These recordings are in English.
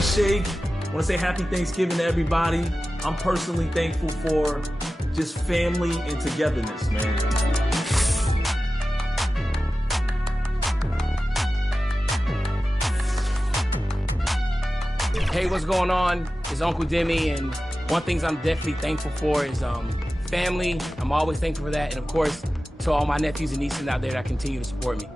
boy Shake. I want to say happy Thanksgiving to everybody. I'm personally thankful for just family and togetherness, man. Hey, what's going on? It's Uncle Demi, and one thing I'm definitely thankful for is family. I'm always thankful for that, and of course, to all my nephews and nieces out there that continue to support me.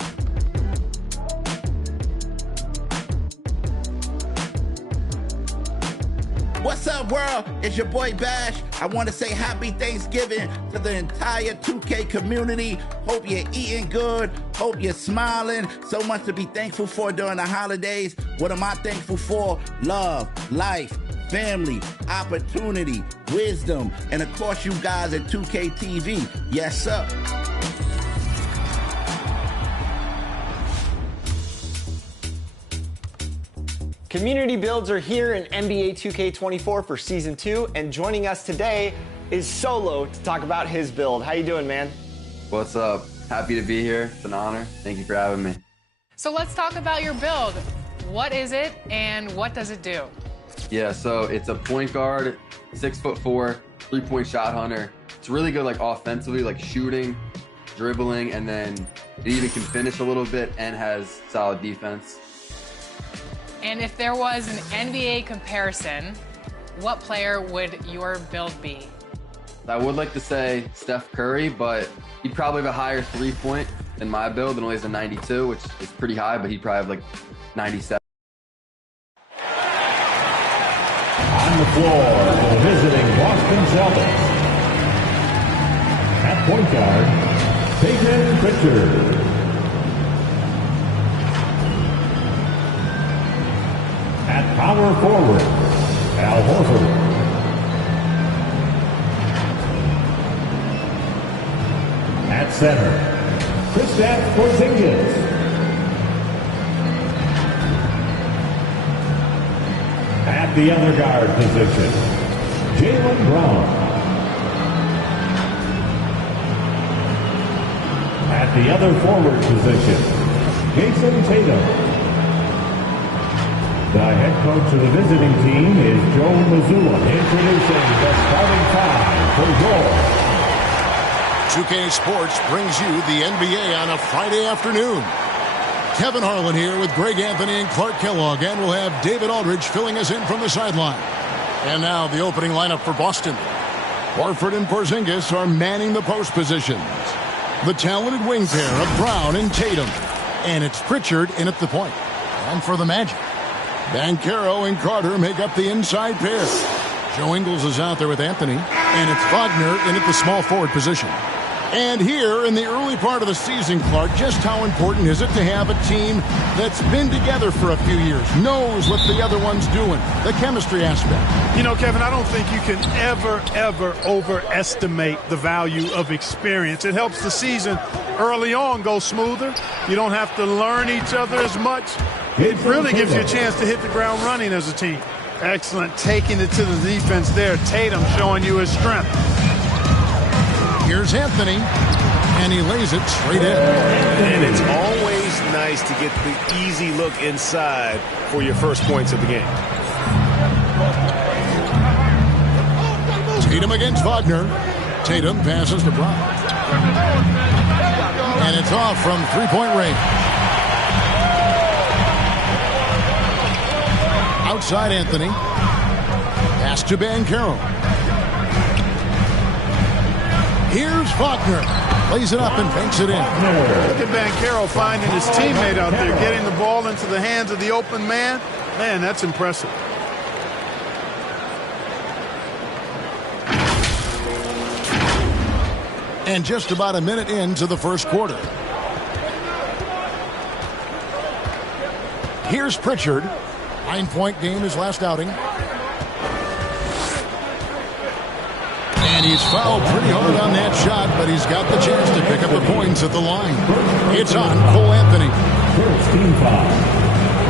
What's up, world? It's your boy Bash. I want to say happy Thanksgiving to the entire 2K community. Hope you're eating good. Hope you're smiling. So much to be thankful for during the holidays. What am I thankful for? Love, life, family, opportunity, wisdom, and of course you guys at 2K TV. Yes, sir. Community builds are here in NBA 2K24 for Season 2, and joining us today is Solo to talk about his build. How you doing, man? What's up? Happy to be here. It's an honor. Thank you for having me. So let's talk about your build. What is it, and what does it do? Yeah, so it's a point guard, 6'4", 3-point shot hunter. It's really good, like offensively, like shooting, dribbling, and then it even can finish a little bit and has solid defense. And if there was an NBA comparison, what player would your build be? I would like to say Steph Curry, but he'd probably have a higher 3-point than my build, and only has a 92, which is pretty high, but he'd probably have like 97. On the floor, the visiting Boston Celtics. At point guard, Peyton Pritchard. At power forward, Al Horford. At center, Kristaps Porzingis. At the other guard position, Jaylen Brown. At the other forward position, Jason Tatum. The head coach of the visiting team is Joe Mazzulla, introducing the starting five for your 2K Sports brings you the NBA on a Friday afternoon. Kevin Harlan here with Greg Anthony and Clark Kellogg, and we'll have David Aldridge filling us in from the sideline. And now the opening lineup for Boston. Horford and Porzingis are manning the post positions. The talented wing pair of Brown and Tatum. And it's Pritchard in at the point. And for the Magic, Banchero and Carter make up the inside pair. Joe Ingles is out there with Anthony, and it's Wagner in at the small forward position. And here in the early part of the season, Clark, just how important is it to have a team that's been together for a few years, knows what the other one's doing, the chemistry aspect? You know, Kevin, I don't think you can ever overestimate the value of experience. It helps the season early on go smoother. You don't have to learn each other as much. It really gives you a chance to hit the ground running as a team. Excellent, taking it to the defense there. Tatum showing you his strength. Here's Anthony, and he lays it straight in. And it's always nice to get the easy look inside for your first points of the game. Tatum against Wagner. Tatum passes to Brown. And it's off from three-point range. Outside Anthony. Pass to Banchero. Here's Wagner. Lays it up and banks it in. Look at Banchero finding his teammate out there, getting the ball into the hands of the open man. Man, that's impressive. And just about a minute into the first quarter. Here's Pritchard. 9-point game his last outing. And he's fouled pretty hard on that shot, but he's got the chance to pick up the points at the line. It's on Cole Anthony.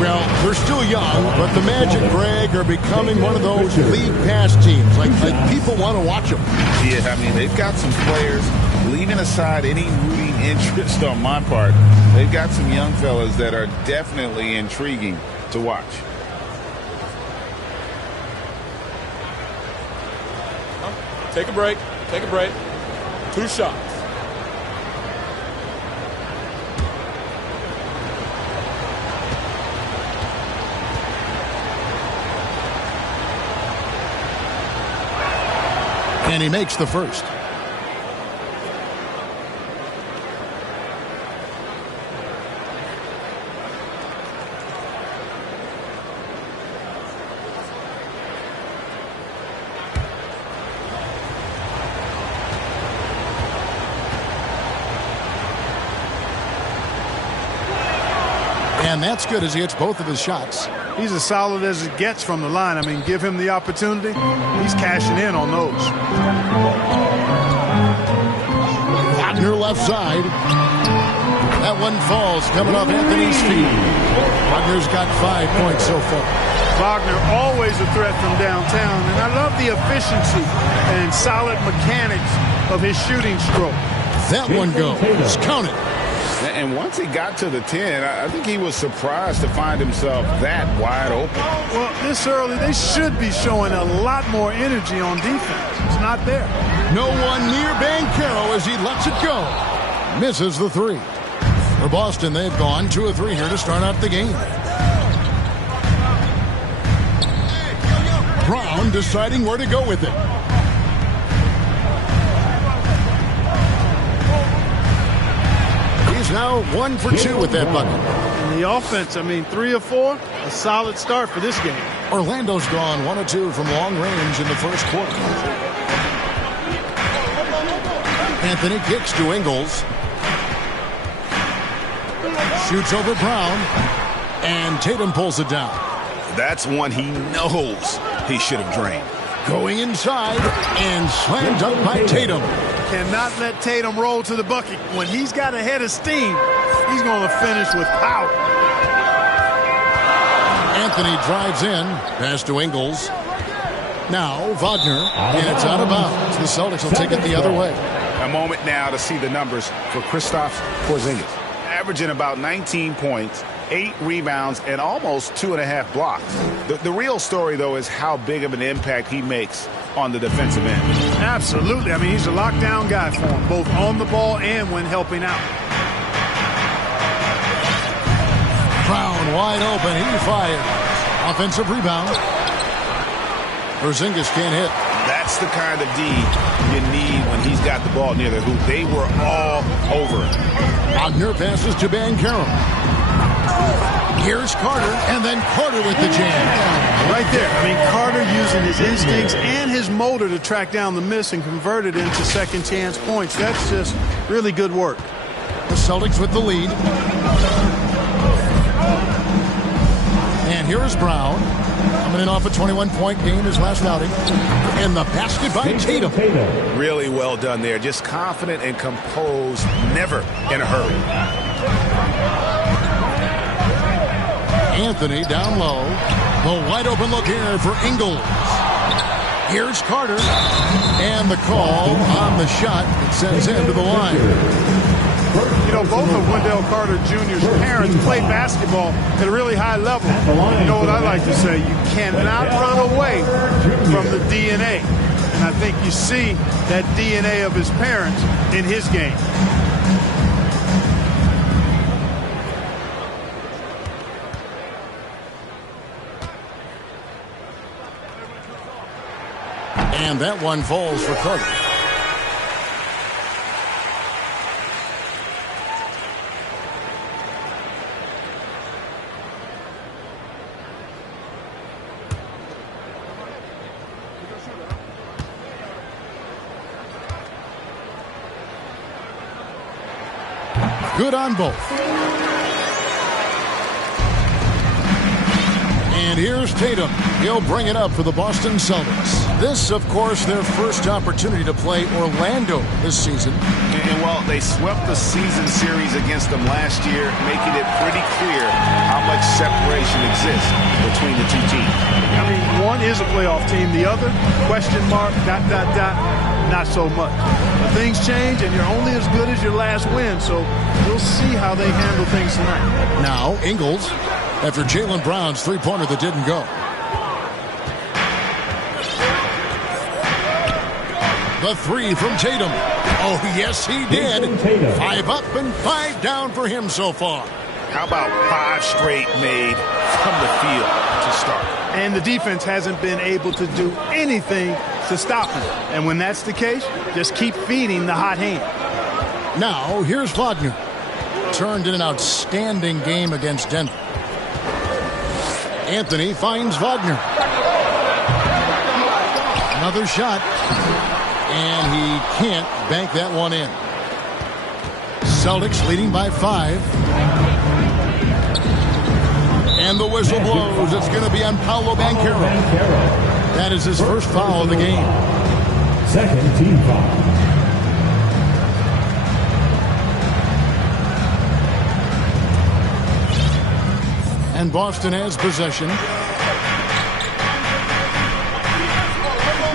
Well, they're still young, but the Magic, Greg, are becoming one of those league pass teams. Like people want to watch them. Yeah, I mean, they've got some players, leaving aside any rooting interest on my part, they've got some young fellas that are definitely intriguing to watch. Take a break. Take a break. 2 shots. And he makes the first. And that's good as he hits both of his shots. He's as solid as it gets from the line. I mean, give him the opportunity. He's cashing in on those. Wagner left side. That one falls coming off Anthony's feet. Wagner's got 5 points so far. Wagner always a threat from downtown, and I love the efficiency and solid mechanics of his shooting stroke. That one goes. Count it. And once he got to the 10, I think he was surprised to find himself that wide open. Well, this early, they should be showing a lot more energy on defense. It's not there. No one near Banchero as he lets it go. Misses the 3. For Boston, they've gone 2 of 3 here to start out the game. Brown deciding where to go with it. He's now 1 for 2 with that bucket. And the offense, I mean, 3 of 4, a solid start for this game. Orlando's gone 1 of 2 from long range in the first quarter. Anthony kicks to Ingles. Shoots over Brown. And Tatum pulls it down. That's one he knows he should have drained. Going inside and slammed up by Tatum. Cannot let Tatum roll to the bucket. When he's got a head of steam, he's going to finish with power. Anthony drives in. Pass to Ingles. Now Wagner. And it's out of bounds. The Celtics will take it the other way. A moment now to see the numbers for Kristaps Porzingis. Averaging about 19 points, 8 rebounds, and almost 2.5 blocks. The real story, though, is how big of an impact he makes on the defensive end. Absolutely. I mean, he's a lockdown guy for him, both on the ball and when helping out. Brown wide open. He fires. Offensive rebound. Porzingis can't hit. That's the kind of D you need when he's got the ball near the hoop. They were all over it. Wagner passes to Banchero. Here's Carter, and then Carter with the jam. Right there. I mean, Carter using his instincts and his motor to track down the miss and convert it into second chance points. That's just really good work. The Celtics with the lead. And here's Brown. Coming in off a 21-point game his last outing. And the basket by Tatum. Really well done there. Just confident and composed. Never in a hurry. Anthony down low. The wide open look here for Ingles. Here's Carter. And the call on the shot that sends him to the line. You know, both of Wendell Carter Jr.'s parents played basketball at a really high level. You know what I like to say? You cannot run away from the DNA. And I think you see that DNA of his parents in his game. And that one falls for Carter. Good on both. And here's Tatum. He'll bring it up for the Boston Celtics. This, of course, their first opportunity to play Orlando this season. And well, they swept the season series against them last year, making it pretty clear how much separation exists between the two teams. I mean, one is a playoff team. The other, question mark, ... not so much. But things change, and you're only as good as your last win, so we'll see how they handle things tonight. Now, Ingles, after Jaylen Brown's three-pointer that didn't go. The three from Tatum. Oh, yes, he did. 5 up and 5 down for him so far. How about 5 straight made from the field to start? And the defense hasn't been able to do anything to stop him. And when that's the case, just keep feeding the hot hand. Now, here's Wagner. Turned in an outstanding game against Denver. Anthony finds Wagner. Another shot. And he can't bank that one in. Celtics leading by 5. And the whistle blows. It's going to be on Paolo Banchero. That is his first foul of the game. Second team foul. And Boston has possession.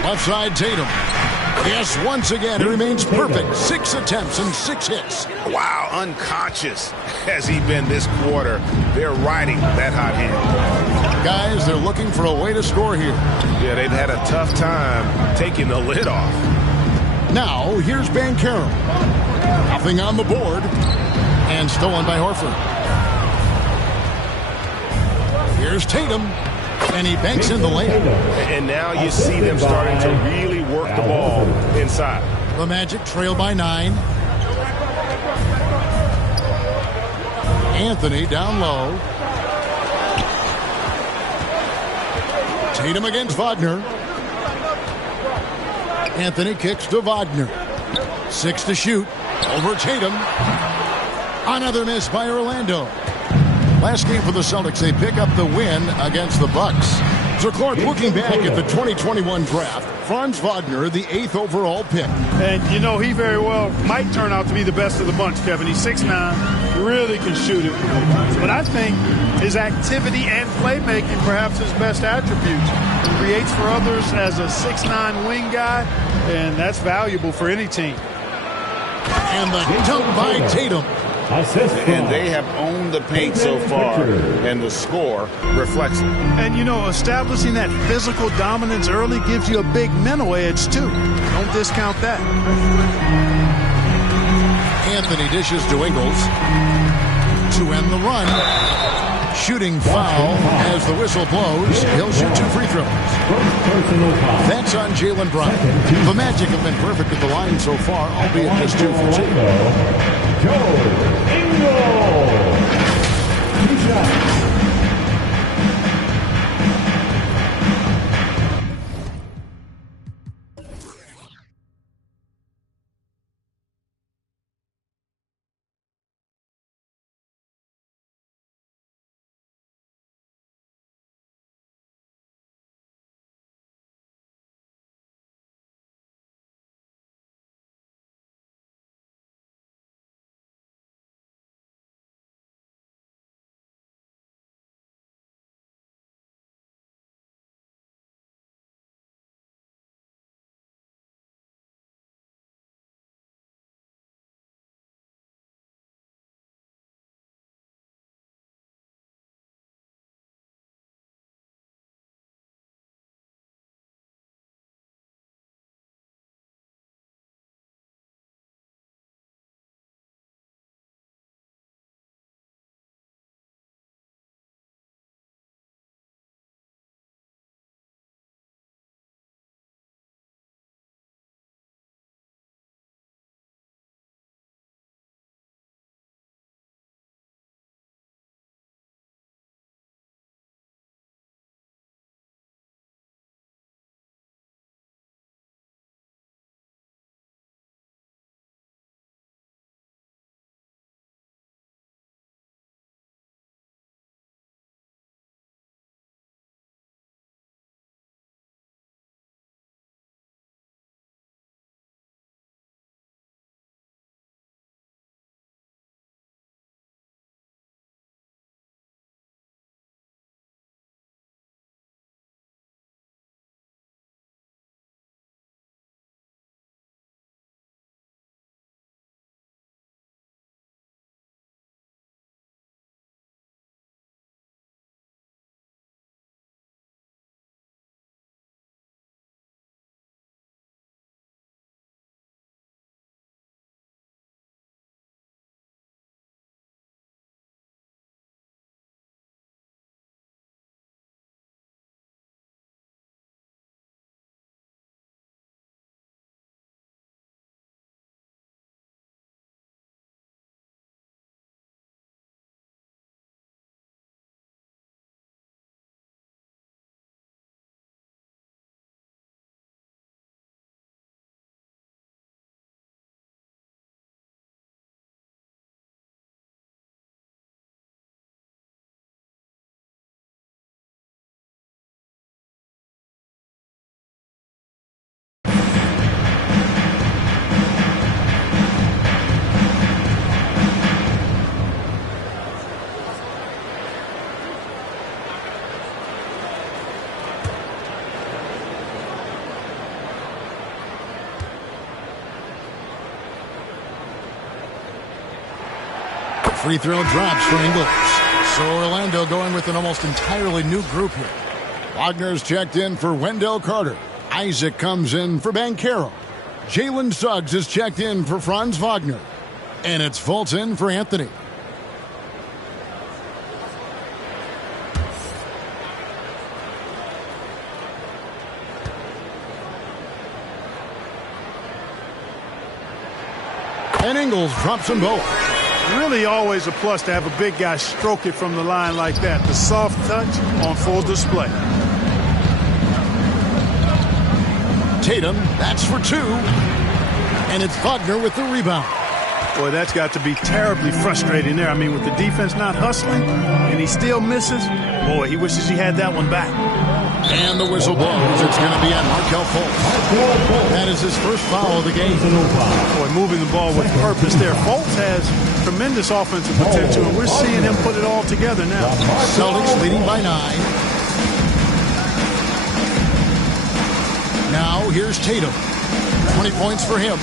Left side, Tatum. Yes, once again, he remains perfect. 6 attempts and 6 hits. Wow, unconscious has he been this quarter. They're riding that hot hand. Guys, they're looking for a way to score here. Yeah, they've had a tough time taking the lid off. Now, here's Banchero. Nothing on the board. And stolen by Horford. Here's Tatum. And he banks in the layup. And now you see them starting to really work the ball inside. The Magic trail by 9. Anthony down low. Tatum against Wagner. Anthony kicks to Wagner. 6 to shoot. Over Tatum. Another miss by Orlando. Last game for the Celtics, they pick up the win against the Bucks. So, Clark, looking back at the 2021 draft, Franz Wagner, the 8th overall pick. And, you know, he very well might turn out to be the best of the bunch, Kevin. He's 6'9", really can shoot it. But I think his activity and playmaking, perhaps his best attributes. Creates for others as a 6'9" wing guy, and that's valuable for any team. And the dunk by Tatum. And they have owned the paint so far, and the score reflects it. And, you know, establishing that physical dominance early gives you a big mental edge, too. Don't discount that. Anthony dishes to Ingles to end the run. Shooting foul as the whistle blows. He'll shoot 2 free throws. That's on Jaylen Brown. The Magic have been perfect at the line so far, albeit just 2 for 2. free throw drops for Ingles. So Orlando going with an almost entirely new group here. Wagner's checked in for Wendell Carter. Isaac comes in for Banchero. Jalen Suggs is checked in for Franz Wagner. And it's Fulton for Anthony. And Ingles drops them both. Really always a plus to have a big guy stroke it from the line like that. The soft touch on full display. Tatum, that's for 2. And it's Wagner with the rebound. Boy, that's got to be terribly frustrating there. I mean, with the defense not hustling and he still misses, boy, he wishes he had that one back. And the whistle blows. It's going to be on Markelle Fultz. That is his first foul of the game. Boy, moving the ball with purpose there. Fultz has tremendous offensive potential, and we're seeing him put it all together now. Celtics leading by 9. Now here's Tatum. 20 points for him.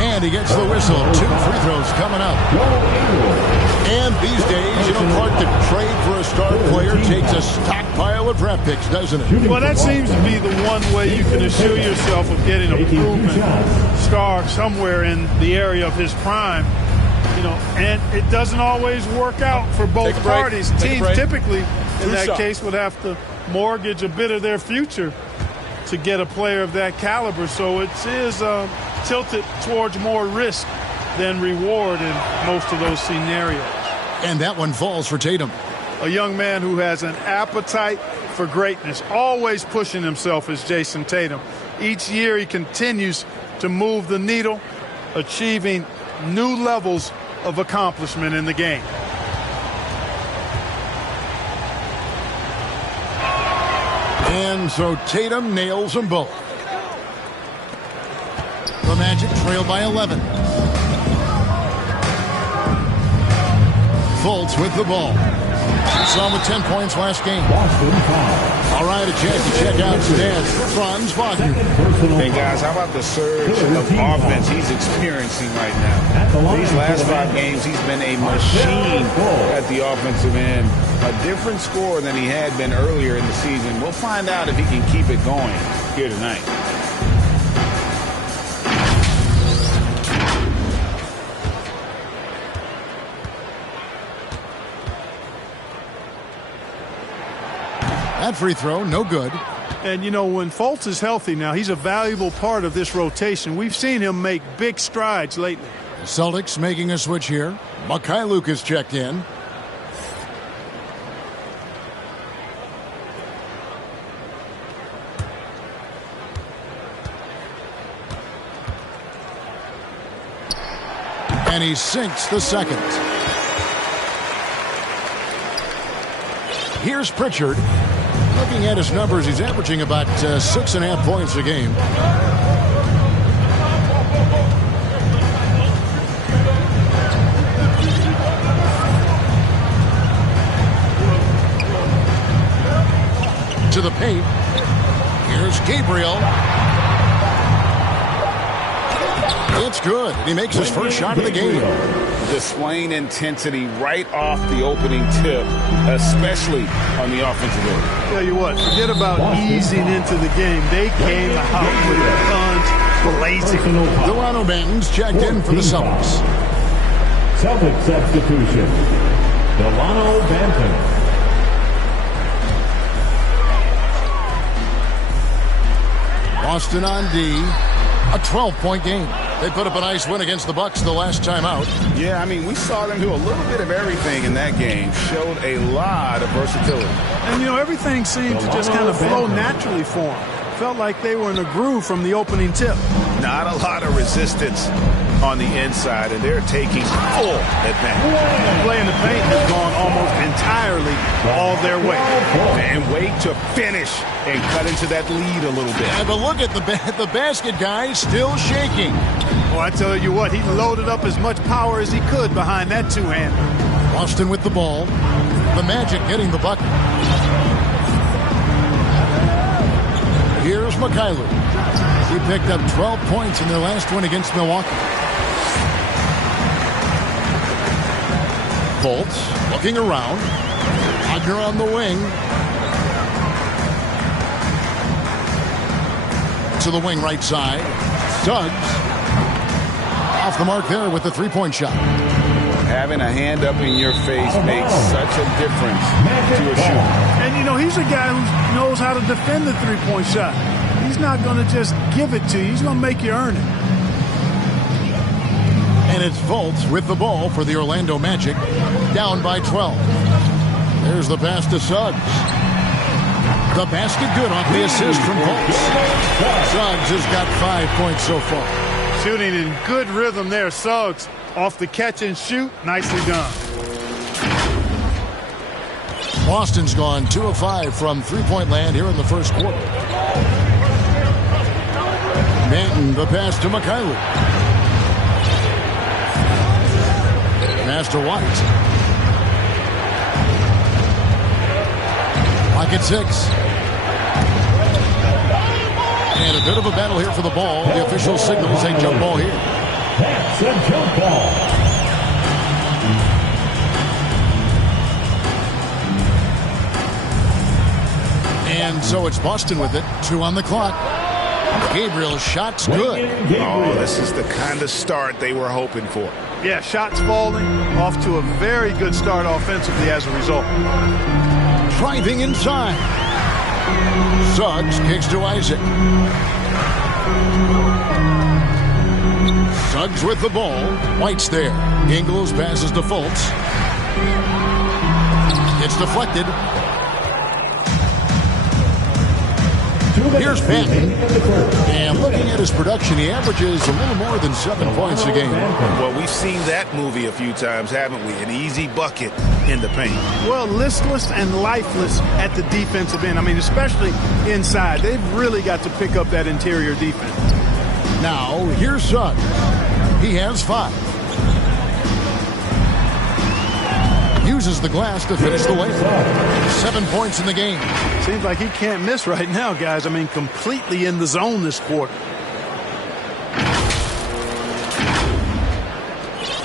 And he gets the whistle. 2 free throws coming up. And these days, you know, Clark, the trade for a star player takes a stockpile of draft picks, doesn't it? Well, that seems to be the one way you can assure yourself of getting a proven star somewhere in the area of his prime. You know, and it doesn't always work out for both parties. Teams typically, in that case, would have to mortgage a bit of their future to get a player of that caliber. So it is tilted towards more risk than reward in most of those scenarios. And that one falls for Tatum. A young man who has an appetite for greatness, always pushing himself, is Jason Tatum. Each year he continues to move the needle, achieving new levels of accomplishment in the game. And so Tatum nails them both. The Magic trail by 11. Fultz with the ball. Saw him with 10 points last game. All right, a chance to check out Sudan's Franz Wagner. Hey, guys, how about the surge of offense he's experiencing right now? These last 5 games, he's been a machine at the offensive end. A different scorer than he had been earlier in the season. We'll find out if he can keep it going here tonight. That free throw, no good. And, you know, when Fultz is healthy now, he's a valuable part of this rotation. We've seen him make big strides lately. The Celtics making a switch here. Mikhailuk is checked in. And he sinks the second. Here's Pritchard. Looking at his numbers, he's averaging about 6.5 points a game. To the paint. Here's Gabriel. It's good. He makes his first shot of the game. Displaying intensity right off the opening tip, especially on the offensive end. Tell you what, forget about easing into the game. They came out with guns blazing. Delano Banton's checked in for the Celtics. Celtics substitution. Delano Banton. Boston on D. A 12-point game. They put up a nice win against the Bucks the last time out. Yeah, I mean, we saw them do a little bit of everything in that game. Showed a lot of versatility. And, you know, everything seemed to just kind of flow naturally for them. Felt like they were in a groove from the opening tip. Not a lot of resistance on the inside, and they're taking full advantage. Play in the paint has gone almost entirely all their way. And wait to finish and cut into that lead a little bit. Yeah, but look at the basket guy still shaking. Well, I tell you what, he loaded up as much power as he could behind that two-hander. Boston with the ball. The Magic getting the bucket. Here's Mikhailuk. He picked up 12 points in their last win against Milwaukee. Fultz looking around. Wagner on the wing. To the wing right side. Suggs off the mark there with the three-point shot. Having a hand up in your face makes such a difference to a shooter. And, you know, he's a guy who knows how to defend the three-point shot. He's not going to just give it to you. He's going to make you earn it. And it's Fultz with the ball for the Orlando Magic, down by 12. There's the pass to Suggs. The basket good off the assist from Fultz. Suggs has got 5 points so far. Shooting in good rhythm there. Suggs off the catch and shoot. Nicely done. Boston's gone 2 of 5 from three-point land here in the first quarter. Manton, the pass to Mikhailuk. Pass to White. Lock at 6. And a bit of a battle here for the ball. The official signals a jump ball here. That's a jump ball. And so it's Boston with it. 2 on the clock. Gabriel's shot's good. Oh, this is the kind of start they were hoping for. Yeah, shots falling. Off to a very good start offensively as a result. Driving inside. Suggs kicks to Isaac. Suggs with the ball. White's there. Ingles passes to Fultz. It's deflected. Here's Manton. And looking at his production, he averages a little more than 7 points a game. Well, we've seen that movie a few times, haven't we? An easy bucket in the paint. Well, listless and lifeless at the defensive end. I mean, especially inside. They've really got to pick up that interior defense. Now, here's Suggs. He has 5. Uses the glass to finish the way. 7 points in the game. Seems like he can't miss right now, guys. I mean, completely in the zone this quarter.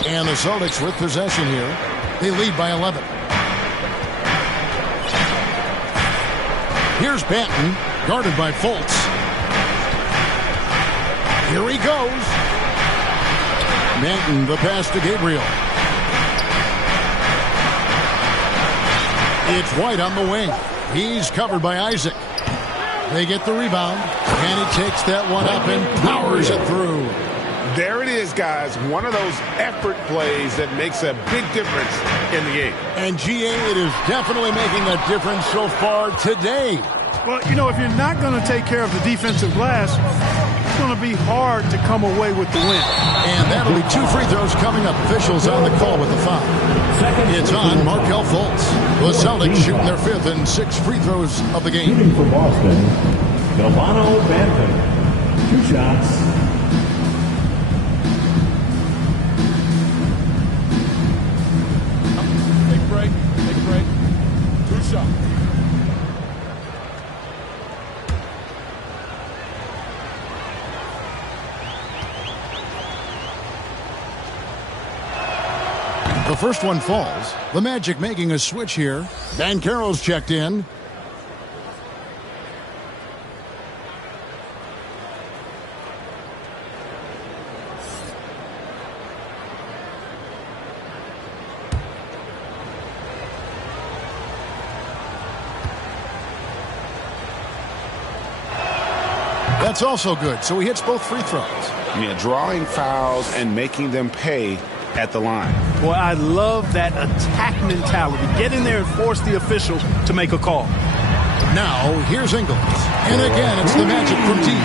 And the Celtics with possession here. They lead by 11. Here's Banton, guarded by Fultz. Here he goes. Manton, the pass to Gabriel. It's White on the wing. He's covered by Isaac. They get the rebound, and he takes that one up and powers it through. There it is, guys. One of those effort plays that makes a big difference in the game. And GA, it is definitely making a difference so far today. Well, you know, if you're not going to take care of the defensive glass, it's going to be hard to come away with the win. And that'll be 2 free throws coming up. Officials on the call with the foul. It's on Markelle Fultz. The Celtics shooting their 5th and 6th free throws of the game. Shooting for Boston, Delano Banton. 2 shots. Take a break. Take a break. 2 shots. The first one falls. The Magic making a switch here. Banchero's checked in. That's also good. So he hits both free throws. Yeah, drawing fouls and making them pay at the line. Boy, I love that attack mentality. Get in there and force the officials to make a call. Now, here's Ingles. And again, it's the Magic from deep.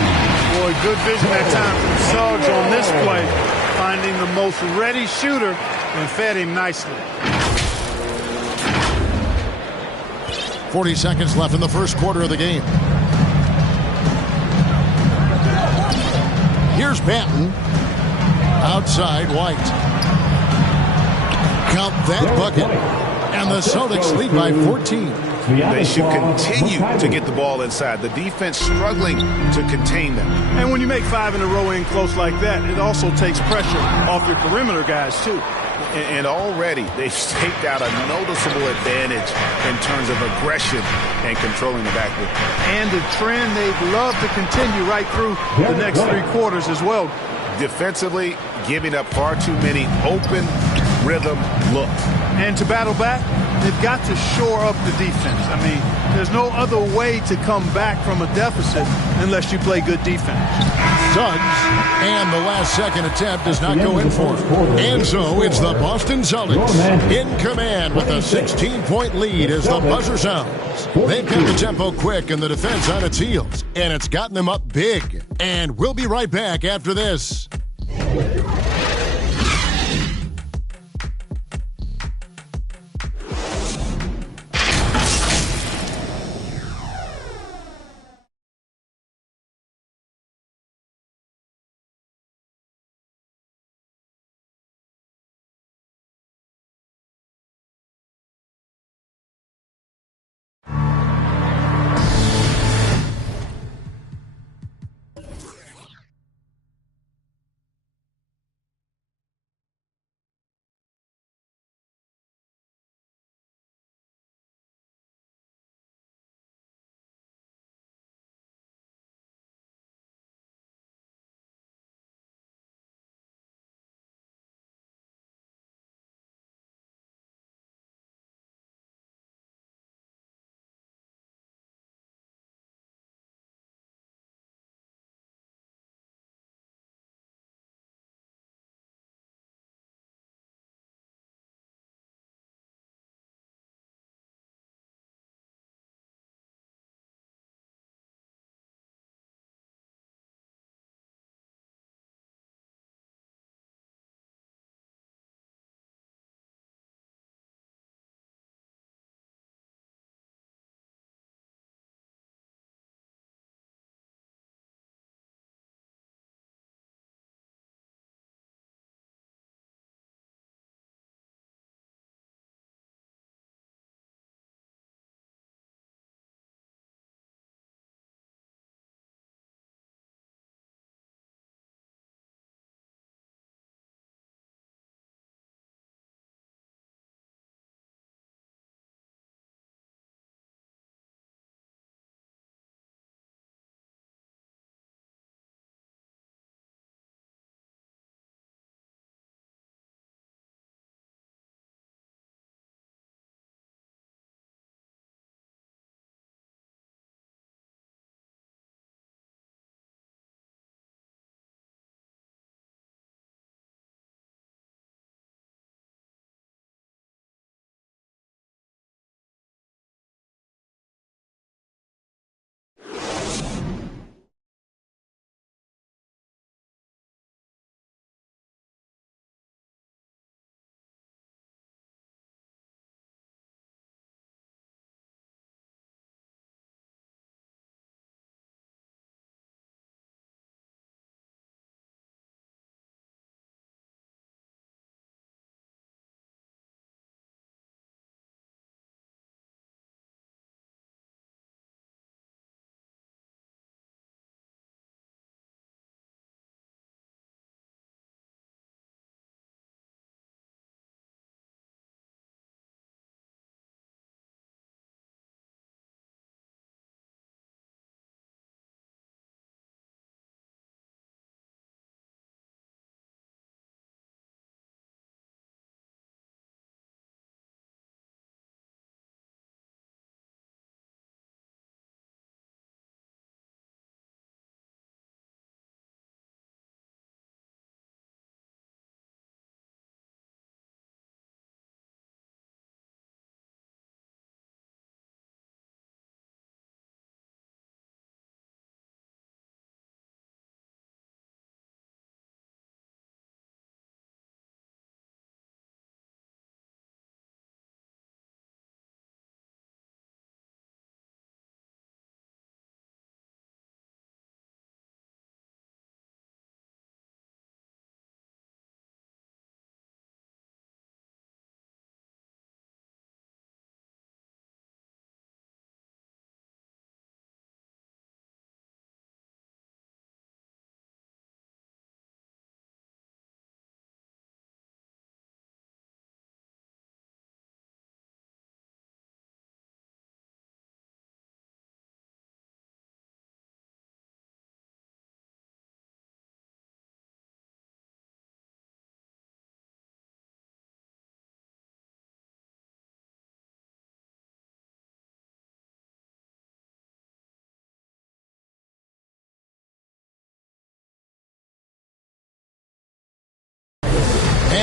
Boy, good vision that time from Suggs on this play. Finding the most ready shooter and fed him nicely. 40 seconds left in the first quarter of the game. Here's Banton. Outside, White. Count that bucket. And the Celtics lead by 14. They should continue to get the ball inside. The defense struggling to contain them. And when you make 5 in a row in close like that, it also takes pressure off your perimeter guys, too. And already they've staked out a noticeable advantage in terms of aggression and controlling the backcourt. And the trend they'd love to continue right through the next 3 quarters as well. Defensively, giving up far too many open rhythm looks. And to battle back, they've got to shore up the defense. I mean, there's no other way to come back from a deficit unless you play good defense. Suggs, and the last second attempt does not go in for him. And so it's the Boston Celtics in command with a 16-point lead as the buzzer sounds. They've got the tempo quick and the defense on its heels, and it's gotten them up big. And we'll be right back after this.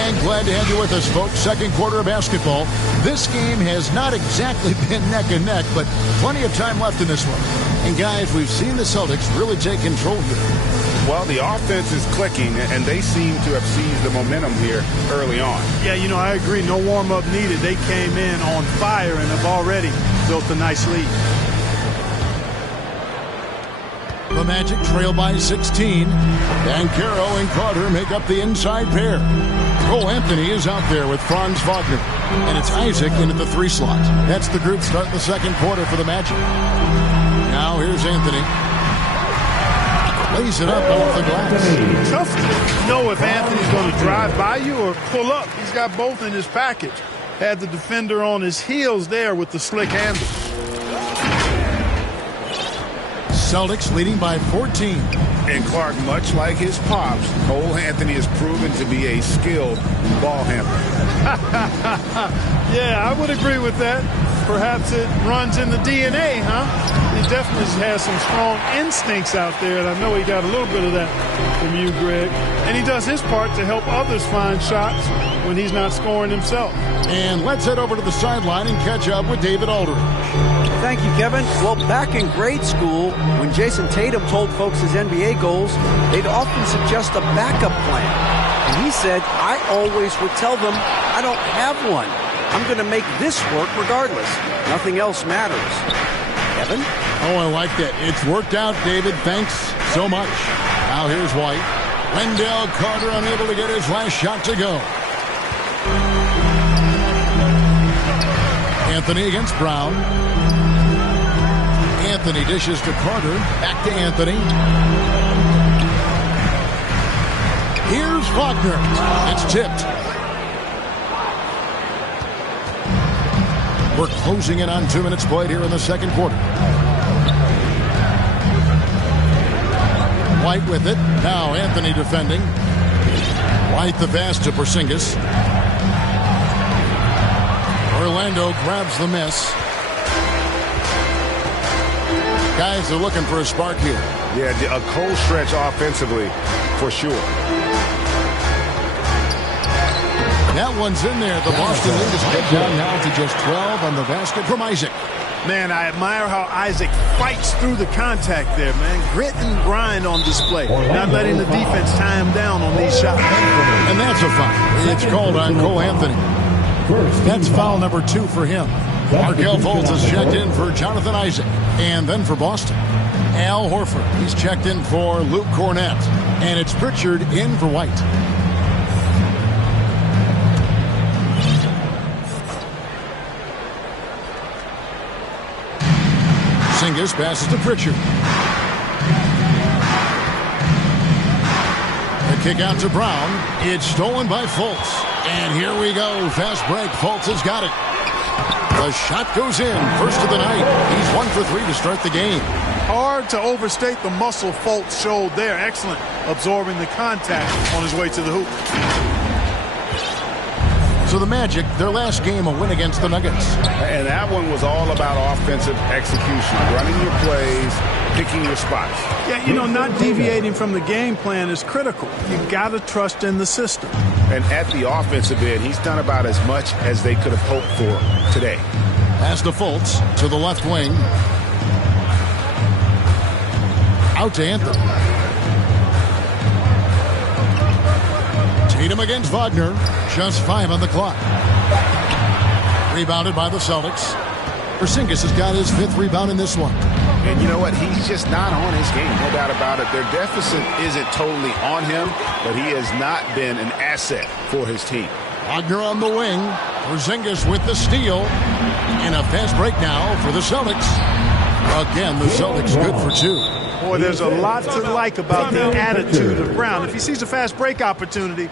And glad to have you with us, folks. Second quarter of basketball. This game has not exactly been neck and neck, but plenty of time left in this one. And guys, we've seen the Celtics really take control here. Well, the offense is clicking, and they seem to have seized the momentum here early on. Yeah, I agree. No warm-up needed. They came in on fire and have already built a nice lead. The Magic trail by 16. And Caro and Carter make up the inside pair. Cole Anthony is out there with Franz Wagner. And it's Isaac into the 3 slot. That's the group starting the second quarter for the Magic. Now here's Anthony. Lays it up off the glass. Tough to know if Anthony's going to drive by you or pull up. He's got both in his package. Had the defender on his heels there with the slick handle. Celtics leading by 14. And Clark, much like his pops, Cole Anthony has proven to be a skilled ball handler. Yeah, I would agree with that. Perhaps it runs in the DNA, huh? He definitely has some strong instincts out there, and I know he got a little bit of that from you, Greg. And he does his part to help others find shots when he's not scoring himself. And let's head over to the sideline and catch up with David Aldridge. Thank you, Kevin. Well, back in grade school, when Jason Tatum told folks his NBA goals, they'd often suggest a backup plan. And he said, I always would tell them, I don't have one. I'm going to make this work regardless. Nothing else matters. Kevin? Oh, I like that. It's worked out, David. Thanks so much. Now here's White. Wendell Carter unable to get his last shot to go. Anthony against Brown. Anthony dishes to Carter. Back to Anthony. Here's Wagner. It's tipped. We're closing in on 2 minutes played here in the second quarter. White with it. Now Anthony defending. White the pass to Porzingis. Orlando grabs the miss. Guys are looking for a spark here. Yeah, a cold stretch offensively for sure. That one's in there. The Boston lead is cut down now to just 12 on the basket from Isaac. Man, I admire how Isaac fights through the contact there, man. Grit and grind on display. Not letting the defense tie him down on these shots. And that's a foul. It's called on Cole Anthony. That's foul number 2 for him. Markelle Fultz is checked in for Jonathan Isaac. And then for Boston, Al Horford. He's checked in for Luke Cornett. And it's Pritchard in for White. Porzingis passes to Pritchard. The kick out to Brown. It's stolen by Fultz. And here we go. Fast break. Fultz has got it. The shot goes in. First of the night. He's 1 for 3 to start the game. Hard to overstate the muscle Fultz showed there. Excellent absorbing the contact on his way to the hoop. So the Magic, their last game, a win against the Nuggets. And that one was all about offensive execution. Running your plays, picking your spots. Yeah, not deviating from the game plan is critical. You got to trust in the system. And at the offensive end, he's done about as much as they could have hoped for today. Pass to Fultz to the left wing. Out to Anthony. Tatum against Wagner. Just 5 on the clock. Rebounded by the Celtics. Porzingis has got his 5th rebound in this one. And you know what? He's just not on his game. No doubt about it. Their deficit isn't totally on him, but he has not been an asset for his team. Wagner on the wing. Porzingis with the steal. And a fast break now for the Celtics. Again, the Celtics good for 2. Boy, there's a lot to like about the attitude of Brown. If he sees a fast break opportunity,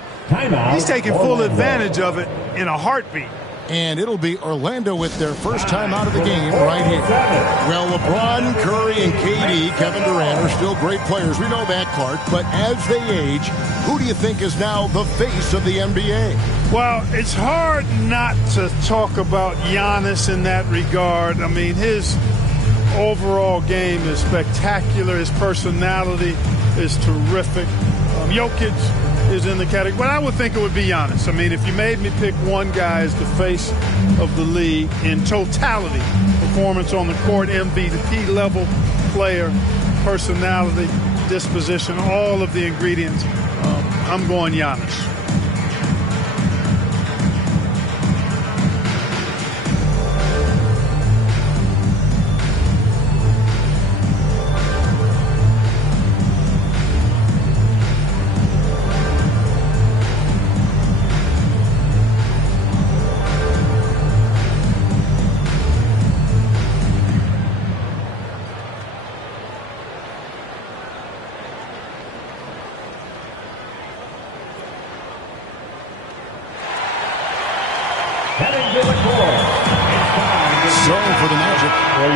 he's taking full advantage of it in a heartbeat. And it'll be Orlando with their first time out of the game right here. Well, LeBron, Curry, and KD, Kevin Durant, are still great players. We know that, Clark. But as they age, who do you think is now the face of the NBA? Well, it's hard not to talk about Giannis in that regard. I mean, his overall game is spectacular. His personality is terrific. Jokic, is in the category. But I would think it would be Giannis. I mean, if you made me pick one guy as the face of the league in totality, performance on the court, MVP level player, personality, disposition, all of the ingredients, I'm going Giannis.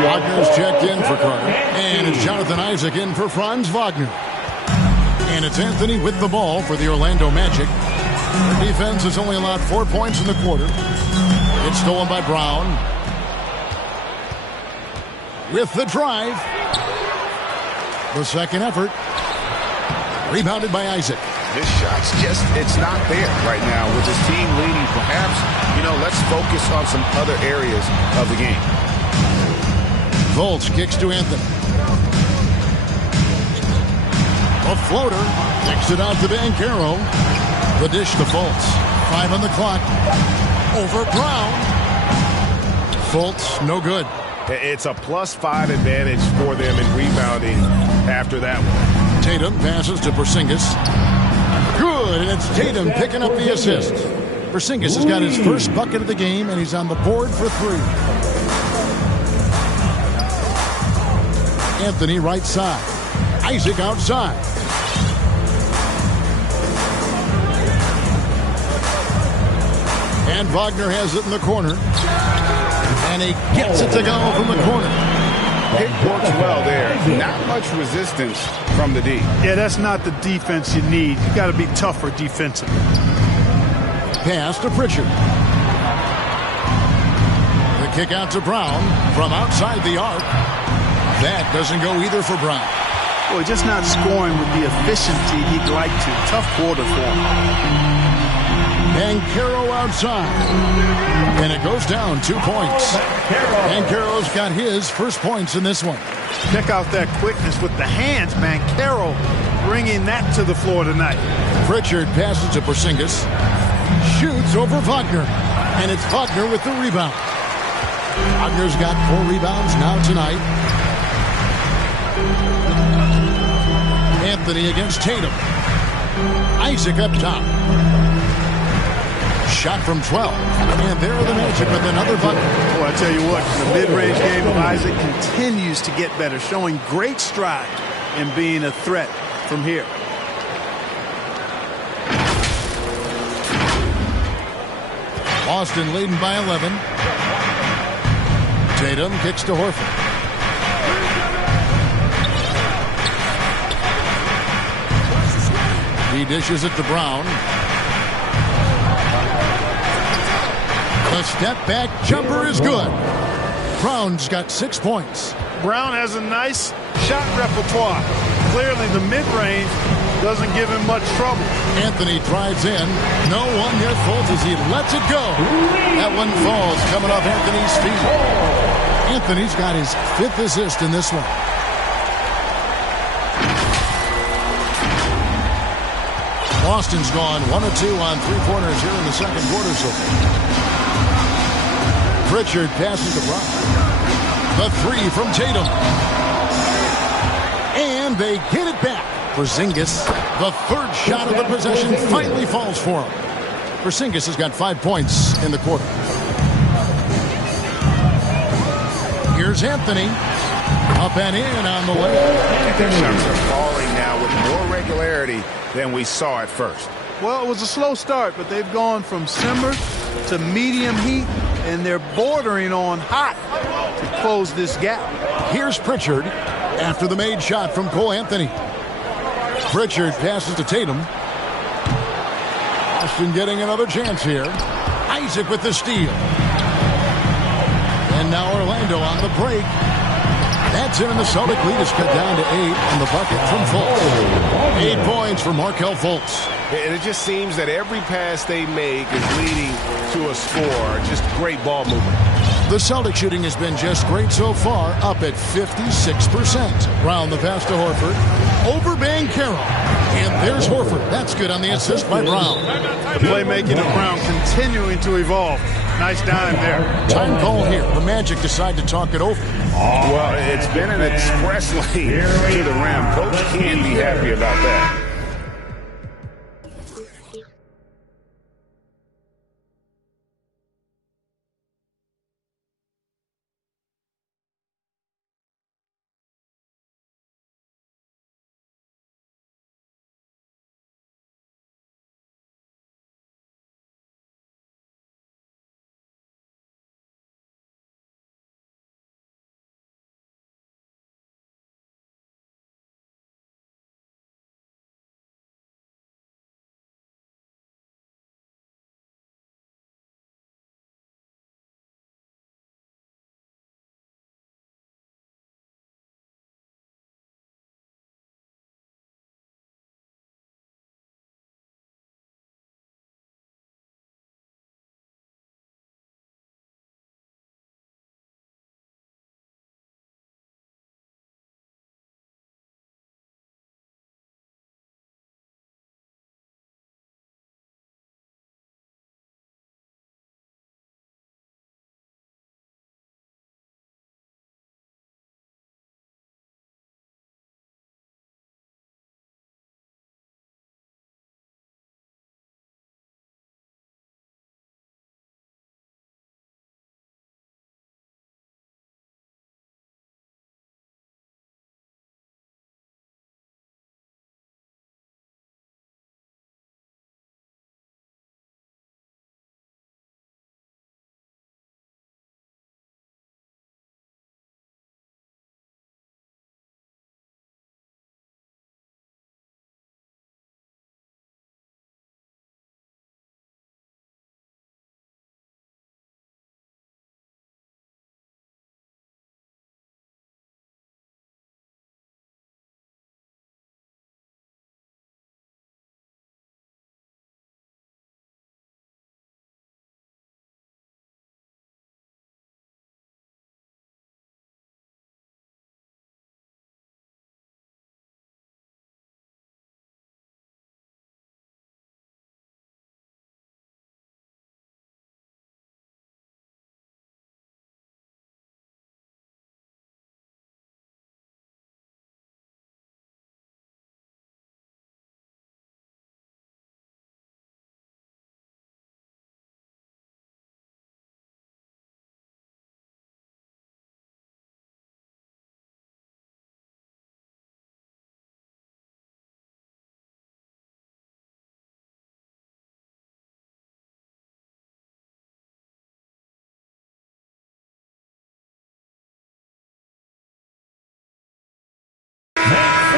Wagner's checked in for Carter. And it's Jonathan Isaac in for Franz Wagner. And it's Anthony with the ball for the Orlando Magic. Their defense has only allowed 4 points in the quarter. It's stolen by Brown. With the drive. The second effort. Rebounded by Isaac. His shot's just, it's not there right now with his team leading. Perhaps, let's focus on some other areas of the game. Fultz kicks to Anthony. A floater. Kicks it out to Banchero. The dish to Fultz. 5 on the clock. Over Brown. Fultz, no good. It's a +5 advantage for them in rebounding after that one. Tatum passes to Porzingis. Good, and it's Tatum picking up the assist. Porzingis has got his first bucket of the game, and he's on the board for 3. Anthony right side. Isaac outside. And Wagner has it in the corner. And he gets it to go from the corner. It works well there. Not much resistance from the D. Yeah, that's not the defense you need. You got to be tougher defensively. Pass to Pritchard. The kick out to Brown from outside the arc. That doesn't go either for Brown. Well, just not scoring with the efficiency he'd like to. Tough quarter for him. Banchero outside. And it goes down 2 points. Banchero's got his first points in this one. Check out that quickness with the hands. Banchero bringing that to the floor tonight. Pritchard passes to Porzingis. Shoots over Wagner. And it's Wagner with the rebound. Wagner's got 4 rebounds now tonight. Anthony against Tatum. Isaac up top. Shot from 12. And there are the Magic with another bucket. Well, I tell you what, the mid-range game of Isaac continues to get better, showing great stride in being a threat from here. Boston leading by 11. Tatum kicks to Horford. He dishes it to Brown. The step back jumper is good. Brown's got 6 points. Brown has a nice shot repertoire. Clearly the mid-range doesn't give him much trouble. Anthony drives in. No one near Fultz as he lets it go. That one falls coming off Anthony's feet. Anthony's got his 5th assist in this one. Boston's gone 1 of 2 on 3-pointers here in the second quarter so far. Pritchard passes to Brown. The 3 from Tatum. And they get it back. Porzingis, the 3rd shot of the possession, finally falls for him. Porzingis has got 5 points in the quarter. Here's Anthony. Up and in on the way. Their shots are falling now with more regularity than we saw at first. Well, it was a slow start, but they've gone from simmer to medium heat, and they're bordering on hot to close this gap. Here's Pritchard after the made shot from Cole Anthony. Pritchard passes to Tatum. Boston getting another chance here. Isaac with the steal. And now Orlando on the break. That's in, and the Celtic lead is cut down to 8 on the bucket from Fultz. 8 points for Markelle Fultz. And it just seems that every pass they make is leading to a score. Just great ball movement. The Celtic shooting has been just great so far, up at 56%. Brown the pass to Horford. Over Banchero. And there's Horford. That's good on the assist by Brown. The playmaking of Brown continuing to evolve. Nice dime there. Time call here. The Magic decide to talk it over. Well, it's been an express lane to the rim. Coach can't be happy about that.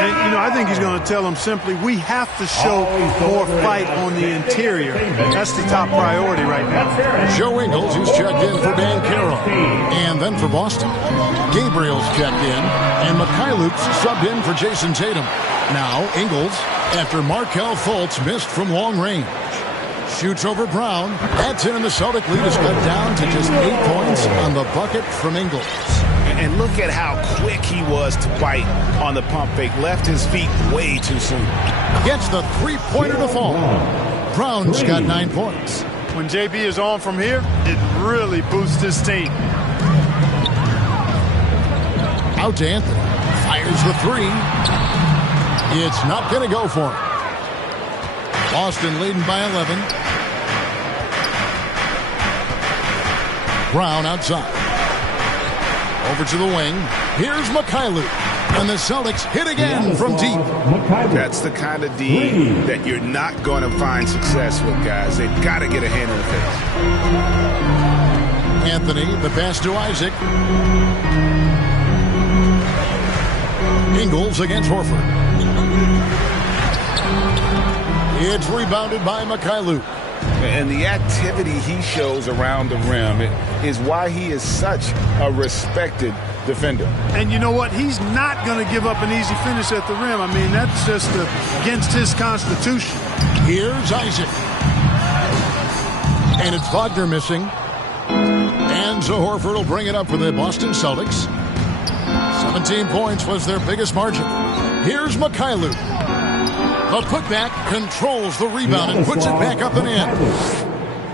And, I think he's going to tell them simply, we have to show more fight on the interior. That's the top priority right now. Joe Ingles, who's checked in for Banchero. And then for Boston, Gabriel's checked in, and Mikhailuk's subbed in for Jason Tatum. Now, Ingles, after Markelle Fultz missed from long range. Shoots over Brown. That's in, and the Celtic lead is cut down to just 8 points on the bucket from Ingles. And look at how quick he was to bite on the pump fake. Left his feet way too soon. Gets the three-pointer to fall. Brown's got 9 points. When JB is on from here, it really boosts his team. Out to Anthony. Fires the three. It's not going to go for him. Boston leading by 11. Brown outside. Over to the wing. Here's Mikhailuk. And the Celtics hit again from deep. That's the kind of D that you're not going to find success with, guys. They've got to get a hand in the face. Anthony, the pass to Isaac. Ingles against Horford. It's rebounded by Mikhailuk. And the activity he shows around the rim is why he is such a respected defender. And you know what? He's not going to give up an easy finish at the rim. I mean, that's just against his constitution. Here's Isaac. And it's Wagner missing. And so Horford will bring it up for the Boston Celtics. 17 points was their biggest margin. Here's Mikhailuk. The putback controls the rebound and puts it back up and in.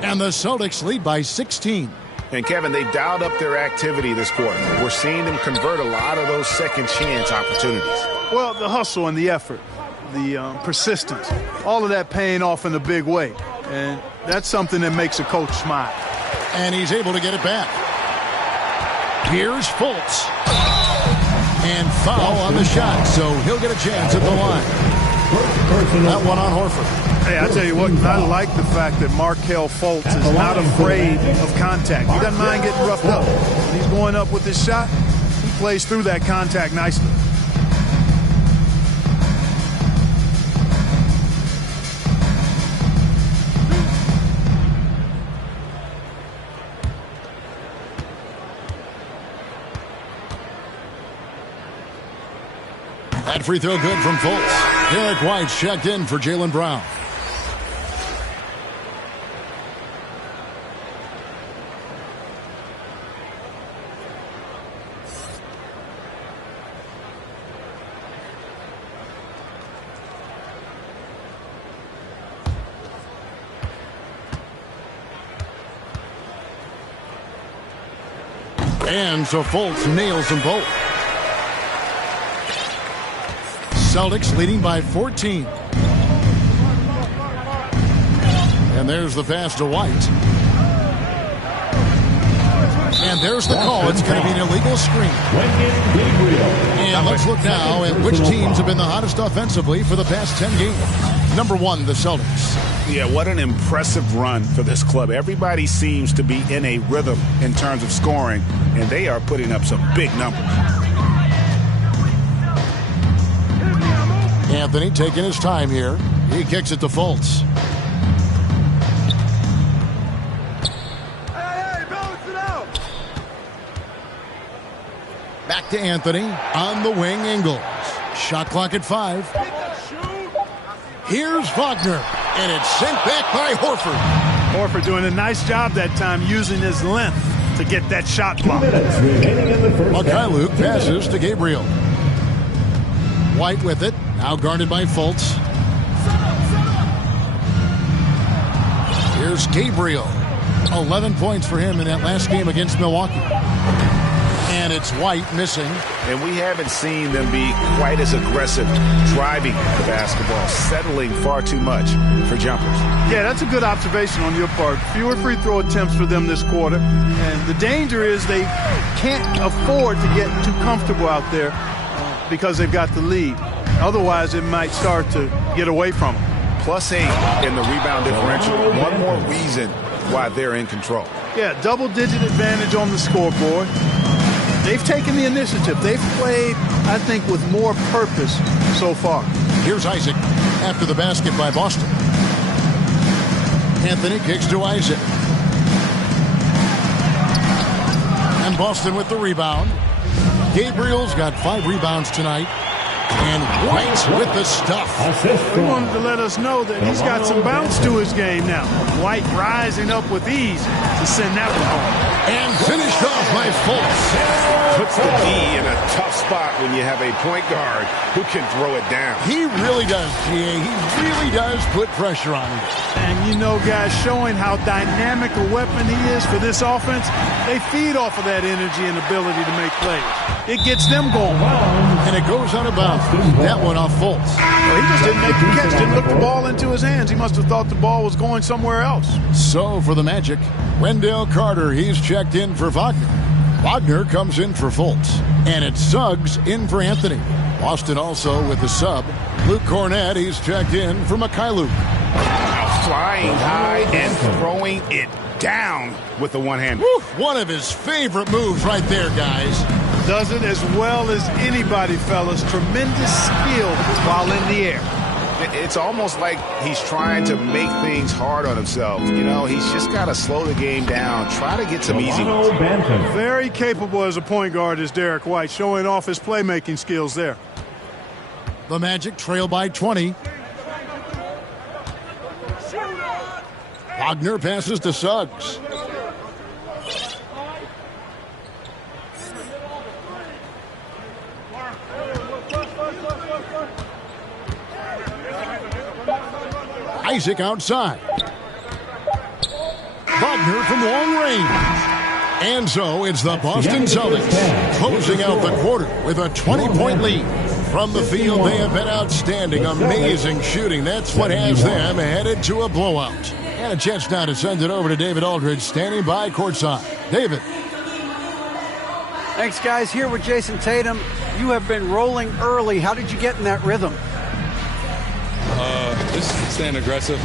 And the Celtics lead by 16. And, Kevin, they've dialed up their activity this quarter. We're seeing them convert a lot of those second chance opportunities. Well, the hustle and the effort, the persistence, all of that paying off in a big way. And that's something that makes a coach smile. And he's able to get it back. Here's Fultz. And foul on the shot, so he'll get a chance at the line. That one on Horford. Hey, I tell you what, I like the fact that Markelle Fultz is not afraid of contact. He doesn't mind getting roughed up. When he's going up with his shot, he plays through that contact nicely. That free throw good from Fultz. Derek White's checked in for Jaylen Brown. And so Fultz nails them both. Celtics leading by 14. And there's the pass to White. And there's the call. It's going to be an illegal screen. And let's look now at which teams have been the hottest offensively for the past 10 games. Number 1, the Celtics. Yeah, what an impressive run for this club. Everybody seems to be in a rhythm in terms of scoring, and they are putting up some big numbers. Anthony taking his time here. He kicks it to Fultz. Back to Anthony. On the wing, Ingles. Shot clock at 5. Here's Wagner. And it's sent back by Horford. Horford doing a nice job that time using his length to get that shot blocked. Mikhailuk passes to Gabriel. White with it. Now guarded by Fultz. Here's Gabriel. 11 points for him in that last game against Milwaukee. And it's White missing. And we haven't seen them be quite as aggressive driving the basketball, settling far too much for jumpers. Yeah, that's a good observation on your part. Fewer free throw attempts for them this quarter. And the danger is they can't afford to get too comfortable out there because they've got the lead. Otherwise, it might start to get away from them. +8 in the rebound differential. One more reason why they're in control. Yeah, double-digit advantage on the scoreboard. They've taken the initiative. They've played, I think, with more purpose so far. Here's Isaac after the basket by Boston. Anthony kicks to Isaac. And Boston with the rebound. Gabriel's got 5 rebounds tonight. And White with the stuff. He wanted to let us know that he's got some bounce to his game now. White rising up with ease to send that one home. And finished off by Fultz. Puts the D in a tough spot when you have a point guard who can throw it down. He really does, GA. He really does put pressure on him. And you know, guys, showing how dynamic a weapon he is for this offense, they feed off of that energy and ability to make plays. It gets them going. And it goes out of bounds. That one off Fultz. Well, he just didn't make the catch, didn't look the ball into his hands. He must have thought the ball was going somewhere else. So for the Magic, Wendell Carter, he's checked in for Wagner. Wagner comes in for Fultz. And it's Suggs in for Anthony. Boston also with the sub. Luke Cornett, he's checked in for Mikhailuk. Flying high and throwing it down with the one-hand. One of his favorite moves right there, guys. Does it as well as anybody, fellas. Tremendous skill while in the air. It's almost like he's trying to make things hard on himself. You know, he's just got to slow the game down, try to get some easy ones. Very capable as a point guard is Derek White, showing off his playmaking skills there. The Magic trail by 20. Wagner passes to Suggs. Isaac outside. Wagner from long range. And so it's the Boston Celtics closing out the quarter with a 20-point lead. From the field, they have been outstanding, amazing shooting. That's what has them headed to a blowout. And a chance now to send it over to David Aldridge, standing by courtside. David. Thanks, guys. Here with Jason Tatum. You have been rolling early. How did you get in that rhythm? Just staying aggressive.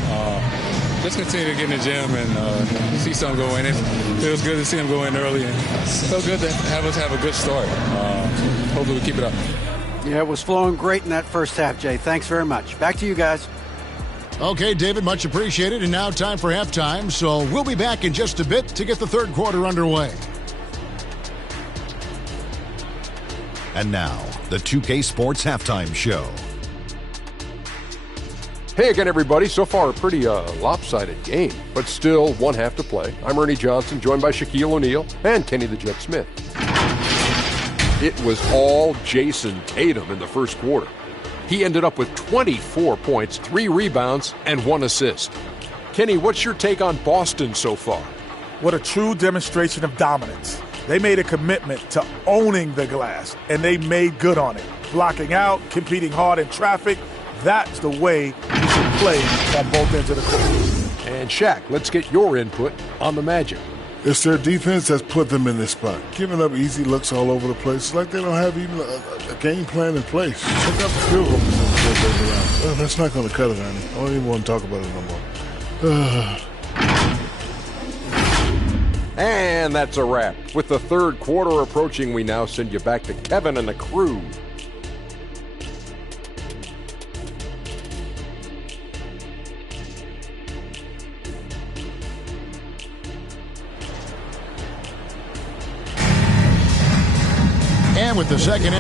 Just continue to get in the gym and see something go in. It feels good to see him go in early, and felt good to have us have a good start. Hopefully we keep it up. Yeah, it was flowing great in that first half, Jay. Thanks very much. Back to you guys. Okay, David, much appreciated. And now time for halftime. So we'll be back in just a bit to get the third quarter underway. And now, the 2K Sports Halftime Show. Hey again, everybody. So far, a pretty lopsided game, but still one half to play. I'm Ernie Johnson, joined by Shaquille O'Neal and Kenny the Jet Smith. It was all Jason Tatum in the first quarter. He ended up with 24 points, 3 rebounds, and 1 assist. Kenny, what's your take on Boston so far? What a true demonstration of dominance. They made a commitment to owning the glass, and they made good on it. Blocking out, competing hard in traffic. That's the way you should play on both ends of the court. And Shaq, let's get your input on the Magic. It's their defense that's put them in this spot. Giving up easy looks all over the place. It's like they don't have even a game plan in place. Check out the field goal percentage. Well, that's not going to cut it, Ernie. I don't even want to talk about it no more. And that's a wrap. With the third quarter approaching, we now send you back to Kevin and the crew. And with the second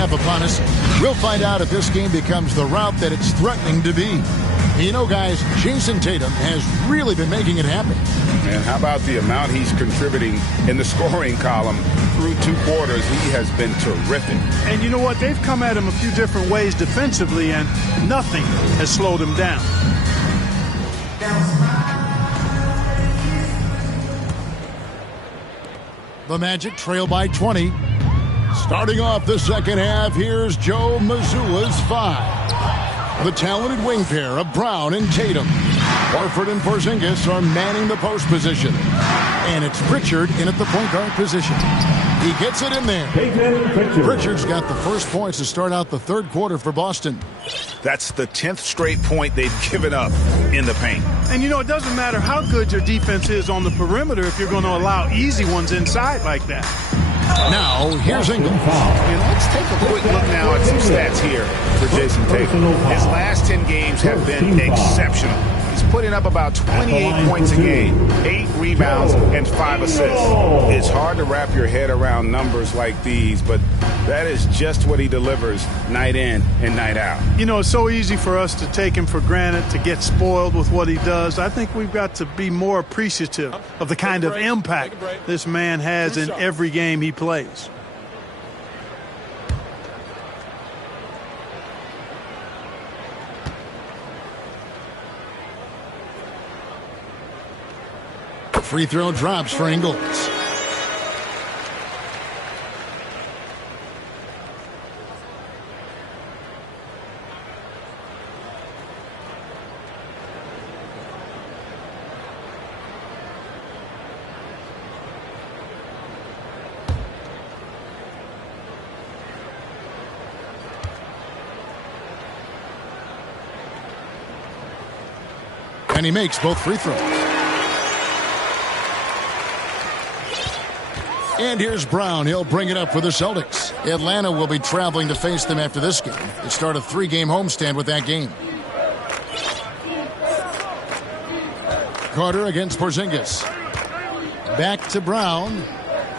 Upon us, we'll find out if this game becomes the route that it's threatening to be. You know, guys, Jason Tatum has really been making it happen. And how about the amount he's contributing in the scoring column through 2 quarters? He has been terrific. And you know what? They've come at him a few different ways defensively, and nothing has slowed him down. The Magic trail by 20. Starting off the second half, here's Joe Mazzulla's 5. The talented wing pair of Brown and Tatum. Horford and Porzingis are manning the post position. And it's Pritchard in at the point guard position. He gets it in there. Pritchard's got the first points to start out the third quarter for Boston. That's the 10th straight point they've given up in the paint. And, you know, it doesn't matter how good your defense is on the perimeter if you're going to allow easy ones inside like that. Now, here's Ingram. And let's take a quick look now at some stats here for Jason Tatum. His last 10 games have been exceptional. He's putting up about 28 points a game, 8 rebounds, and 5 assists. It's hard to wrap your head around numbers like these, but that is just what he delivers night in and night out. You know, it's so easy for us to take him for granted, to get spoiled with what he does. I think we've got to be more appreciative of the kind of impact this man has in every game he plays. Free throw drops for Ingles. And he makes both free throws. And here's Brown. He'll bring it up for the Celtics. Atlanta will be traveling to face them after this game. They start a 3-game homestand with that game. Carter against Porzingis. Back to Brown.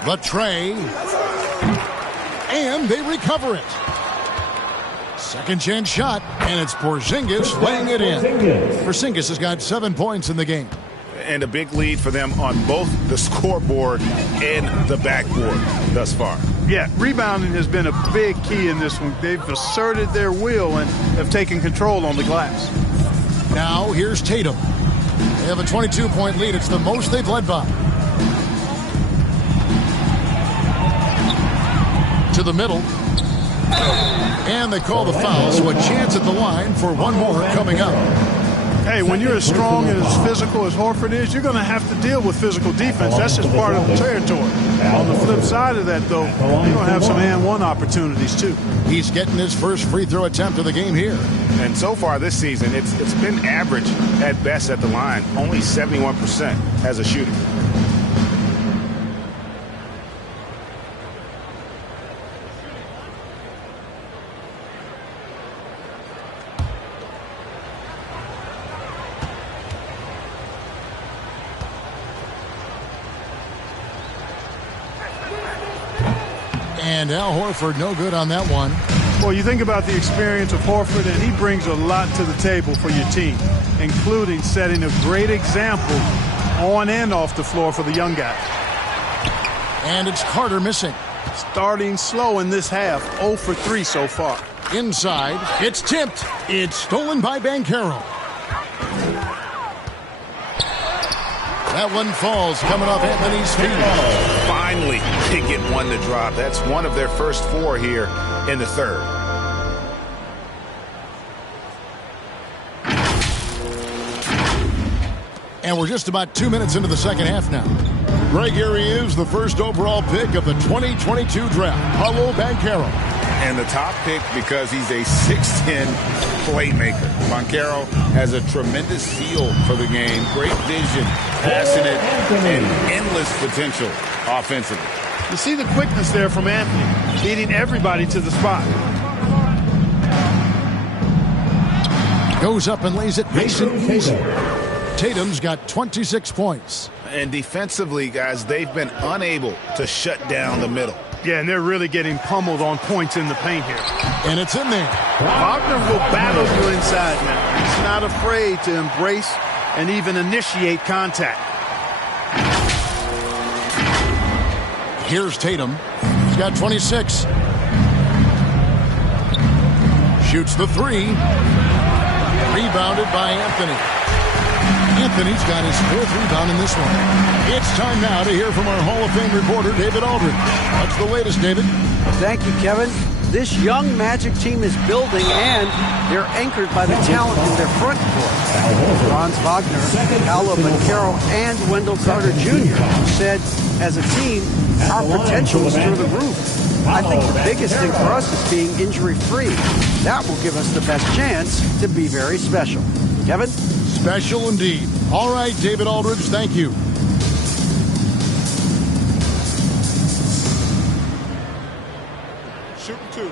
The tray. And they recover it. Second chance shot. And it's Porzingis laying it in. Porzingis has got 7 points in the game. And a big lead for them on both the scoreboard and the backboard thus far. Yeah, rebounding has been a big key in this one. They've asserted their will and have taken control on the glass. Now here's Tatum. They have a 22-point lead. It's the most they've led by. To the middle. And they call the foul, so a chance at the line for one more coming up. Hey, when you're as strong and as physical as Horford is, you're going to have to deal with physical defense. That's just part of the territory. On the flip side of that, though, you're going to have some and-one opportunities, too. He's getting his first free throw attempt of the game here. And so far this season, it's been average at best at the line, only 71% as a shooter. And Al Horford, no good on that one. Well, you think about the experience of Horford, and he brings a lot to the table for your team, including setting a great example on and off the floor for the young guy. And it's Carter missing. Starting slow in this half, 0 for 3 so far. Inside, it's tipped. It's stolen by Banchero. That one falls coming off Anthony's feet. Finally, they get one to drop. That's one of their first 4 here in the third. And we're just about 2 minutes into the second half now. Greg, here he is, the first overall pick of the 2022 draft, Paolo Banchero. And the top pick because he's a 6'10 playmaker. Banchero has a tremendous feel for the game, great vision, passionate, and endless potential offensively. You see the quickness there from Anthony, beating everybody to the spot. Goes up and lays it nice and easy. Tatum's got 26 points. And defensively, guys, they've been unable to shut down the middle. Yeah, and they're really getting pummeled on points in the paint here. And it's in there. Wagner will battle you inside now. He's not afraid to embrace and even initiate contact. Here's Tatum. He's got 26. Shoots the three. Rebounded by Anthony. Anthony's got his 4th rebound in this one. It's time now to hear from our Hall of Fame reporter, David Aldridge. What's the latest, David? Thank you, Kevin. This young Magic team is building, and they're anchored by the talent in their front court. Franz Wagner, Paolo Banchero, and Wendell Carter Jr. said, as a team, our potential is through the roof. I think the biggest thing for us is being injury-free. That will give us the best chance to be very special. Kevin? Special indeed. All right, David Aldridge, thank you. Shooting 2.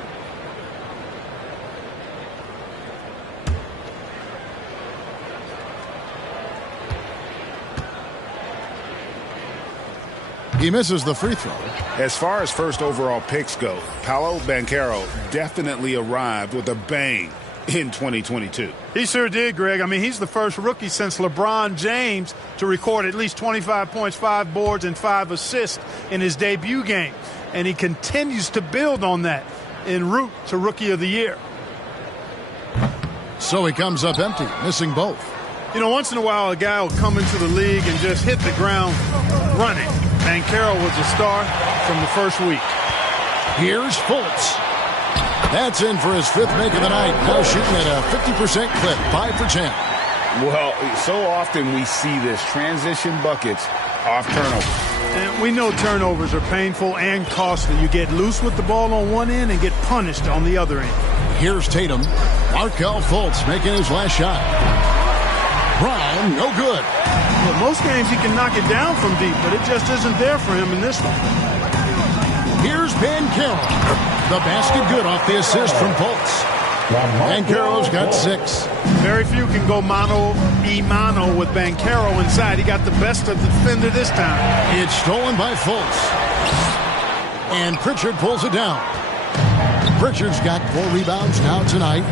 He misses the free throw. As far as first overall picks go, Paolo Banchero definitely arrived with a bang in 2022. He sure did, Greg. I mean, he's the first rookie since LeBron James to record at least 25 points, 5 boards, and 5 assists in his debut game. And he continues to build on that en route to Rookie of the Year. So he comes up empty, missing both. You know, once in a while, a guy will come into the league and just hit the ground running. Banchero was a star from the first week. Here's Fultz. That's in for his 5th make of the night. Now shooting at a 50% clip, 5 for 10. Well, so often we see this transition buckets off turnovers. And we know turnovers are painful and costly. You get loose with the ball on one end and get punished on the other end. Here's Tatum. Markelle Fultz making his last shot. Brown, no good. Well, most games he can knock it down from deep, but it just isn't there for him in this one. Here's Banchero. The basket good off the assist from Fultz. Banchero's got 6. Very few can go mano-a-mano with Banchero inside. He got the best of the defender this time. It's stolen by Fultz. And Pritchard pulls it down. Pritchard's got 4 rebounds now tonight.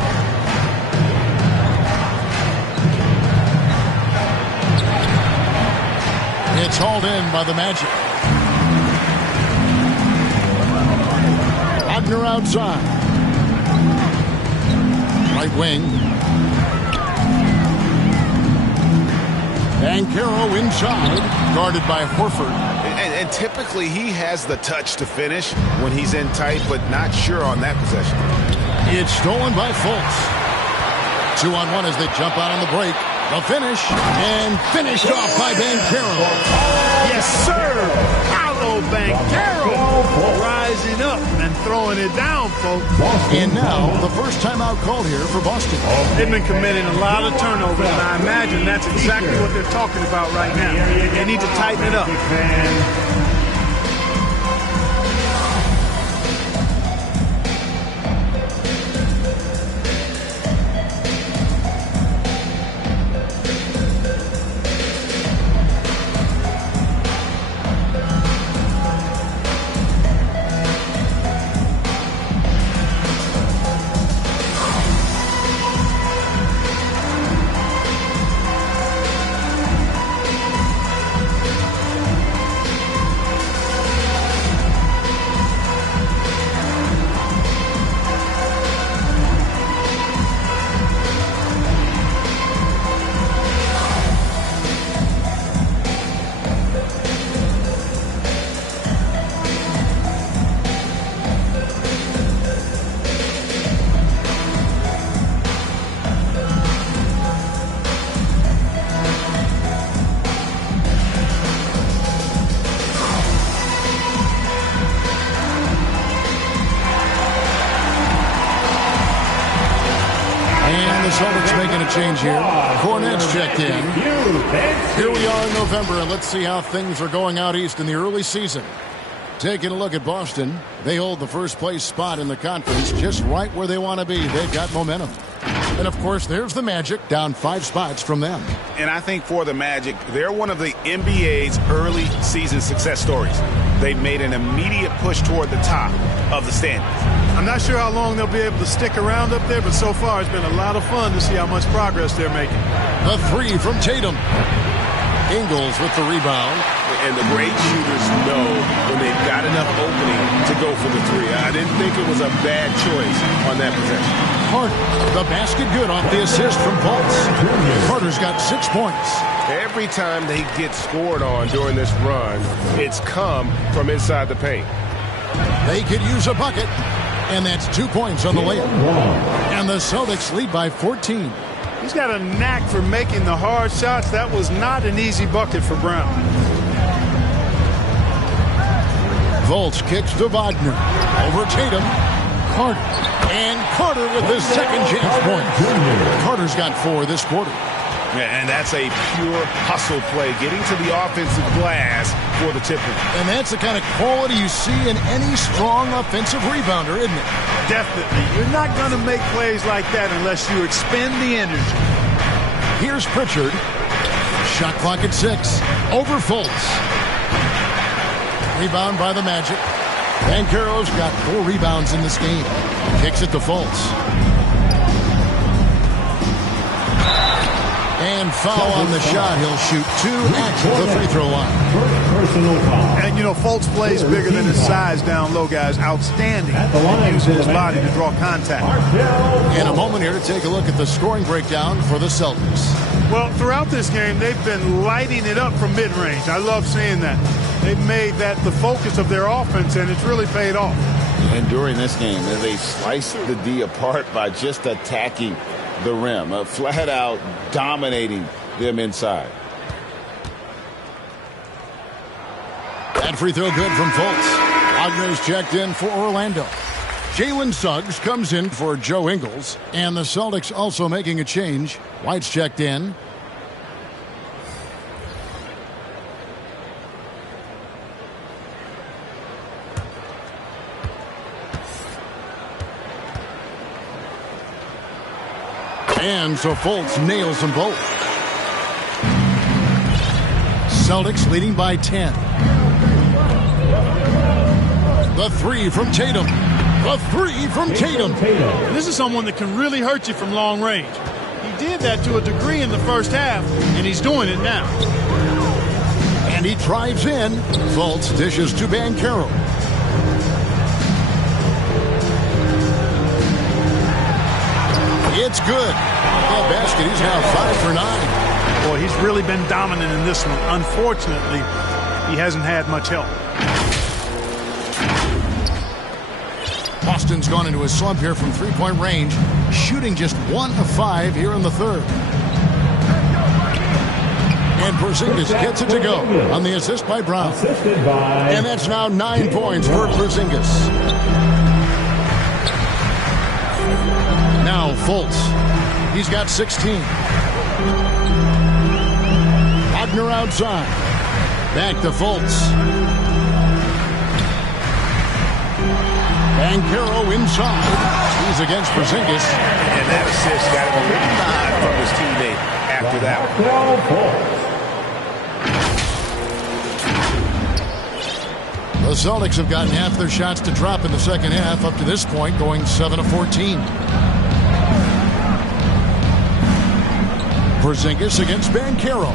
It's hauled in by the Magic. Wagner outside. Right wing. Banchero inside, guarded by Horford. And typically he has the touch to finish when he's in tight, but not sure on that possession. It's stolen by Fultz. 2-on-1 as they jump out on the break. The finish, and finished off by Banchero. Yes, sir. Paolo Banchero rising up and throwing it down, folks. And now, the first timeout called here for Boston. They've been committing a lot of turnovers, and I imagine that's exactly what they're talking about right now. They need to tighten it up. Celtics making a change here. Cornette's checked in. Here we are in November, and let's see how things are going out east in the early season. Taking a look at Boston, they hold the first place spot in the conference just right where they want to be. They've got momentum. And, of course, there's the Magic, down 5 spots from them. And I think for the Magic, they're one of the NBA's early season success stories. They've made an immediate push toward the top of the standings. I'm not sure how long they'll be able to stick around up there, but so far it's been a lot of fun to see how much progress they're making. The 3 from Tatum. Ingles with the rebound. And the great shooters know when they've got enough opening to go for the 3. I didn't think it was a bad choice on that possession. Carter, the basket good off the assist from Fultz. Carter's got 6 points. Every time they get scored on during this run, it's come from inside the paint. They could use a bucket, and that's 2 points on the layup. And the Celtics lead by 14. He's got a knack for making the hard shots. That was not an easy bucket for Brown. Fultz kicks to Wagner. Over Tatum. Carter. And Carter with his second chance point. Carter's got 4 this quarter. Yeah, and that's a pure hustle play, getting to the offensive glass for the tip. And that's the kind of quality you see in any strong offensive rebounder, isn't it? Definitely. You're not going to make plays like that unless you expend the energy. Here's Pritchard. Shot clock at 6. Over Fultz. Rebound by the Magic. Banchero's got 4 rebounds in this game. Kicks it to Fultz. And foul on the shot. He'll shoot 2 at the free throw line. And, you know, Fultz plays bigger than his size down low, guys. Outstanding. He uses his body to draw contact. In a moment here to take a look at the scoring breakdown for the Celtics. Well, throughout this game, they've been lighting it up from mid-range. I love seeing that. They've made that the focus of their offense, and it's really paid off. And during this game, they sliced the D apart by just attacking the rim, flat out dominating them inside. That free throw good from Fultz. Wagner's checked in for Orlando. Jalen Suggs comes in for Joe Ingles. And the Celtics also making a change. White's checked in. And so Fultz nails them both. Celtics leading by 10. The 3 from Tatum. The 3 from Tatum. This is someone that can really hurt you from long range. He did that to a degree in the first half, and he's doing it now. And he drives in. Fultz dishes to Banchero. It's good. That basket, he's now 5 for 9. Boy, he's really been dominant in this one. Unfortunately, he hasn't had much help. Boston's gone into a slump here from three-point range, shooting just 1 of 5 here in the third. And Porzingis gets it to go on the assist by Brown. And that's now 9 points for Porzingis. Now Fultz. He's got 16. Wagner outside. Back to Fultz. Banchero inside. He's against Porzingis. And that assist got a little nod from his teammate after that one. The Celtics have gotten half their shots to drop in the second half up to this point, going 7 of 14. Porzingis against Banchero.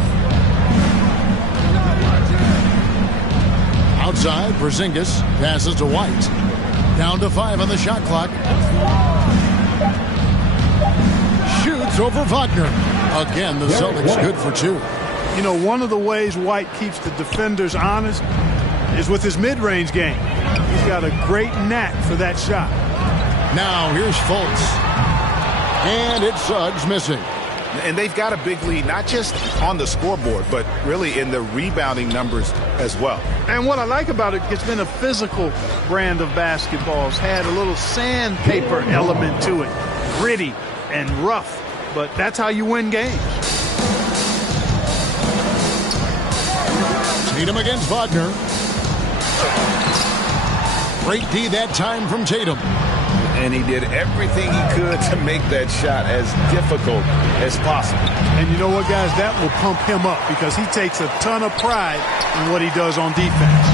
Outside, Porzingis passes to White. Down to 5 on the shot clock. Shoots over Wagner. Again, the Celtics good for 2. You know, one of the ways White keeps the defenders honest is with his mid-range game. He's got a great knack for that shot. Now here's Fultz. And it's Suggs missing. And they've got a big lead, not just on the scoreboard, but really in the rebounding numbers as well. And what I like about it, it's been a physical brand of basketball. It's had a little sandpaper element to it. Gritty and rough, but that's how you win games. Tatum against Wagner. Great D that time from Tatum. and he did everything he could to make that shot as difficult as possible. And you know what, guys? That will pump him up because he takes a ton of pride in what he does on defense.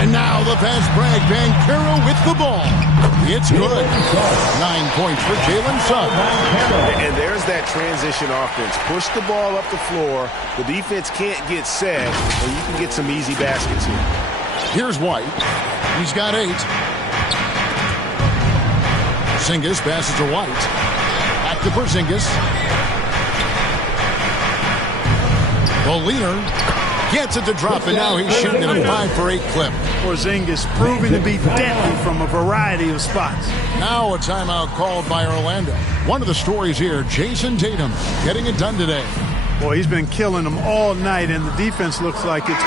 And now the fast break. Banchero with the ball. It's good. 9 points for Jalen Suggs. And there's that transition offense. Push the ball up the floor. The defense can't get set, and you can get some easy baskets here. Here's White. He's got 8. Porzingis passes to White. Back to Porzingis. The leader gets it to drop, and now he's shooting at a 5 for 8 clip. Porzingis proving to be deadly from a variety of spots. Now a timeout called by Orlando. One of the stories here, Jason Tatum getting it done today. Boy, he's been killing them all night, and the defense looks like it's...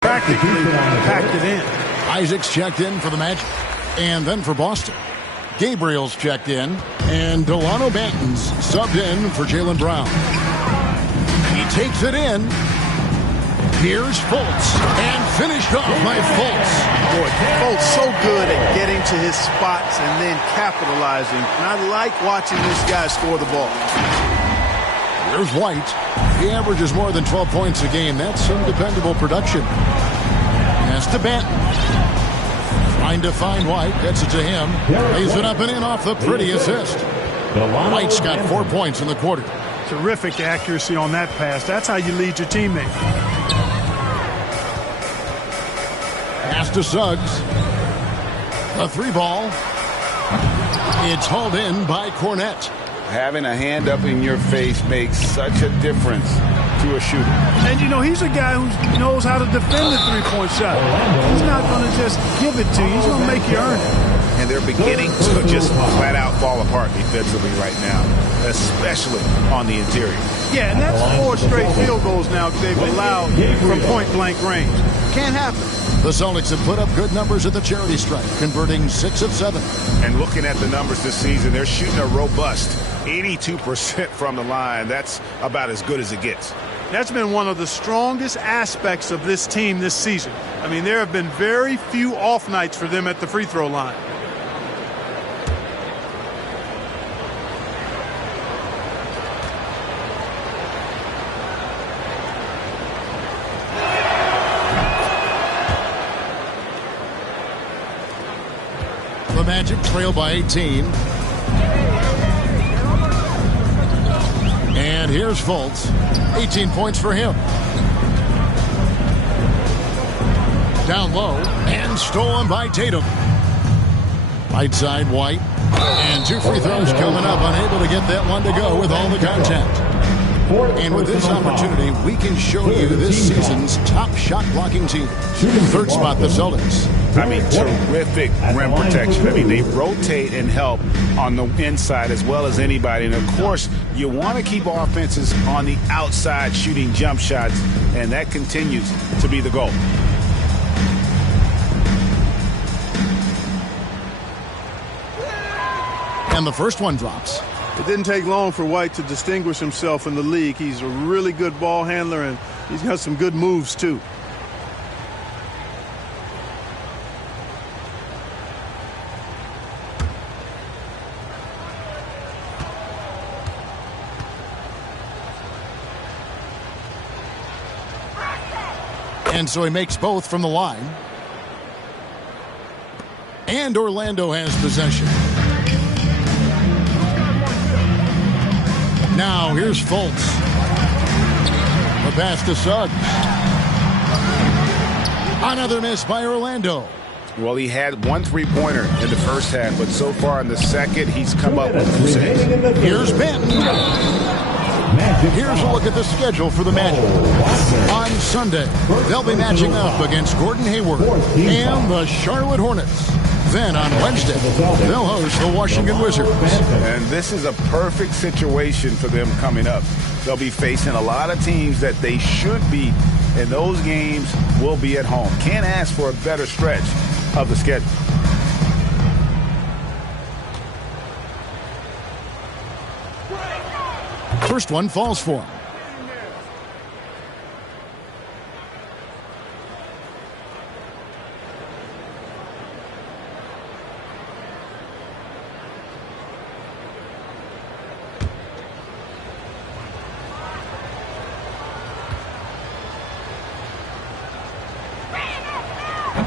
practically packed it in. Isaac's checked in for the Magic, and then for Boston. Gabriel's checked in, and Delano Banton's subbed in for Jaylen Brown. He takes it in. Here's Fultz, and finished off by Fultz. Boy, Fultz so good at getting to his spots and then capitalizing. And I like watching this guy score the ball. Here's White. He averages more than 12 points a game. That's some dependable production. Pass to Banton. Trying to find White. Gets it to him. Lays it up and in off the pretty assist. White's got 4 points in the quarter. Terrific accuracy on that pass. That's how you lead your teammate. Pass to Suggs. A 3-ball. It's hauled in by Cornette. Having a hand up in your face makes such a difference to a shooter. And, you know, he's a guy who knows how to defend the three-point shot. He's not going to just give it to you. He's going to make you earn it. And they're beginning to just flat out fall apart defensively right now, especially on the interior. Yeah, and that's 4 straight field goals now they've allowed from point-blank range. Can't happen. The Celtics have put up good numbers at the charity stripe, converting 6 of 7. And looking at the numbers this season, they're shooting a robust 82% from the line. That's about as good as it gets. That's been one of the strongest aspects of this team this season. I mean, there have been very few off nights for them at the free throw line. The Magic trail by 18. And here's Fultz. 18 points for him. Down low and stolen by Tatum. Right side, White. And 2 free throws coming up. Unable to get that one to go with all the contact. And with this opportunity, we can show you this season's top shot blocking team. 3rd spot, the Celtics. I mean, terrific rim protection. I mean, they rotate and help on the inside as well as anybody. And, of course, you want to keep offenses on the outside shooting jump shots, and that continues to be the goal. And the first one drops. It didn't take long for White to distinguish himself in the league. He's a really good ball handler, and he's got some good moves, too. And so he makes both from the line. And Orlando has possession. Now here's Fultz. The pass to Suggs. Another miss by Orlando. Well, he had 1 3-pointer in the first half, but so far in the second, he's come up with 2 saves. Here's Benton. Here's a look at the schedule for the Magic. On Sunday, they'll be matching up against Gordon Hayward and the Charlotte Hornets. Then on Wednesday, they'll host the Washington Wizards. And this is a perfect situation for them coming up. They'll be facing a lot of teams that they should beat, and those games will be at home. Can't ask for a better stretch of the schedule. First one falls for him.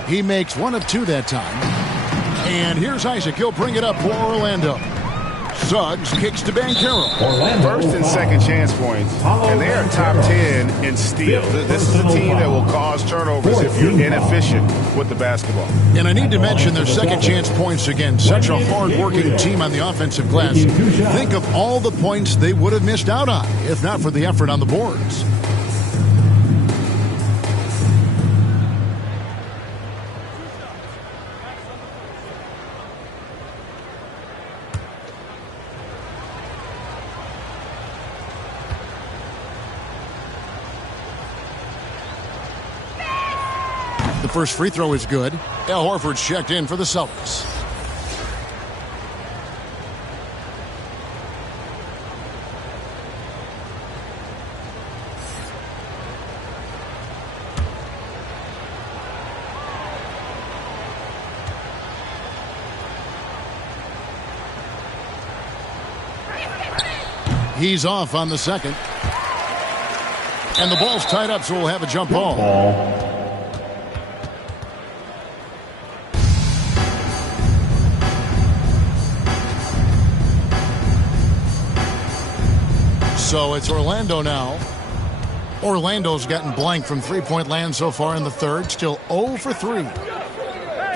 He makes 1 of 2 that time. And here's Isaac. He'll bring it up for Orlando. Suggs kicks to Banchero. First and second chance points, and they are top 10 in steals. This is a team that will cause turnovers if you're inefficient with the basketball. And I need to mention their second chance points again. Such a hard-working team on the offensive glass. Think of all the points they would have missed out on if not for the effort on the boards. The first free throw is good. Al Horford's checked in for the Celtics. He's off on the second. And the ball's tied up, so we'll have a jump ball. So it's Orlando now. Orlando's gotten blank from three-point land so far in the third. Still 0 for 3.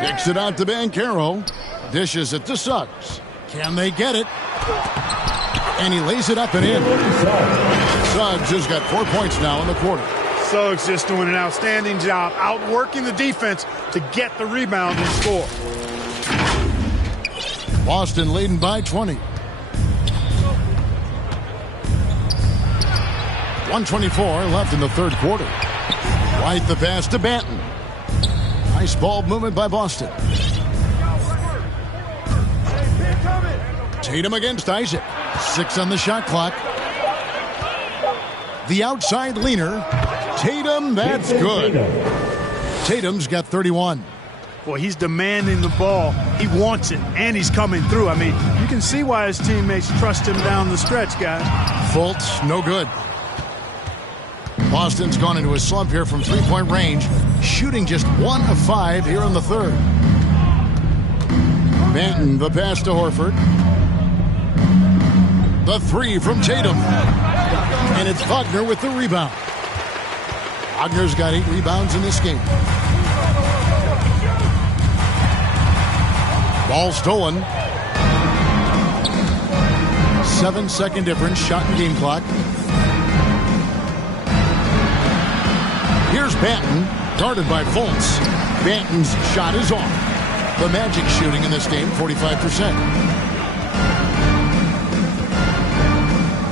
Kicks it out to Banchero. Dishes it to Suggs. Can they get it? And he lays it up and in. Suggs has got 4 points now in the quarter. Suggs just doing an outstanding job outworking the defense to get the rebound and score. Boston leading by 20. 124 left in the third quarter. Right the pass to Banton. Nice ball movement by Boston. Tatum against Isaac. 6 on the shot clock. The outside leaner. Tatum, that's good. Tatum's got 31. Boy, he's demanding the ball. He wants it, and he's coming through. I mean, you can see why his teammates trust him down the stretch, guys. Fultz, no good. Boston's gone into a slump here from three-point range, shooting just 1 of 5 here in the third. Banton, the pass to Horford. The 3 from Tatum. And it's Wagner with the rebound. Wagner's got 8 rebounds in this game. Ball stolen. 7-second difference, shot and game clock. Here's Banton, guarded by Fultz. Banton's shot is off. The Magic shooting in this game, 45%.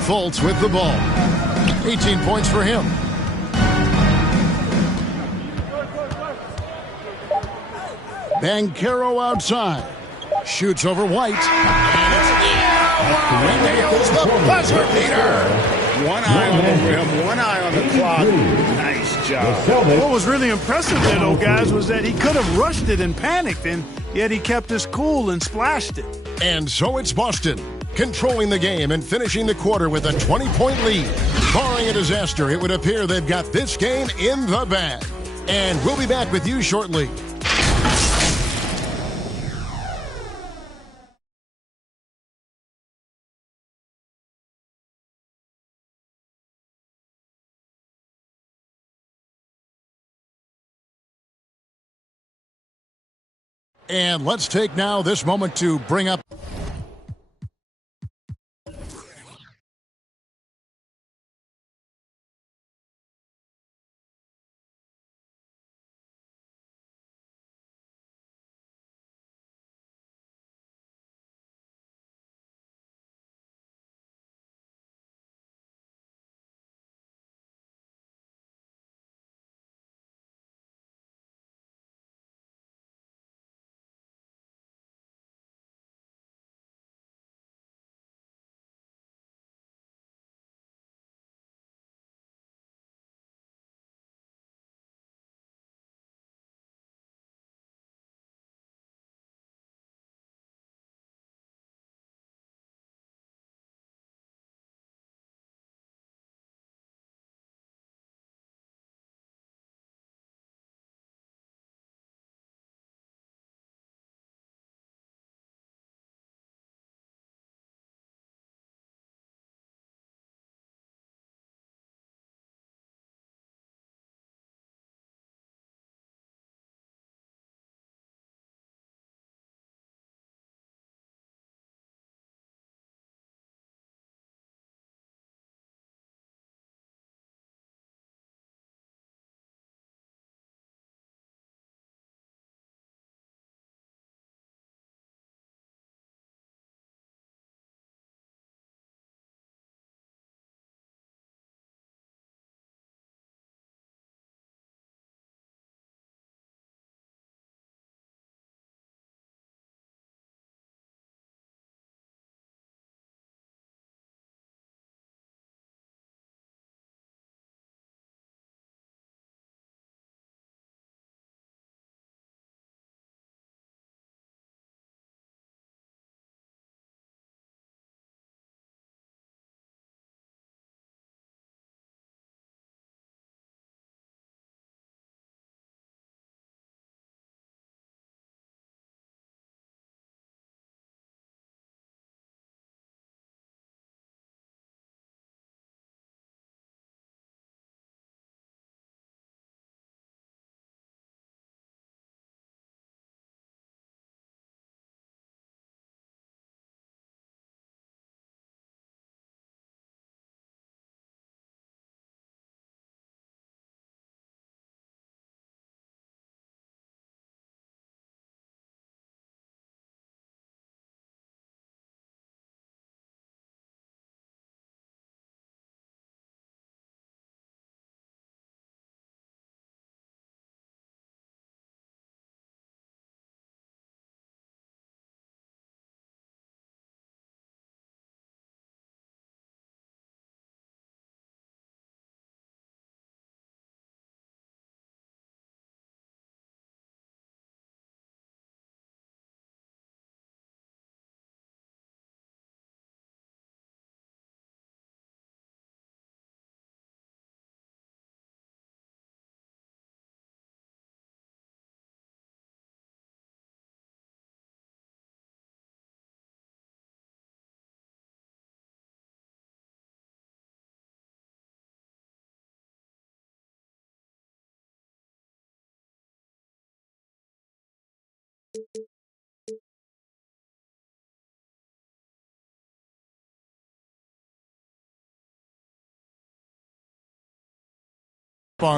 Fultz with the ball. 18 points for him. Banchero outside. Shoots over White. And there goes the buzzer beater. One eye on the rim, one eye on the clock. Nice job. What was really impressive there, though, guys, was that he could have rushed it and panicked, and yet he kept his cool and splashed it. And so it's Boston, controlling the game and finishing the quarter with a 20-point lead. Barring a disaster, it would appear they've got this game in the bag. And we'll be back with you shortly. And let's take now this moment to bring up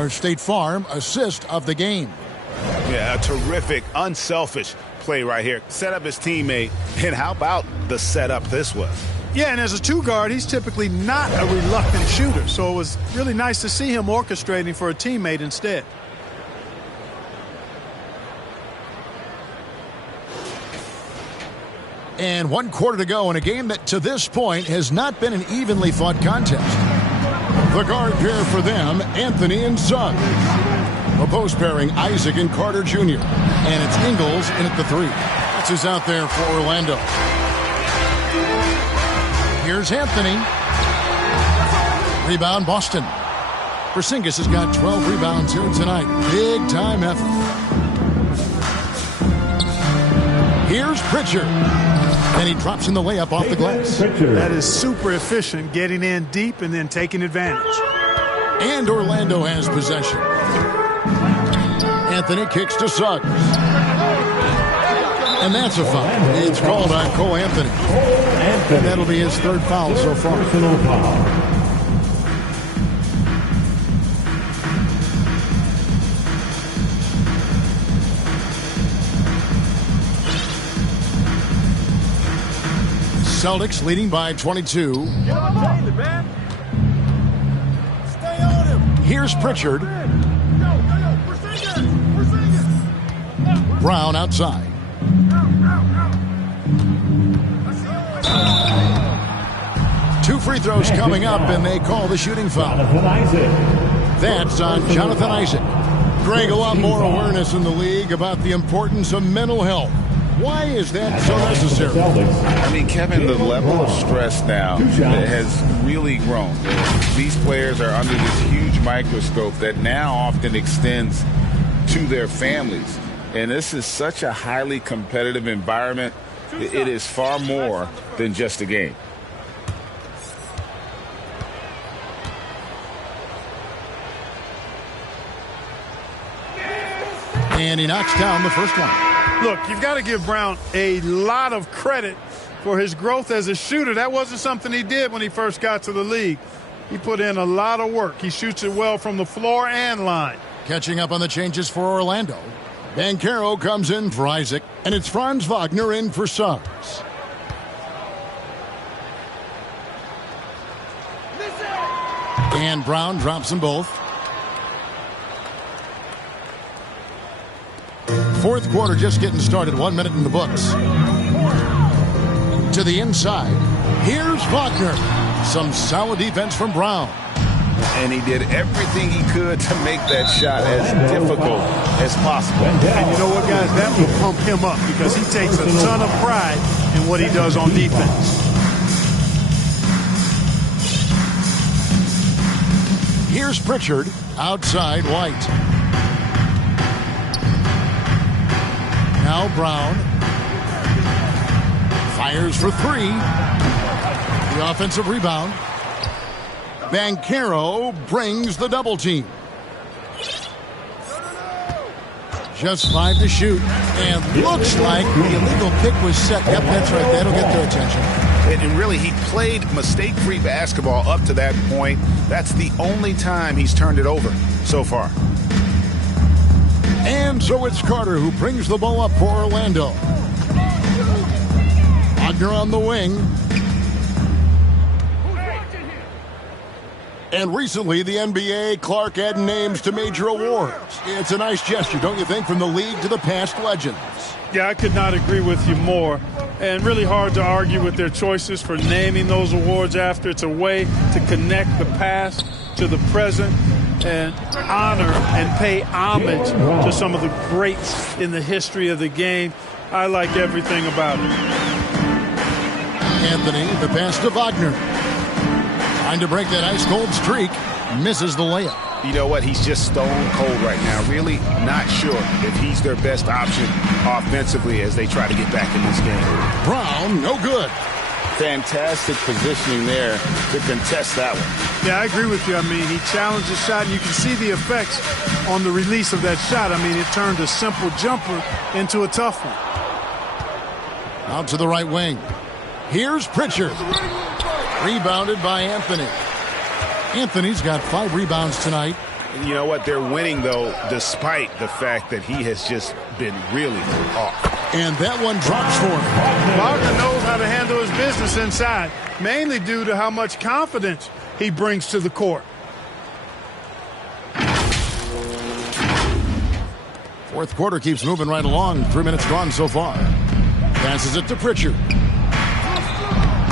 State Farm assist of the game. Yeah, a terrific, unselfish play right here. Set up his teammate, and how about the setup this was? Yeah, and as a two guard, he's typically not a reluctant shooter, so it was really nice to see him orchestrating for a teammate instead. And 1 quarter to go in a game that to this point has not been an evenly fought contest. The guard pair for them, Anthony and Suggs. The post pairing, Isaac and Carter Jr. And it's Ingles in at the 3. This is out there for Orlando. Here's Anthony. Rebound, Boston. Porzingis has got 12 rebounds here tonight. Big time effort. Here's Pritchard. And he drops in the layup off the glass. That is super efficient, getting in deep and then taking advantage. And Orlando has possession. Anthony kicks to Suggs. And that's a foul. It's called on Cole Anthony. And that'll be his 3rd foul so far. Personal foul. Celtics leading by 22. Here's Pritchard. Brown outside. Two free throws coming up, and they call the shooting foul. That's on Jonathan Isaac. Greg, a lot more awareness in the league about the importance of mental health. Why is that so necessary? I mean, Kevin, the level of stress now has really grown. These players are under this huge microscope that now often extends to their families. And this is such a highly competitive environment. It is far more than just a game. And he knocks down the first one. Look, you've got to give Brown a lot of credit for his growth as a shooter. That wasn't something he did when he first got to the league. He put in a lot of work. He shoots it well from the floor and line. Catching up on the changes for Orlando. Banchero comes in for Isaac, and it's Franz Wagner in for Suggs. And Brown drops them both. 4th quarter just getting started. 1 minute in the books. To the inside. Here's Wagner. Some solid defense from Brown. And he did everything he could to make that shot as difficult as possible. And you know what, guys? That will pump him up because he takes a ton of pride in what he does on defense. Here's Pritchard. Outside White. Now Brown fires for 3. The offensive rebound. Banchero brings the double team. Just 5 to shoot. And looks like the illegal kick was set. Yep, that's right. That'll get their attention. And really, he played mistake-free basketball up to that point. That's the only time he's turned it over so far. And so it's Carter who brings the ball up for Orlando. Wagner on the wing. And recently, the NBA, Clark added names to major awards. It's a nice gesture, don't you think, from the league to the past legends? Yeah, I could not agree with you more. And really hard to argue with their choices for naming those awards after. It's a way to connect the past to the present and honor and pay homage to some of the greats in the history of the game. I like everything about it. Anthony, the pass to Wagner. Trying to break that ice-cold streak. Misses the layup. You know what? He's just stone cold right now. Really not sure if he's their best option offensively as they try to get back in this game. Brown, no good. Fantastic positioning there to contest that one. Yeah, I agree with you. I mean, he challenged the shot, and you can see the effects on the release of that shot. I mean, it turned a simple jumper into a tough one. Out to the right wing. Here's Pritchard. Rebounded by Anthony. Anthony's got 5 rebounds tonight. You know what? They're winning, though, despite the fact that he has just been really off. And that one drops for him. Wagner knows how to handle his business inside, mainly due to how much confidence he brings to the court. Fourth quarter keeps moving right along. 3 minutes gone so far. Passes it to Pritchard.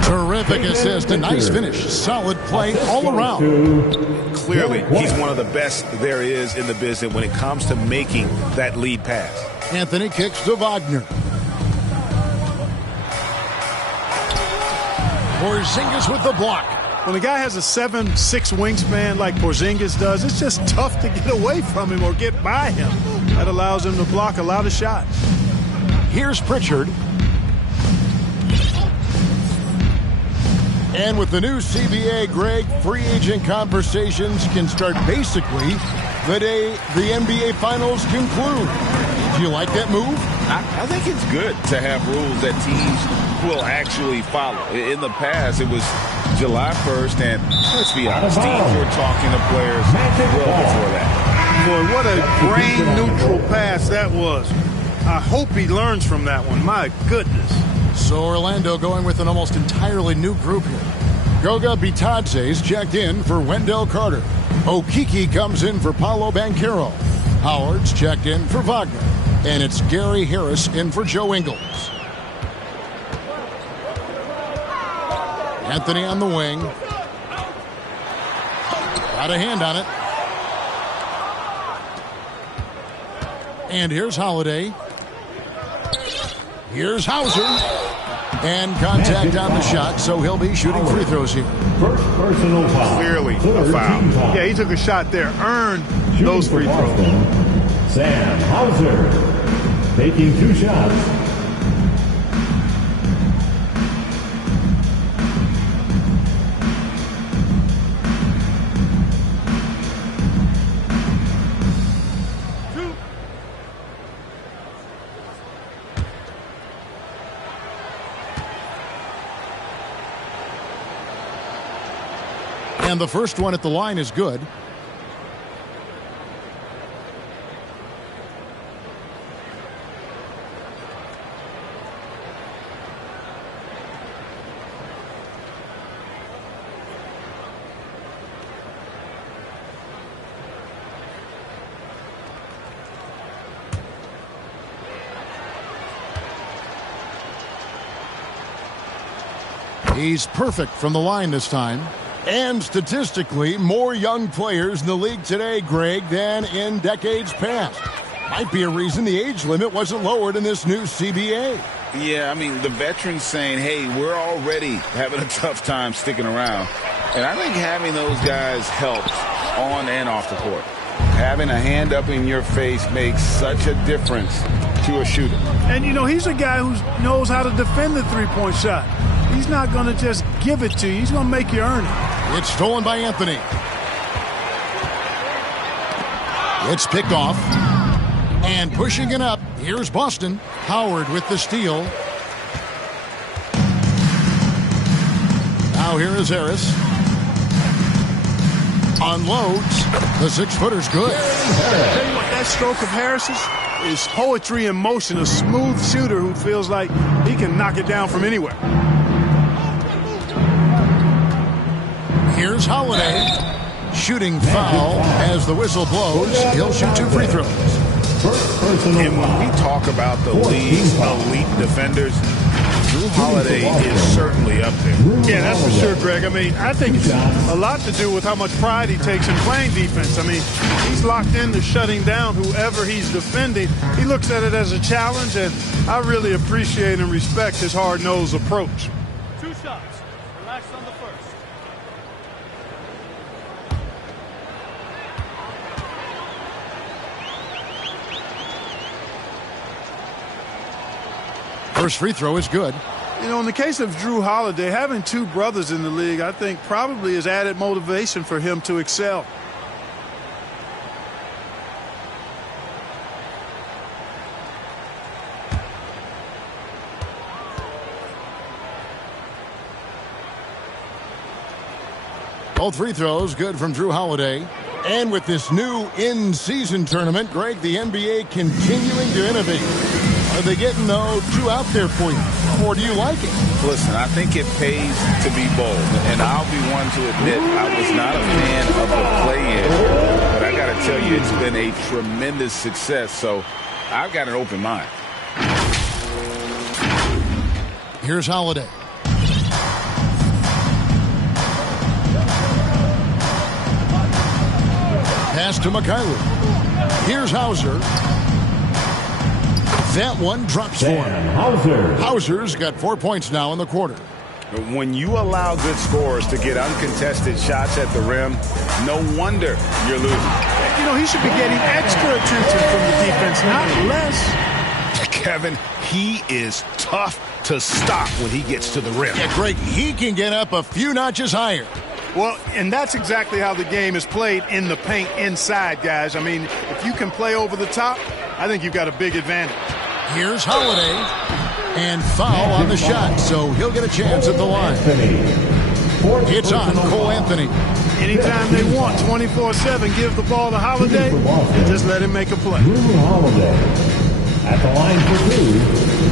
Terrific assist, a nice finish. Solid play all around. Clearly, he's one of the best there is in the business when it comes to making that lead pass. Anthony kicks to Wagner. Porzingis with the block. When a guy has a 7'6" wingspan like Porzingis does, it's just tough to get away from him or get by him. That allows him to block a lot of shots. Here's Pritchard. And with the new CBA, Greg, free agent conversations can start basically the day the NBA Finals conclude. Do you like that move? I think it's good to have rules that teams will actually follow. In the past, it was July 1st, and let's be honest, teams were talking to players well before that. Boy, what a brain-neutral pass that was. I hope he learns from that one. My goodness. So Orlando going with an almost entirely new group here. Goga Bitadze's checked in for Wendell Carter. Okiki comes in for Paolo Banchero. Howard's checked in for Wagner. And it's Gary Harris in for Joe Ingles. Anthony on the wing. Got a hand on it. And here's Holiday. Here's Hauser. And contact on the shot, so he'll be shooting free throws here. First personal foul. Clearly a foul. Yeah, he took a shot there, earned those free throws. Sam Hauser taking 2 shots. And the first one at the line is good. He's perfect from the line this time. And statistically, more young players in the league today, Greg, than in decades past. Might be a reason the age limit wasn't lowered in this new CBA. Yeah, I mean, the veterans saying, hey, we're already having a tough time sticking around. And I think having those guys helps on and off the court. Having a hand up in your face makes such a difference to a shooter. And, you know, he's a guy who knows how to defend the three-point shot. He's not going to just give it to you. He's going to make you earn it. It's stolen by Anthony. It's picked off. And pushing it up, here's Boston. Howard with the steal. Now here is Harris. Unloads. The 6-footer's good. Tell you what, that stroke of Harris's is poetry in motion. A smooth shooter who feels like he can knock it down from anywhere. Here's Holiday. Shooting foul as the whistle blows. He'll shoot 2 free throws. And when we talk about the league's elite defenders, Drew Holiday is certainly up there. Yeah, that's for sure, Greg. I mean, I think it's a lot to do with how much pride he takes in playing defense. I mean, he's locked into shutting down whoever he's defending. He looks at it as a challenge, and I really appreciate and respect his hard-nosed approach. 2 shots. Relax on the first. First free throw is good. You know, in the case of Drew Holiday, having 2 brothers in the league, I think probably is added motivation for him to excel. Both free throws good from Drew Holiday. And with this new in-season tournament, Greg, the NBA continuing to innovate. Are they getting, though, too out there for you? Or do you like it? Listen, I think it pays to be bold. And I'll be one to admit I was not a fan of the play-in. But I got to tell you, it's been a tremendous success. So I've got an open mind. Here's Holiday. Pass to Mikhailuk. Here's Hauser. That one drops for him. Hauser's got 4 points now in the quarter. When you allow good scorers to get uncontested shots at the rim, no wonder you're losing. You know, he should be getting extra attention from the defense, not less. Kevin, he is tough to stop when he gets to the rim. Yeah, Greg, he can get up a few notches higher. Well, and that's exactly how the game is played in the paint inside, guys. I mean, if you can play over the top, I think you've got a big advantage. Here's Holiday. And foul on the shot, so he'll get a chance at the line. It's on Cole Anthony. Anytime they want, 24/7, give the ball to Holiday and just let him make a play. Holiday at the line for two.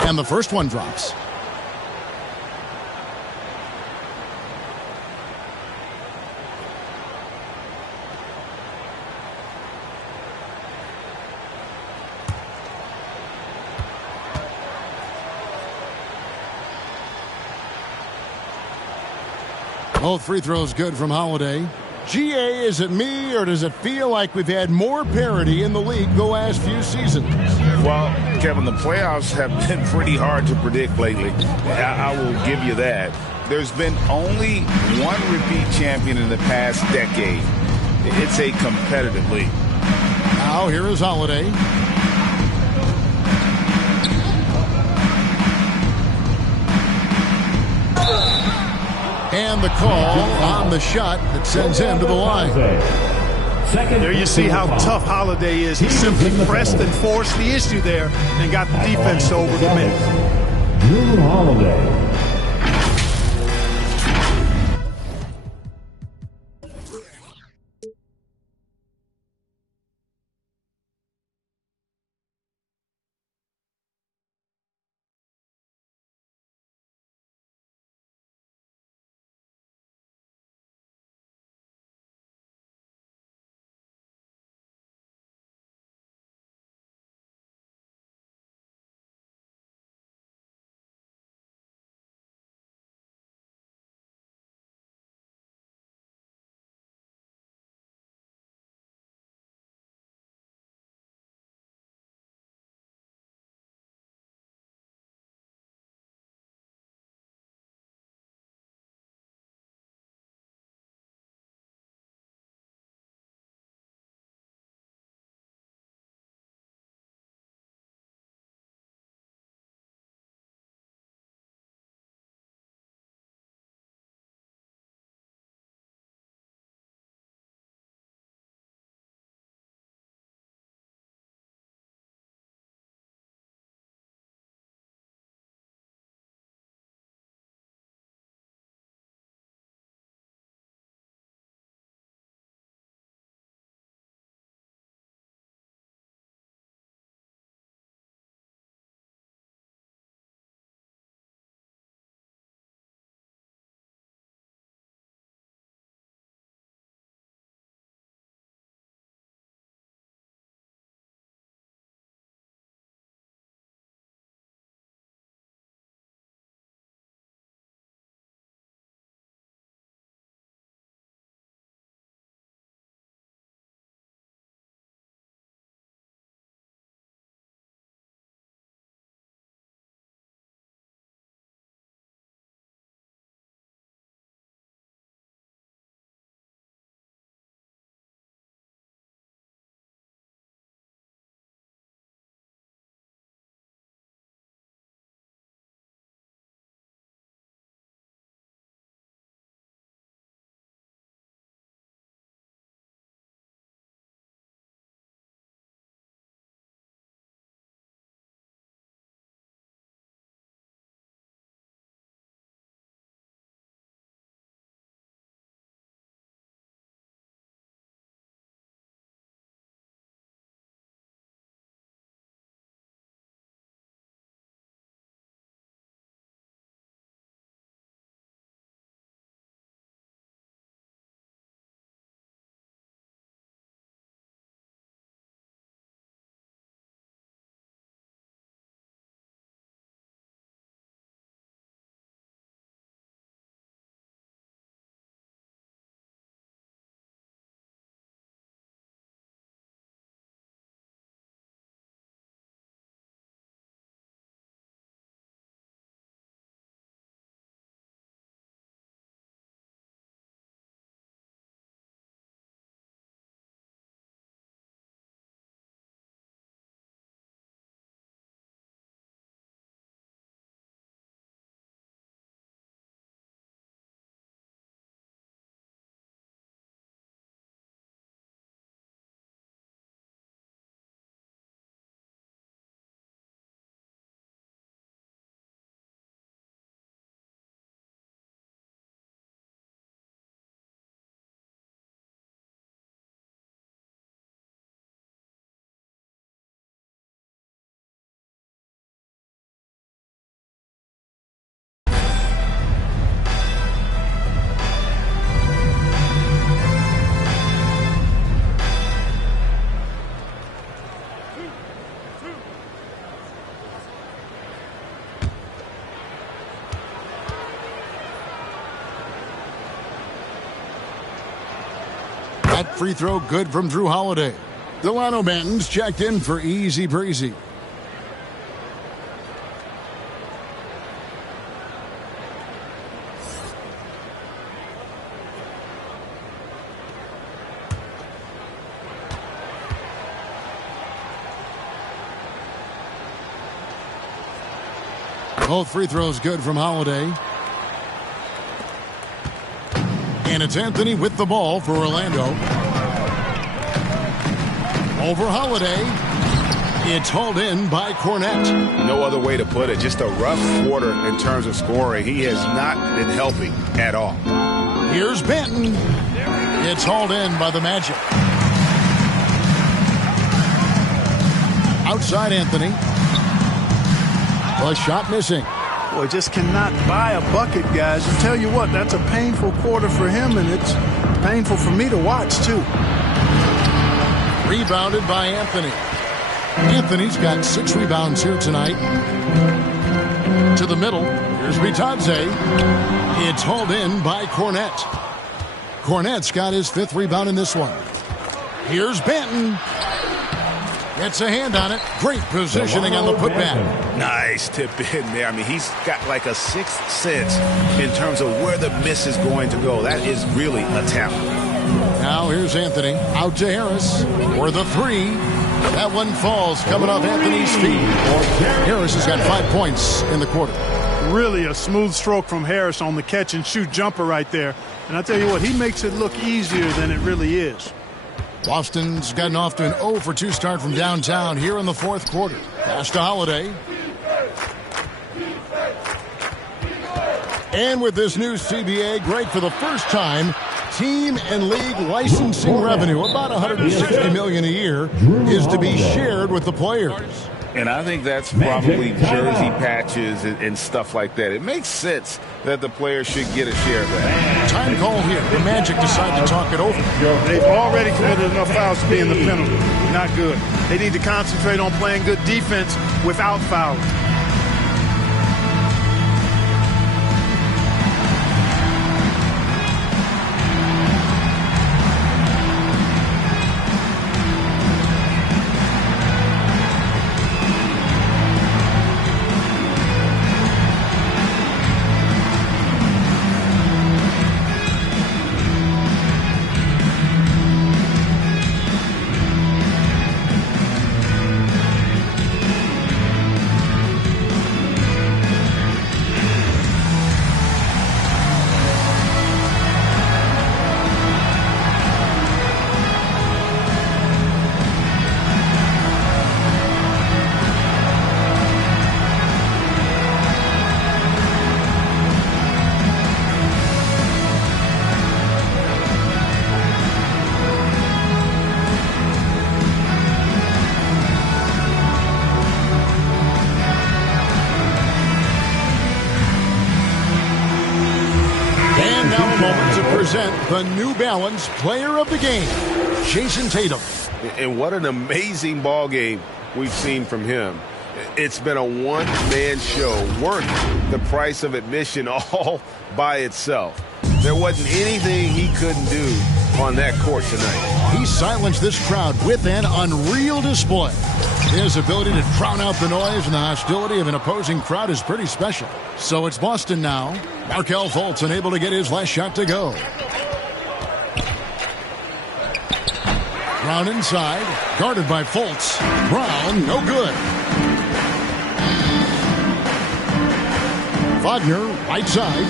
And the first one drops. Both free throws good from Holiday. GA, is it me, or does it feel like we've had more parity in the league the last few seasons? Well, Kevin, the playoffs have been pretty hard to predict lately. I will give you that. There's been only one repeat champion in the past decade. It's a competitive league. Now here is Holiday. And the call on the shot that sends him to the line. There you see how tough Holiday is. He simply pressed and forced the issue there and got the defense to overcommit. Drew Holiday. free throw good from Drew Holiday. Delano Banton's checked in for easy breezy. Both free throws good from Holiday. And it's Anthony with the ball for Orlando. Over Holiday. It's hauled in by Cornette. No other way to put it. Just a rough quarter in terms of scoring. He has not been helping at all. Here's Banton. It's hauled in by the Magic. Outside Anthony. A shot missing. Boy, just cannot buy a bucket, guys. I tell you what, that's a painful quarter for him, and it's painful for me to watch, too. Rebounded by Anthony. Anthony's got 6 rebounds here tonight. To the middle. Here's Bitadze. It's hauled in by Cornette. Cornette's got his 5th rebound in this one. Here's Banton. Gets a hand on it. Great positioning on the putback. Nice tip in there. I mean, he's got like a 6th sense in terms of where the miss is going to go. That is really a talent. Now here's Anthony. Out to Harris for the 3. That one falls coming off Anthony's feet. Harris has got 5 points in the quarter. Really a smooth stroke from Harris on the catch and shoot jumper right there. And I tell you what, he makes it look easier than it really is. Boston's gotten off to an 0 for 2 start from downtown here in the 4th quarter. Pass to Holiday. And with this new CBA, Greg, for the first time, team and league licensing revenue, about $160 million a year, is to be shared with the players. And I think that's probably jersey patches and stuff like that. It makes sense that the players should get a share of that. Time call here. The Magic decide to talk it over. They've already committed enough fouls to be in the penalty. Not good. They need to concentrate on playing good defense without fouling. The New Balance Player of the Game, Jason Tatum. And what an amazing ball game we've seen from him. It's been a one-man show worth the price of admission all by itself. There wasn't anything he couldn't do on that court tonight. He silenced this crowd with an unreal display. His ability to drown out the noise and the hostility of an opposing crowd is pretty special. So it's Boston now. Markelle Fultz unable to get his last shot to go. Brown inside, guarded by Fultz. Brown, no good. Wagner, right side.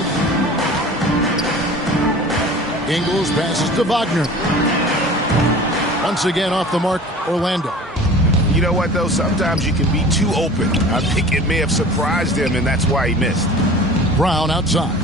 Ingles passes to Wagner. Once again off the mark, Orlando. You know what, though? Sometimes you can be too open. I think it may have surprised him, and that's why he missed. Brown outside.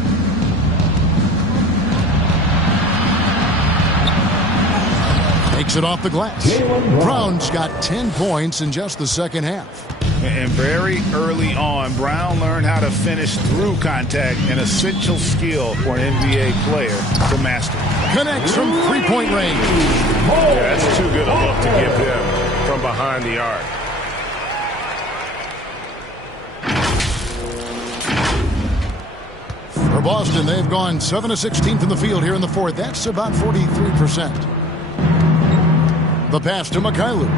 Takes it off the glass. Brown's got 10 points in just the second half. And very early on, Brown learned how to finish through contact, an essential skill for an NBA player to master. Connects from three-point range. Yeah, that's too good a look to give him from behind the arc. For Boston, they've gone 7 of 16 from the field here in the 4th. That's about 43%. The pass to Mikhailuk.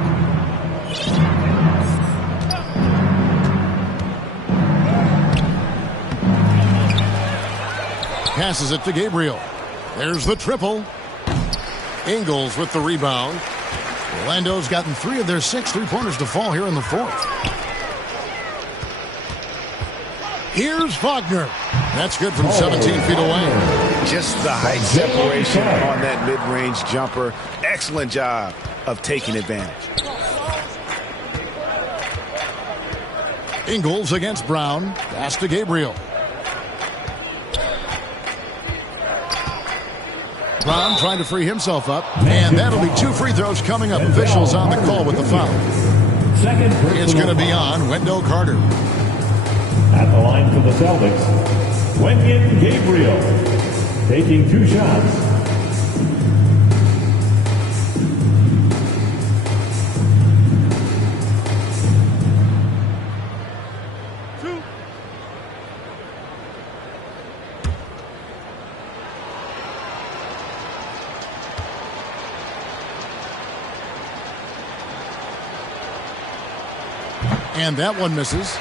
Passes it to Gabriel. There's the triple. Ingles with the rebound. Orlando's gotten 3 of their 6 3-pointers to fall here in the fourth. Here's Wagner. That's good from 17 feet away. Just the height separation on that mid-range jumper. Excellent job of taking advantage. Ingles against Brown. Pass to Gabriel. Brown trying to free himself up. And that'll be 2 free throws coming up. Officials on the call with the foul. It's going to be on Wendell Carter. At the line for the Celtics, Wenyen Gabriel taking 2 shots. And that one misses.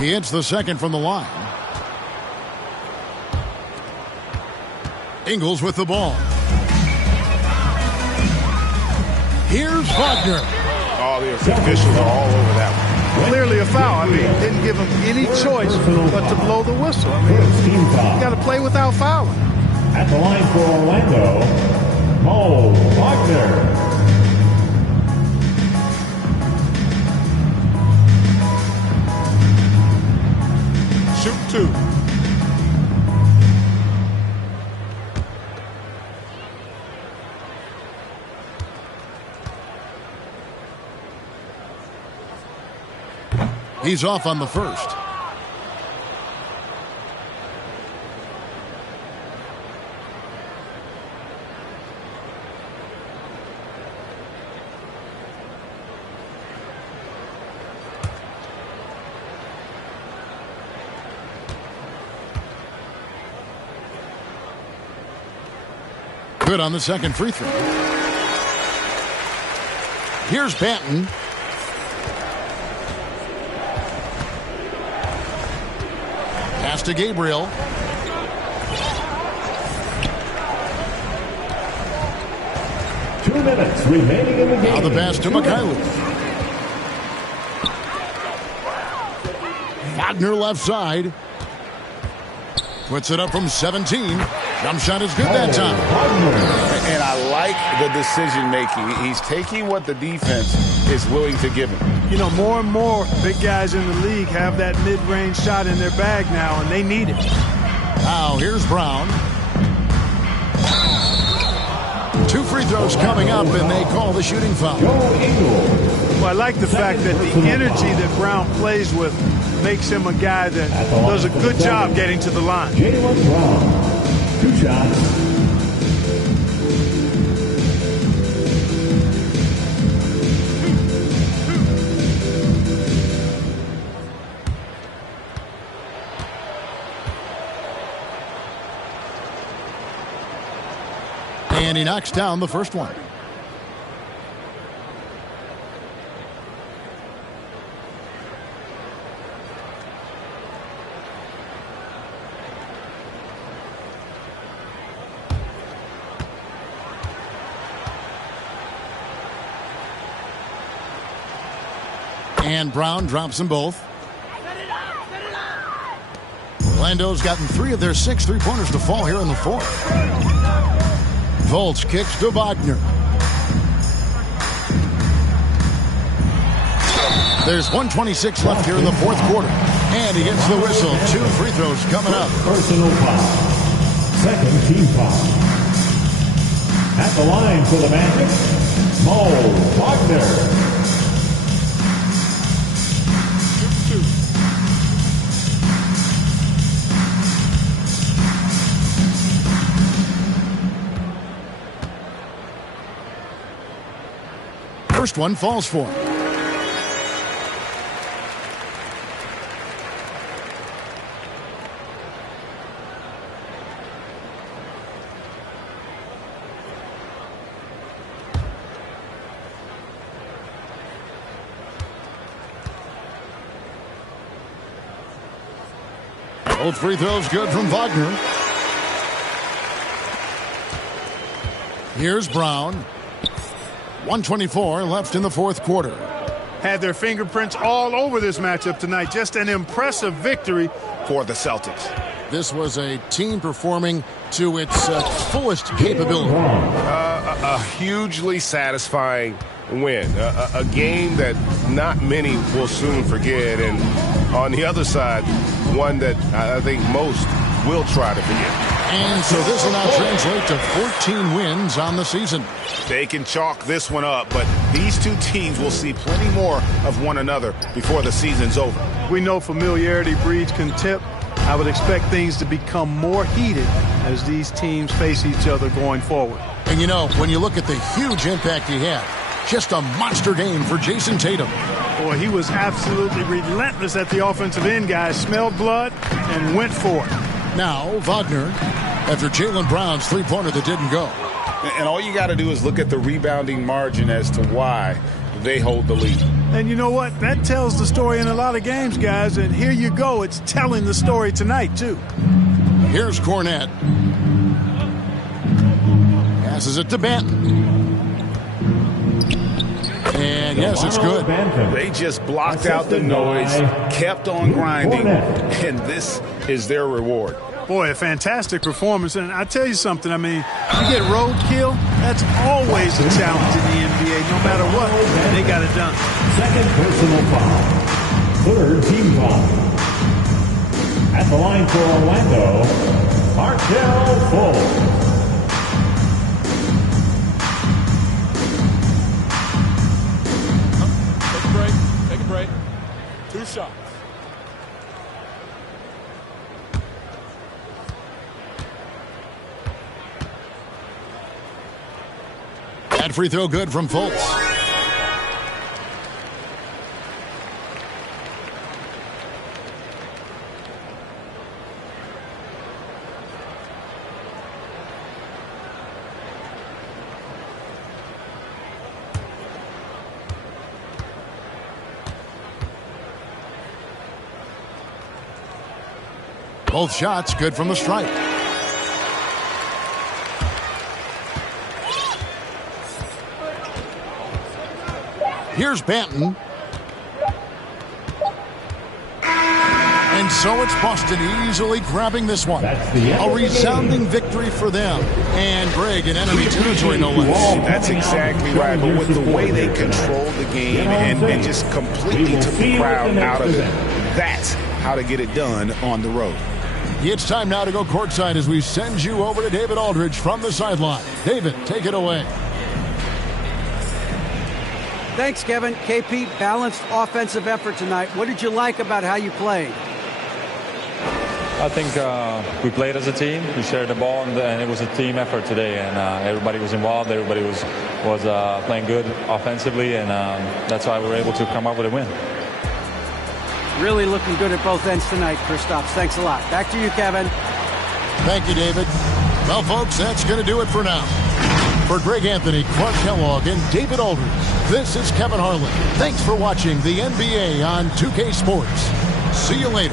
He hits the second from the line. Ingles with the ball. Here's Wagner. Oh, the officials are all over that one. Clearly a foul. I mean, didn't give him any choice but to blow the whistle. I mean, you got to play without fouling. At the line for Orlando, Mo Wagner. Shoot 2. He's off on the first. Good on the second free throw. Here's Banton. Pass to Gabriel. Two minutes remaining in the game. Now the pass to Mikhailuk. Wagner left side. Puts it up from 17. Jump shot is good that time. And I like the decision making. He's taking what the defense is willing to give him. You know, more and more big guys in the league have that mid-range shot in their bag now, and they need it. Now here's Brown. 2 free throws coming up, and they call the shooting foul. Well, I like the fact that the energy that Brown plays with makes him a guy that does a good job getting to the line. Jaylen Brown, 2 shots. And he knocks down the first one. And Brown drops them both. Orlando's gotten 3 of their 6 3-pointers to fall here in the fourth. Fultz kicks to Wagner. There's 1:26 left here in the fourth quarter. And he gets the whistle. 2 free throws coming up. Personal foul. Second team foul. At the line for the Magic, Mo Wagner. 2. first one falls for him. Both free throws good from Wagner. Here's Brown. 1:24 left in the fourth quarter. Had their fingerprints all over this matchup tonight. Just an impressive victory for the Celtics. This was a team performing to its fullest capability. A hugely satisfying win. A game that not many will soon forget. And on the other side, one that I think most will try to forget. And so this will now translate to 14 wins on the season. They can chalk this one up, but these two teams will see plenty more of one another before the season's over. We know familiarity breeds contempt. I would expect things to become more heated as these teams face each other going forward. And you know, when you look at the huge impact he had, just a monster game for Jason Tatum. Boy, he was absolutely relentless at the offensive end, guys. Smelled blood and went for it. Now, Wagner, after Jaylen Brown's three-pointer that didn't go. And all you got to do is look at the rebounding margin as to why they hold the lead. And you know what? That tells the story in a lot of games, guys. And here you go. It's telling the story tonight, too. Here's Cornette. Passes it to Banton. And yes, it's good. They just blocked out the noise, kept on grinding, and this is their reward. Boy, a fantastic performance. And I tell you something, I mean, you get roadkill, that's always a challenge in the NBA. No matter what, they got it done. Second personal foul. Third team foul. At the line for Orlando, Markelle Fultz. Take a break. 2 shots. That free throw good from Fultz. Both shots good from the stripe. Here's Banton. And so it's Boston easily grabbing this one. A resounding victory for them. And Greg in enemy territory, no less. That's exactly right. But with the way they controlled the game and just completely took the crowd out of it, that's how to get it done on the road. It's time now to go courtside as we send you over to David Aldridge from the sideline. David, take it away. Thanks, Kevin. KP, balanced offensive effort tonight. What did you like about how you played? I think we played as a team. We shared the ball, and it was a team effort today. And everybody was involved. Everybody was playing good offensively, and that's why we were able to come up with a win. Really looking good at both ends tonight, Kristaps. Thanks a lot. Back to you, Kevin. Thank you, David. Well, folks, that's going to do it for now. For Greg Anthony, Clark Kellogg, and David Aldridge, this is Kevin Harlan. Thanks for watching the NBA on 2K Sports. See you later.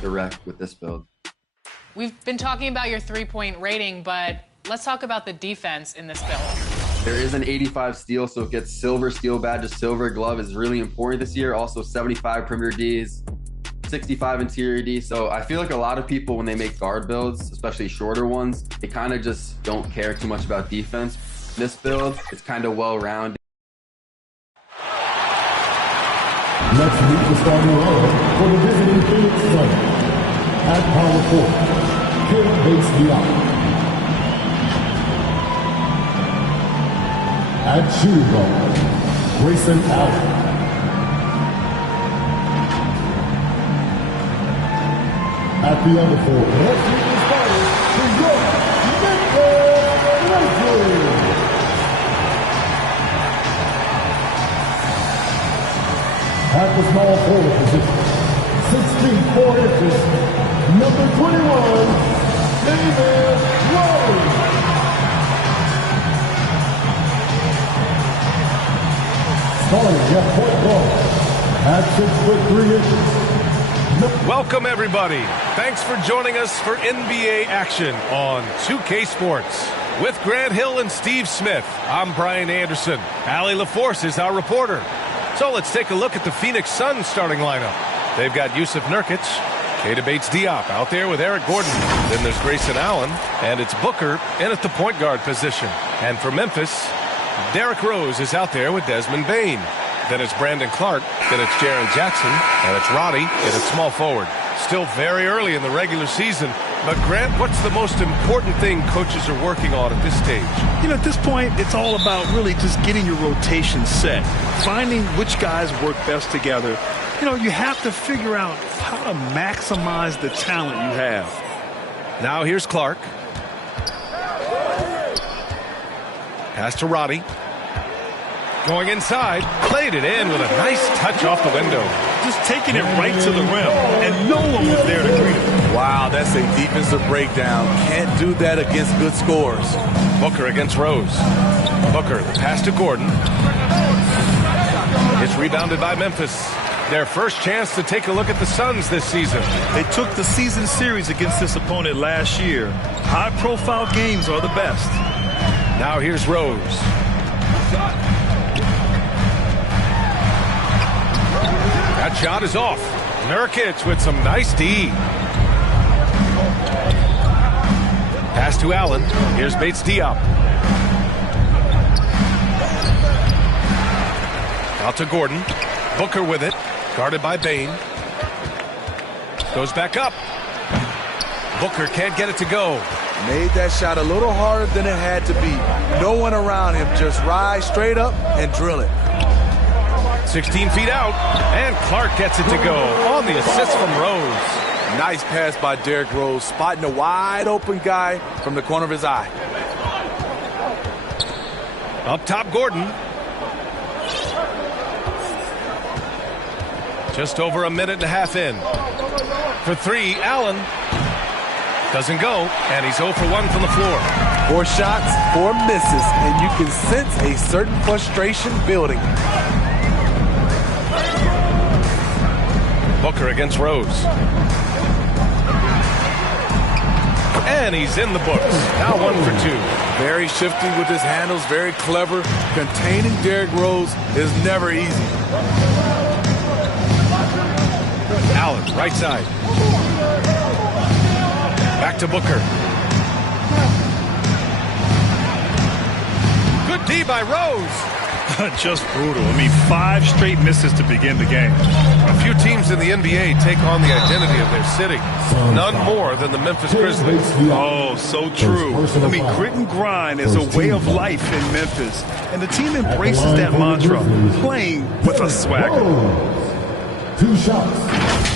direct with this build. We've been talking about your three-point rating, but let's talk about the defense in this build. There is an 85 steal, so it gets silver steal badge. A silver glove is really important this year. Also 75 perimeter Ds, 65 interior D. So I feel like a lot of people, when they make guard builds, especially shorter ones, they kind of just don't care too much about defense. This build, it's kind of well-rounded. Let's meet the starting lineup for the visiting Phoenix Suns. At power forward, Kevin Bates-Diop. At shooting guard, Grayson Allen. At the other forward, let's meet the starters for your Memphis Grizzlies. At the small forward position, 16'4" inches, number 21, David Rose. Starting at point guard, at 6'3" inches. Welcome, everybody. Thanks for joining us for NBA action on 2K Sports. With Grant Hill and Steve Smith, I'm Brian Anderson. Allie LaForce is our reporter. So let's take a look at the Phoenix Suns starting lineup. They've got Yusuf Nurkic, Keita Bates-Diop out there with Eric Gordon. Then there's Grayson Allen, and it's Booker in at the point guard position. And for Memphis, Derrick Rose is out there with Desmond Bane. Then it's Brandon Clark, then it's Jaren Jackson, and it's Roddy in at small forward. Still very early in the regular season, but Grant, what's the most important thing coaches are working on at this stage? You know, at this point, it's all about really just getting your rotation set, finding which guys work best together. You know, you have to figure out how to maximize the talent you have. Now here's Clark. Pass to Roddy. Going inside, played it in with a nice touch off the window. Just taking it right to the rim, and no one was there to greet him. Wow, that's a defensive breakdown. Can't do that against good scores. Booker against Rose. Booker, the pass to Gordon. It's rebounded by Memphis. Their first chance to take a look at the Suns this season. They took the season series against this opponent last year. High-profile games are the best. Now here's Rose. That shot is off. Nurkic with some nice D. Pass to Allen. Here's Bates-Diop. Out to Gordon. Booker with it. Guarded by Bane. Goes back up. Booker can't get it to go. Made that shot a little harder than it had to be. No one around him. Just rise straight up and drill it. 16 feet out, and Clark gets it to go on the assist from Rose. Nice pass by Derrick Rose, spotting a wide open guy from the corner of his eye. Up top, Gordon. Just over a minute and a half in. For three, Allen. Doesn't go, and he's 0 for 1 from the floor. 4 shots, 4 misses, and you can sense a certain frustration building. Booker against Rose. And he's in the books. Now 1 for 2. Very shifty with his handles, very clever. Containing Derrick Rose is never easy. Allen, right side. Back to Booker. Good D by Rose. Just brutal. I mean, 5 straight misses to begin the game. A few teams in the NBA take on the identity of their city. None more than the Memphis Grizzlies. Oh, so true. I mean, grit and grind is a way of life in Memphis. And the team embraces that mantra, playing with a swagger. 2 shots.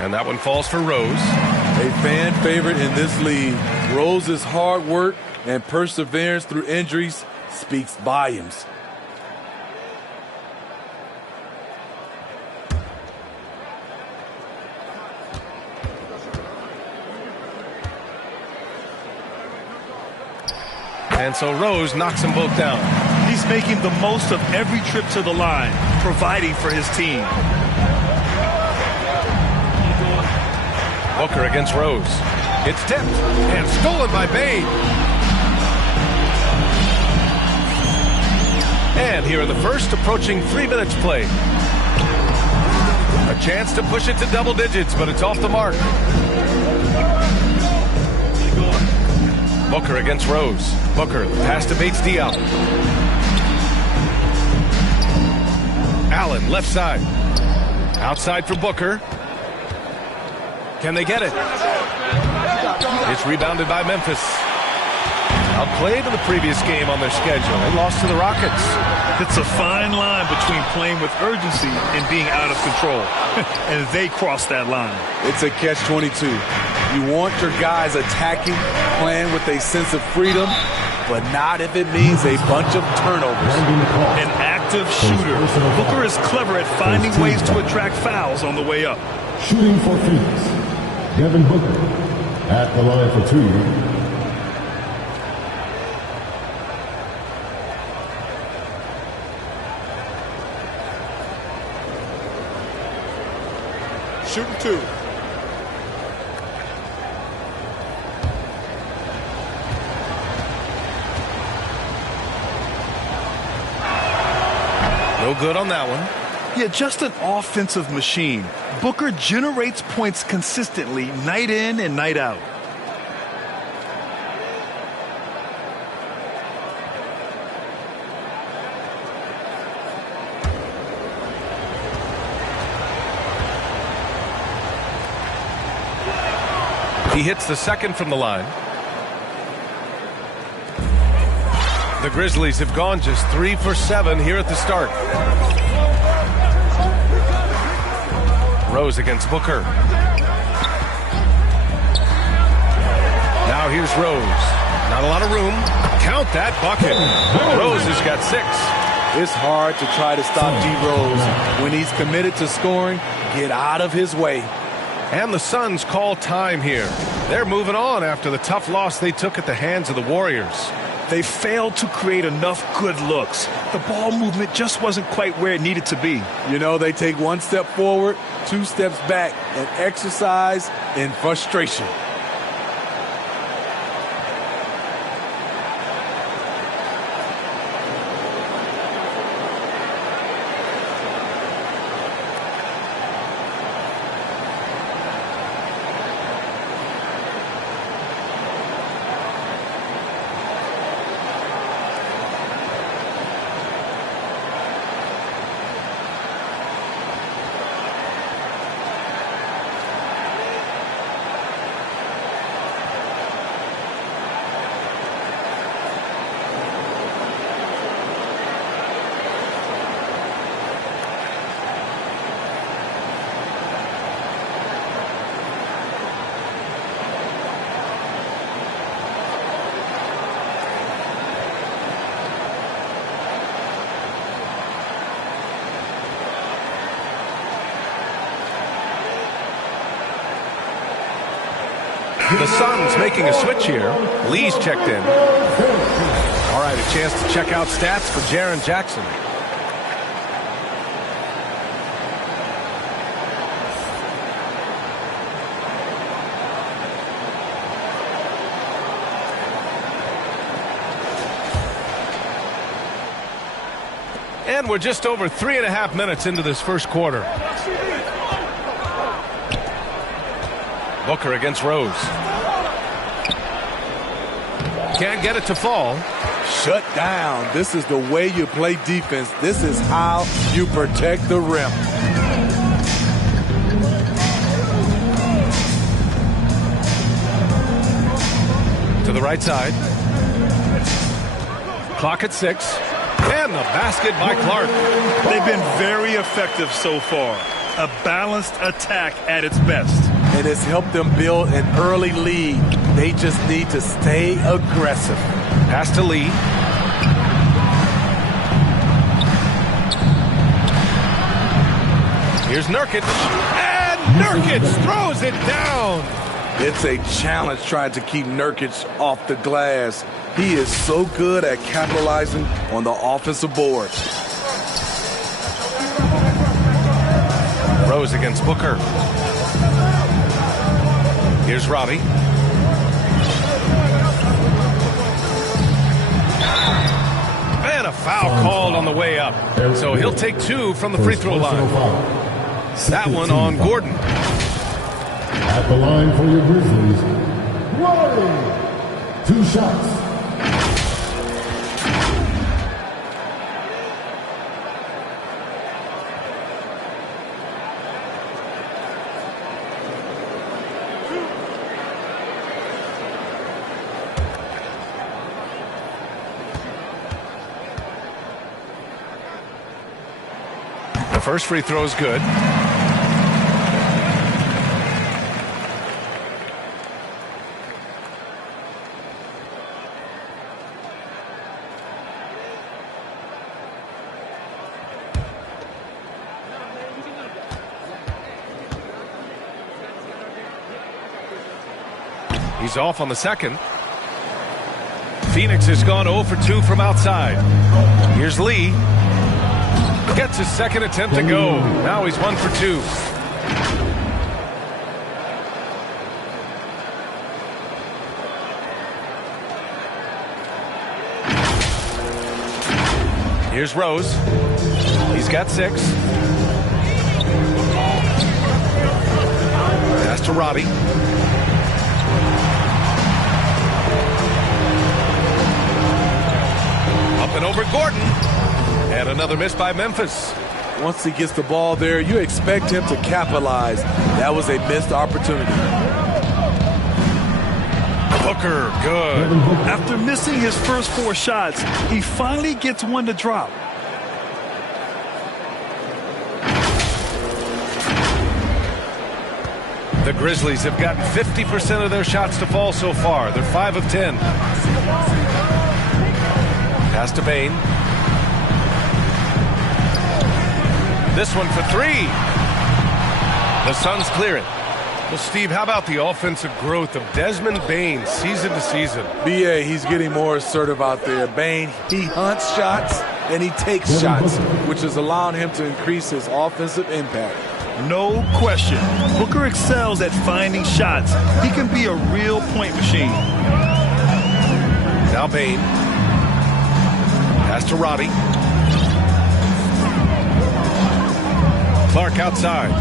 And that one falls for Rose. A fan favorite in this league. Rose's hard work and perseverance through injuries speaks volumes. And so Rose knocks them both down. He's making the most of every trip to the line, providing for his team. Booker against Rose. It's tipped and stolen by Bane. And here in the first, approaching 3 minutes played. A chance to push it to double digits, but it's off the mark. Booker against Rose. Booker, pass to Bates Diop. Allen, left side. Outside for Booker. Can they get it? It's rebounded by Memphis. Outplayed in the previous game on their schedule. They lost to the Rockets. It's a fine line between playing with urgency and being out of control. And they crossed that line. It's a catch-22. You want your guys attacking, playing with a sense of freedom, but not if it means a bunch of turnovers. An active shooter. Booker is clever at finding ways to attract fouls on the way up. Shooting for Phoenix, Devin Booker at the line for 2. Shooting 2. No good on that one. Yeah, just an offensive machine. Booker generates points consistently, night in and night out. He hits the second from the line. The Grizzlies have gone just 3 for 7 here at the start. Rose against Booker. Now here's Rose. Not a lot of room. Count that bucket. Rose has got 6. It's hard to try to stop D. Rose. When he's committed to scoring, get out of his way. And the Suns call time here. They're moving on after the tough loss they took at the hands of the Warriors. They failed to create enough good looks. The ball movement just wasn't quite where it needed to be. You know, they take 1 step forward, 2 steps back, and exercise in frustration. The Suns making a switch here. Lee's checked in. All right, a chance to check out stats for Jaren Jackson. And we're just over 3.5 minutes into this first quarter. Booker against Rose. Can't get it to fall. Shut down. This is the way you play defense. This is how you protect the rim. To the right side. Clock at 6. And the basket by Clark. They've been very effective so far. A balanced attack at its best. And it's helped them build an early lead. They just need to stay aggressive. Pass to Lee. Here's Nurkic. And Nurkic throws it down. It's a challenge trying to keep Nurkic off the glass. He is so good at capitalizing on the offensive board. Rose against Booker. Here's Roddy. And a foul called on the way up. So he'll take 2 from the free throw line. That one on Gordon. At the line for your Grizzlies, Roddy. 2 shots. The first free throw is good. He's off on the second. Phoenix has gone 0 for 2 from outside. Here's Lee. Gets his second attempt to go. Now he's 1 for 2. Here's Rose. He's got 6. Pass to Roddy. Up and over Gordon. And another miss by Memphis. Once he gets the ball there, you expect him to capitalize. That was a missed opportunity. Booker, good. After missing his first 4 shots, he finally gets one to drop. The Grizzlies have gotten 50% of their shots to fall so far. They're 5 of 10. Pass to Bain. This one for 3. The Suns clear it. Well, Steve, how about the offensive growth of Desmond Bain season to season? BA, he's getting more assertive out there. Bain, he hunts shots and he takes shots, which is allowing him to increase his offensive impact. No question. Booker excels at finding shots. He can be a real point machine. Now Bain. Pass to Roddy. Clark outside.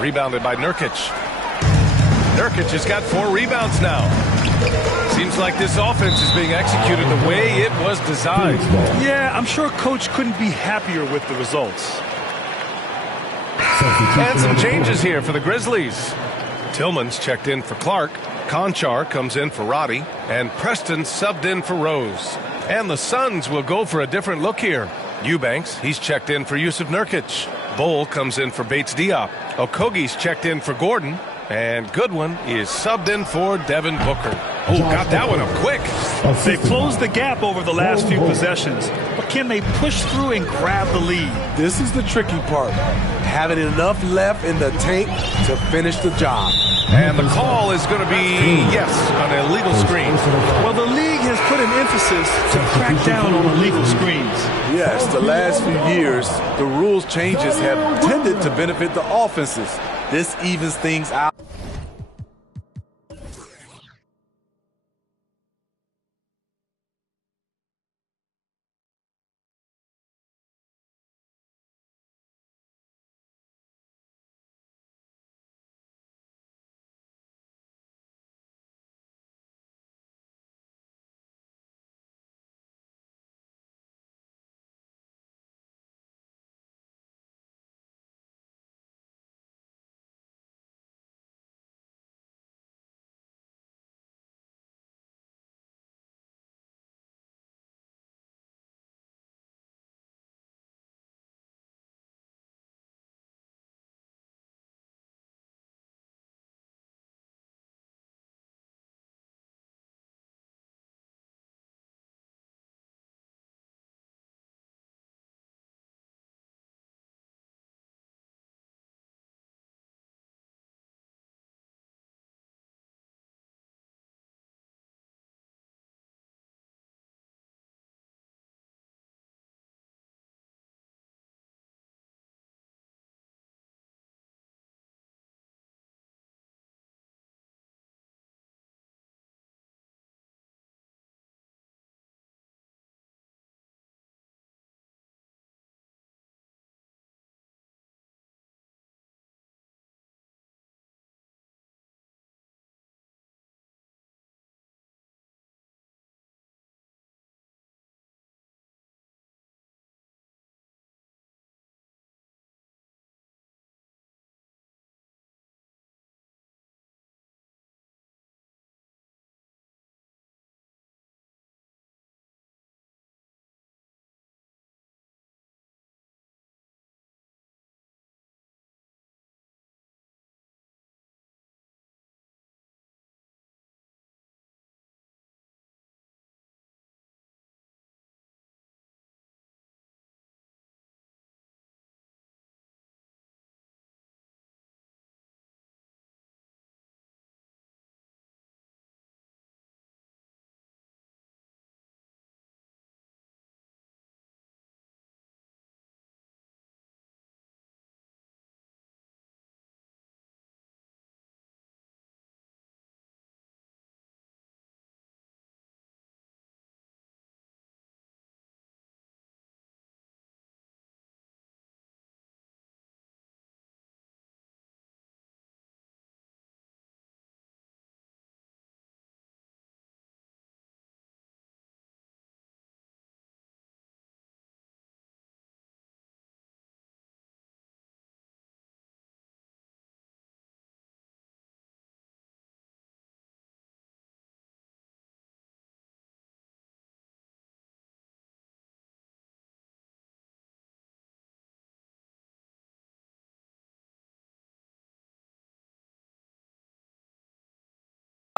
Rebounded by Nurkic. Nurkic has got 4 rebounds now. Seems like this offense is being executed the way it was designed. Yeah, I'm sure Coach couldn't be happier with the results. And some changes here for the Grizzlies. Tillman's checked in for Clark. Conchar comes in for Roddy. And Preston subbed in for Rose. And the Suns will go for a different look here. Eubanks, he's checked in for Yusuf Nurkic. Bull comes in for Bates Diop. Okogie's checked in for Gordon. And Goodwin is subbed in for Devin Booker. Oh, got that one up quick. They've closed the gap over the last few possessions. But can they push through and grab the lead? This is the tricky part. Having enough left in the tank to finish the job. And the call is going to be, yes, an illegal screen. Well, the league has put an emphasis to crack down on illegal screens. Yes, the last few years, the rules changes have tended to benefit the offenses. This evens things out.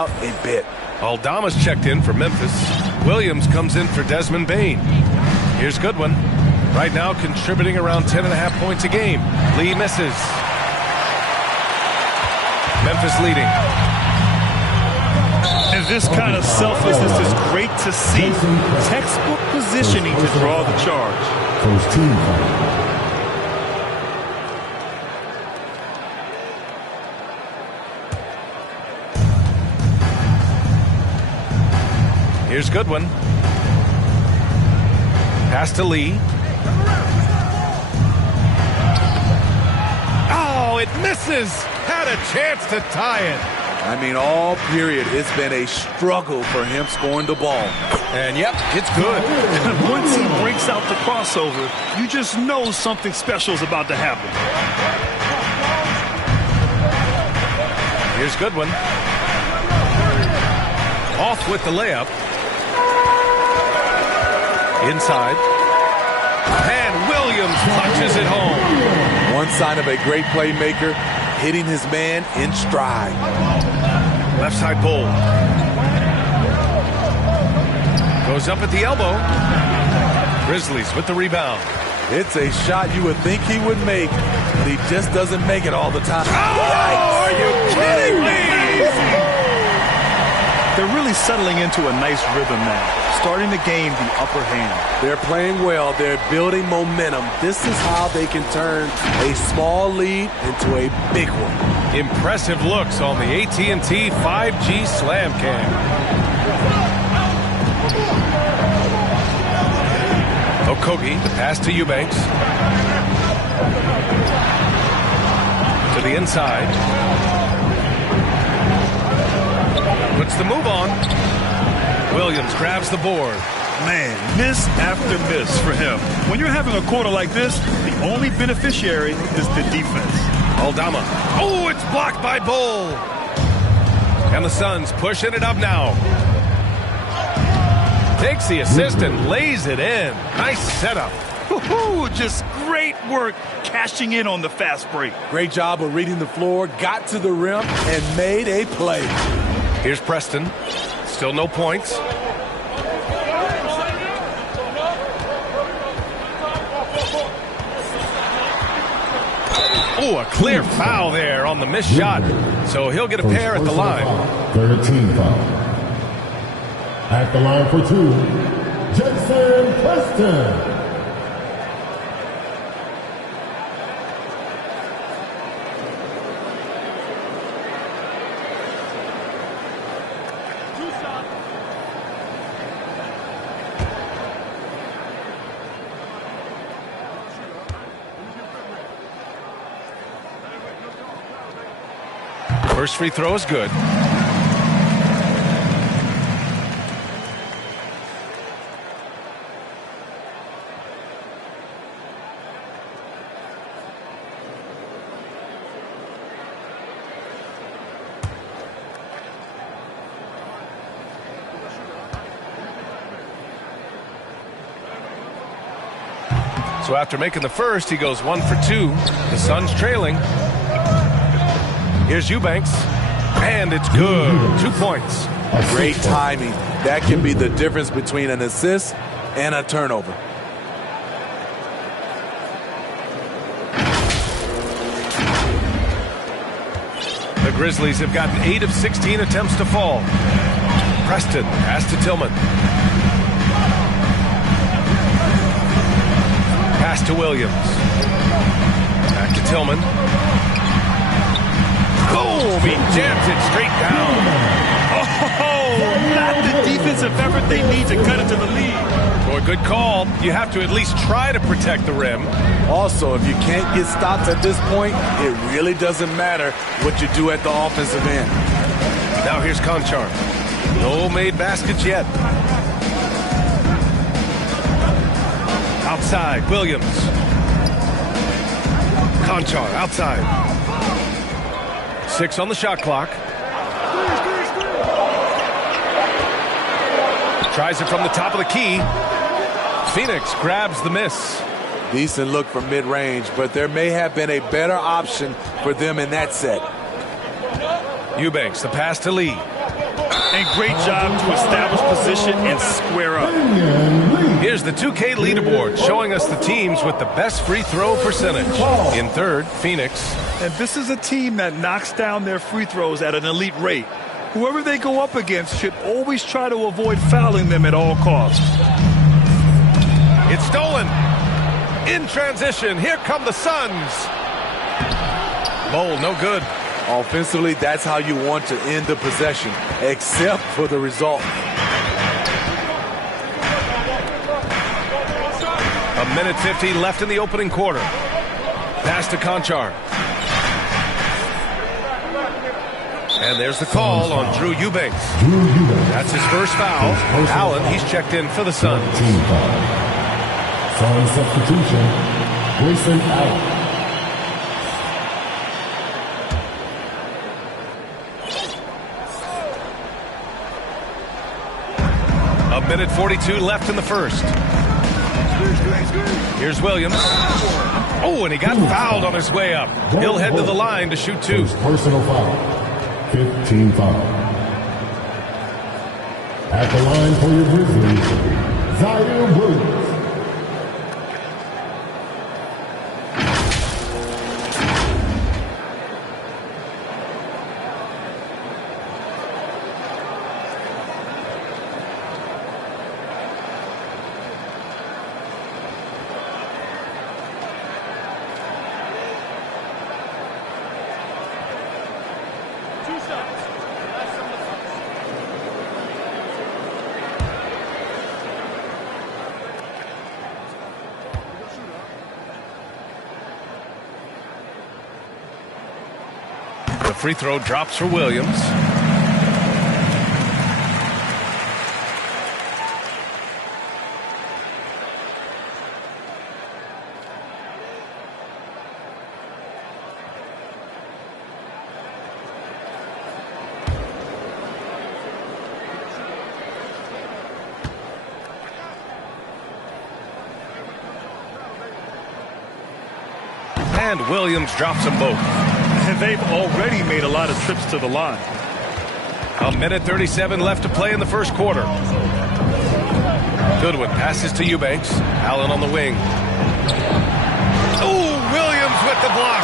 a bit. Aldama's checked in for Memphis. Williams comes in for Desmond Bane. Here's Goodwin. Right now contributing around 10.5 points a game. Lee misses. Memphis leading. And this kind of selflessness is great to see. Textbook positioning to draw the charge. First team foul. Here's Goodwin. Pass to Lee. Oh, it misses. Had a chance to tie it. I mean, all period, it's been a struggle for him scoring the ball. And yep, it's good. Once he breaks out the crossover, you just know something special is about to happen. Here's Goodwin. Off with the layup. Inside. And Williams punches it home. One sign of a great playmaker, hitting his man in stride. Left side pull. Goes up at the elbow. Grizzlies with the rebound. It's a shot you would think he would make, but he just doesn't make it all the time. Oh, are you kidding me? They're really settling into a nice rhythm now, starting to gain the upper hand. They're playing well. They're building momentum. This is how they can turn a small lead into a big one. Impressive looks on the AT&T 5G Slam Cam. Okogie, the pass to Eubanks. To the inside. Puts the move on. Williams grabs the board. Man, miss after miss for him. When you're having a quarter like this, the only beneficiary is the defense. Aldama. Oh, it's blocked by Bull. And the Suns pushing it up now. Takes the assist and lays it in. Nice setup. Just great work cashing in on the fast break. Great job of reading the floor, got to the rim, and made a play. Here's Preston. Still no points. Oh, a clear foul there on the missed shot. So he'll get a pair at the line. Third team foul. At the line for two, Jason Preston. First free throw is good. So after making the first, he goes 1 for 2. The Suns trailing. Here's Eubanks, and it's good. 2 points. Great timing. That can be the difference between an assist and a turnover. The Grizzlies have gotten 8 of 16 attempts to fall. Preston, pass to Tillman. Pass to Williams. Back to Tillman. Boom! He jams it straight down. Oh, not the defensive effort they need to cut it to the lead. Boy, good call. You have to at least try to protect the rim. Also, if you can't get stops at this point, it really doesn't matter what you do at the offensive end. Now here's Conchar. No made baskets yet. Outside, Williams. Conchar, outside. 6 on the shot clock. Tries it from the top of the key. Phoenix grabs the miss. Decent look from mid-range, but there may have been a better option for them in that set. Eubanks, the pass to Lee. And great job to establish position and square up. Here's the 2K leaderboard showing us the teams with the best free throw percentage. In third, Phoenix. And this is a team that knocks down their free throws at an elite rate. Whoever they go up against should always try to avoid fouling them at all costs. It's stolen. In transition, here come the Suns. Bowl, no good. Offensively, that's how you want to end the possession, except for the result. A minute 50 left in the opening quarter. Pass to Conchar. And there's the call on Drew Eubanks. That's his first foul. Allen, he's checked in for the Suns. Foul substitution, Grayson Allen. A minute 42 left in the first. Here's Williams. Oh, and he got fouled on his way up. He'll head to the line to shoot two. Personal foul, 15 foul. At the line for your Grizzlies, Zaire Williams. The free throw drops for Williams. And Williams drops them both. And they've already made a lot of trips to the line. A minute 37 left to play in the first quarter. Goodwin passes to Eubanks. Allen on the wing. Oh, Williams with the block.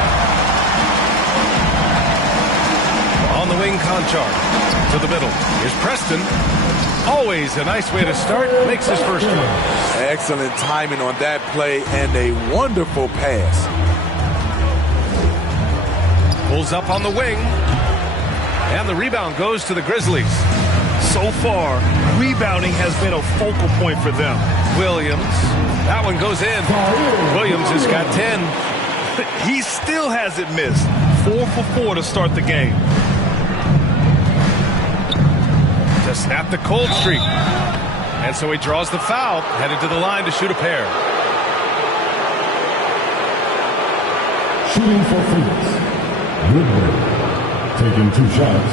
On the wing, Conchar. To the middle. Here's Preston. Always a nice way to start. Makes his first one. Excellent timing on that play and a wonderful pass. Pulls up on the wing. And the rebound goes to the Grizzlies. So far, rebounding has been a focal point for them. Williams. That one goes in. Williams has got 10. He still hasn't missed. 4 for 4 to start the game. To snap the cold streak. And so he draws the foul. Headed to the line to shoot a pair. Shooting for Phoenix. Goodwin taking 2 shots.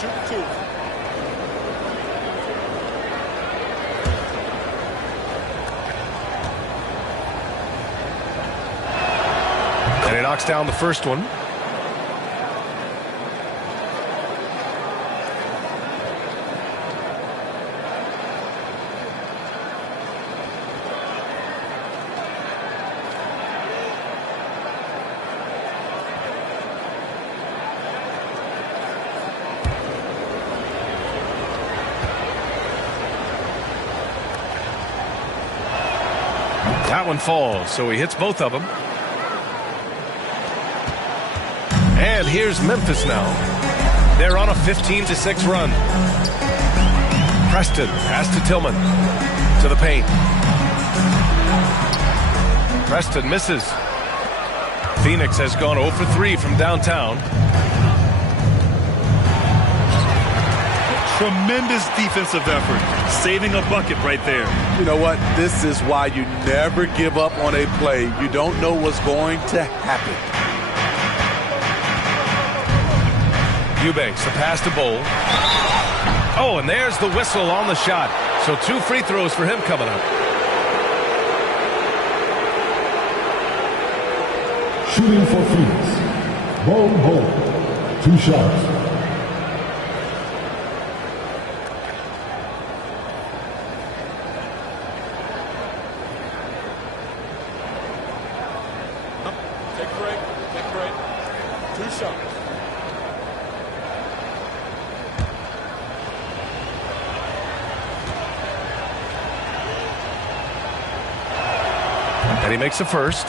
Shoot 2. And he knocks down the first one. That one falls, so he hits both of them. And here's Memphis now. They're on a 15-6 run. Preston, pass to Tillman. To the paint. Preston misses. Phoenix has gone 0 for 3 from downtown. Tremendous defensive effort. Saving a bucket right there. You know what? This is why you never give up on a play. You don't know what's going to happen. Eubanks, the pass to Bowl. Oh, and there's the whistle on the shot. So 2 free throws for him coming up. Shooting for Phoenix, Bo Hole, 2 shots. Take a break. 2 shots. And he makes the first.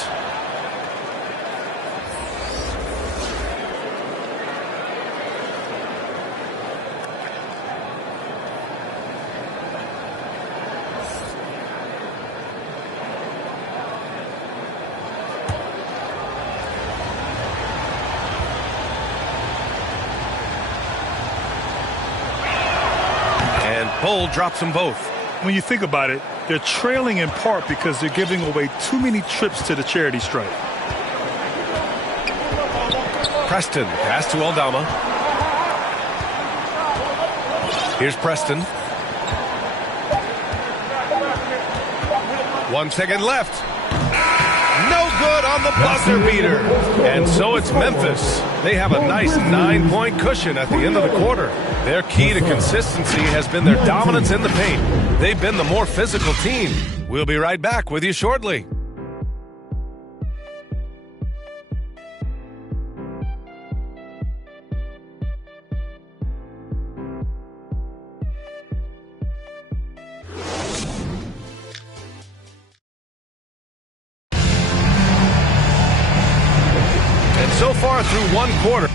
And Bull drops them both. When you think about it, they're trailing in part because they're giving away too many trips to the charity stripe. Preston, pass to Aldama. Here's Preston. 1 second left. No good on the buzzer beater. And so it's Memphis. They have a nice 9-point cushion at the end of the quarter. Their key to consistency has been their dominance in the paint. They've been the more physical team. We'll be right back with you shortly. And so far through 1 quarter,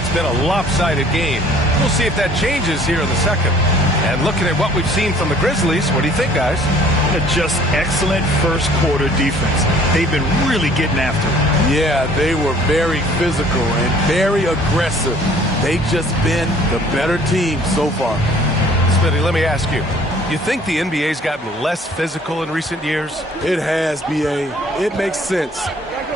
it's been a lopsided game. We'll see if that changes here in the second. And looking at what we've seen from the Grizzlies, what do you think, guys? Just excellent first quarter defense. They've been really getting after it. Yeah, they were very physical and very aggressive. They've just been the better team so far. Smitty, let me ask you. You think the NBA's gotten less physical in recent years? It has, B.A. It makes sense.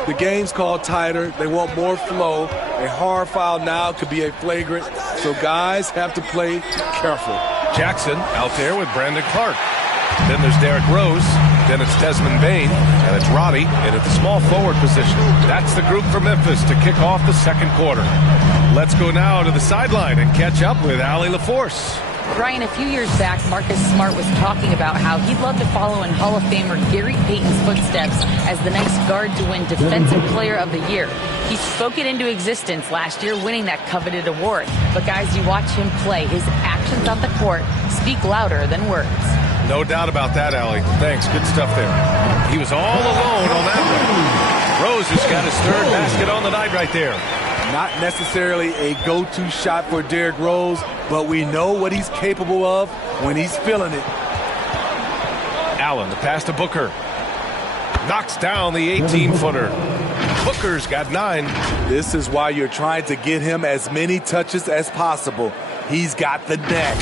The game's called tighter. They want more flow. A hard foul now could be a flagrant, so guys have to play careful. Jackson out there with Brandon Clark. Then there's Derrick Rose. Then it's Desmond Bane. And it's Roddy in at the small forward position. That's the group for Memphis to kick off the second quarter. Let's go now to the sideline and catch up with Allie LaForce. Ryan, a few years back, Marcus Smart was talking about how he'd love to follow in Hall of Famer Gary Payton's footsteps as the next guard to win Defensive Player of the Year. He spoke it into existence last year, winning that coveted award. But guys, you watch him play, his actions on the court speak louder than words. No doubt about that, Allie. Thanks. Good stuff there. He was all alone on that one. Rose has got his third basket on the night right there. Not necessarily a go-to shot for Derrick Rose, but we know what he's capable of when he's feeling it. Allen, the pass to Booker. Knocks down the 18-footer. Booker's got 9. This is why you're trying to get him as many touches as possible. He's got the knack.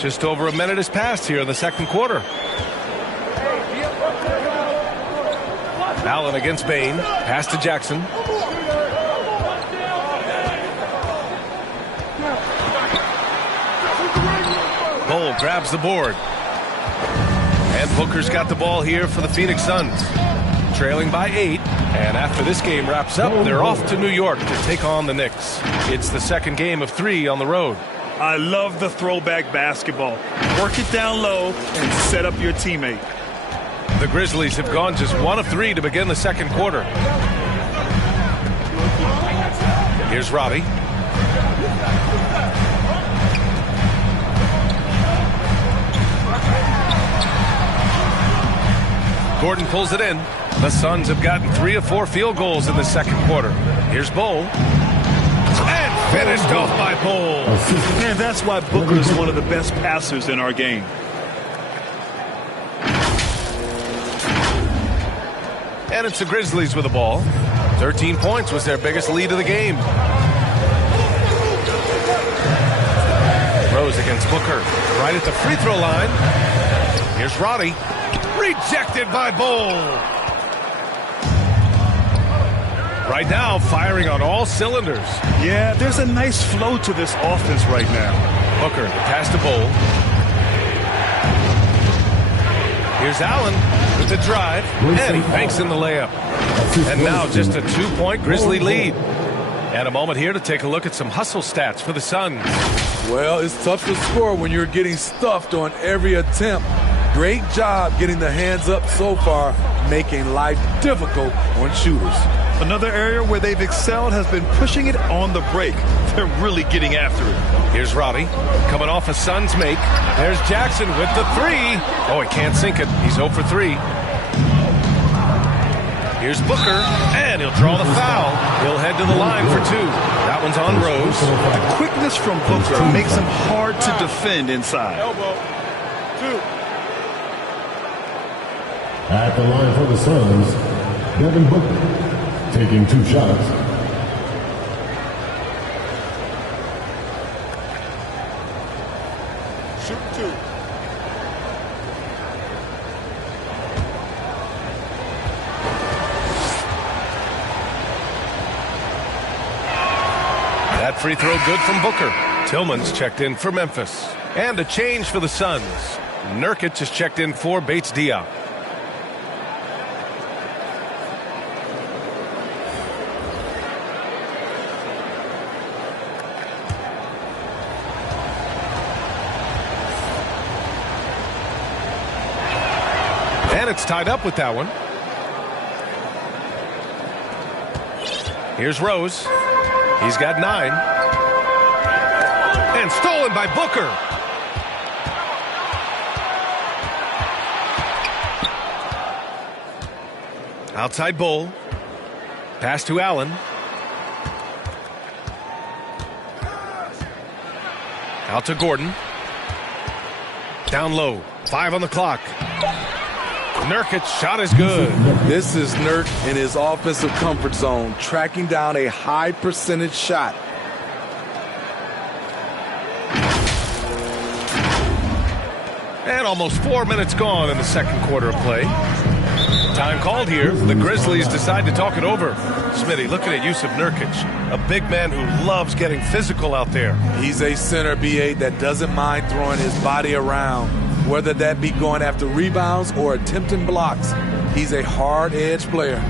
Just over a minute has passed here in the second quarter. Allen against Bane. Pass to Jackson. Bull grabs the board. And Booker's got the ball here for the Phoenix Suns. Trailing by 8. And after this game wraps up, they're off to New York to take on the Knicks. It's the second game of 3 on the road. I love the throwback basketball. Work it down low and set up your teammate. The Grizzlies have gone just 1 of 3 to begin the second quarter. Here's Roddy. Gordon pulls it in. The Suns have gotten 3 of 4 field goals in the second quarter. Here's Bull. And finished off by Bull. And that's why Booker is one of the best passers in our game. And it's the Grizzlies with the ball. 13 points was their biggest lead of the game. Rose against Booker. Right at the free throw line. Here's Roddy. Rejected by Bull. Right now, firing on all cylinders. Yeah, there's a nice flow to this offense right now. Booker, pass to Bull. Here's Allen with the drive, and he banks in the layup. And now just a 2-point Grizzly lead. And a moment here to take a look at some hustle stats for the Suns. Well, it's tough to score when you're getting stuffed on every attempt. Great job getting the hands up so far, making life difficult on shooters. Another area where they've excelled has been pushing it on the break. They're really getting after it. Here's Roddy coming off a Suns make. There's Jackson with the 3. Oh, he can't sink it. He's 0 for 3. Here's Booker, and he'll draw the foul. He'll head to the line for 2. That one's on Rose. The quickness from Booker makes him hard to defend inside. Elbow. 2. At the line for the Suns, Devin Booker, taking 2 shots. Shoot 2. That free throw good from Booker. Tillman's checked in for Memphis. And a change for the Suns. Nurkic has checked in for Bates Diop. And it's tied up with that one. Here's Rose. He's got 9. And stolen by Booker. Outside Bull. Pass to Allen. Out to Gordon. Down low. 5 on the clock. Nurkic's shot is good. This is Nurk in his offensive comfort zone, tracking down a high percentage shot. And almost 4 minutes gone in the second quarter of play. Time called here. The Grizzlies decide to talk it over. Smitty, looking at Yusuf Nurkic, a big man who loves getting physical out there. He's a center, BA, that doesn't mind throwing his body around, whether that be going after rebounds or attempting blocks. He's a hard-edged player.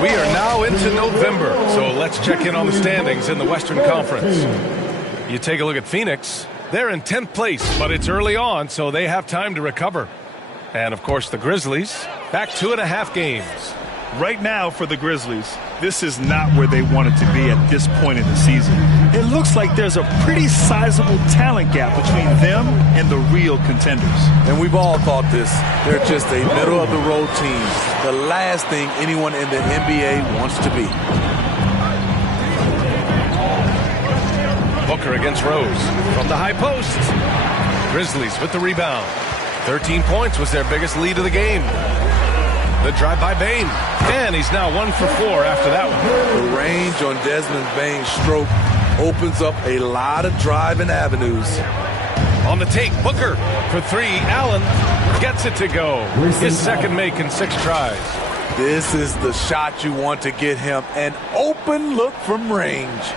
We are now into November, so let's check in on the standings in the Western Conference. You take a look at Phoenix. They're in 10th place, but it's early on, so they have time to recover. And, of course, the Grizzlies, back 2.5 games. Right now for the Grizzlies, this is not where they wanted to be at this point in the season. It looks like there's a pretty sizable talent gap between them and the real contenders. And we've all thought this. They're just a middle-of-the-road team. The last thing anyone in the NBA wants to be. Booker against Rose from the high post. Grizzlies with the rebound. 13 points was their biggest lead of the game. The drive by Bane. And he's now 1 for 4 after that one. The range on Desmond Bane's stroke opens up a lot of driving avenues. On the take, Booker for 3. Allen gets it to go. His second make in 6 tries. This is the shot you want to get him. An open look from range.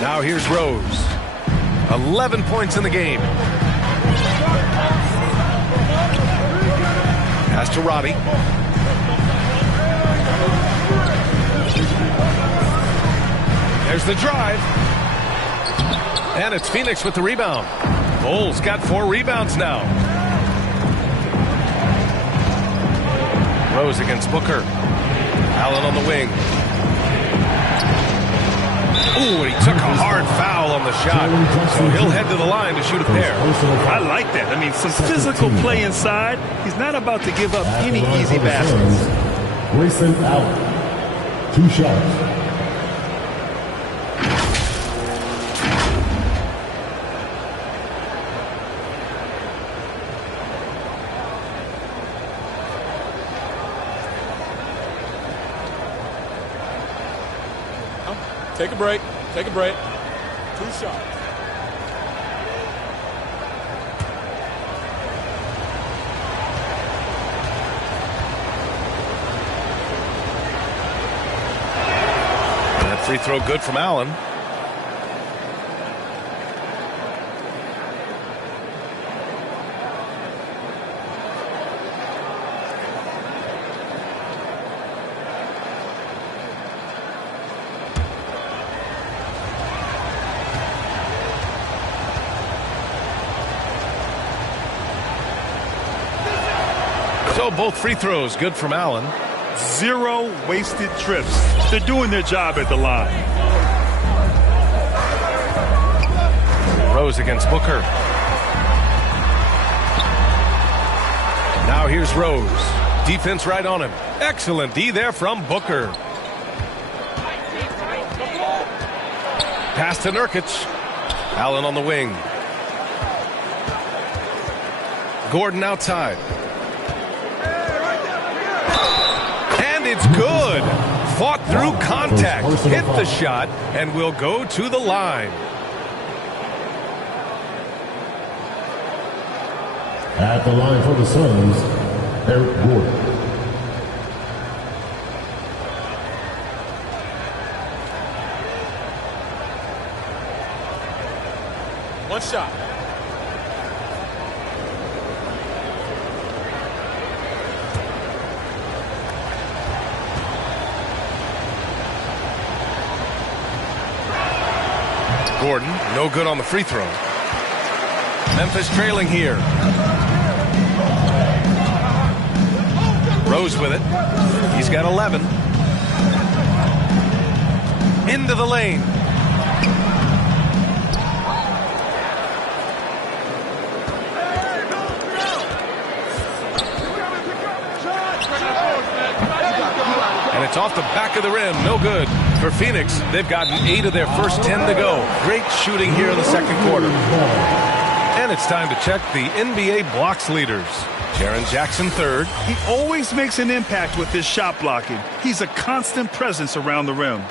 Now here's Rose. 11 points in the game. Pass to Roddy. There's the drive. And it's Phoenix with the rebound. Bulls got 4 rebounds now. Rose against Booker. Allen on the wing. Ooh, and he took a hard foul on the shot. So he'll head to the line to shoot a pair. I like that. I mean, some physical play inside. He's not about to give up any easy baskets. Grayson Allen, 2 shots. Take a break. Take a break. 2 shots. That free throw good from Allen. So both free throws good from Allen. 0 wasted trips. They're doing their job at the line. Rose against Booker. Now here's Rose. Defense right on him. Excellent D there from Booker. Pass to Nurkic. Allen on the wing. Gordon outside. And it's good. Fought through contact. Hit the shot and will go to the line. At the line for the Suns, Eric Gordon. One shot. Gordon, no good on the free throw. Memphis trailing here. Rose with it. He's got 11. Into the lane. And it's off the back of the rim. No good. For Phoenix, they've gotten 8 of their first 10 to go. Great shooting here in the second quarter. And it's time to check the NBA blocks leaders. Jaren Jackson third. He always makes an impact with his shot blocking. He's a constant presence around the rim.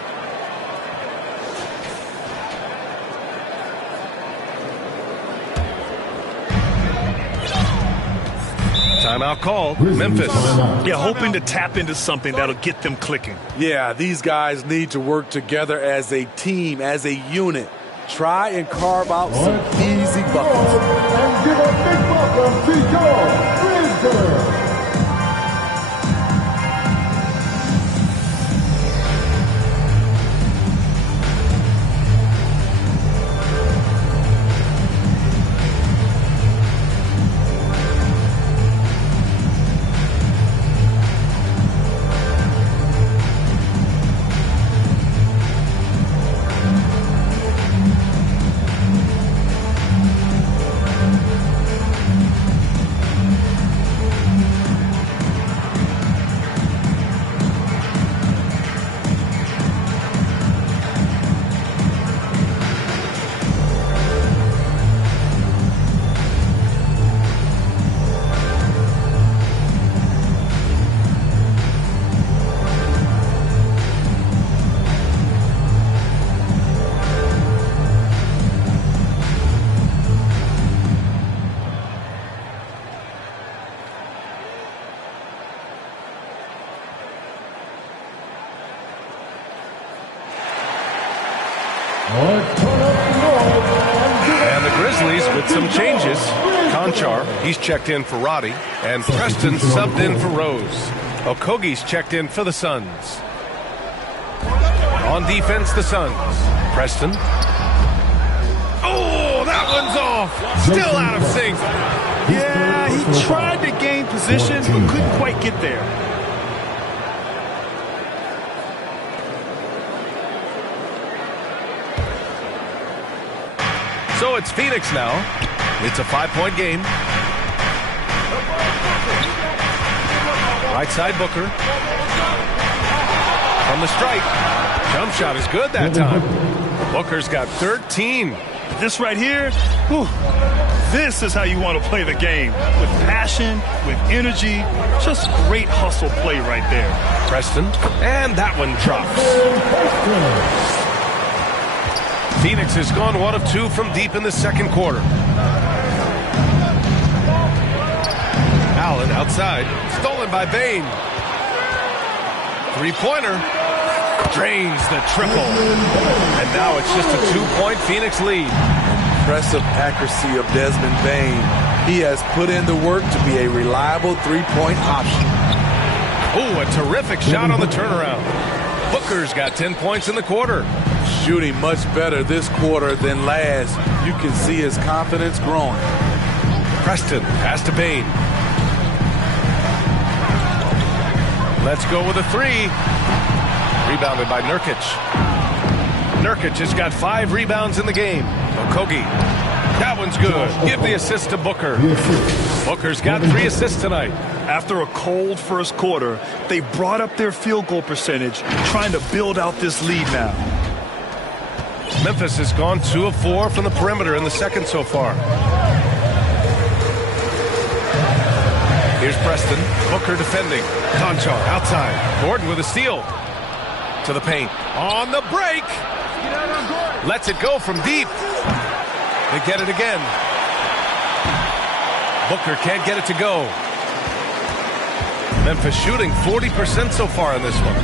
Timeout called. Memphis. Yeah, hoping to tap into something that'll get them clicking. Yeah, these guys need to work together as a team, as a unit. Try and carve out some easy buckets. And give a big welcome to your Grizzlies. And the Grizzlies with some changes. Conchar, he's checked in for Roddy. And Preston subbed in for Rose. Okogie's checked in for the Suns. On defense, the Suns. Preston. Oh, that one's off. Still out of sync. Yeah, he tried to gain position, but couldn't quite get there. So it's Phoenix now. It's a 5-point game. Right side Booker. From the stripe. Jump shot is good that time. Booker's got 13. This right here, whew, this is how you want to play the game. With passion, with energy, just great hustle play right there. Preston, and that one drops. Phoenix has gone 1 of 2 from deep in the second quarter. Allen outside, stolen by Bane. Three-pointer, drains the triple. And now it's just a 2-point Phoenix lead. Impressive accuracy of Desmond Bane. He has put in the work to be a reliable three-point option. Oh, a terrific shot on the turnaround. Booker's got 10 points in the quarter. Shooting much better this quarter than last. You can see his confidence growing. Preston, pass to Bane. Let's go with a three. Rebounded by Nurkic. Nurkic has got 5 rebounds in the game. Okogie. That one's good. Give the assist to Booker. Booker's got 3 assists tonight. After a cold first quarter, they brought up their field goal percentage, trying to build out this lead now. Memphis has gone 2 of 4 from the perimeter in the second so far. Here's Preston. Booker defending. Conchar outside. Gordon with a steal. To the paint. On the break. Lets it go from deep. They get it again. Booker can't get it to go. Memphis shooting 40% so far in this one.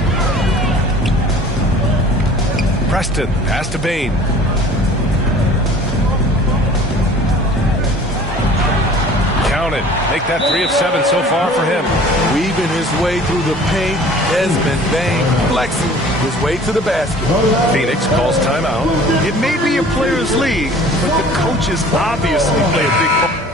Preston, pass to Bane. Count it. Make that 3 of 7 so far for him. Weaving his way through the paint. Desmond Bane flexing his way to the basket. Phoenix calls timeout. It may be a players' league, but the coaches obviously play a big part.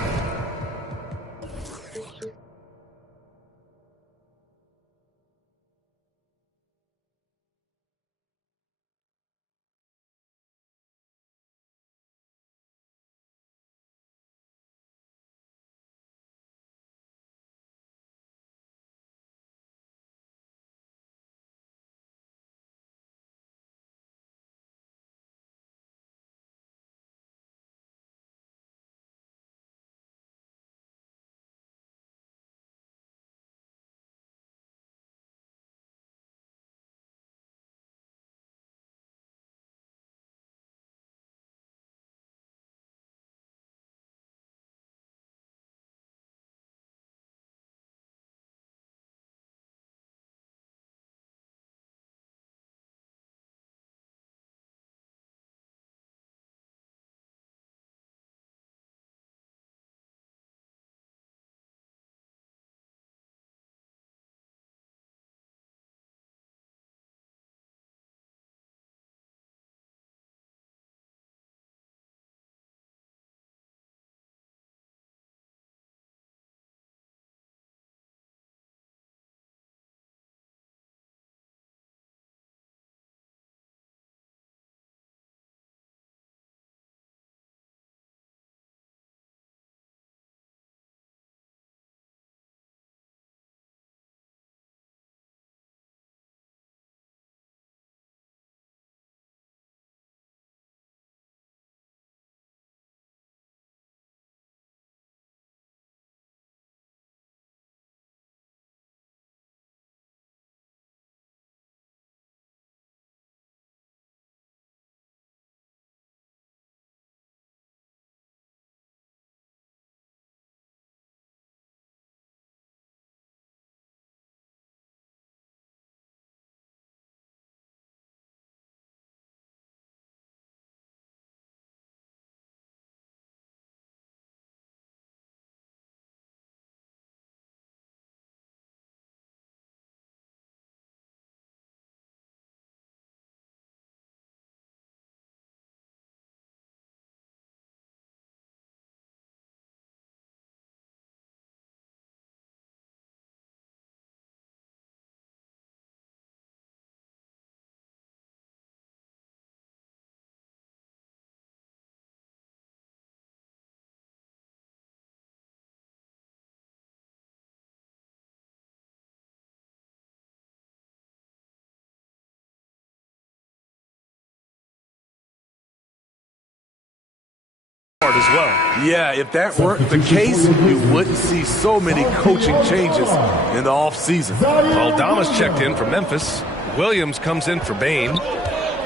As well. Yeah, if that weren't the case, you wouldn't see so many coaching changes in the offseason. Aldamas checked in for Memphis. Williams comes in for Bane.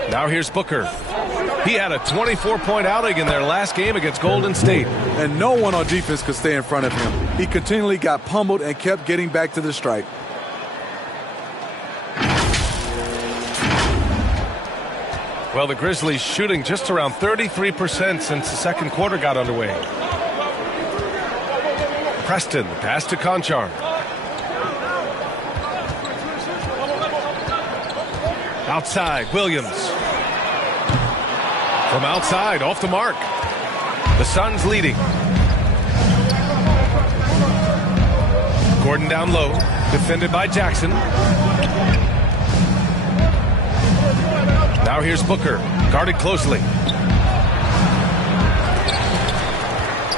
Now here's Booker. He had a 24-point outing in their last game against Golden State. And no one on defense could stay in front of him. He continually got pummeled and kept getting back to the stripe. Well, the Grizzlies shooting just around 33% since the second quarter got underway. Preston, pass to Conchar. Outside, Williams. From outside, off the mark. The Suns leading. Gordon down low. Defended by Jackson. Now here's Booker, guarded closely.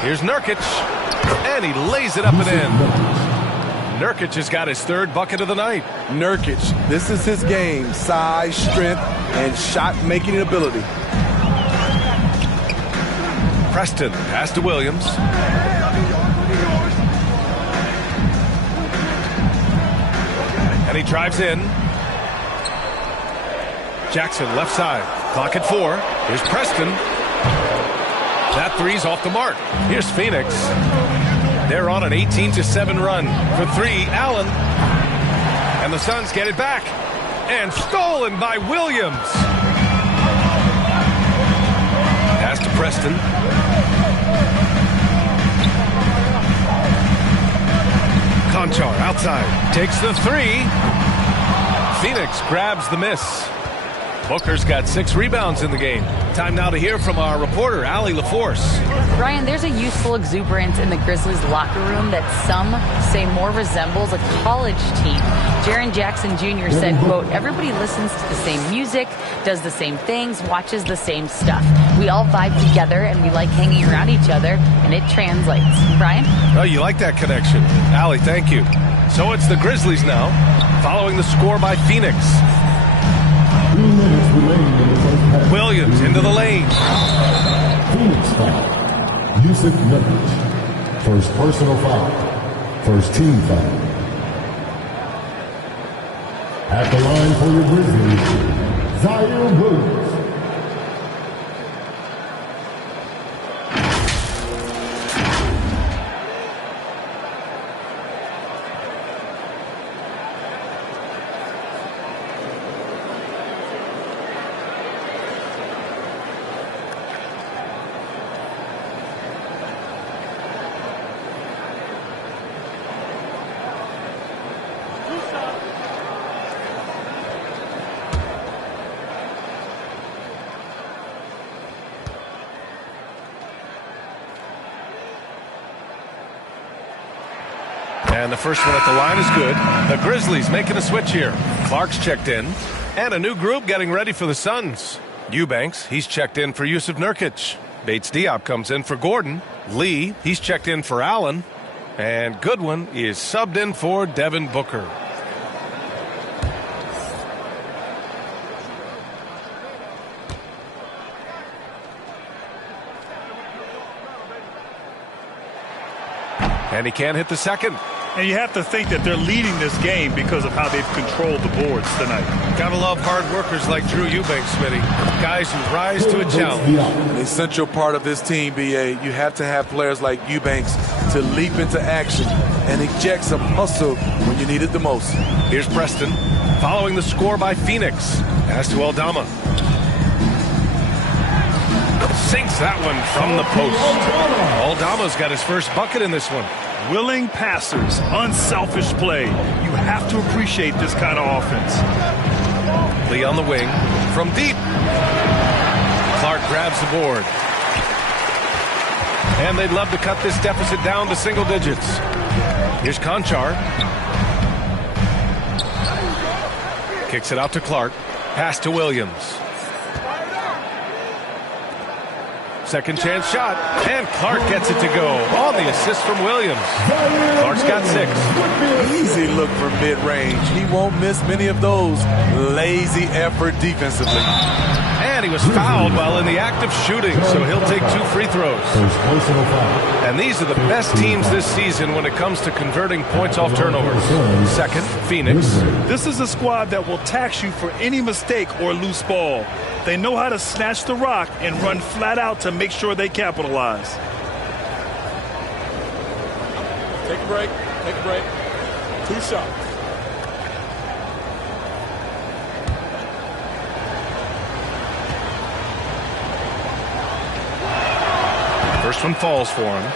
Here's Nurkic, and he lays it up and in. Nurkic has got his 3rd bucket of the night. Nurkic, this is his game. Size, strength, and shot-making ability. Preston, pass to Williams. And he drives in. Jackson, left side. Clock at 4. Here's Preston. That three's off the mark. Here's Phoenix. They're on an 18-7 run. For 3, Allen. And the Suns get it back. And stolen by Williams. Pass to Preston. Conchar outside. Takes the 3. Phoenix grabs the miss. Booker's got 6 rebounds in the game. Time now to hear from our reporter, Allie LaForce. Brian, there's a youthful exuberance in the Grizzlies locker room that some say more resembles a college team. Jaren Jackson Jr. said, quote, everybody listens to the same music, does the same things, watches the same stuff. We all vibe together and we like hanging around each other, and it translates. Brian? Oh, you like that connection. Allie, thank you. So it's the Grizzlies now, following the score by Phoenix. Williams into the lane. Phoenix foul. Yusuf Nurkic. First personal foul. First team foul. At the line for your Grizzlies, Zaire Williams. And the first one at the line is good. The Grizzlies making a switch here. Clark's checked in. And a new group getting ready for the Suns. Eubanks, he's checked in for Yusuf Nurkic. Bates Diop comes in for Gordon. Lee, he's checked in for Allen. And Goodwin is subbed in for Devin Booker. And he can't hit the second. And you have to think that they're leading this game because of how they've controlled the boards tonight. Gotta love hard workers like Drew Eubanks, Smitty. Guys who rise to a challenge. An essential part of this team, BA, you have to have players like Eubanks to leap into action and inject some hustle when you need it the most. Here's Preston, following the score by Phoenix. Pass to Aldama. Sinks that one from the post. Aldama's got his first bucket in this one. Willing passers, unselfish play. You have to appreciate this kind of offense. Lee on the wing. From deep. Clark grabs the board. And they'd love to cut this deficit down to single digits. Here's Conchar. Kicks it out to Clark. Pass to Williams. Second chance shot, and Clark gets it to go on the assist from Williams. Clark's got 6. Easy look for mid-range. He won't miss many of those. Lazy effort defensively. And he was fouled while in the act of shooting, so he'll take 2 free throws. And these are the best teams this season when it comes to converting points off turnovers. Second, Phoenix. This is a squad that will tax you for any mistake or loose ball. They know how to snatch the rock and run flat out to make sure they capitalize. Take a break. Take a break. 2 shots. First one falls for him.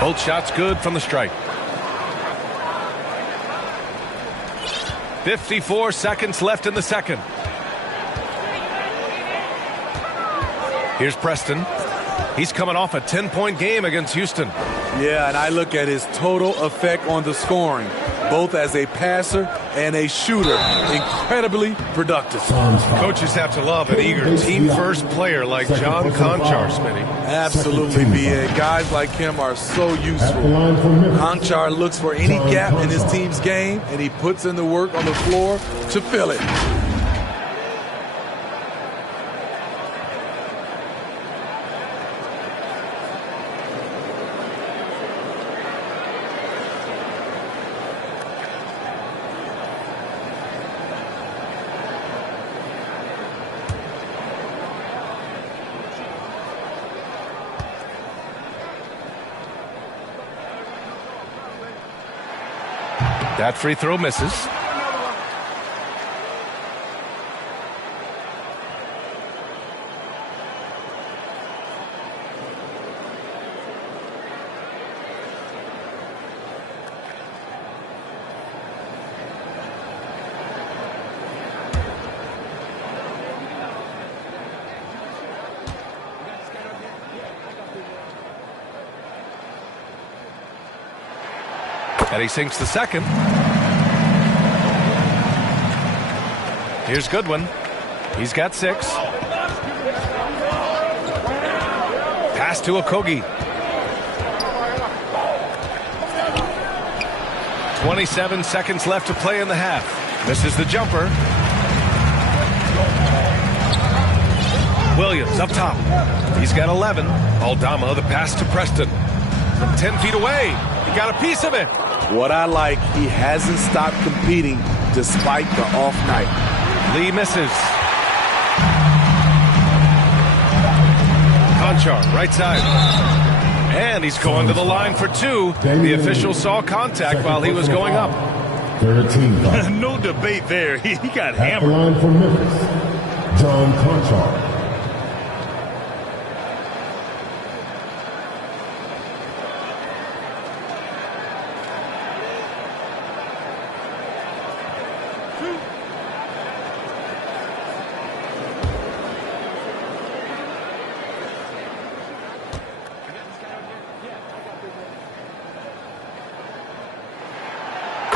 Both shots good from the stripe. 54 seconds left in the second. Here's Preston. He's coming off a 10-point game against Houston. Yeah, and I look at his total effect on the scoring, both as a passer and a shooter. Incredibly productive. Coaches have to love an eager team-first player like John Conchar, Smitty. Absolutely, B.A. Guys like him are so useful. Conchar looks for any gap in his team's game, and he puts in the work on the floor to fill it. That free throw misses. And he sinks the second. Here's Goodwin. He's got 6. Pass to Okogie. 27 seconds left to play in the half. Misses the jumper. Williams up top. He's got 11. Aldama, the pass to Preston. From 10 feet away. He got a piece of it. What I like, he hasn't stopped competing despite the off night. Lee misses. Conchar, right side. And he's going to the line for 2. The official saw contact while he was going up. 13. No debate there. He got At the hammered. line for Memphis, John Conchar.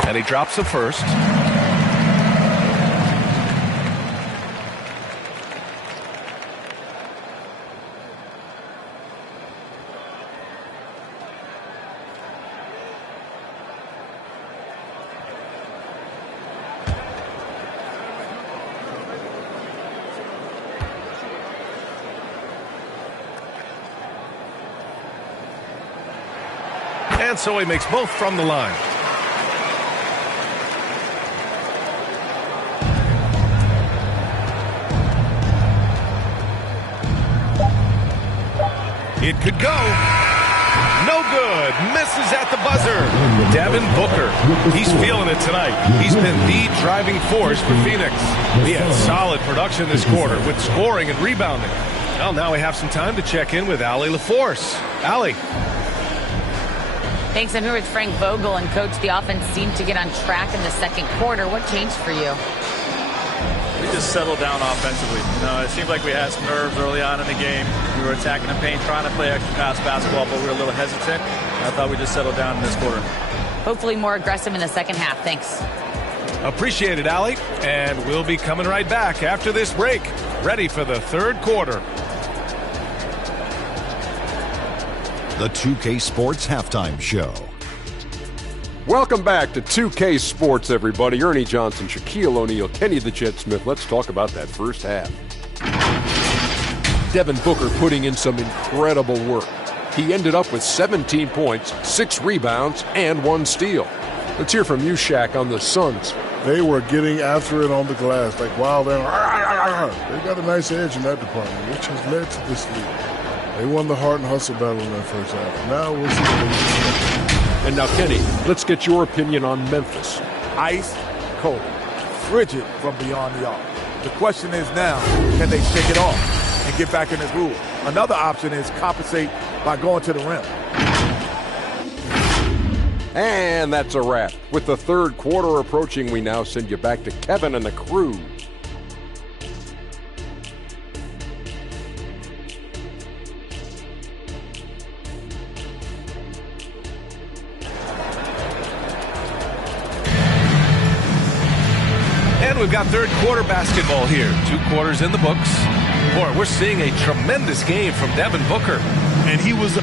And he drops the first. And so he makes both from the line. It could go. No good. Misses at the buzzer. Devin Booker. He's feeling it tonight. He's been the driving force for Phoenix. He had solid production this quarter with scoring and rebounding. Well, now we have some time to check in with Allie LaForce. Allie. Thanks. I'm here with Frank Vogel. And, Coach, the offense seemed to get on track in the second quarter. What changed for you? We just settled down offensively. It seemed like we had some nerves early on in the game. We were attacking the paint, trying to play extra pass basketball, but we were a little hesitant. I thought we just settled down in this quarter. Hopefully more aggressive in the second half. Thanks. Appreciate it, Allie. And we'll be coming right back after this break. Ready for the third quarter. The 2K Sports Halftime Show. Welcome back to 2K Sports, everybody. Ernie Johnson, Shaquille O'Neal, Kenny the Jet Smith. Let's talk about that first half. Devin Booker putting in some incredible work. He ended up with 17 points, 6 rebounds, and 1 steal. Let's hear from you, Shaq, on the Suns. They were getting after it on the glass, like wild. They got a nice edge in that department, which has led to this lead. They won the heart and hustle battle in that first half. Now we'll see what they do. And now, Kenny, let's get your opinion on Memphis. Ice cold, frigid from beyond the arc. The question is now, can they shake it off and get back in the groove? Another option is compensate by going to the rim. And that's a wrap. With the third quarter approaching, we now send you back to Kevin and the crew. And we've got third quarter basketball here. 2 quarters in the books. Boy, we're seeing a tremendous game from Devin Booker. And he was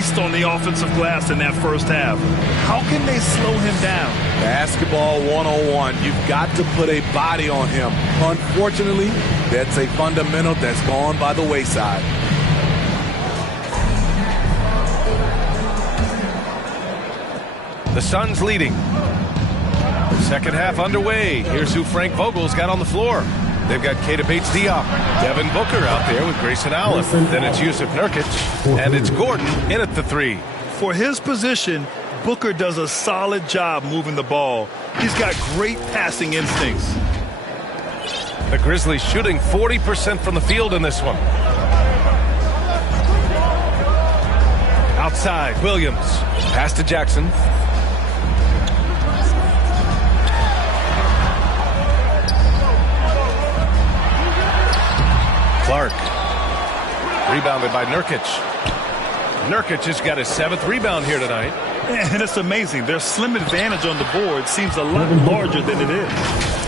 beast on the offensive glass in that first half. How can they slow him down? Basketball 101. You've got to put a body on him. Unfortunately, that's a fundamental that's gone by the wayside. The Suns leading. Second half underway. Here's who Frank Vogel's got on the floor. They've got Keita Bates-Diop, Devin Booker out there with Grayson Allen. Then it's Yusuf Nurkic, and it's Gordon in at the 3. For his position, Booker does a solid job moving the ball. He's got great passing instincts. The Grizzlies shooting 40% from the field in this one. Outside, Williams. Pass to Jackson. Clark. Rebounded by Nurkic. Nurkic has got his 7th rebound here tonight. And it's amazing. Their slim advantage on the board seems a lot larger than it is.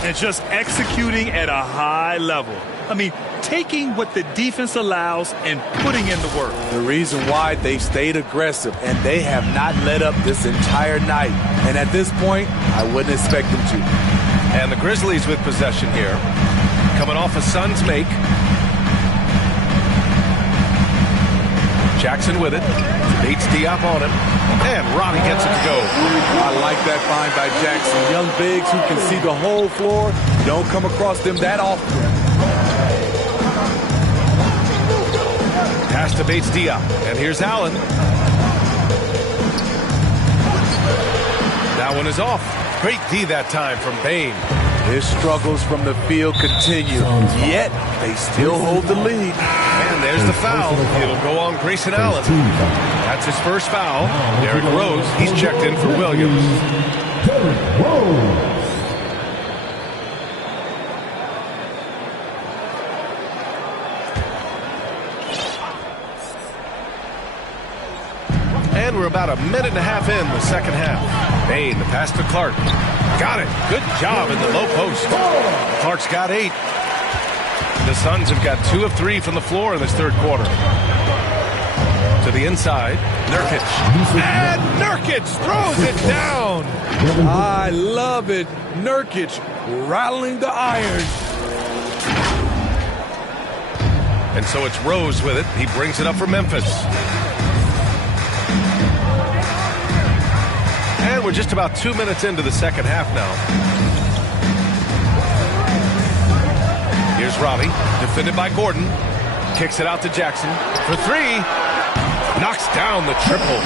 And just executing at a high level. I mean, taking what the defense allows and putting in the work. The reason why they've stayed aggressive, and they have not let up this entire night. And at this point, I wouldn't expect them to. And the Grizzlies with possession here. Coming off a Suns make. Jackson with it. Bates-Diop on him. And Ronnie gets it to go. I like that find by Jackson. Young bigs who can see the whole floor. Don't come across them that often. Pass to Bates-Diop. And here's Allen. That one is off. Great D that time from Bane. His struggles from the field continue, yet they still hold the lead. And there's the foul. It'll go on Grayson Allen. That's his first foul. Derrick Rose, he's checked in for Williams. And we're about a minute and a half in the second half. Bane, the pass to Clark. Got it. Good job in the low post. Clark's got 8. The Suns have got 2 of 3 from the floor in this third quarter. To the inside, Nurkic. And Nurkic throws it down. I love it. Nurkic rattling the iron. And so it's Rose with it. He brings it up for Memphis. And we're just about 2 minutes into the second half now. Here's Robbie, defended by Gordon. Kicks it out to Jackson for 3. Knocks down the triple.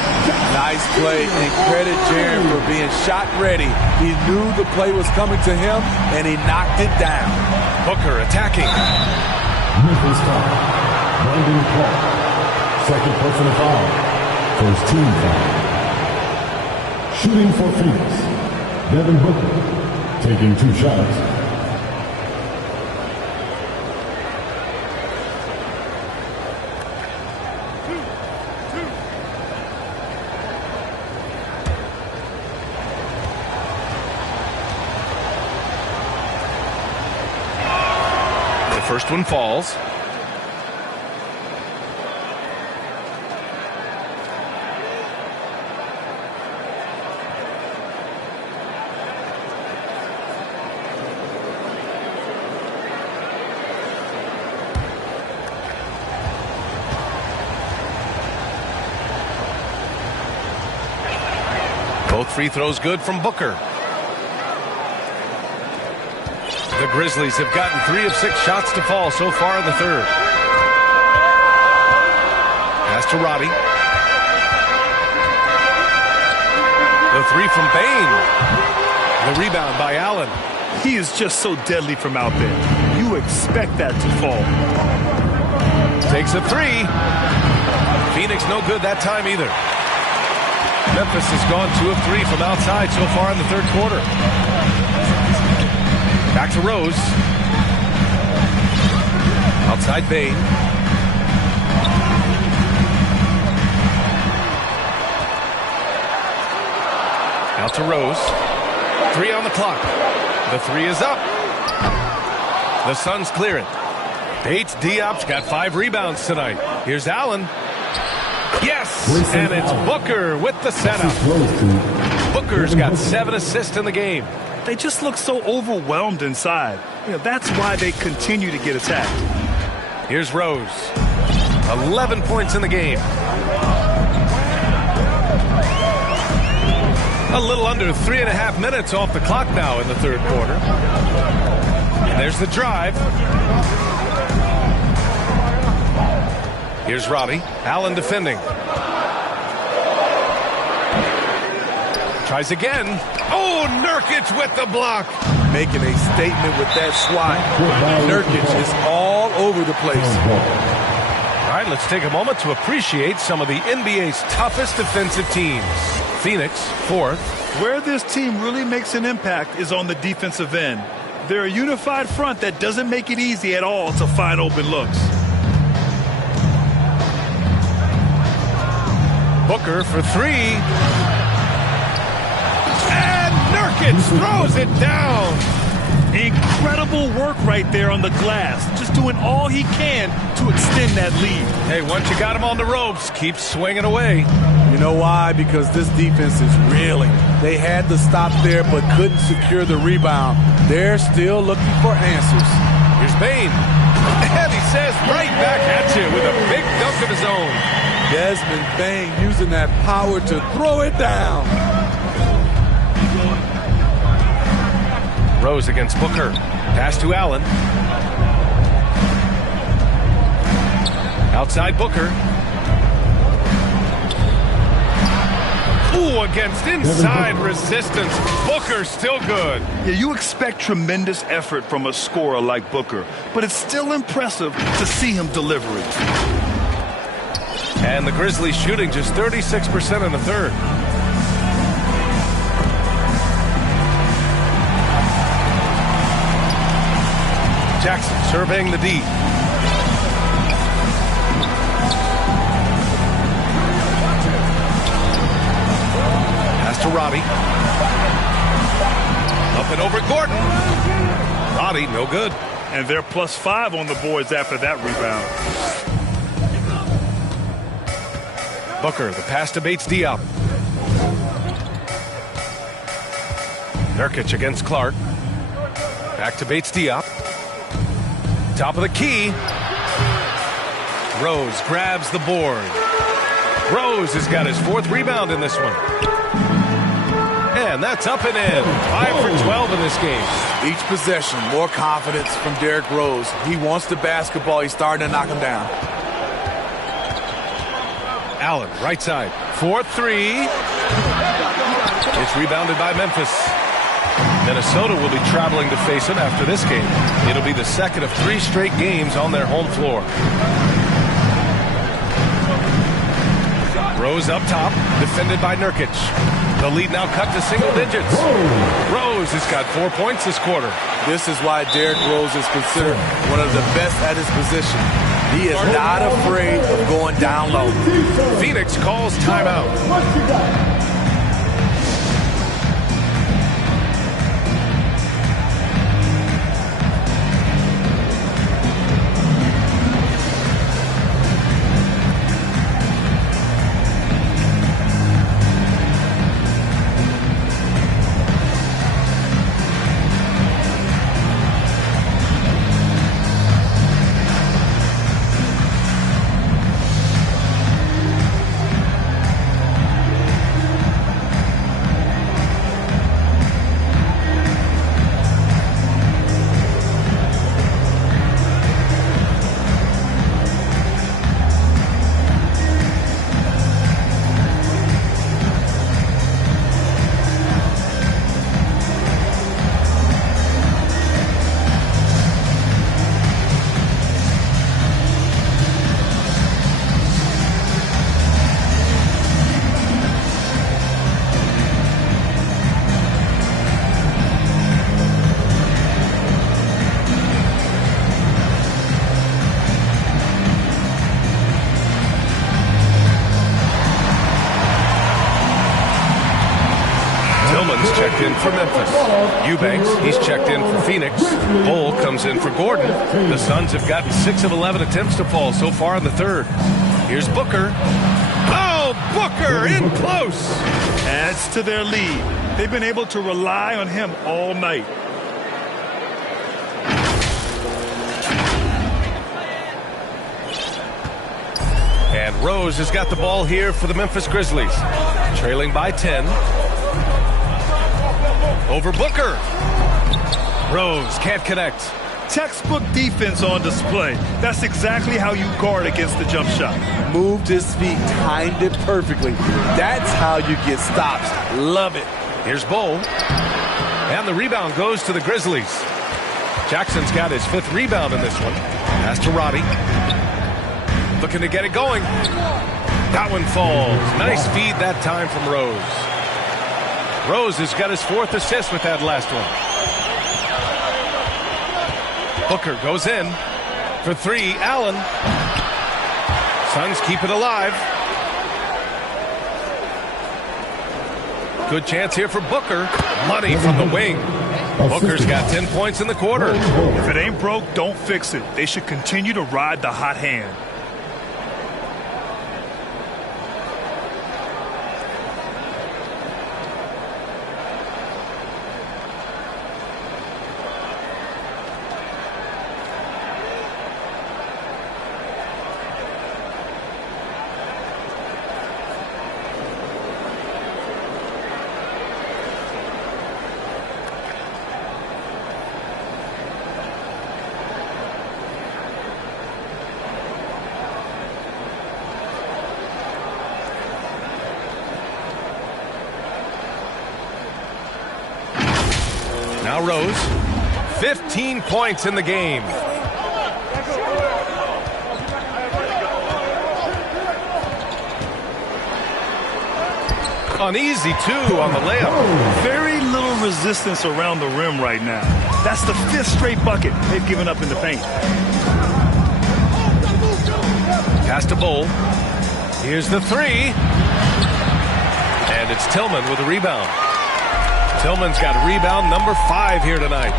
Nice play, and credit Jaren for being shot ready. He knew the play was coming to him, and he knocked it down. Booker attacking. Memphis foul. Brandon Clark. Second personal foul. First team foul. Shooting for Phoenix, Devin Booker, taking 2 shots. The first one falls. Both free throws good from Booker. The Grizzlies have gotten 3 of 6 shots to fall so far in the third. Pass to Roddy. The 3 from Bane. The rebound by Allen. He is just so deadly from out there. You expect that to fall. Takes a 3. Phoenix no good that time either. Memphis has gone 2 of 3 from outside so far in the third quarter. Back to Rose. Outside Bane. Out to Rose. 3 on the clock. The 3 is up. The Suns clear it. Bates-Diop's got 5 rebounds tonight. Here's Allen. Yes, and it's Booker with the setup. Booker's got 7 assists in the game. They just look so overwhelmed inside. That's why they continue to get attacked. Here's Rose. 11 points in the game. A little under 3.5 minutes off the clock now in the third quarter. And there's the drive. Here's Robbie. Allen defending. Tries again. Oh, Nurkic with the block. Making a statement with that swat. Nurkic is all over the place. All right, let's take a moment to appreciate some of the NBA's toughest defensive teams. Phoenix, 4th. Where this team really makes an impact is on the defensive end. They're a unified front that doesn't make it easy at all to find open looks. Booker for 3. And Nurkic throws it down. Incredible work right there on the glass. Just doing all he can to extend that lead. Hey, once you got him on the ropes, keep swinging away. You know why? Because this defense is reeling. They had to stop there but couldn't secure the rebound. They're still looking for answers. Here's Bane. And he says right back at you with a big dunk of his own. Desmond Bane using that power to throw it down. Rose against Booker. Pass to Allen. Outside Booker. Ooh, against inside resistance. Booker still good. Yeah, you expect tremendous effort from a scorer like Booker, but it's still impressive to see him deliver it. And the Grizzlies shooting just 36% in the third. Jackson surveying the D. Pass to Robbie. Up and over Gordon. Roddy, no good. And they're +5 on the boards after that rebound. Booker, the pass to Bates Diop. Nurkic against Clark. Back to Bates Diop. Top of the key. Rose grabs the board. Rose has got his 4th rebound in this one. And that's up and in. 5 for 12 in this game. Each possession, more confidence from Derrick Rose. He wants the basketball. He's starting to knock him down. Allen, right side. 4-3. It's rebounded by Memphis. Minnesota will be traveling to face him after this game. It'll be the second of 3 straight games on their home floor. Rose up top, defended by Nurkic. The lead now cut to single digits. Rose has got 4 points this quarter. This is why Derrick Rose is considered one of the best at his position. He is not afraid of going down low. Phoenix calls timeout. Checked in for Memphis. Eubanks, he's checked in for Phoenix. Bull comes in for Gordon. The Suns have gotten 6 of 11 attempts to fall so far in the third. Here's Booker. Oh, Booker in close. Adds to their lead. They've been able to rely on him all night. And Rose has got the ball here for the Memphis Grizzlies. Trailing by 10. Over Booker. Rose can't connect. Textbook defense on display. That's exactly how you guard against the jump shot. Moved his feet, timed it perfectly. That's how you get stops. Love it. Here's Bull. And the rebound goes to the Grizzlies. Jackson's got his 5th rebound in this one. Pass to Roddy. Looking to get it going. That one falls. Nice feed that time from Rose. Rose has got his 4th assist with that last one. Booker goes in for 3. Allen. Suns keep it alive. Good chance here for Booker. Money from the wing. Booker's got 10 points in the quarter. If it ain't broke, don't fix it. They should continue to ride the hot hand. Now Rose, 15 points in the game. Uneasy, too, on the layup. Very little resistance around the rim right now. That's the 5th straight bucket they've given up in the paint. Pass to Bull. Here's the 3. And it's Tillman with a rebound. Tillman's got rebound number 5 here tonight.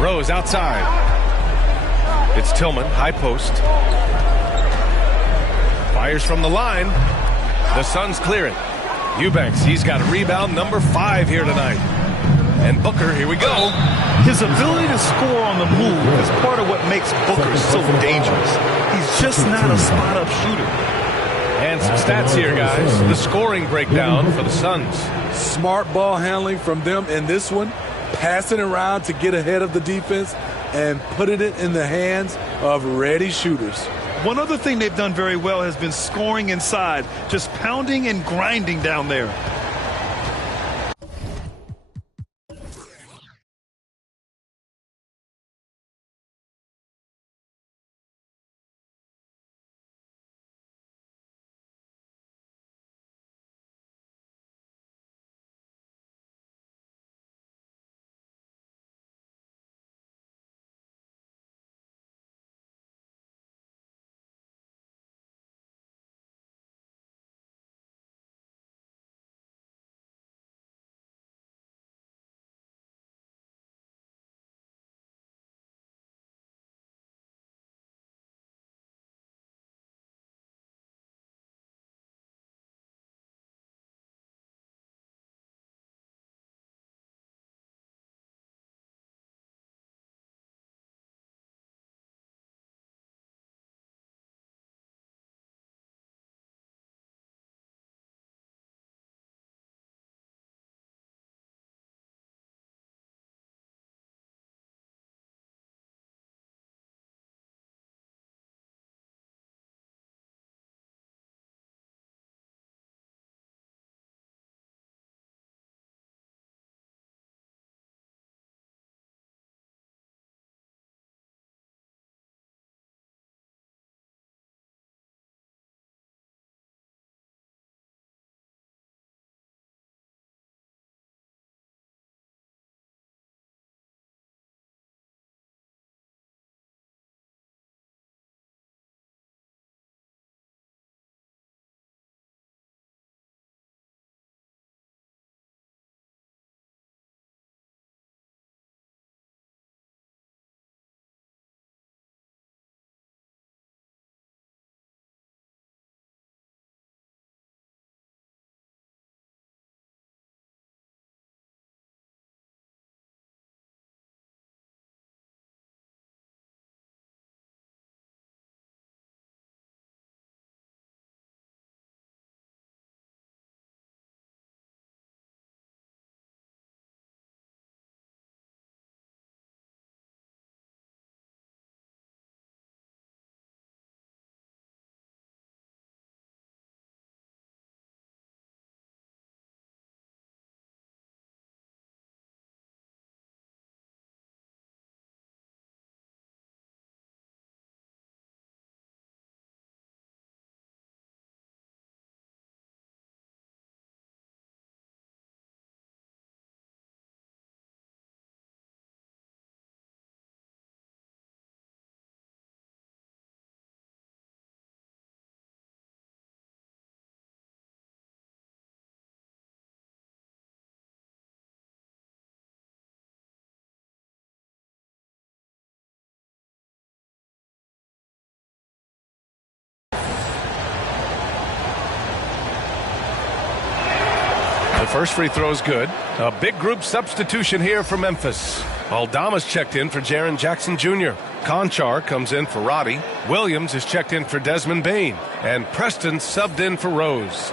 Rose outside. It's Tillman, high post. Fires from the line. The Suns clear it. Eubanks, he's got a rebound number 5 here tonight. And Booker, here we go. His ability to score on the move is part of what makes Booker so dangerous. He's just not a spot-up shooter. And some stats here, guys. The scoring breakdown for the Suns. Smart ball handling from them in this one. Passing around to get ahead of the defense and putting it in the hands of ready shooters. One other thing they've done very well has been scoring inside, just pounding and grinding down there. First free throw is good. A big group substitution here for Memphis. Aldama's checked in for Jaren Jackson Jr. Conchar comes in for Roddy. Williams is checked in for Desmond Bain. And Preston subbed in for Rose.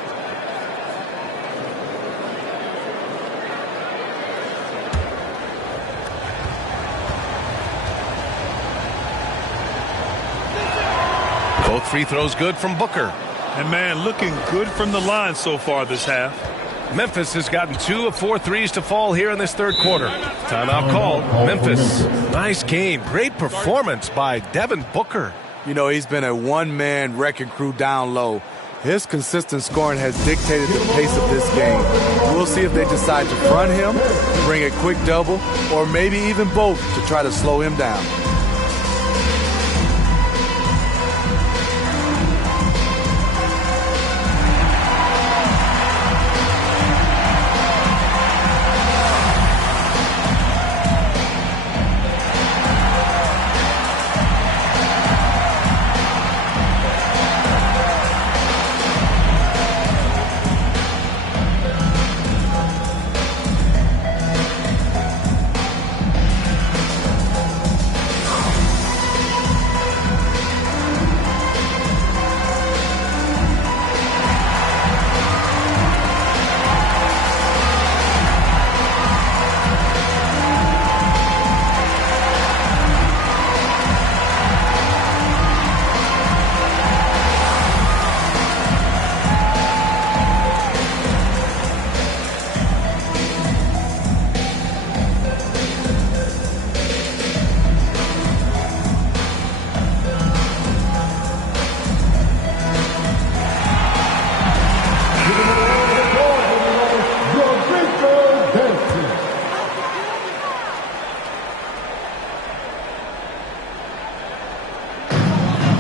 Both free throws good from Booker. And, man, looking good from the line so far this half. Memphis has gotten 2 of 4 threes to fall here in this third quarter. Timeout called. Memphis. Nice game. Great performance by Devin Booker. You know, he's been a one-man wrecking crew down low. His consistent scoring has dictated the pace of this game. We'll see if they decide to front him, bring a quick double, or maybe even both to try to slow him down.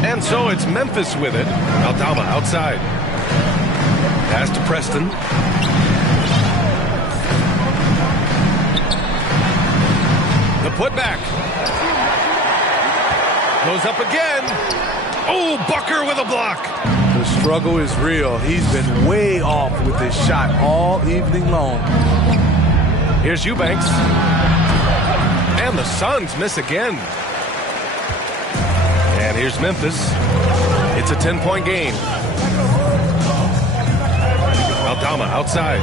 And so it's Memphis with it. Aldama outside. Pass to Preston. The putback. Goes up again. Oh, Booker with a block. The struggle is real. He's been way off with his shot all evening long. Here's Eubanks. And the Suns miss again. And here's Memphis. It's a 10-point game. Aldama outside.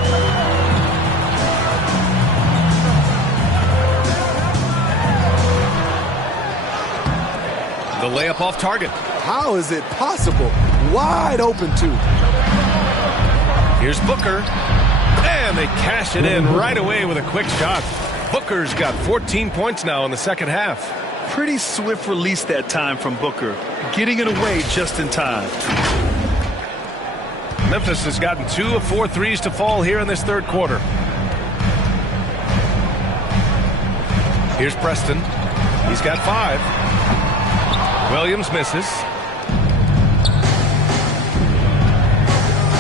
The layup off target. How is it possible? Wide open, too. Here's Booker. And they cash it in right away with a quick shot. Booker's got 14 points now in the second half. Pretty swift release that time from Booker, getting it away just in time. Memphis has gotten 2 of 4 threes to fall here in this third quarter. Here's Preston. He's got 5. Williams misses.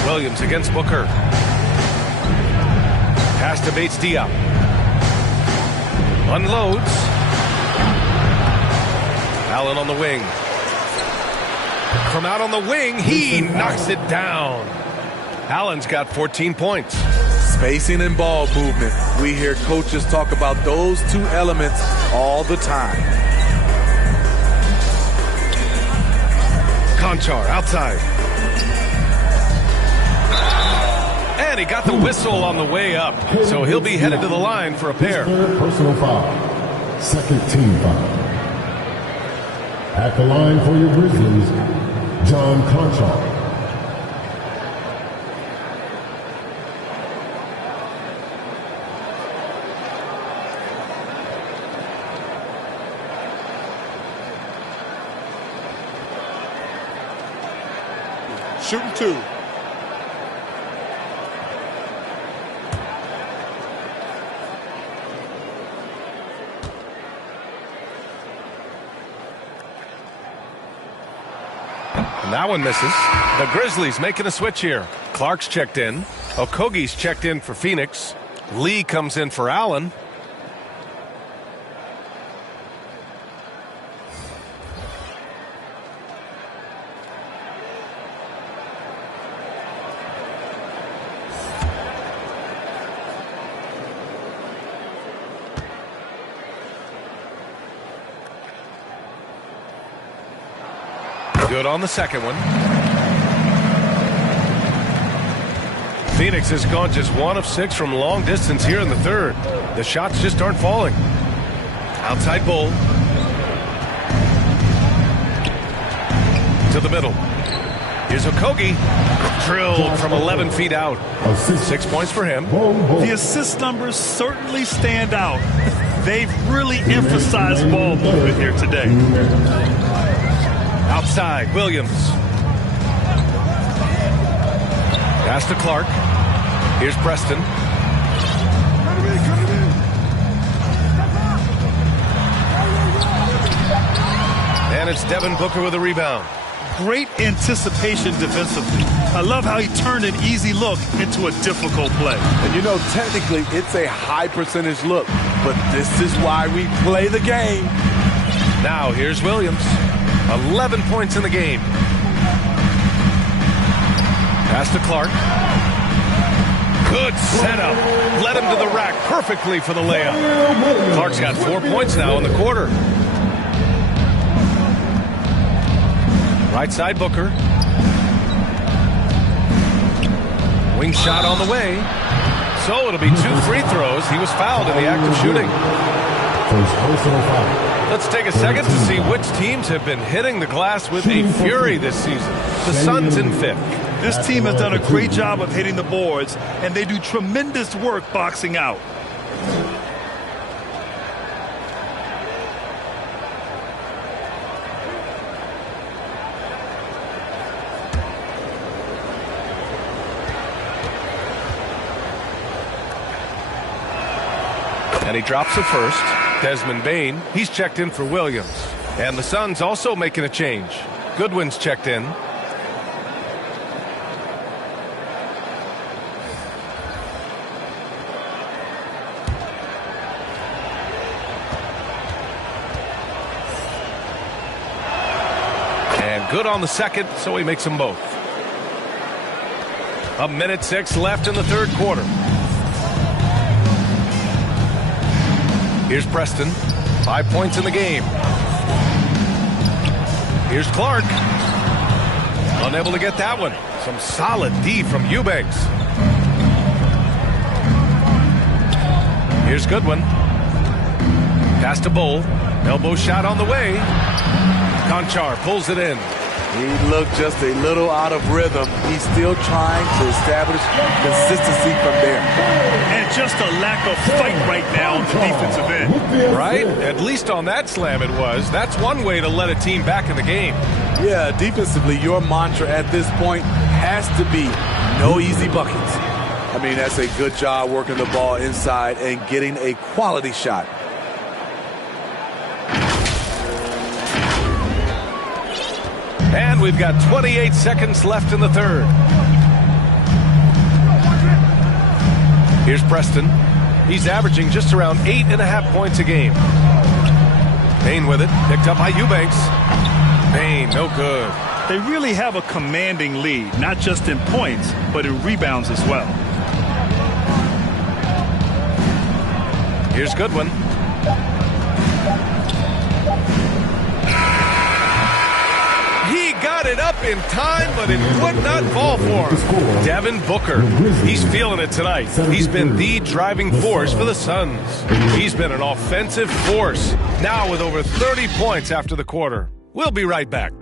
Williams against Booker. Pass to Bates Diop. Unloads. Allen on the wing. From out on the wing, he knocks it down. Allen's got 14 points. Spacing and ball movement. We hear coaches talk about those two elements all the time. Conchar outside. And he got the whistle on the way up. So he'll be headed to the line for a pair. Third personal foul. Second team foul. At the line for your Grizzlies, John Conchar. Shooting 2. And that one misses. The Grizzlies making a switch here. Clark's checked in. Okogie's checked in for Phoenix. Lee comes in for Allen. Good on the second one. Phoenix has gone just 1 of 6 from long distance here in the third. The shots just aren't falling. Outside Bull. To the middle. Here's Okogie. Drilled from 11 feet out. 6 points for him. The assist numbers certainly stand out. They've really emphasized ball movement here today. Outside, Williams. Pass to Clark. Here's Preston. And it's Devin Booker with a rebound. Great anticipation defensively. I love how he turned an easy look into a difficult play. And you know, technically, it's a high percentage look, but this is why we play the game. Now, here's Williams. 11 points in the game. Pass to Clark. Good setup. Led him to the rack perfectly for the layup. Clark's got 4 points now in the quarter. Right side Booker. Wing shot on the way. So it'll be 2 free throws. He was fouled in the act of shooting. Let's take a second to see which teams have been hitting the glass with a fury this season. The Suns in 5th. This team has done a great job of hitting the boards, and they do tremendous work boxing out. And he drops it first. Desmond Bane, he's checked in for Williams. And the Suns also making a change. Goodwin's checked in. And good on the second, so he makes them both. 1:06 left in the third quarter. Here's Preston. 5 points in the game. Here's Clark. Unable to get that one. Some solid D from Eubanks. Here's Goodwin. Pass to Bull. Elbow shot on the way. Conchar pulls it in. He looked just a little out of rhythm. He's still trying to establish consistency from there. And just a lack of fight right now on the defensive end. Right? At least on that slam it was. That's one way to let a team back in the game. Yeah, defensively, your mantra at this point has to be no easy buckets. I mean, that's a good job working the ball inside and getting a quality shot. And we've got 28 seconds left in the third. Here's Preston. He's averaging just around 8.5 points a game. Payne with it. Picked up by Eubanks. Payne, no good. They really have a commanding lead, not just in points, but in rebounds as well. Here's Goodwin. Got it up in time, but it would not fall for him. Devin Booker, he's feeling it tonight. He's been the driving force for the Suns. He's been an offensive force, now with over 30 points after the quarter. We'll be right back.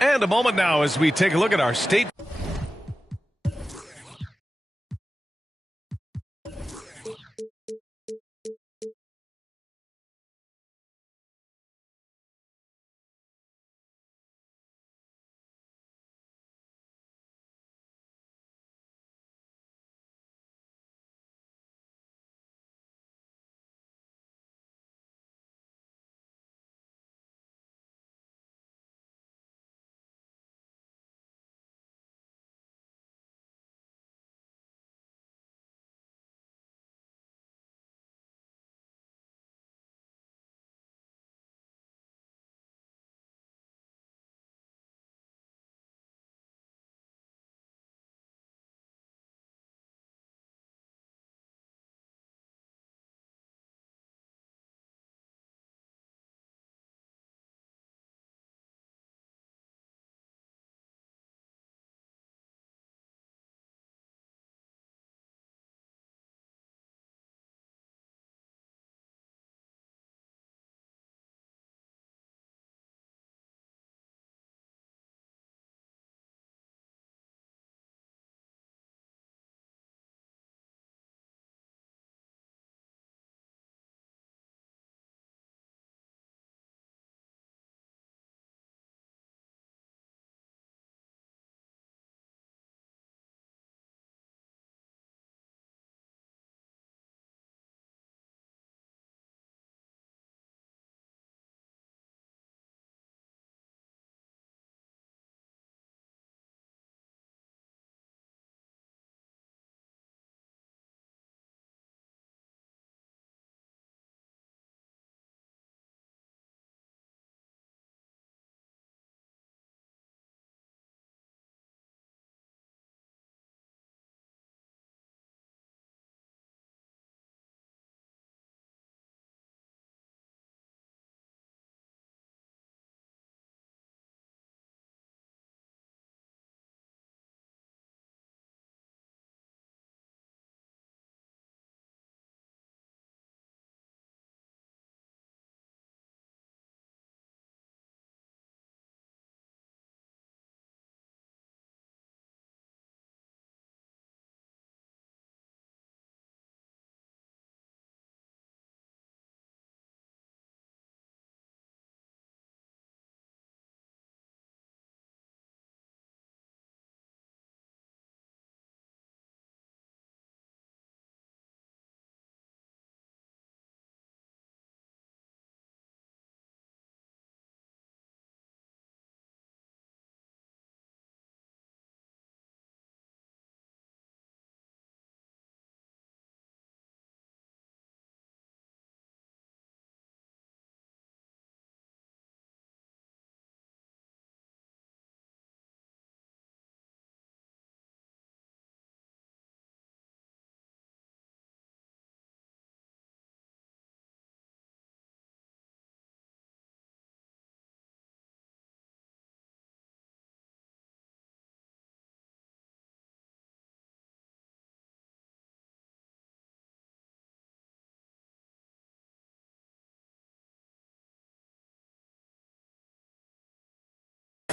And a moment now as we take a look at our state.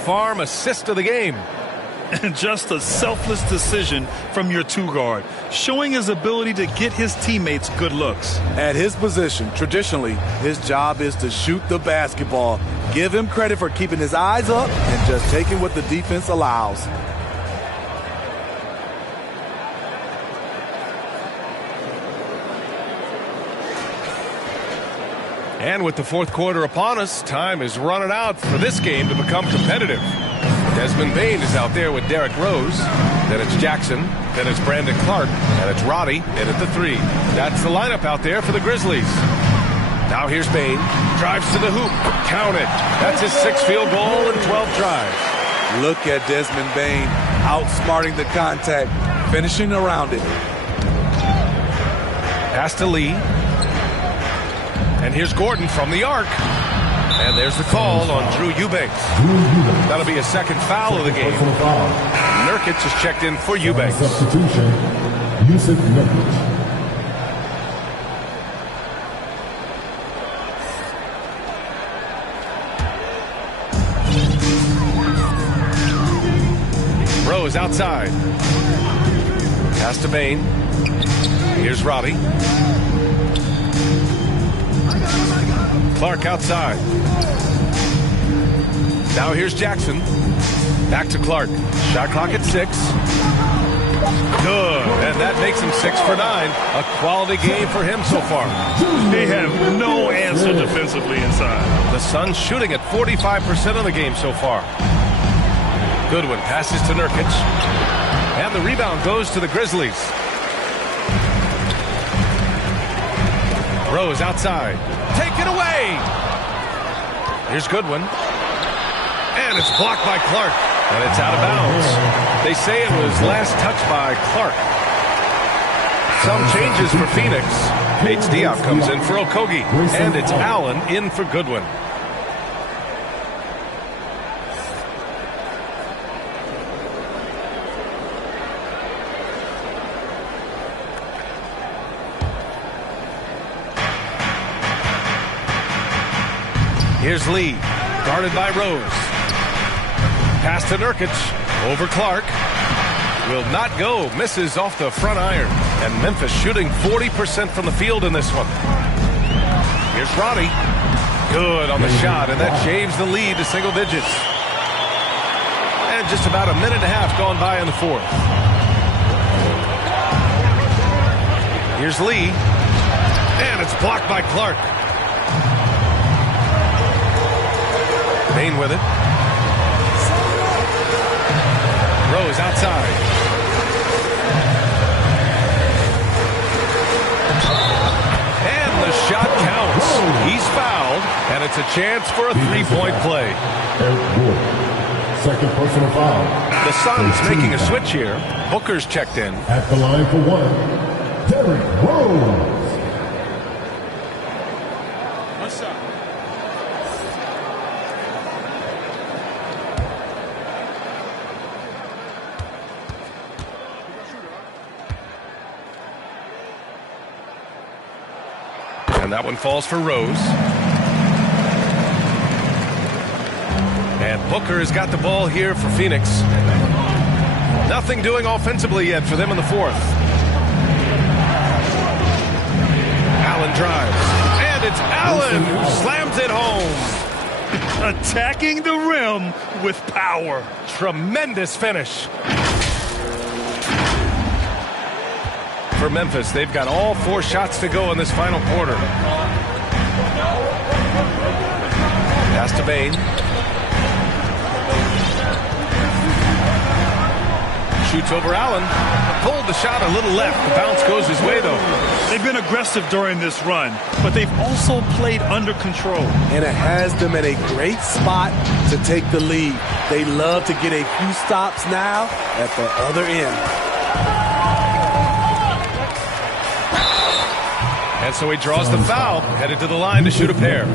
Farm assist of the game. And just a selfless decision from your two-guard, showing his ability to get his teammates good looks. At his position, traditionally, his job is to shoot the basketball. Give him credit for keeping his eyes up and just taking what the defense allows. And with the fourth quarter upon us, time is running out for this game to become competitive. Desmond Bane is out there with Derrick Rose. Then it's Jackson. Then it's Brandon Clark. And it's Roddy in at the 3. That's the lineup out there for the Grizzlies. Now here's Bane. Drives to the hoop. Count it. That's his 6th field goal in 12 tries. Look at Desmond Bane outsmarting the contact, finishing around it. Pass to Lee. And here's Gordon from the arc. And there's the call on Drew Eubanks. That'll be a second foul of the game. Nurkic is checked in for Eubanks. Substitution, Yusuf Nurkic. Rose outside. Pass to Bane. Here's Roddy. Clark outside. Now here's Jackson. Back to Clark. Shot clock at 6. Good. And that makes him 6 for 9. A quality game for him so far. They have no answer defensively inside. The Suns shooting at 45% of the game so far. Goodwin passes to Nurkic. And the rebound goes to the Grizzlies. Rose outside. Take it away. Here's Goodwin. And it's blocked by Clark. And it's out of bounds. They say it was last touched by Clark. Some changes for Phoenix. Bates Diop comes in for Okogie. And it's Allen in for Goodwin. Here's Lee, guarded by Rose. Pass to Nurkic, over Clark. Will not go, misses off the front iron. And Memphis shooting 40% from the field in this one. Here's Roddy. Good on the shot, and that shaves the lead to single digits. And just about a minute and a half gone by in the fourth. Here's Lee. And it's blocked by Clark. Bane with it. Rose outside. And the shot counts. He's fouled, and it's a chance for a three-point play. Second personal foul. The Suns making a switch here. Booker's checked in. At the line for 1, Derrick Rose. What's up? And that one falls for Rose. And Booker has got the ball here for Phoenix. Nothing doing offensively yet for them in the fourth. Allen drives. And it's Allen who slams it home. Attacking the rim with power. Tremendous finish. For Memphis, they've got all 4 shots to go in this final quarter. Pass to Bane. Shoots over Allen. Pulled the shot a little left. The bounce goes his way, though. They've been aggressive during this run, but they've also played under control. And it has them in a great spot to take the lead. They love to get a few stops now at the other end. And so he draws the foul, headed to the line to shoot a pair.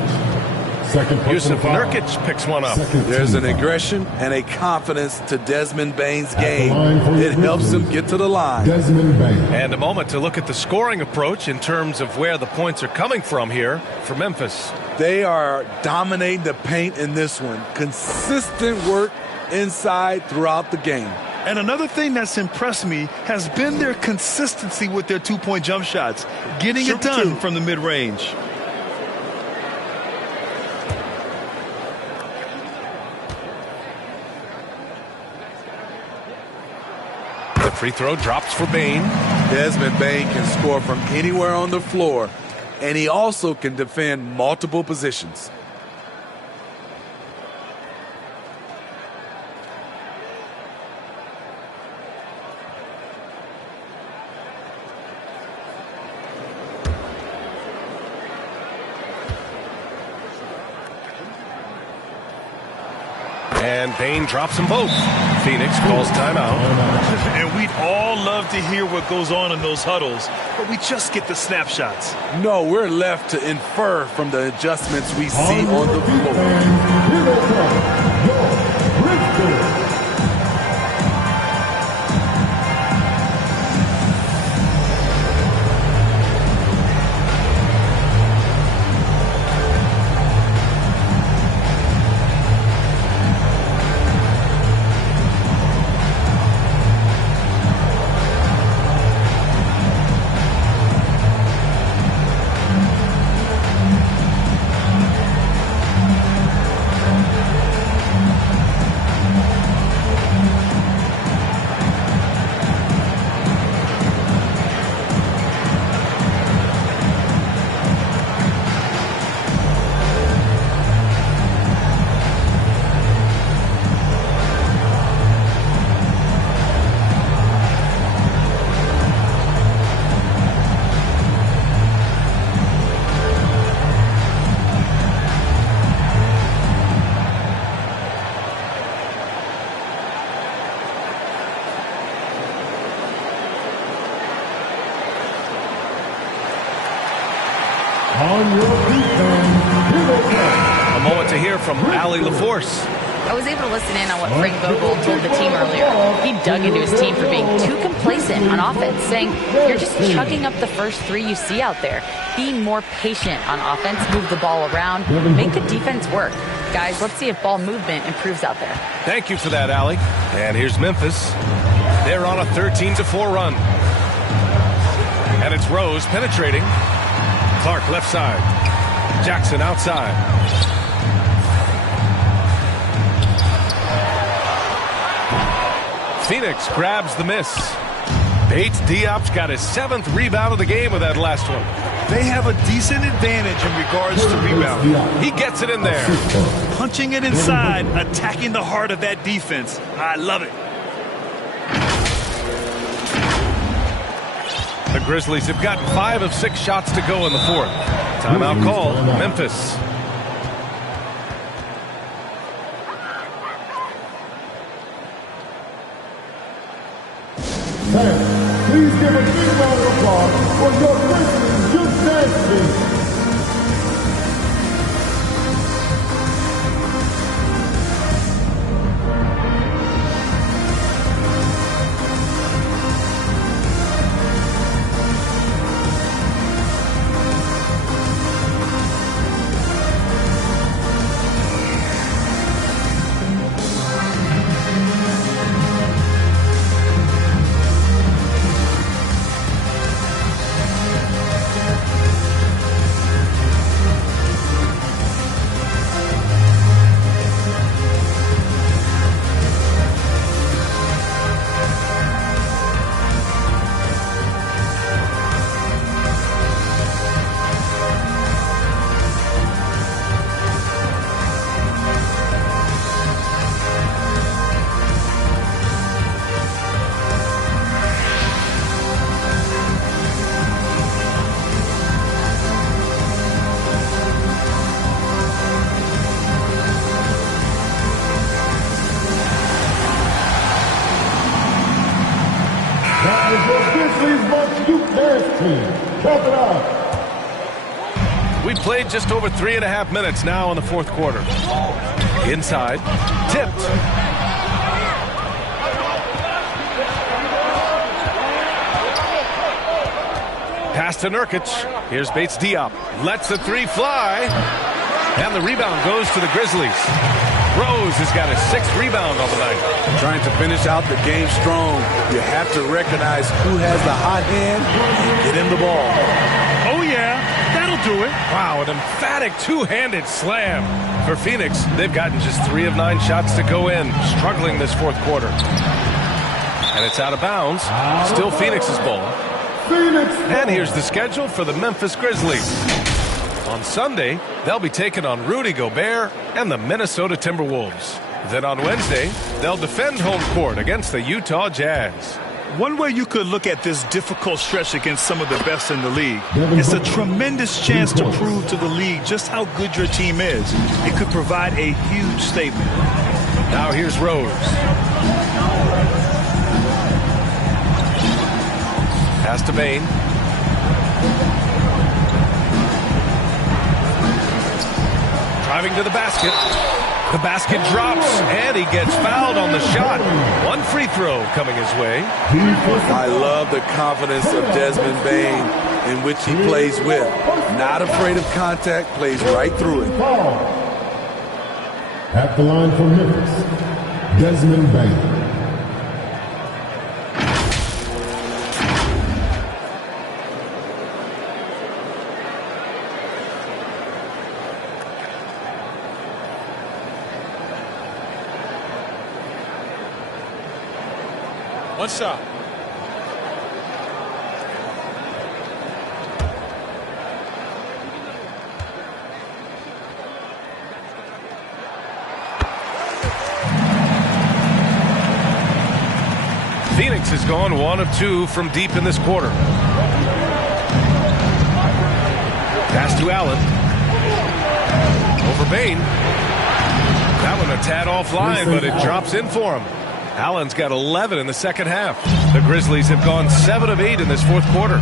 Yusuf Nurkic picks one up. There's an aggression and a confidence to Desmond Bane's game. It helps him get to the line. And a moment to look at the scoring approach in terms of where the points are coming from here for Memphis. They are dominating the paint in this one. Consistent work inside throughout the game. And another thing that's impressed me has been their consistency with their two-point jump shots, getting it done from the mid-range. The free throw drops for Bane. Desmond Bane can score from anywhere on the floor, and he also can defend multiple positions. And Bane drops them both. Phoenix calls timeout. And we'd all love to hear what goes on in those huddles, but we just get the snapshots. No, we're left to infer from the adjustments we see on the floor. A moment to hear from Allie LaForce. I was able to listen in on what Frank Vogel told the team earlier. He dug into his team for being too complacent on offense, saying, you're just chucking up the first three you see out there. Be more patient on offense, move the ball around, make the defense work. Guys, let's see if ball movement improves out there. Thank you for that, Allie. And here's Memphis. They're on a 13-4 run. And it's Rose penetrating. Clark left side. Jackson outside. Phoenix grabs the miss. Bates Diop's got his 7th rebound of the game with that last one. They have a decent advantage in regards to rebounding. He gets it in there. Punching it inside, attacking the heart of that defense. I love it. The Grizzlies have gotten 5 of 6 shots to go in the 4th. Timeout call, Memphis. Please give a big round of applause for your Grizzlies Youth Dance Team. We've played just over 3.5 minutes now in the fourth quarter. Inside, tipped. Pass to Nurkic. Here's Bates Diop. Lets the three fly. And the rebound goes to the Grizzlies. Rose has got his 6th rebound on the night. Trying to finish out the game strong. You have to recognize who has the hot hand and get him the ball. Oh, yeah. That'll do it. Wow, an emphatic two-handed slam. For Phoenix, they've gotten just 3 of 9 shots to go in. Struggling this fourth quarter. And it's out of bounds. Still Phoenix's ball. And here's the schedule for the Memphis Grizzlies. On Sunday, they'll be taking on Rudy Gobert and the Minnesota Timberwolves. Then on Wednesday, they'll defend home court against the Utah Jazz. One way you could look at this difficult stretch against some of the best in the league, it's a tremendous chance to prove to the league just how good your team is. It could provide a huge statement. Now here's Rose. Pass to Bane. Driving to the basket. The basket drops, and he gets fouled on the shot. 1 free throw coming his way. I love the confidence of Desmond Bane in which he plays with. Not afraid of contact, plays right through it. At the line for Memphis, Desmond Bane. One shot. Phoenix has gone 1 of 2 from deep in this quarter. Pass to Allen. Over Bane. That one a tad offline, but it drops in for him. Allen's got 11 in the second half. The Grizzlies have gone 7 of 8 in this fourth quarter.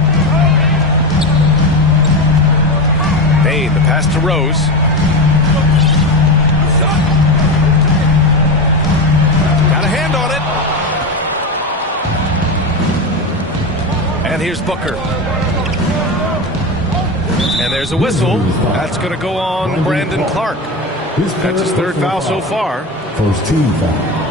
Bane, the pass to Rose. Got a hand on it. And here's Booker. And there's a whistle. That's going to go on Brandon Clark. That's his 3rd foul so far. First team foul.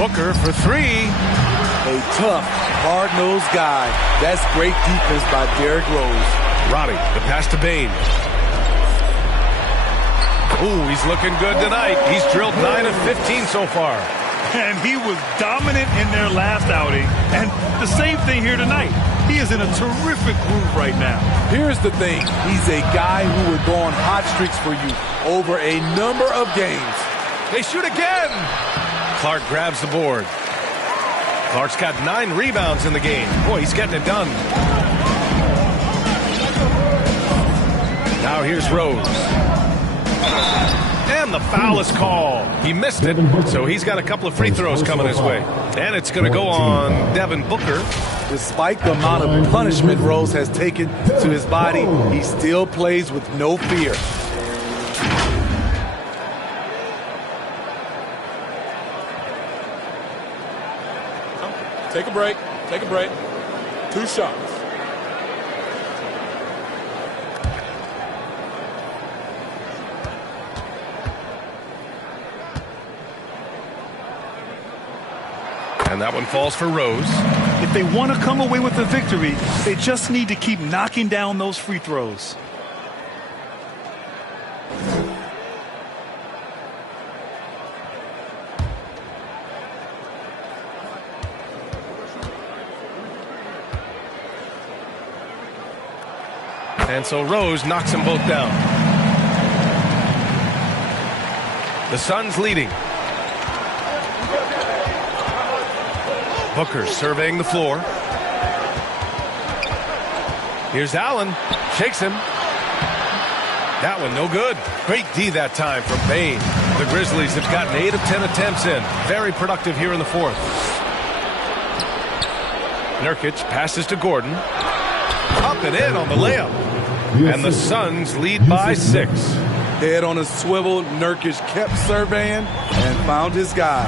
Booker for 3. A tough, hard-nosed guy. That's great defense by Derrick Rose. Roddy, the pass to Bane. Ooh, he's looking good tonight. He's drilled 9 of 15 so far. And he was dominant in their last outing. And the same thing here tonight. He is in a terrific groove right now. Here's the thing. He's a guy who would go on hot streaks for you over a number of games. They shoot again. Clark grabs the board. Clark's got 9 rebounds in the game. Boy, he's getting it done. Now here's Rose. And the foul is called. He missed it, so he's got a couple of free throws coming his way. And it's going to go on Devin Booker. Despite the amount of punishment Rose has taken to his body, he still plays with no fear. Take a break. Take a break. 2 shots. And that one falls for Rose. If they want to come away with a victory, they just need to keep knocking down those free throws. And so Rose knocks them both down. The Suns leading. Booker surveying the floor. Here's Allen. Shakes him. That one no good. Great D that time from Bane. The Grizzlies have gotten 8 of 10 attempts in. Very productive here in the fourth. Nurkic passes to Gordon. Up and in on the layup. And the Suns lead by 6. Head on a swivel, Nurkic kept surveying and found his guy.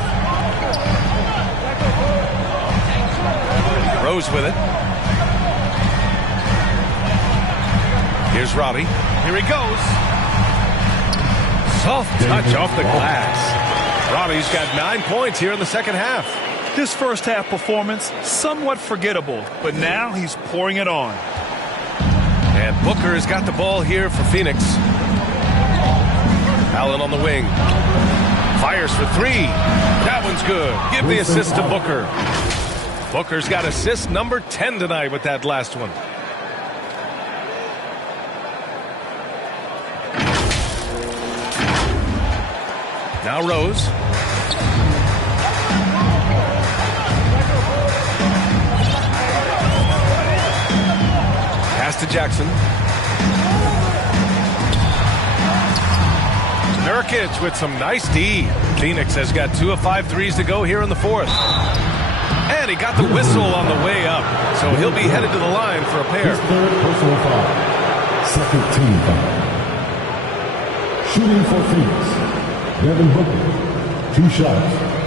Rose with it. Here's Robbie. Here he goes. Soft touch off the glass. Robbie's got 9 points here in the second half. His first half performance, somewhat forgettable, but now he's pouring it on. And Booker has got the ball here for Phoenix. Allen on the wing. Fires for 3. That one's good. Give the assist to Booker. Booker's got assist number 10 tonight with that last one. Now Rose. Pass to Jackson. Nurkic with some nice D. Phoenix has got 2 of 5 threes to go here in the fourth. And he got the whistle on the way up. So he'll be headed to the line for a pair. His third personal foul. Second team foul. Shooting for Phoenix. Devin Booker. 2 shots.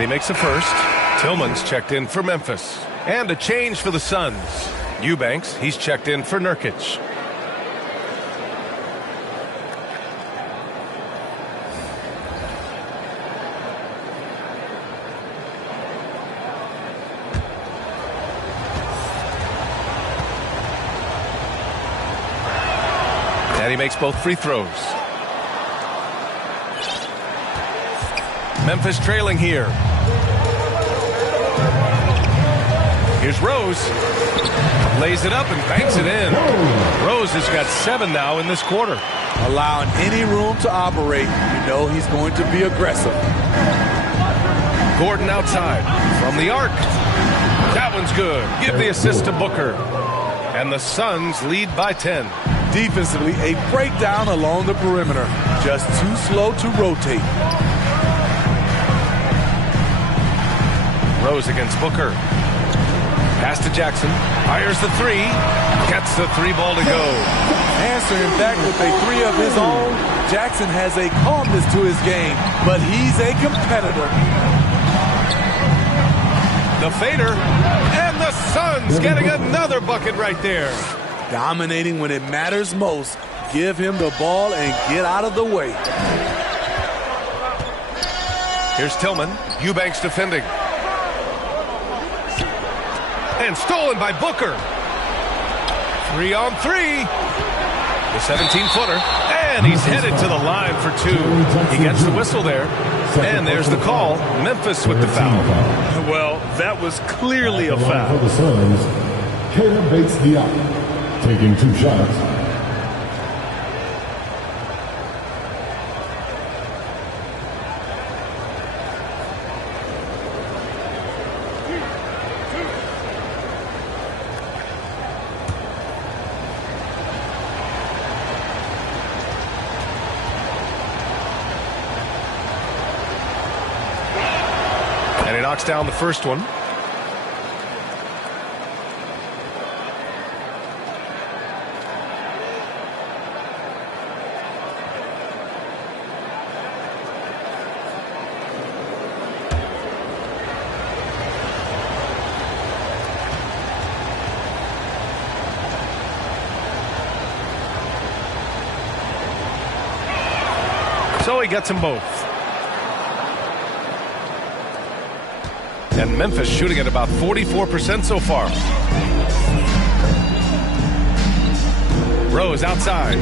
And he makes the first. Tillman's checked in for Memphis. And a change for the Suns. Eubanks, he's checked in for Nurkic. And he makes both free throws. Memphis trailing here. Here's Rose. Lays it up and banks it in. Rose has got 7 now in this quarter. Allowing any room to operate, you know he's going to be aggressive. Gordon outside from the arc. That one's good. Give the assist to Booker. And the Suns lead by 10. Defensively, a breakdown along the perimeter. Just too slow to rotate. Rose against Booker. Pass to Jackson. Fires the three. Gets the 3-ball to go. Answering back with a 3 of his own. Jackson has a calmness to his game, but he's a competitor. The fader. And the Suns getting another bucket right there. Dominating when it matters most. Give him the ball and get out of the way. Here's Tillman. Eubanks defending. And stolen by Booker. 3-on-3. The 17-footer. And he's headed to the line for 2. He gets the whistle there. And there's the call. Memphis with the foul. Well, that was clearly a foul. For the Suns, Caleb Bates-Diop taking 2 shots. And he knocks down the first one. So he gets them both. And Memphis shooting at about 44% so far. Rose outside.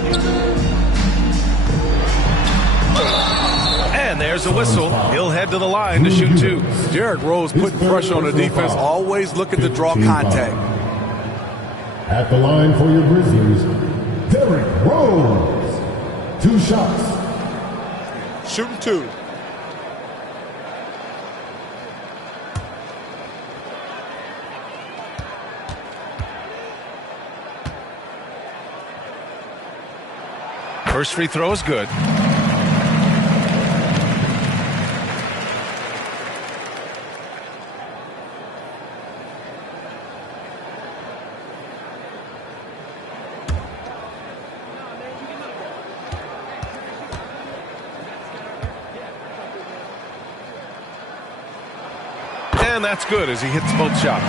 And there's a whistle. He'll head to the line to shoot 2. Derrick Rose putting pressure on the defense, always looking to draw contact. At the line for your Grizzlies, Derrick Rose. 2 shots. Shooting 2. First free throw is good. And that's good as he hits both shots.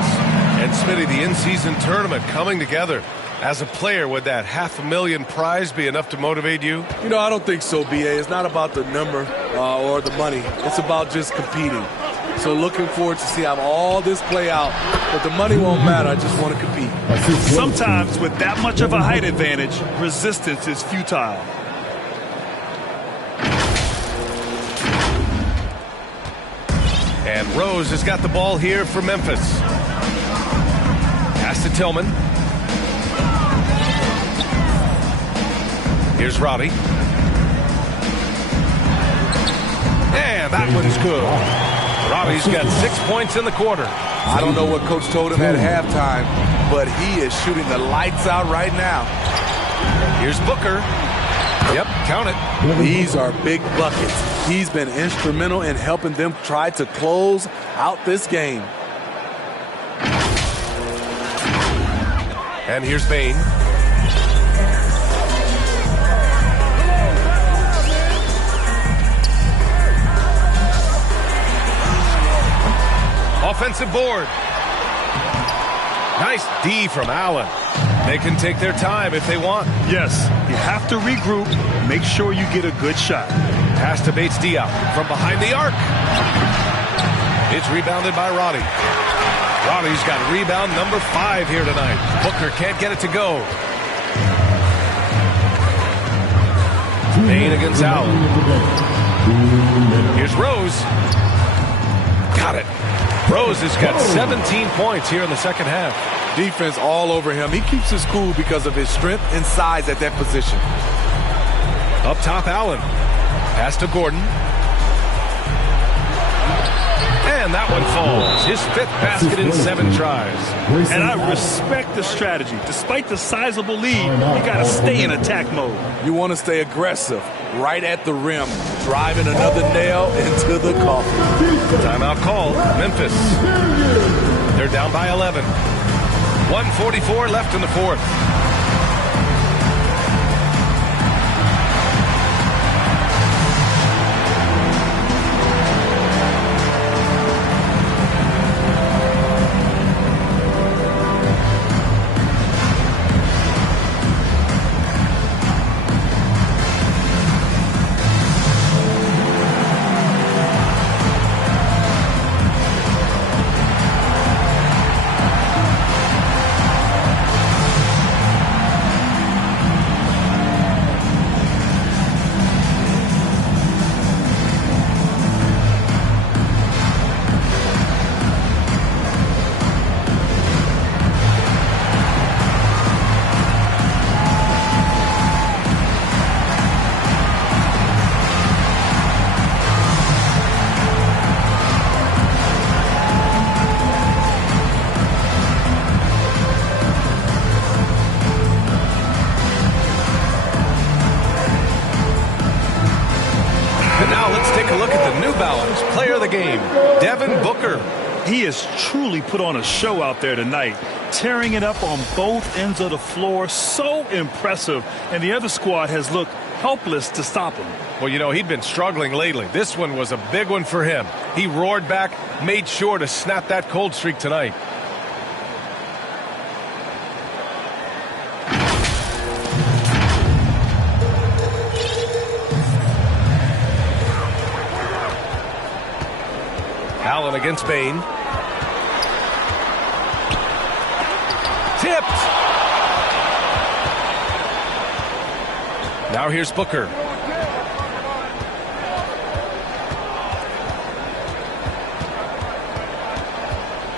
And Smitty, the in-season tournament coming together. As a player, would that $500,000 prize be enough to motivate you? You know, I don't think so, B.A. It's not about the number or the money. It's about just competing. So looking forward to see how all this play out. But the money won't matter. I just want to compete. Sometimes with that much of a height advantage, resistance is futile. And Rose has got the ball here for Memphis. Pass to Tillman. Here's Roddy. And that one's good. Roddy's got 6 points in the quarter. I don't know what Coach told him at halftime, but he is shooting the lights out right now. Here's Booker. Yep, count it. These are big buckets. He's been instrumental in helping them try to close out this game. And here's Bane. Offensive board. Nice D from Allen. They can take their time if they want. Yes, you have to regroup. Make sure you get a good shot. Pass to Bates Diop from behind the arc. It's rebounded by Roddy. Roddy's got rebound number 5 here tonight. Booker can't get it to go. Payne against Allen. Here's Rose. Got it. Rose has got 17 points here in the second half. Defense all over him. He keeps his cool because of his strength and size at that position. Up top, Allen. Pass to Gordon. And that one falls. His 5th basket in 7 tries. And I respect the strategy. Despite the sizable lead, you got to stay in attack mode. You want to stay aggressive, right at the rim, driving another nail into the coffin. Timeout called. Memphis. They're down by 11. 1:44 left in the fourth. He has truly put on a show out there tonight, tearing it up on both ends of the floor. So impressive, and the other squad has looked helpless to stop him. Well, you know, he'd been struggling lately. This one was a big one for him. He roared back, made sure to snap that cold streak tonight. Allen against Payne. Tipped. Now here's Booker.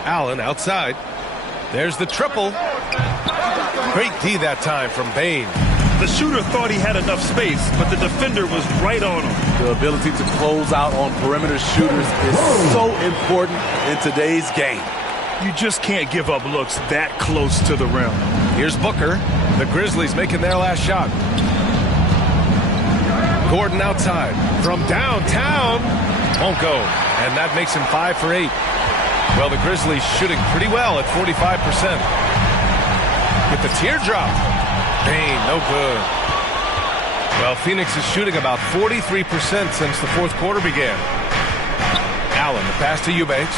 Allen outside. There's the triple. Great D that time from Payne. The shooter thought he had enough space, but the defender was right on him. The ability to close out on perimeter shooters is so important in today's game. You just can't give up looks that close to the rim. Here's Booker. The Grizzlies making their last shot. Gordon outside. From downtown. Won't go. And that makes him 5 for 8. Well, the Grizzlies shooting pretty well at 45%. With the teardrop. Payne, no good. Well, Phoenix is shooting about 43% since the fourth quarter began. Allen, the pass to Eubanks.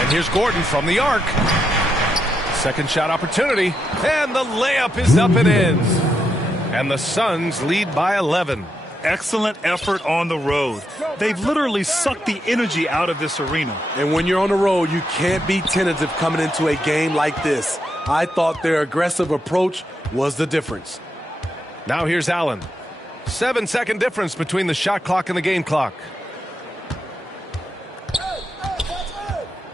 And here's Gordon from the arc. Second shot opportunity. And the layup is up and in. And the Suns lead by 11. Excellent effort on the road. They've literally sucked the energy out of this arena. And when you're on the road, you can't be tentative coming into a game like this. I thought their aggressive approach was the difference. Now here's Allen. 7-second difference between the shot clock and the game clock.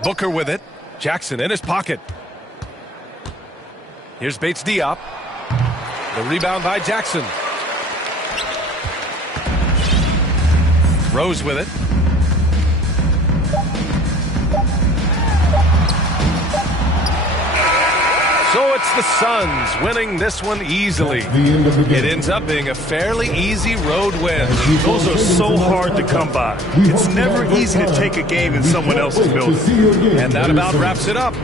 Booker with it. Jackson in his pocket. Here's Bates Diop. The rebound by Jackson. Rose with it. So it's the Suns winning this one easily. It ends up being a fairly easy road win. Those are so hard to come by. It's never easy to take a game in someone else's building. And that about wraps it up.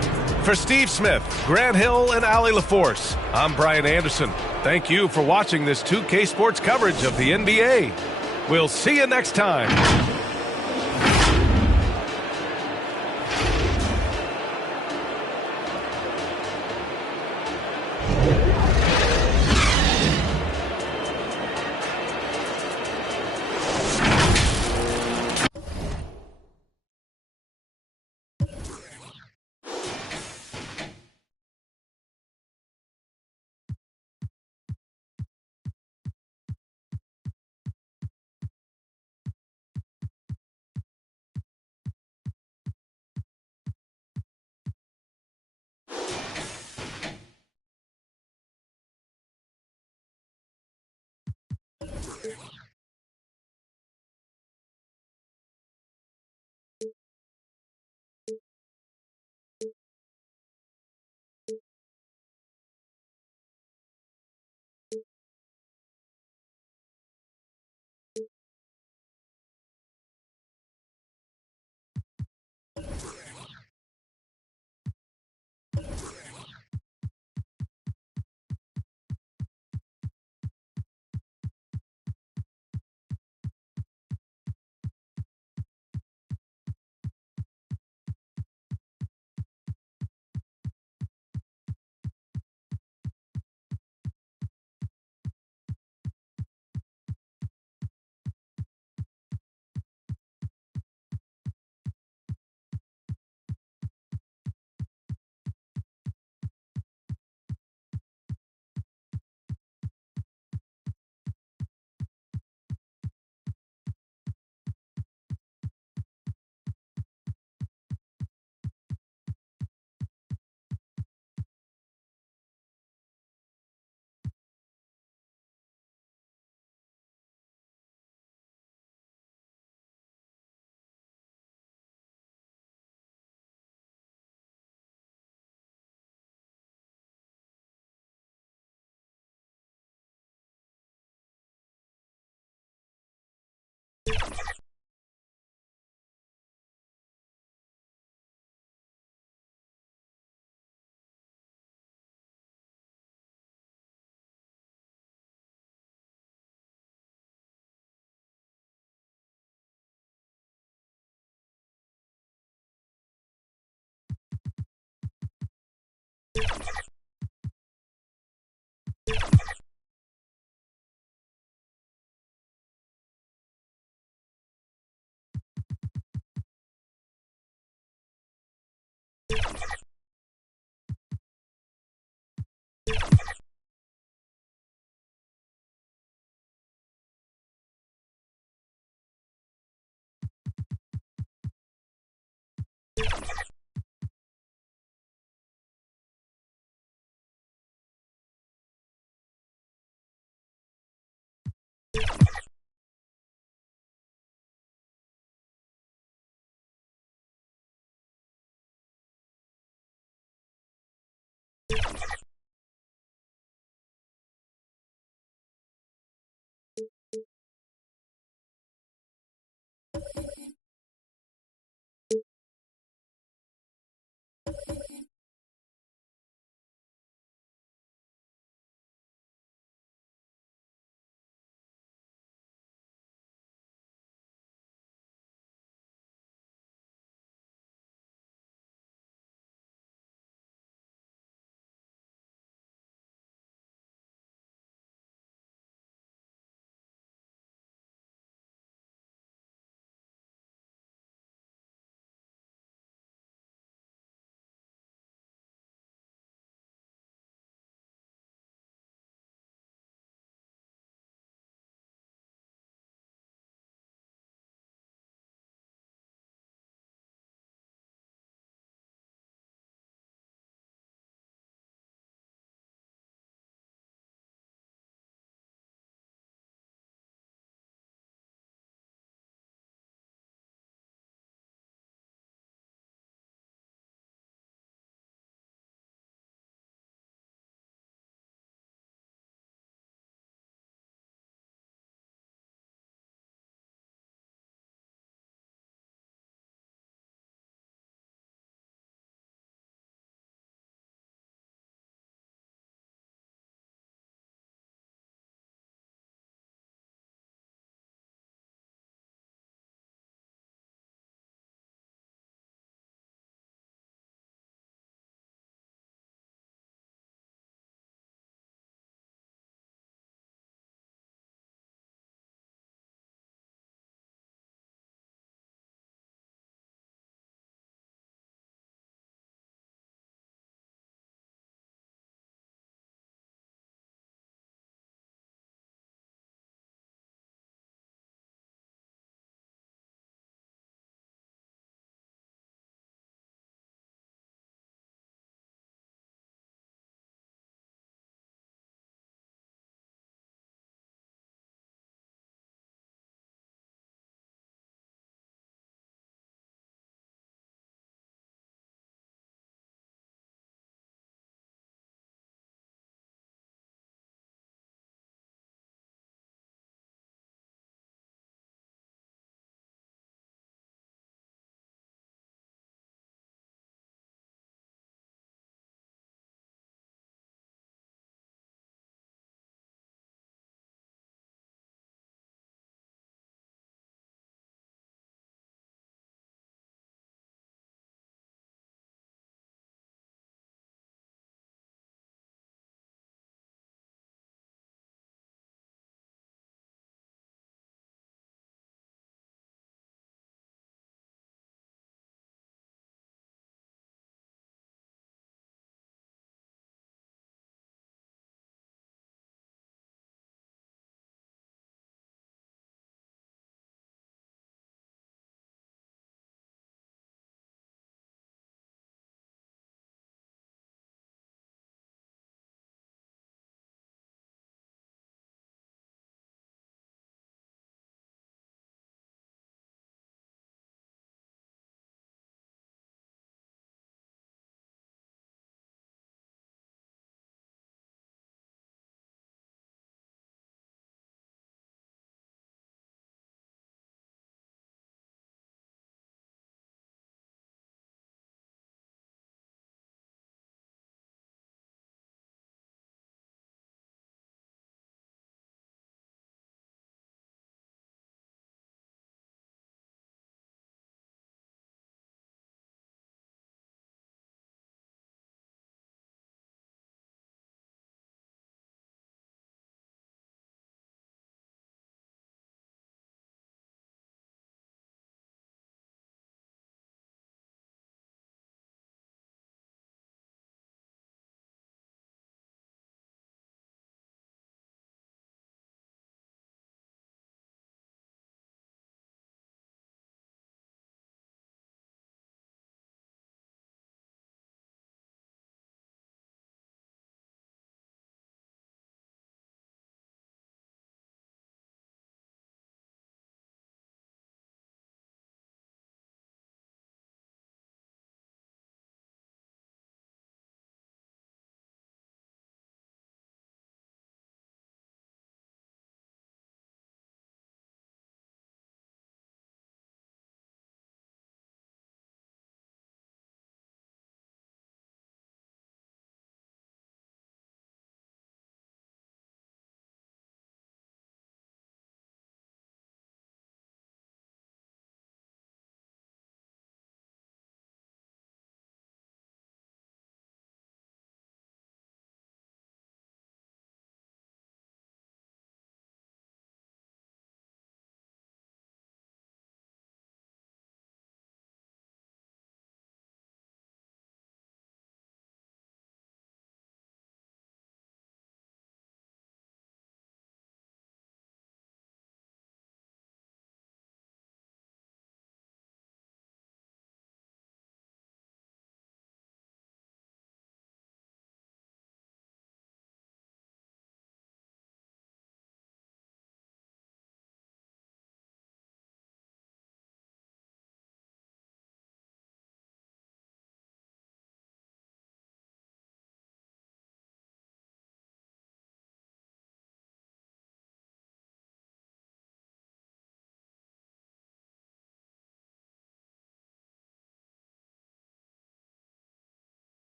For Steve Smith, Grant Hill, and Allie LaForce, I'm Brian Anderson. Thank you for watching this 2K Sports coverage of the NBA. We'll see you next time.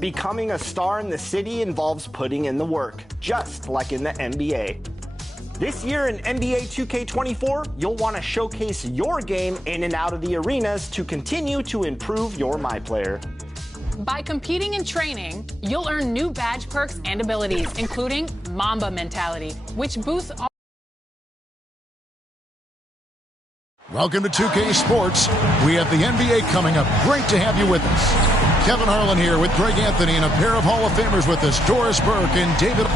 Becoming a star in the city involves putting in the work, just like in the NBA. This year in NBA 2K24, you'll want to showcase your game in and out of the arenas to continue to improve your MyPlayer. By competing and training, you'll earn new badge perks and abilities, including Mamba Mentality, which boosts all. Welcome to 2K Sports. We have the NBA coming up. Great to have you with us. Kevin Harlan here with Greg Anthony and a pair of Hall of Famers with us, Doris Burke and David.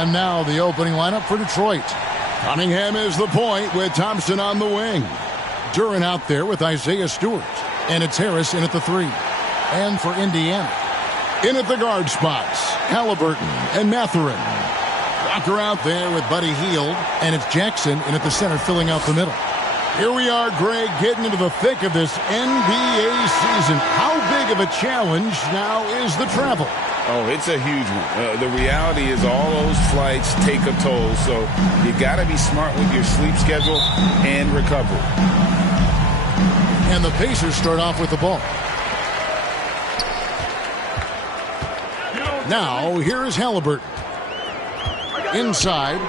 And now the opening lineup for Detroit. Cunningham is the point with Thompson on the wing. Duran out there with Isaiah Stewart. And it's Harris in at the 3. And for Indiana, in at the guard spots, Halliburton and Mathurin. Walker out there with Buddy Hield. And it's Jackson in at the center filling out the middle. Here we are, Greg, getting into the thick of this NBA season. How big of a challenge now is the travel? Oh, it's a huge one. The reality is all those flights take a toll, so you got to be smart with your sleep schedule and recovery. And the Pacers start off with the ball. Now, here is Halliburton. Inside,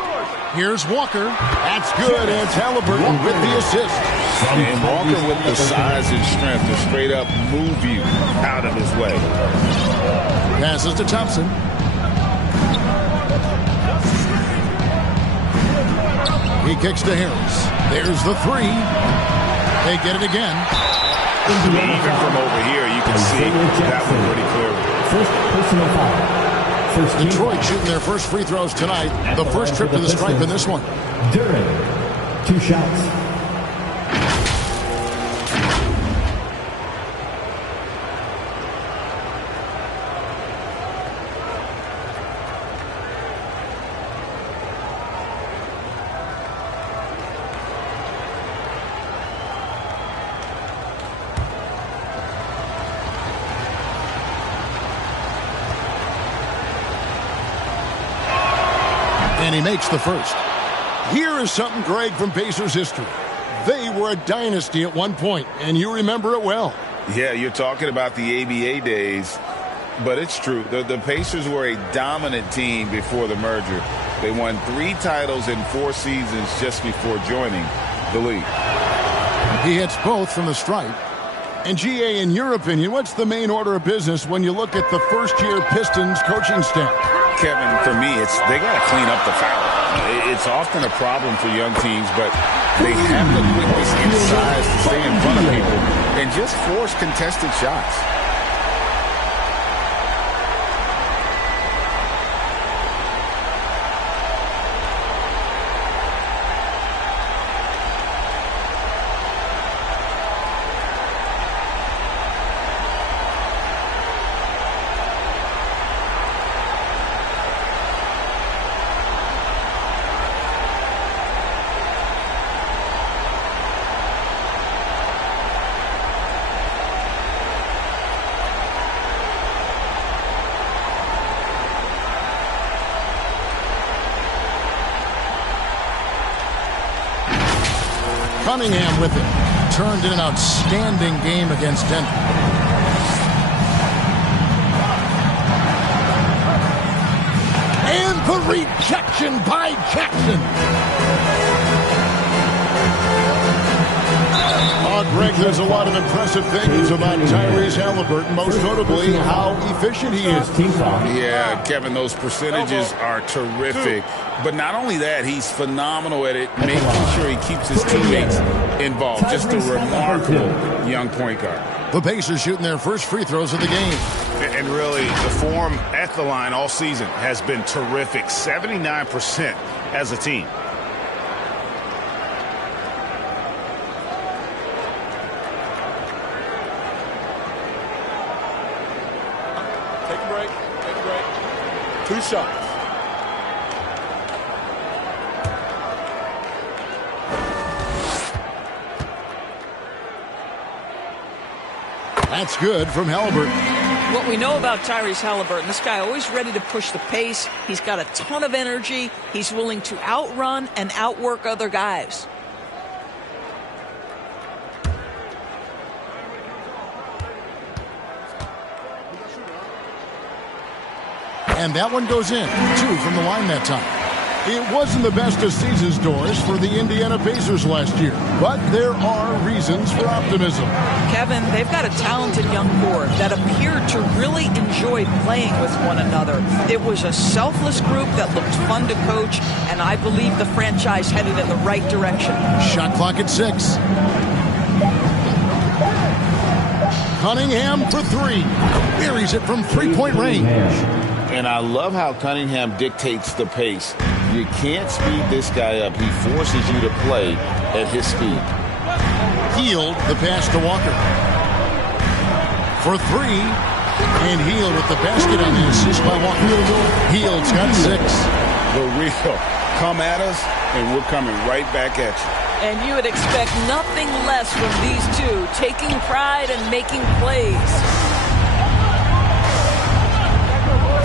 here's Walker. That's good. It's Halliburton with the assist. And Walker with the size and strength to straight up move you out of his way. Passes to Thompson. He kicks to Harris. There's the 3. They get it again. Even from over here, you can see that one pretty clearly. First personal foul. Detroit shooting their first free throws tonight. The first trip to the stripe in this one. Duran, 2 shots. And he makes the first. Here is something, Greg, from Pacers history. They were a dynasty at one point, and you remember it well. Yeah, you're talking about the ABA days, but it's true. The Pacers were a dominant team before the merger. They won 3 titles in 4 seasons just before joining the league. He hits both from the stripe. And GA, in your opinion, what's the main order of business when you look at the first-year Pistons coaching staff? Kevin, for me, they got to clean up the foul. It's often a problem for young teams, but they have the quickness and size to stay in front of people and just force contested shots. Cunningham with it. Turned in an outstanding game against Denver. And the rejection by Jackson. Greg, there's a lot of impressive things about Tyrese Halliburton, most notably how efficient he is. Yeah, Kevin, those percentages are terrific. But not only that, he's phenomenal at it, making sure he keeps his teammates involved. Just a remarkable young point guard. The Pacers shooting their first free throws of the game. And really, the form at the line all season has been terrific. 79% as a team. Take a break. Take a break. 2 shots. That's good from Halliburton. What we know about Tyrese Halliburton, this guy always ready to push the pace. He's got a ton of energy. He's willing to outrun and outwork other guys. And that one goes in. 2 from the line that time. It wasn't the best of seasons, Doris, for the Indiana Pacers last year. But there are reasons for optimism. Kevin, they've got a talented young core that appeared to really enjoy playing with one another. It was a selfless group that looked fun to coach, and I believe the franchise headed in the right direction. Shot clock at 6. Cunningham for 3. Buries it from three-point range. And I love how Cunningham dictates the pace. You can't speed this guy up. He forces you to play at his speed. Hield the pass to Walker. For 3. And Hield with the basket on the assist by Walker. Hield's got 6. The real. Come at us, and we're coming right back at you. And you would expect nothing less from these two, taking pride and making plays.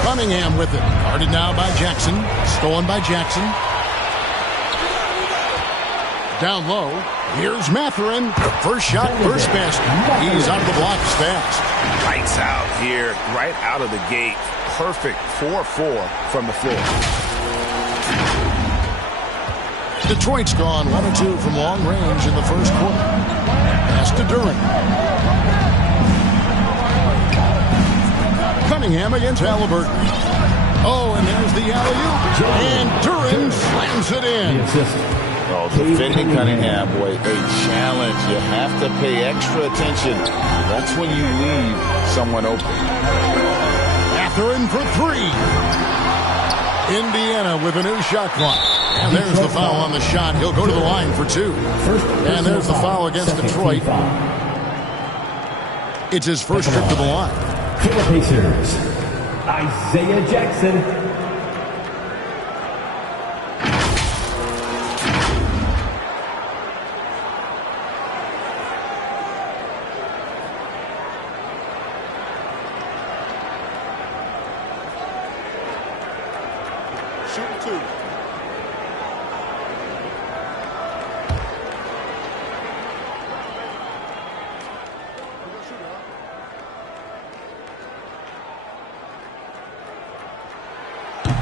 Cunningham with it. Guarded now by Jackson. Stolen by Jackson. Down low. Here's Mathurin. First shot, first basket. He's out of the blocks fast. Lights out here, right out of the gate. Perfect 4-4 from the floor. Detroit's gone 1 or 2 from long range in the first quarter. Pass to Duren. Cunningham against Halliburton. Oh, and there's the alley-oop. And Duren slams it in. Oh, defending Cunningham, boy, a challenge. You have to pay extra attention. That's when you leave someone open. Mathurin for 3. Indiana with a new shot clock. And there's the foul on the shot. He'll go to the line for 2. And there's the foul against Detroit. It's his first trip to the line. For the Pacers, Isaiah Jackson. Shooting 2.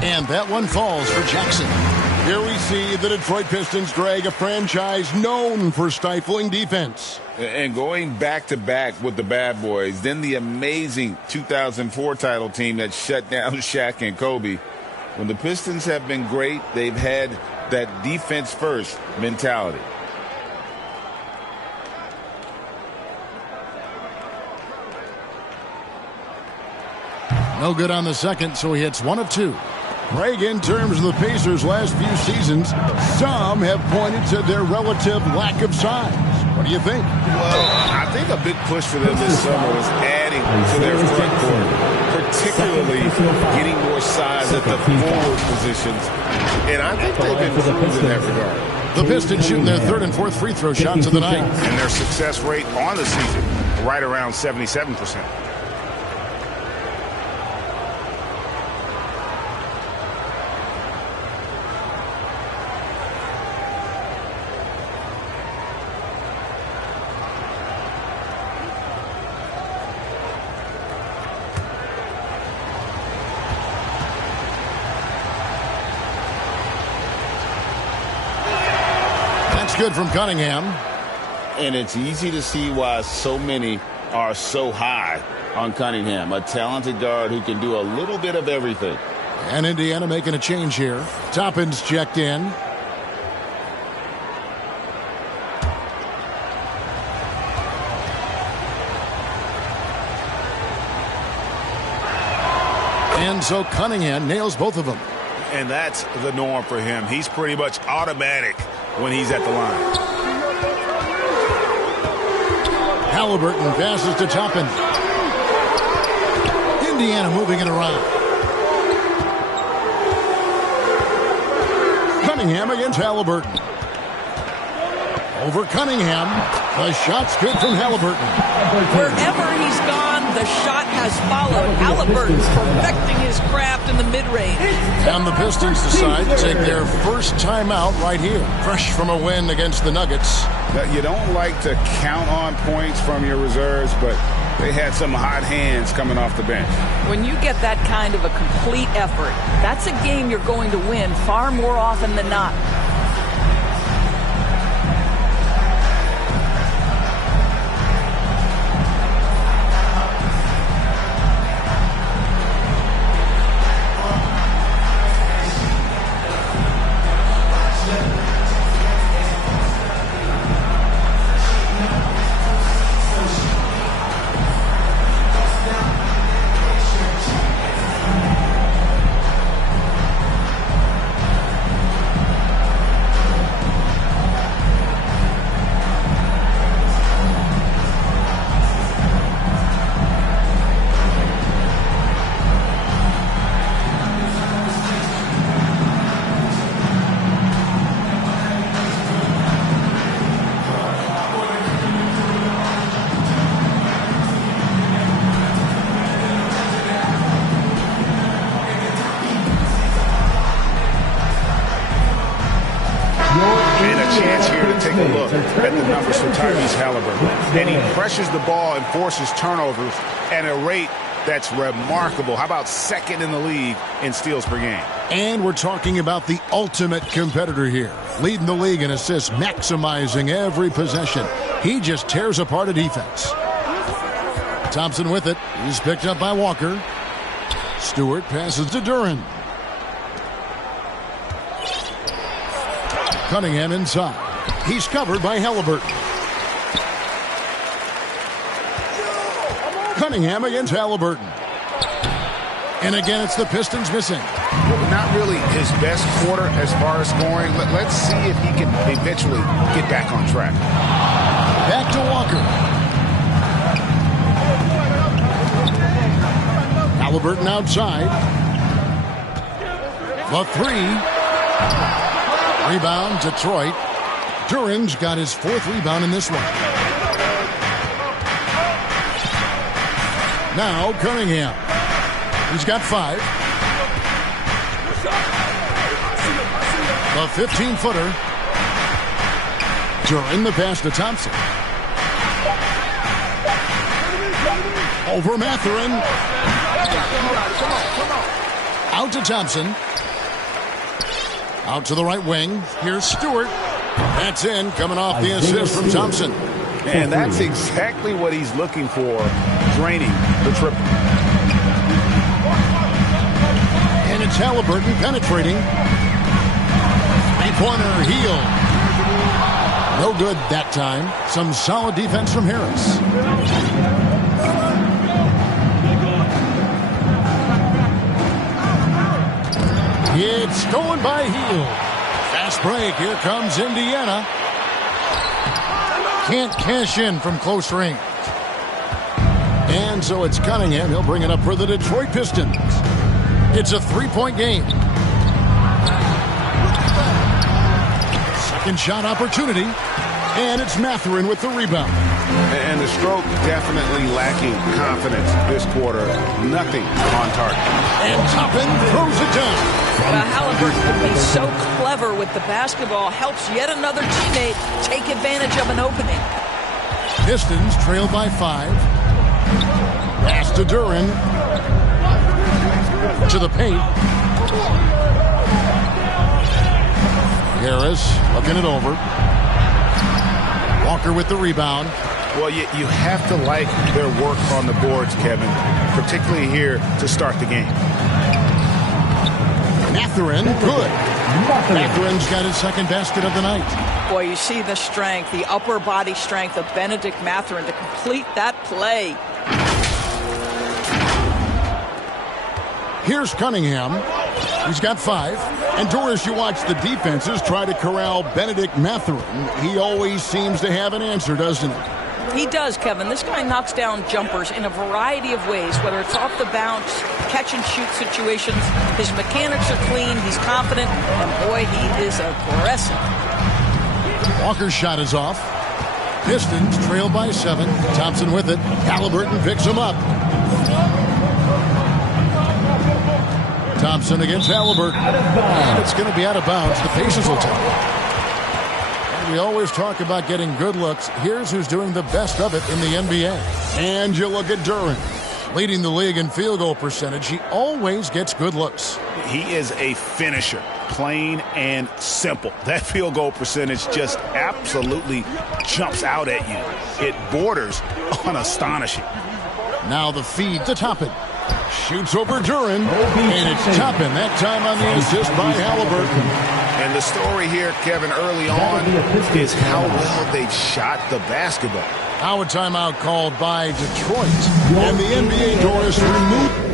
And that one falls for Jackson. Here we see the Detroit Pistons drag a franchise known for stifling defense. And going back-to-back with the bad boys, then the amazing 2004 title team that shut down Shaq and Kobe. When the Pistons have been great, they've had that defense-first mentality. No good on the second, so he hits 1 of 2. Greg, in terms of the Pacers' last few seasons, some have pointed to their relative lack of size. What do you think? Well, I think a big push for them this summer was adding to their front court, particularly getting more size at the forward positions. And I think they've improved in that regard. The Pistons shooting their 3rd and 4th free throw shots of the night. And their success rate on the season, right around 77%. Good from Cunningham. And it's easy to see why so many are so high on Cunningham, a talented guard who can do a little bit of everything. And Indiana making a change here. Toppin's checked in. And so Cunningham nails both of them. And that's the norm for him. He's pretty much automatic when he's at the line. Halliburton passes to Toppin. Indiana moving it around. Cunningham against Halliburton. Over Cunningham. The shot's good from Halliburton. Wherever he's gone, the shot has followed. Halliburton perfecting his craft in the mid-range. And the Pistons decide to take their first timeout right here. Fresh from a win against the Nuggets. Now, you don't like to count on points from your reserves, but They had some hot hands coming off the bench. When you get that kind of a complete effort, that's a game you're going to win far more often than not. And he pressures the ball and forces turnovers at a rate that's remarkable. How about second in the league in steals per game? And we're talking about the ultimate competitor here. Leading the league in assists, maximizing every possession. He just tears apart a defense. Thompson with it. He's picked up by Walker. Stewart passes to Duran. Cunningham inside. He's covered by Halliburton. Cunningham against Halliburton. And again, it's the Pistons missing. Well, not really his best quarter as far as scoring. Let's see if he can eventually get back on track. Back to Walker. Halliburton outside. The three. Rebound, Detroit. Duran's got his fourth rebound in this one. Now Cunningham. He's got 5. The 15-footer. Duran the pass to Thompson. Over Mathurin. Out to Thompson. Out to the right wing. Here's Stewart. That's in, coming off the assist from Thompson. And that's exactly what he's looking for, draining the triple. And it's Halliburton penetrating. Three-pointer, heel. No good that time. Some solid defense from Harris. It's stolen by Hield. Fast break. Here comes Indiana. Can't cash in from close range. And so it's Cunningham. He'll bring it up for the Detroit Pistons. It's a 3-point game. Second shot opportunity. And it's Mathurin with the rebound. And the stroke definitely lacking confidence this quarter. Nothing on target. And Toppin throws it down. Well, Halliburton is so clever with the basketball. Helps yet another teammate take advantage of an opening. Pistons trail by 5. Pass to Duran. To the paint. Harris looking it over. Walker with the rebound. Well, you have to like their work on the boards, Kevin, particularly here to start the game. Mathurin, good. Mathurin's got his second basket of the night. Boy, you see the strength, the upper body strength of Benedict Mathurin to complete that play. Here's Cunningham. He's got 5. And Doris, you watch the defenses try to corral Benedict Mathurin. He always seems to have an answer, doesn't he? He does, Kevin. This guy knocks down jumpers in a variety of ways, whether it's off the bounce, catch and shoot situations. His mechanics are clean. He's confident. And, boy, he is aggressive. Walker's shot is off. Pistons trail by 7. Thompson with it. Halliburton picks him up. Thompson against Halliburton. And it's going to be out of bounds. The Pacers will take it. We always talk about getting good looks. Here's who's doing the best of it in the NBA. And you look at Duren. Leading the league in field goal percentage, he always gets good looks. He is a finisher, plain and simple. That field goal percentage just absolutely jumps out at you. It borders on astonishing. Now the feed to Toppin. Shoots over Duren, and it's Toppin. That time on the assist by Halliburton. And the story here, Kevin, early on is how well they've shot the basketball. Now a timeout called by Detroit. And the NBA door is removed.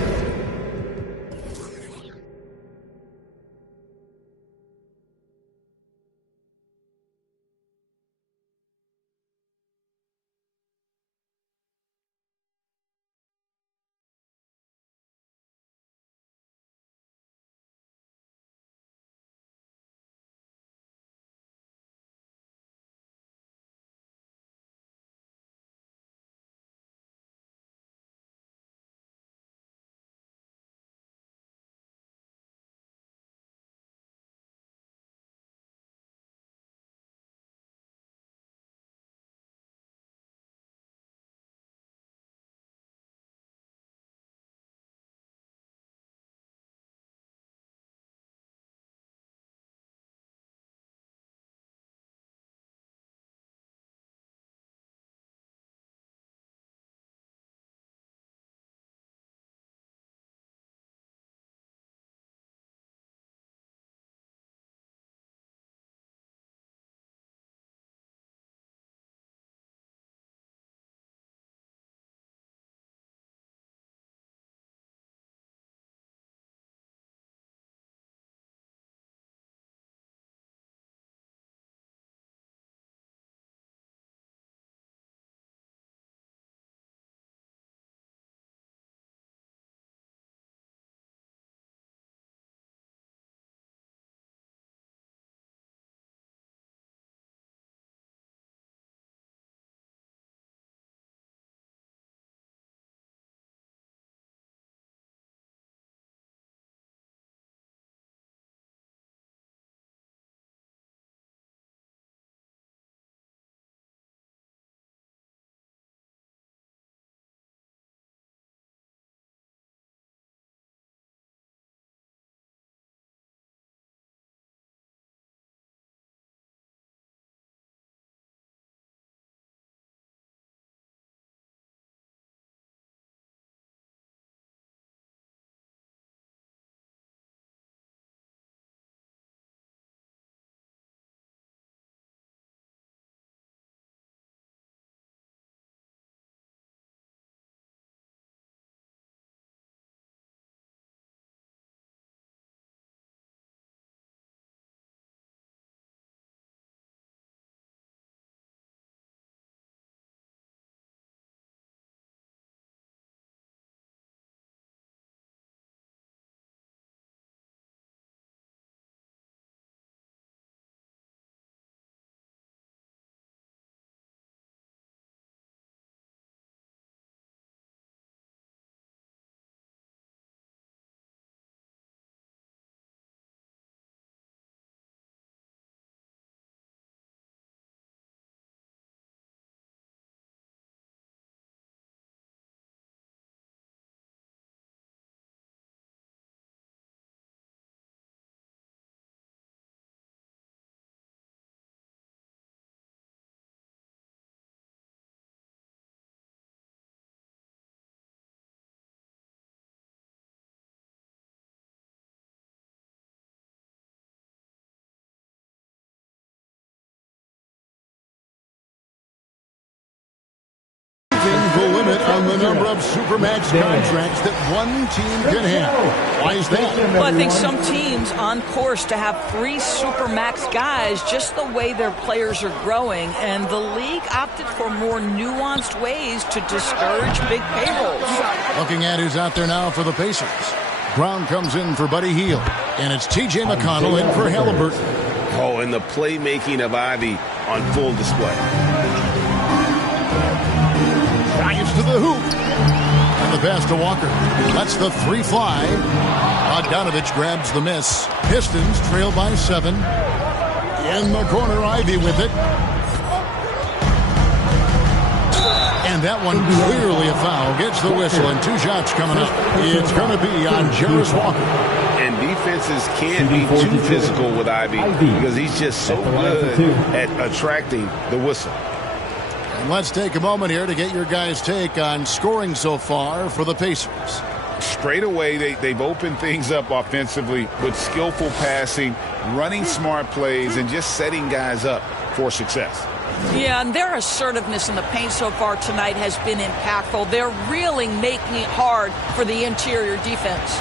The limit on the number of Supermax contracts that one team can have. Why is that? Well, I think some teams on course to have 3 Supermax guys, just the way their players are growing, and the league opted for more nuanced ways to discourage big payrolls. Looking at who's out there now for the Pacers. Brown comes in for Buddy Hield, and it's T.J. McConnell in for Halliburton. Oh, and the playmaking of Ivy on full display. Drives to the hoop. And the pass to Walker. That's the 3 fly. Bogdanovich grabs the miss. Pistons trail by 7. In the corner, Ivy with it. And that one clearly a foul. Gets the whistle, and 2 shots coming up. It's going to be on Jarris Walker. And defenses can't be too physical with Ivy because he's just so good at attracting the whistle. And let's take a moment here to get your guys' take on scoring so far for the Pacers. Straight away, they've opened things up offensively with skillful passing, running smart plays, and just setting guys up for success. Yeah, and their assertiveness in the paint so far tonight has been impactful. They're really making it hard for the interior defense.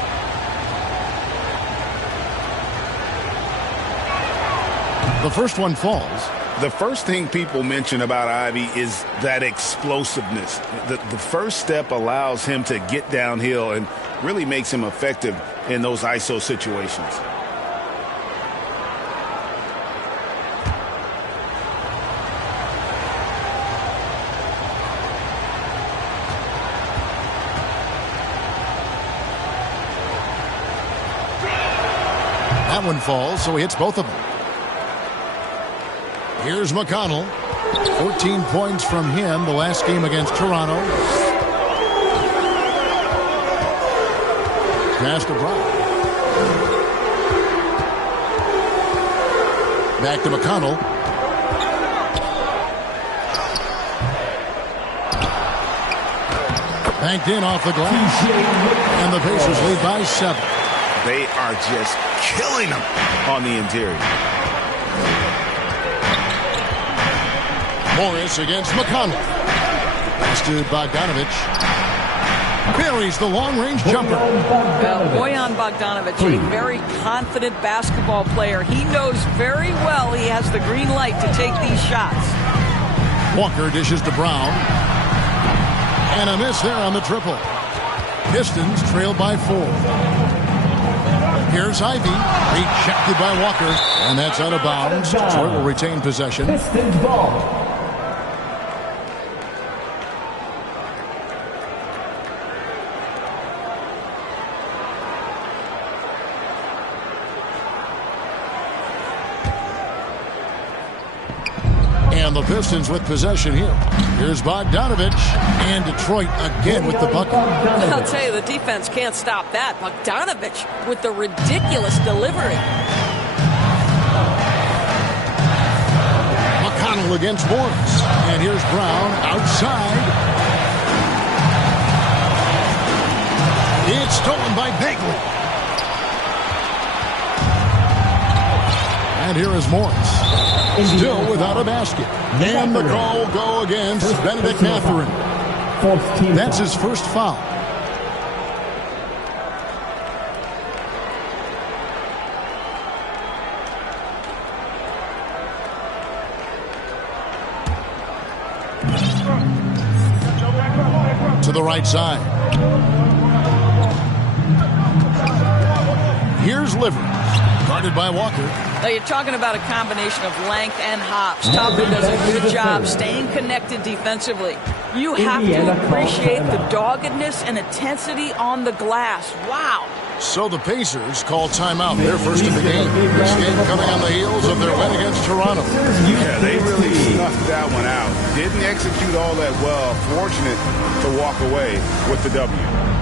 The first one falls. The first thing people mention about Ivy is that explosiveness. The first step allows him to get downhill and really makes him effective in those ISO situations. That one falls, so he hits both of them. Here's McConnell. 14 points from him the last game against Toronto. Pass to Brown. Back to McConnell. Banked in off the glass. And the Pacers lead by 7. They are just killing them on the interior. Morris against McConnell. Pass to Bogdanovich. Buries the long-range jumper. Bojan Bogdanovich, a very confident basketball player. He knows very well he has the green light to take these shots. Walker dishes to Brown. And a miss there on the triple. Pistons trail by 4. Here's Ivy. Rejected by Walker. And that's out of bounds. Detroit will retain possession. Pistons ball. And the Pistons with possession here. Here's Bogdanovich. And Detroit again with the bucket. I'll tell you, the defense can't stop that. Bogdanovich with the ridiculous delivery. McConnell against Morris. And here's Brown outside. It's stolen by Bagley. And here is Morris. Still without a basket. And the call will go against Benedict Mathurin. That's his first foul. To the right side. Here's Livers. Guarded by Walker. Now you're talking about a combination of length and hops. Toppin does a good job staying connected defensively. You have to appreciate the doggedness and intensity on the glass. Wow. So the Pacers call timeout. Their first of the game. This game coming on the heels of their win against Toronto. Yeah, they really snuffed that one out. Didn't execute all that well. Fortunate to walk away with the W.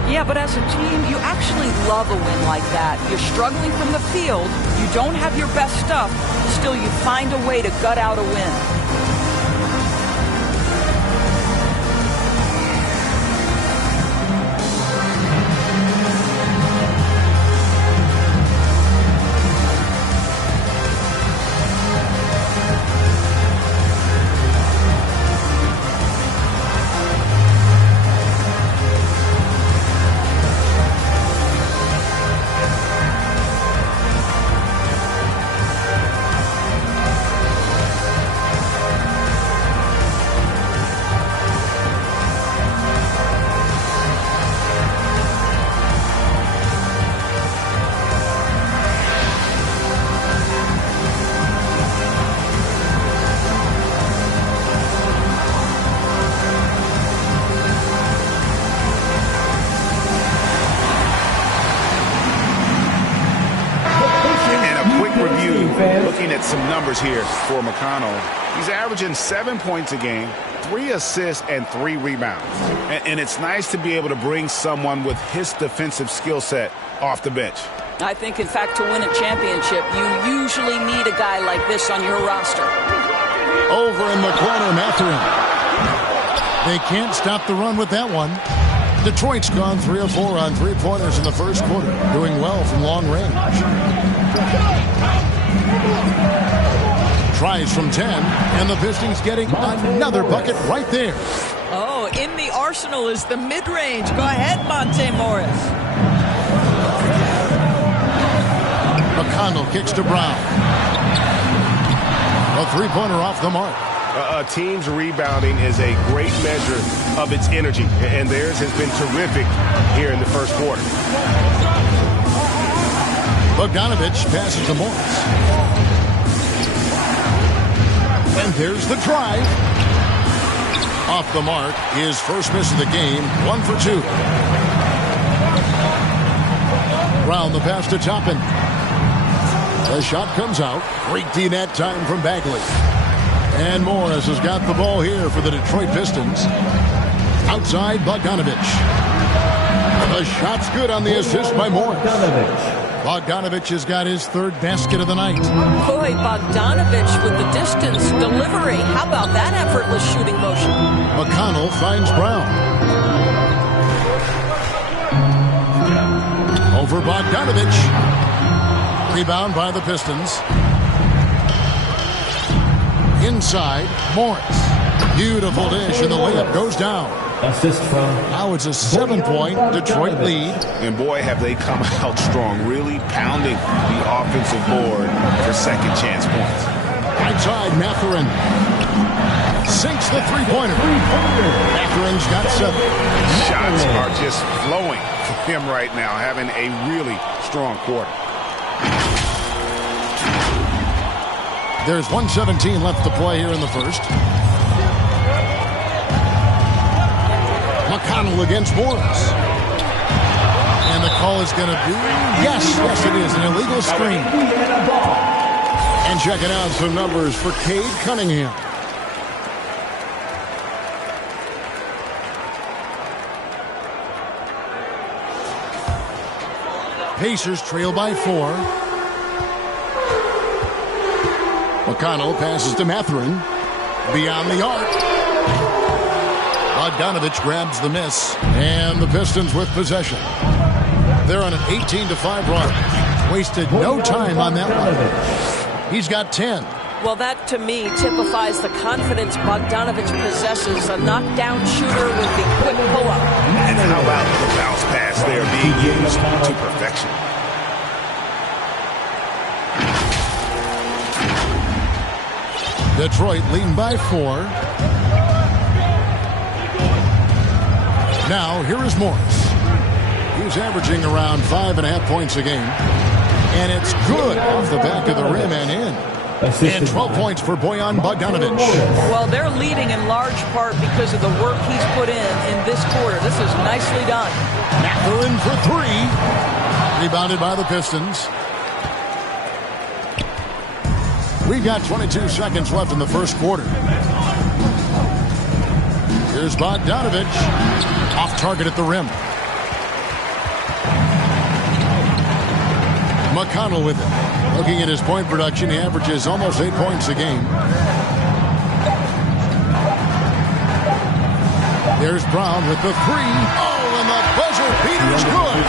Yeah, but as a team, you actually love a win like that. You're struggling from the field. You don't have your best stuff. Still, you find a way to gut out a win. looking at some numbers here for McConnell. He's averaging 7 points a game, 3 assists, and 3 rebounds. And it's nice to be able to bring someone with his defensive skill set off the bench. I think, in fact, to win a championship, you usually need a guy like this on your roster. Over in the corner, Mathurin. They can't stop the run with that one. Detroit's gone 3 of 4 on three-pointers in the first quarter, doing well from long range. Tries from 10, and the Pistons getting another bucket right there. Oh, in the arsenal is the mid-range. Go ahead, Monte Morris. McConnell kicks to Brown. A three-pointer off the mark. A team's rebounding is a great measure of its energy, and theirs has been terrific here in the first quarter. Bogdanovich passes to Morris. And there's the drive. Off the mark, his first miss of the game, 1 for 2. Brown the pass to Toppin. The shot comes out. Great D that time from Bagley. And Morris has got the ball here for the Detroit Pistons. Outside Bogdanovich. The shot's good on the assist by Morris. Bogdanovich has got his third basket of the night. Boy, Bogdanovich with the distance delivery. How about that effortless shooting motion? McConnell finds Brown. Over Bogdanovich. Rebound by the Pistons. Inside, Morris. Beautiful dish, and the layup goes down. Assist from. Now it's a 7-point Detroit lead. And boy, have they come out strong, really pounding the offensive board for second chance points. Right side, Mathurin. Sinks the three-pointer. Mathurin's got 7. Shots are just flowing for him right now, having a really strong quarter. There's 1:17 left to play here in the first. McConnell against Morris. And the call is going to be, yes, it is, an illegal screen. And checking out some numbers for Cade Cunningham. Pacers trail by 4. McConnell passes to Mathurin. Beyond the arc. Bogdanovich grabs the miss. And the Pistons with possession. They're on an 18-5 run. Wasted no time on that one. He's got 10. Well, that to me typifies the confidence Bogdanovich possesses. A knockdown shooter with the quick pull-up. And how about the bounce pass there being used to perfection? Detroit leading by 4. Now, here is Morris. He's averaging around 5.5 points a game. And it's good off the back of the rim and in. And 12 points for Bojan Bogdanovich. Well, they're leading in large part because of the work he's put in this quarter. This is nicely done. Mathurin for 3. Rebounded by the Pistons. We've got 22 seconds left in the first quarter. Here's Bogdanovich. Off target at the rim. McConnell with it. Looking at his point production, he averages almost 8 points a game. There's Brown with the 3. Oh, and the buzzer beater is good.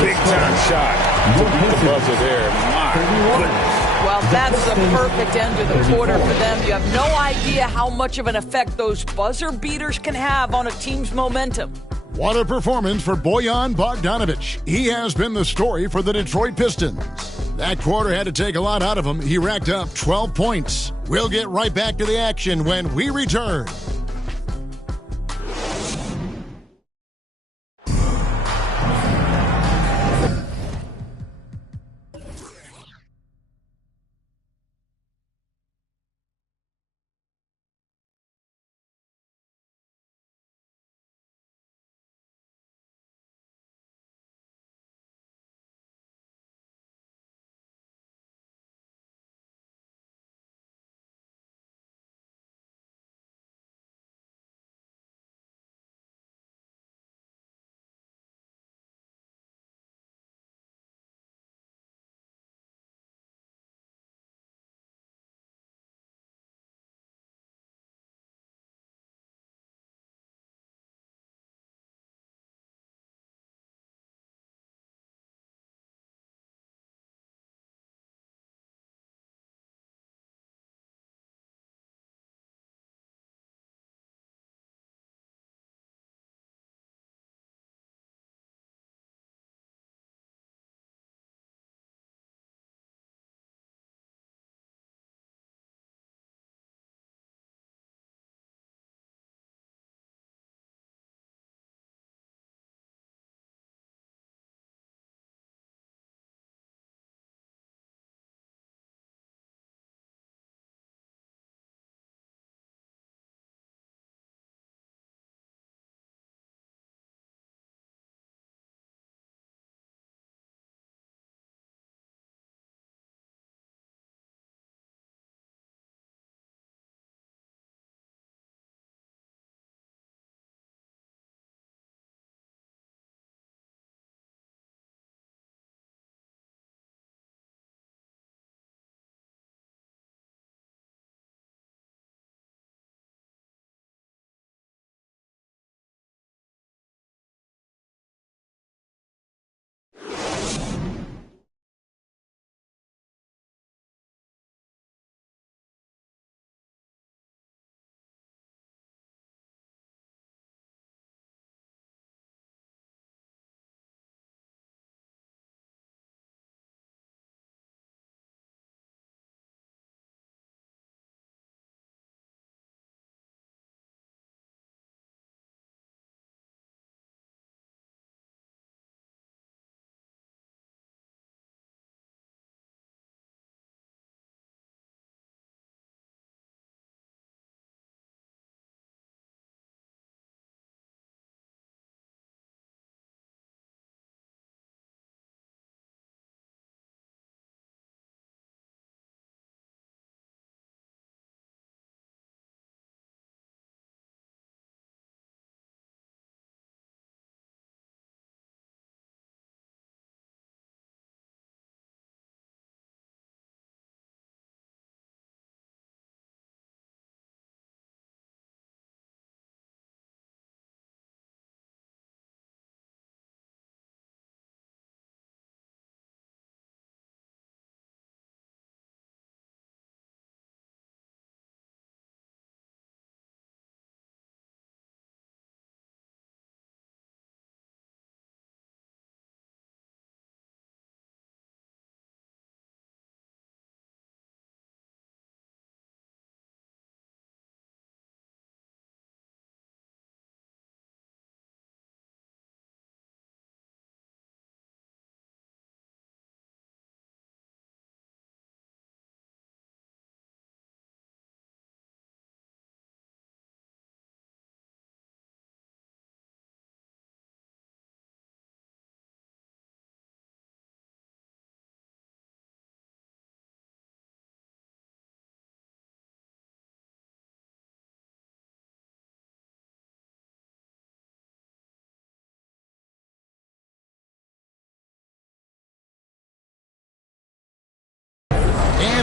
Big time shot to beat the buzzer there. My goodness. Well, that's the perfect end of the quarter for them. You have no idea how much of an effect those buzzer beaters can have on a team's momentum. What a performance for Bojan Bogdanovich. He has been the story for the Detroit Pistons. That quarter had to take a lot out of him. He racked up 12 points. We'll get right back to the action when we return.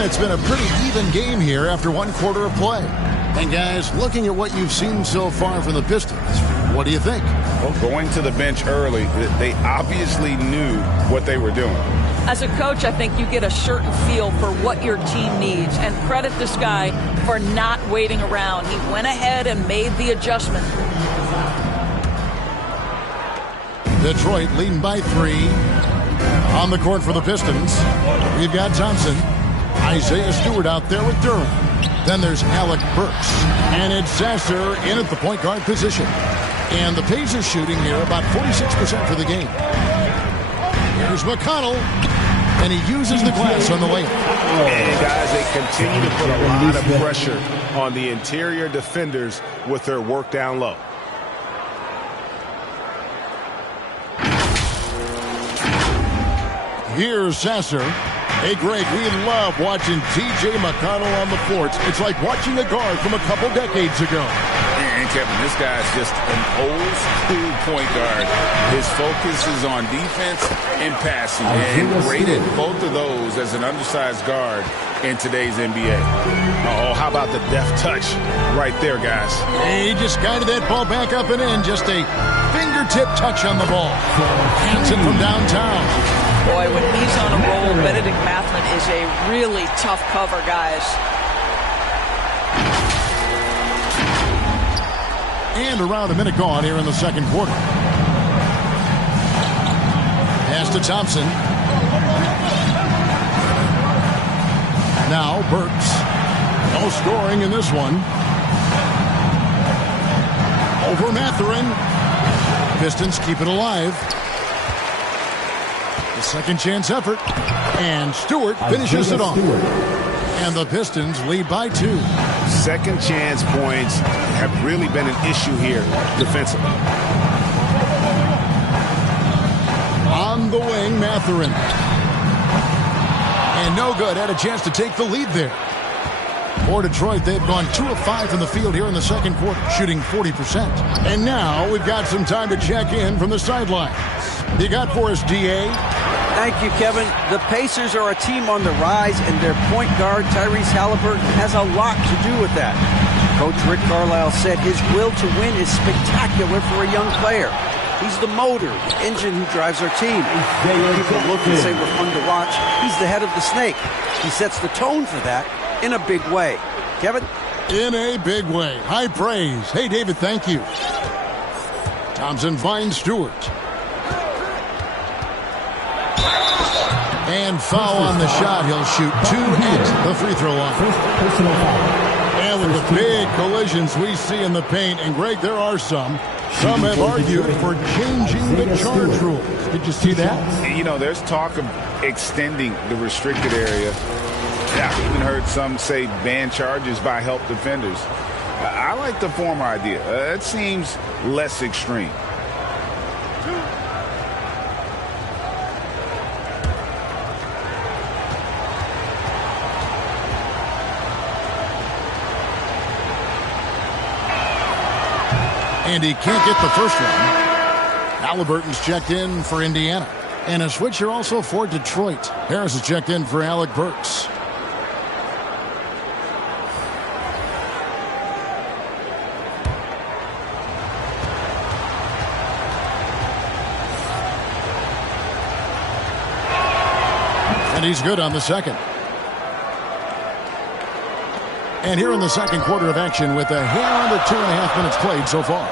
And it's been a pretty even game here after one quarter of play. And guys, looking at what you've seen so far from the Pistons, what do you think? Well, going to the bench early, they obviously knew what they were doing. As a coach, I think you get a certain feel for what your team needs, and credit this guy for not waiting around. He went ahead and made the adjustment. Detroit leading by 3. On the court for the Pistons, we've got Thompson. Isaiah Stewart out there with Durham. Then there's Alec Burks. And it's Sasser in at the point guard position. And the Pacers shooting here about 46% for the game. Here's McConnell. And he uses the glass on the layup. And guys, they continue to put a lot of pressure on the interior defenders with their work down low. Here's Sasser. Hey, Greg, we love watching T.J. McConnell on the floor. It's like watching a guard from a couple decades ago. And Kevin, this guy's just an old school point guard. His focus is on defense and passing, and rated both of those as an undersized guard in today's NBA. Oh, how about the deft touch right there, guys? He just guided that ball back up and in. Just a fingertip touch on the ball. Hands it from downtown. Boy, when he's on a roll, Benedict Mathurin is a really tough cover, guys. And around a minute gone here in the second quarter. Pass to Thompson. Now Burks. No scoring in this one. Over Mathurin. Pistons keep it alive. The second chance effort. And Stewart finishes it off. And the Pistons lead by 2. Second chance points have really been an issue here defensively. On the wing, Mathurin. And no good. Had a chance to take the lead there. For Detroit, they've gone 2 of 5 from the field here in the second quarter, shooting 40%. And now we've got some time to check in from the sidelines. You got for us, D.A.? Thank you, Kevin. The Pacers are a team on the rise, and their point guard, Tyrese Halliburton, has a lot to do with that. Coach Rick Carlisle said his will to win is spectacular for a young player. He's the motor, the engine who drives our team. People look and say we're fun to watch. He's the head of the snake. He sets the tone for that in a big way. Kevin? In a big way. High praise. Hey, David, thank you. Thompson finds Stewart. And foul on the shot. He'll shoot 2 at the free throw line. And with the big collisions we see in the paint, and Greg, there are some have argued for changing the charge rules. Did you see that? You know, there's talk of extending the restricted area. I've even heard some say ban charges by help defenders. I like the former idea. It seems less extreme. And he can't get the first one. Halliburton's checked in for Indiana. And a switch here also for Detroit. Harris is checked in for Alec Burks. And he's good on the second. And here in the second quarter of action with a hair under 2.5 minutes played so far.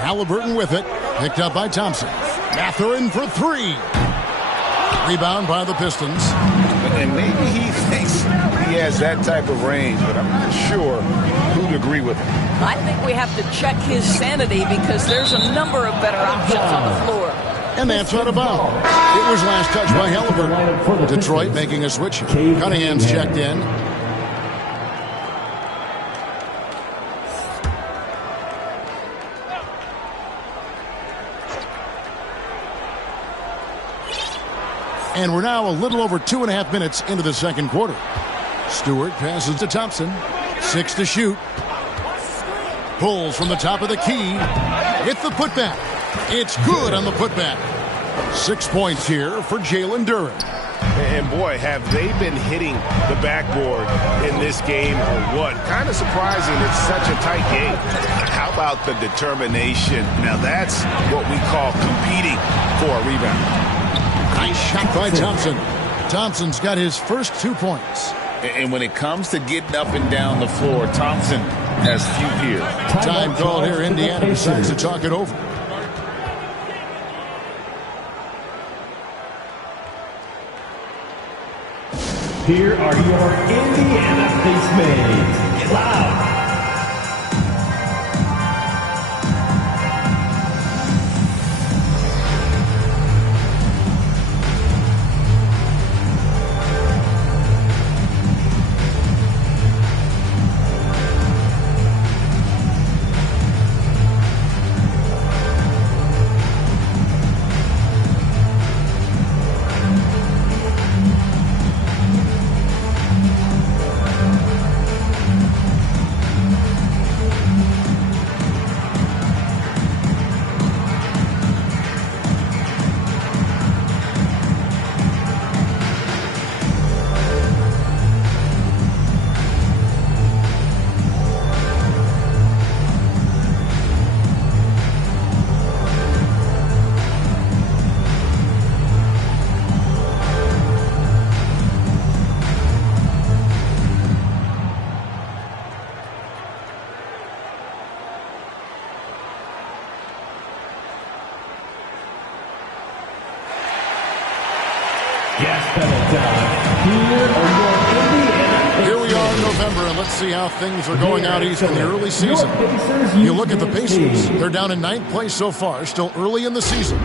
Halliburton with it. Picked up by Thompson. Mathurin for 3. Rebound by the Pistons. And maybe he thinks he has that type of range, but I'm not sure who'd agree with him. I think we have to check his sanity because there's a number of better options on the floor. And that's not a foul. It was last touched by Halliburton. Detroit making a switch. Cunningham's checked in. And we're now a little over 2.5 minutes into the second quarter. Stewart passes to Thompson. 6 to shoot. Pulls from the top of the key. With the putback. It's good on the putback. 6 points here for Jalen Durham. And boy, have they been hitting the backboard in this game or what? Kind of surprising it's such a tight game. How about the determination? Now that's what we call competing for a rebound. Nice shot by Thompson. Thompson's got his first 2 points. And when it comes to getting up and down the floor, Thompson has few peers. Time called here. Indiana decides to talk it over. Here are your Indiana face mates. Get loud. Here we are in November, and let's see how things are going out east in the early season. You look at the Pacers. They're down in 9th place so far, still early in the season.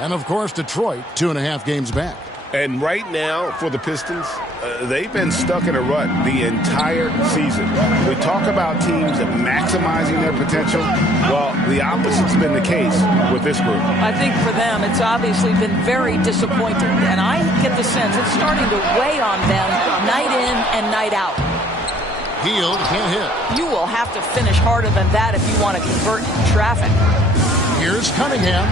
And, of course, Detroit, 2.5 games back. And right now, for the Pistons, they've been stuck in a rut the entire season. We talk about teams maximizing their potential. Well, the opposite's been the case with this group. I think for them, it's obviously been very disappointing. And I get the sense it's starting to weigh on them night in and night out. Hield can't hit. You will have to finish harder than that if you want to convert in traffic. Here's Cunningham.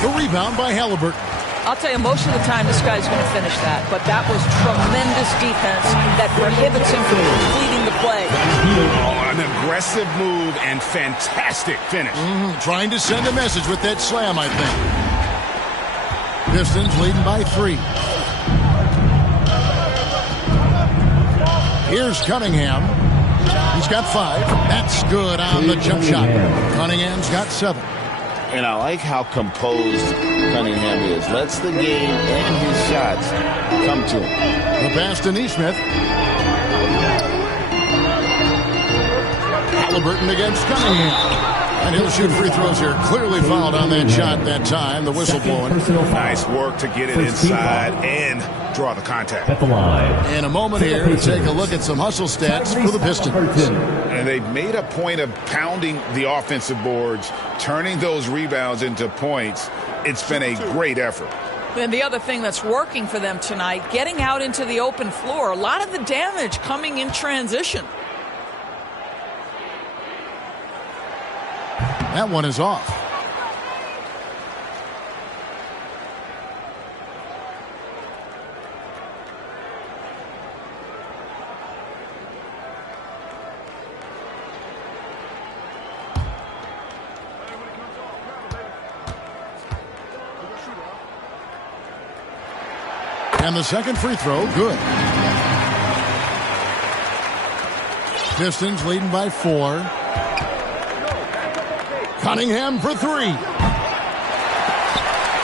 The rebound by Halliburton. I'll tell you, most of the time this guy's going to finish that. But that was tremendous defense that prohibits him from completing the play. Oh, an aggressive move and fantastic finish. Trying to send a message with that slam, I think. Pistons leading by 3. Here's Cunningham. He's got 5. That's good on the jump shot. Cunningham's got 7. And I like how composed Cunningham is. Lets the game and his shots come to him. The pass to Neesmith. Halliburton against Cunningham. And he'll shoot free throws here. Clearly fouled on that shot that time. The whistle blowing. Nice work to get it inside and draw the contact. At the line. In a moment here to take a look at some hustle stats for the Pistons. And they've made a point of pounding the offensive boards, turning those rebounds into points. It's been a great effort. And the other thing that's working for them tonight, getting out into the open floor. A lot of the damage coming in transition. That one is off. And the second free throw, good. Pistons leading by 4. Cunningham for 3.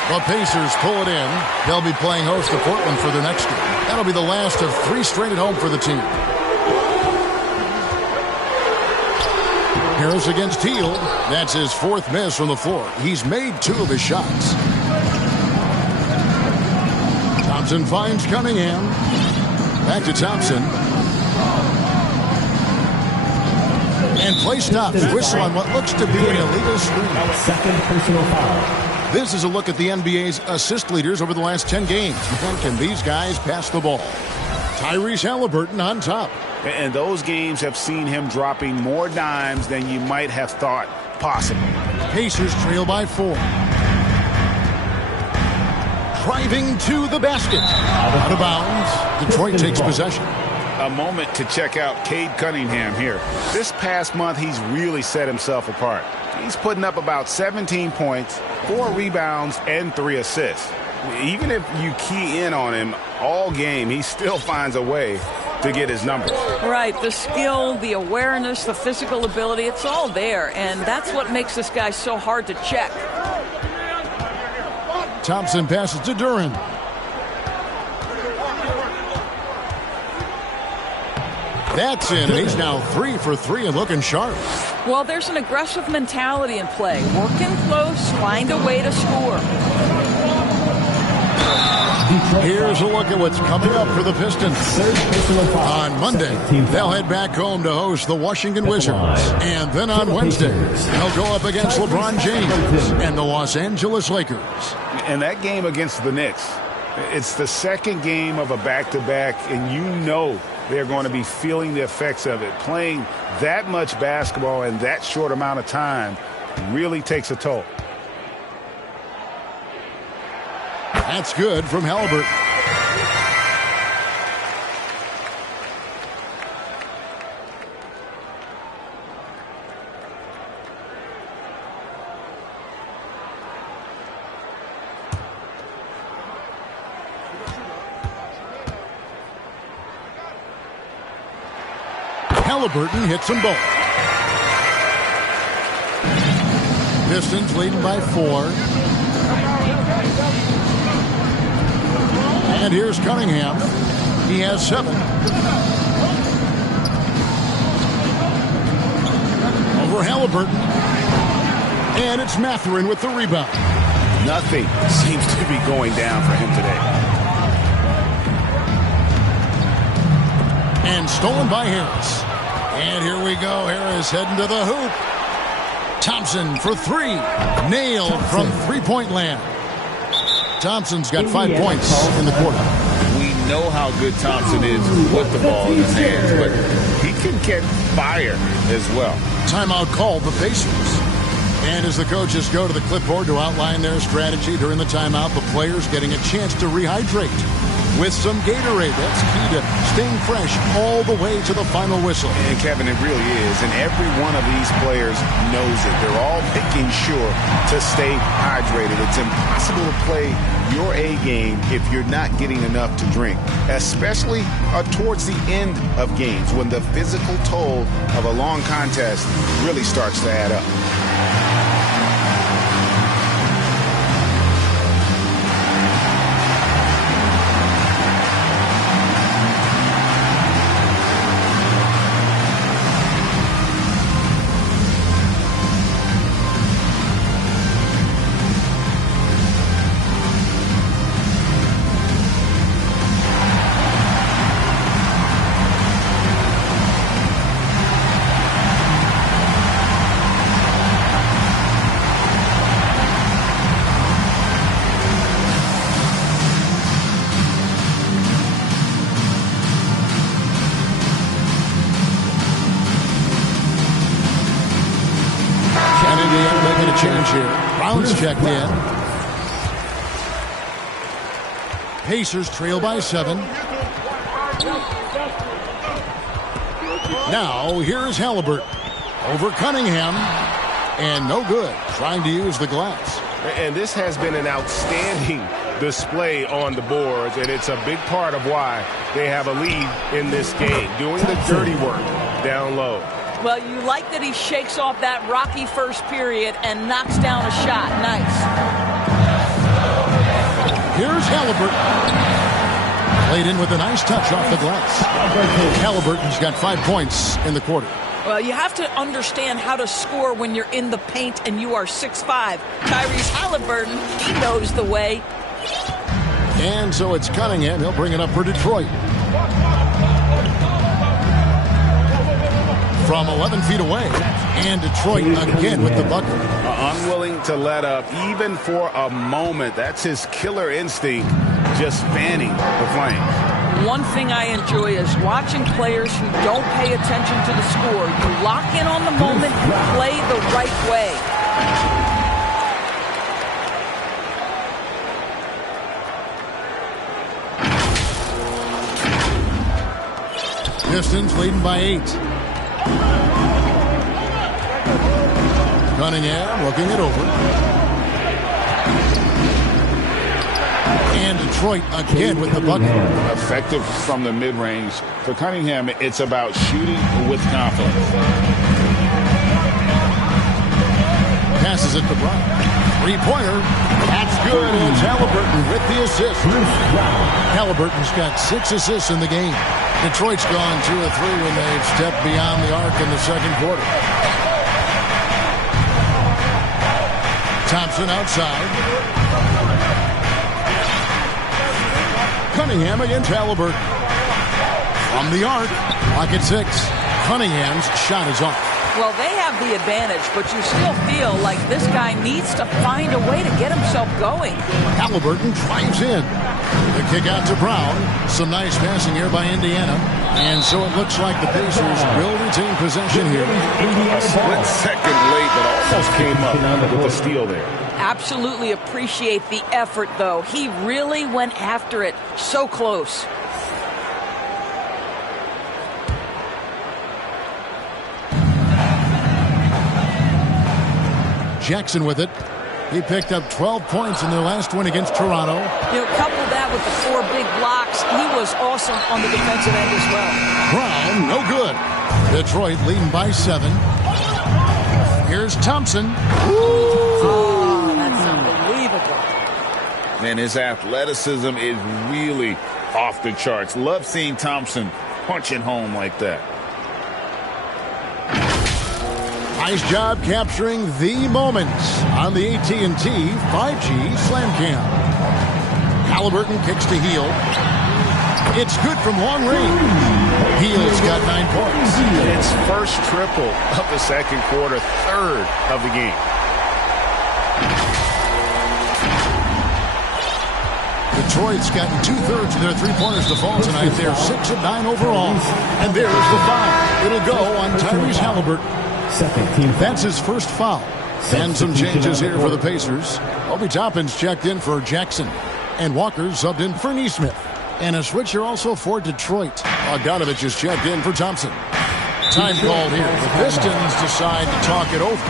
The Pacers pull it in. They'll be playing host to Portland for their next game. That'll be the last of 3 straight at home for the team. Harris against Hield. That's his 4th miss from the floor. He's made 2 of his shots. Thompson finds Cunningham. Back to Thompson. And play stops. Whistle on what looks to be an illegal screen. Second personal foul. This is a look at the NBA's assist leaders over the last 10 games. Man, can these guys pass the ball? Tyrese Halliburton on top. And those games have seen him dropping more dimes than you might have thought possible. Pacers trail by 4. driving to the basket. Out of bounds. Detroit takes possession. A moment to check out Cade Cunningham here. This past month, he's really set himself apart. He's putting up about 17 points, 4 rebounds, and 3 assists. Even if you key in on him all game, he still finds a way to get his numbers. Right, the skill, the awareness, the physical ability, it's all there, and that's what makes this guy so hard to check. Thompson passes to Duran. That's in. He's now 3 for 3 and looking sharp. Well, there's an aggressive mentality in play. Working close, find a way to score. Here's a look at what's coming up for the Pistons. On Monday, they'll head back home to host the Washington Wizards. And then on Wednesday, they'll go up against LeBron James and the Los Angeles Lakers. And that game against the Knicks, it's the second game of a back-to-back, and you know they're going to be feeling the effects of it. Playing that much basketball in that short amount of time really takes a toll. That's good from Halliburton. Halliburton hits them both. Pistons leading by 4. And here's Cunningham. He has 7. Over Halliburton. And it's Mathurin with the rebound. Nothing seems to be going down for him today. And stolen by Harris. And here we go. Harris heading to the hoop. Thompson for 3. Nailed from three-point land. Thompson's got 5 points in the quarter. We know how good Thompson is with the ball in his hands, but he can get fire as well. Timeout called the Pacers. And as the coaches go to the clipboard to outline their strategy during the timeout, the players getting a chance to rehydrate with some Gatorade. That's key to staying fresh all the way to the final whistle. And Kevin, it really is. And every one of these players knows it. They're all making sure to stay hydrated. It's impossible to play your A game if you're not getting enough to drink, especially towards the end of games when the physical toll of a long contest really starts to add up. Change here. Brown's checked in. Pacers trail by 7. Now here's Halliburton over Cunningham, and no good. Trying to use the glass. And this has been an outstanding display on the boards, and it's a big part of why they have a lead in this game, doing the dirty work down low. Well, you like that he shakes off that rocky first period and knocks down a shot. Nice. Here's Halliburton. Played in with a nice touch off the glass. Halliburton's got 5 points in the quarter. Well, you have to understand how to score when you're in the paint and you are 6'5". Tyrese Halliburton, he knows the way. And so it's Cunningham. He'll bring it up for Detroit. From 11 feet away, and Detroit again with the bucket. Unwilling to let up even for a moment. That's his killer instinct, just fanning the flames. One thing I enjoy is watching players who don't pay attention to the score. You lock in on the moment, you play the right way. Pistons leading by 8. Cunningham looking it over. And Detroit again with the bucket. Effective from the mid-range. For Cunningham, it's about shooting with confidence. Passes it to Brown. Three-pointer. That's good. And it's Halliburton with the assist. Halliburton's got 6 assists in the game. Detroit's gone 2 of 3 when they've stepped beyond the arc in the second quarter. Thompson outside. Cunningham against Halliburton. From the arc, clock at 6. Cunningham's shot is off. Well, they have the advantage, but you still feel like this guy needs to find a way to get himself going. Halliburton drives in. The kick out to Brown. Some nice passing here by Indiana. And so it looks like the Pacers will retain possession here. A split second late, but almost came up with a steal there. Absolutely appreciate the effort, though. He really went after it. So close. Jackson with it. He picked up 12 points in their last win against Toronto. You know, couple that with the 4 big blocks. He was awesome on the defensive end as well. Brown, no good. Detroit leading by 7. Here's Thompson. Oh, that's unbelievable. Man, his athleticism is really off the charts. Love seeing Thompson punching home like that. Nice job capturing the moments on the AT&T 5G Slam Cam. Halliburton kicks to Heel. It's good from long range. Heel's got 9 points. It's first triple of the second quarter, third of the game. Detroit's gotten 2/3 of their three-pointers to fall tonight. They're 6 of 9 overall. And there's the foul. It'll go on Tyrese Halliburton. That's his first foul. And some changes here for the Pacers. Obi Toppin's checked in for Jackson. And Walker subbed in for Nesmith. And a switcher also for Detroit. Bogdanovich is checked in for Thompson. Time called here. The Pistons decide to talk it over.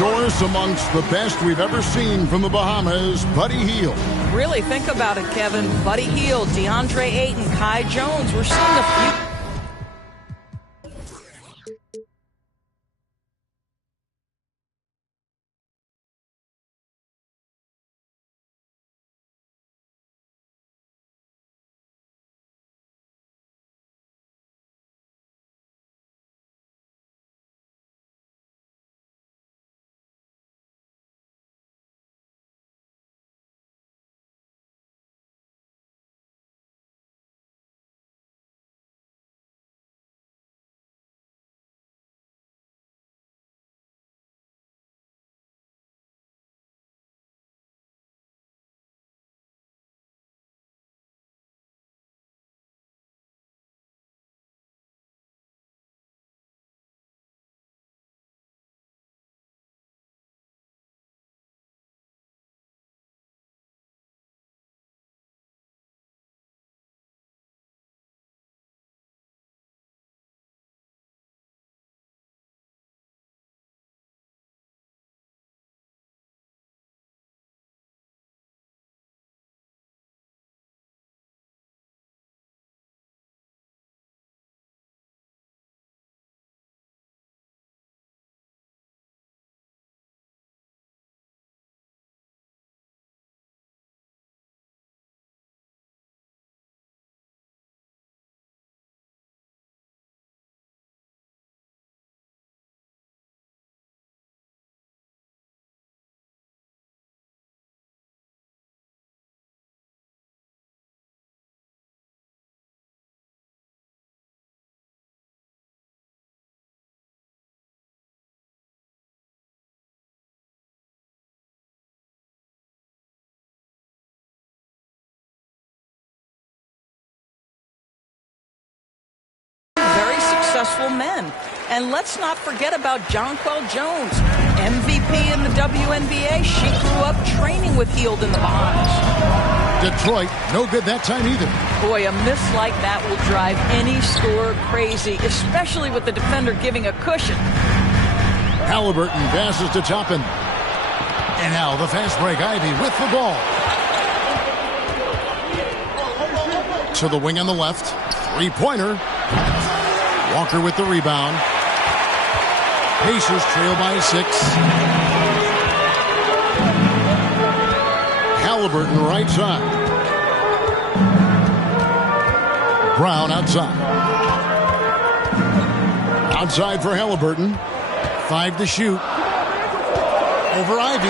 Doris amongst the best we've ever seen from the Bahamas, Buddy Hield. Really think about it, Kevin. Buddy Hield, DeAndre Ayton, Kai Jones. We're seeing a few. Successful men. And let's not forget about Jonquel Jones, MVP in the WNBA. She grew up training with Hield in the Bahamas. Detroit, no good that time either. Boy, a miss like that will drive any scorer crazy, especially with the defender giving a cushion. Halliburton passes to Toppin. And now the fast break. Ivy with the ball. To the wing on the left. Three-pointer. Walker with the rebound. Pacers trail by 6. Halliburton right side. Brown outside. Outside for Halliburton. 5 to shoot. Over Ivy.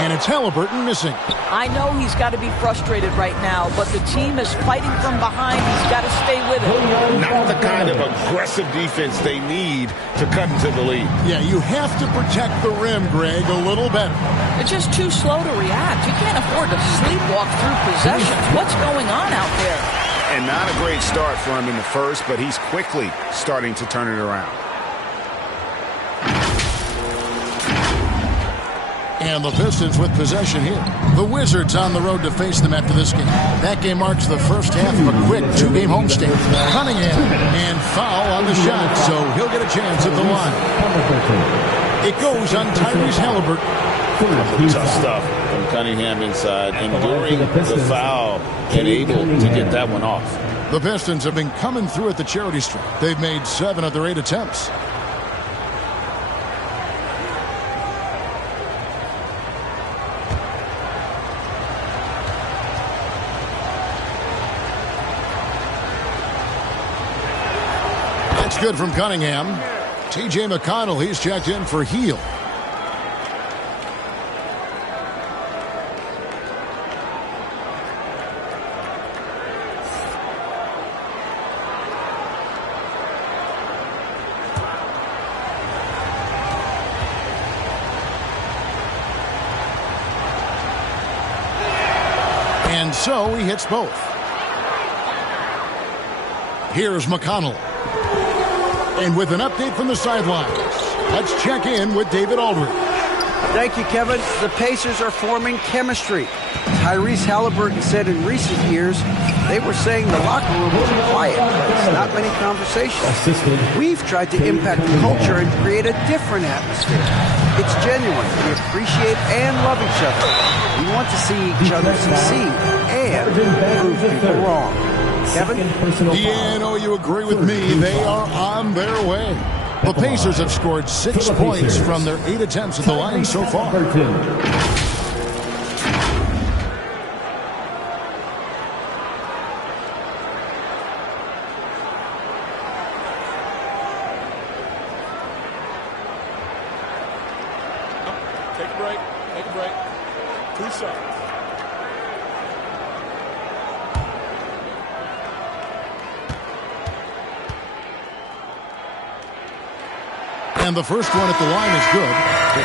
And it's Halliburton missing. I know he's got to be frustrated right now, but the team is fighting from behind. He's got to stay with it. Not the kind of aggressive defense they need to cut into the lead. Yeah, you have to protect the rim, Greg, a little better. It's just too slow to react. You can't afford to sleepwalk through possessions. What's going on out there? And not a great start for him in the first, but he's quickly starting to turn it around. And the Pistons with possession here. The Wizards on the road to face them after this game. That game marks the first half of a quick 2-game homestand. Cunningham and foul on the shot, so he'll get a chance at the line. It goes on Tyrese Halliburton. Tough stuff from Cunningham inside, enduring the foul and able to get that one off. The Pistons have been coming through at the charity stripe. They've made 7 of their 8 attempts. Good from Cunningham. T.J. McConnell, he's checked in for Heel. And so he hits both. Here's McConnell. And with an update from the sidelines, let's check in with David Aldridge. Thank you, Kevin. The Pacers are forming chemistry. Tyrese Halliburton said in recent years they were saying the locker room was a quiet place, not many conversations. We've tried to impact the culture and create a different atmosphere. It's genuine. We appreciate and love each other. We want to see each other succeed and prove people wrong. Kevin? Yeah, no, you agree with me. They are on their way. The Pacers have scored 6 points from their 8 attempts at the line so far. Take a break. Take a break. 2 seconds. And the first one at the line is good.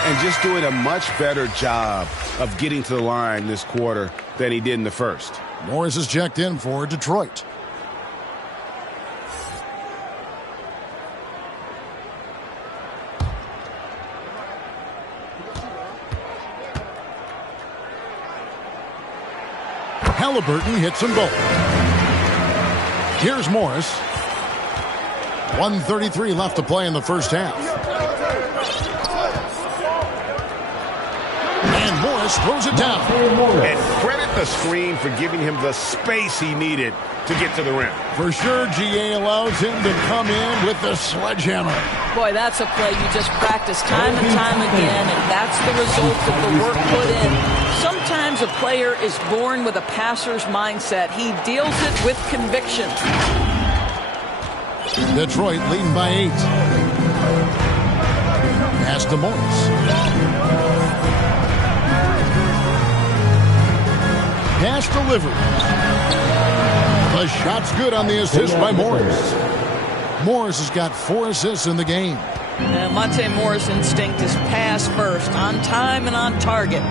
And just doing a much better job of getting to the line this quarter than he did in the first. Morris is checked in for Detroit. Halliburton hits them both. Here's Morris. 1:33 left to play in the first half. And Morris throws it down. And credit the screen for giving him the space he needed to get to the rim. For sure, GA allows him to come in with the sledgehammer. Boy, that's a play you just practice time and time again, and that's the result of the work put in. Sometimes a player is born with a passer's mindset. He deals it with conviction. Detroit leading by 8. Pass to Morris. Pass delivered. The shot's good on the assist by Morris. Morris has got 4 assists in the game. Monte Morris' instinct is pass first, on time and on target.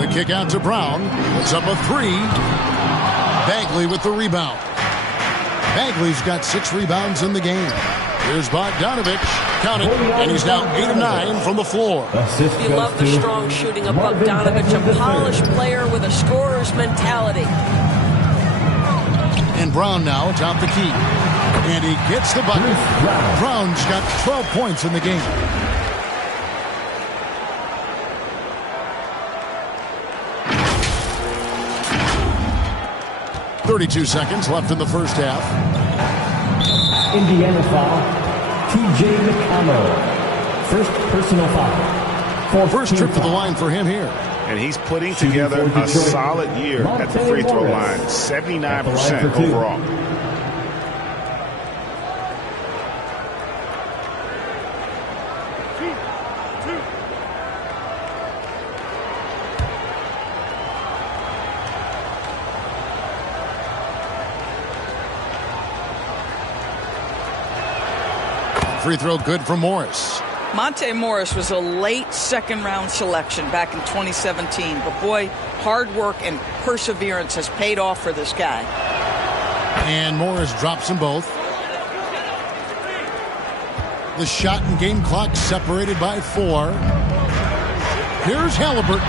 The kick out to Brown. It's up a 3. Bagley with the rebound. Bagley's got 6 rebounds in the game. Here's Bogdanovich. Count it. And he's now 8 of 9 from the floor. You love the strong shooting of Bogdanovich, a polished player with a scorer's mentality. And Brown now atop the key. And he gets the bucket. Brown's got 12 points in the game. .32 seconds left in the first half. Indiana foul. T.J. McConnell. First personal foul. First trip to the line for him here. And he's putting together a solid year at the free throw line. 79% overall. Free throw good for Morris. Monte Morris was a late second-round selection back in 2017. But, boy, hard work and perseverance has paid off for this guy. And Morris drops them both. The shot and game clock separated by 4. Here's Halliburton.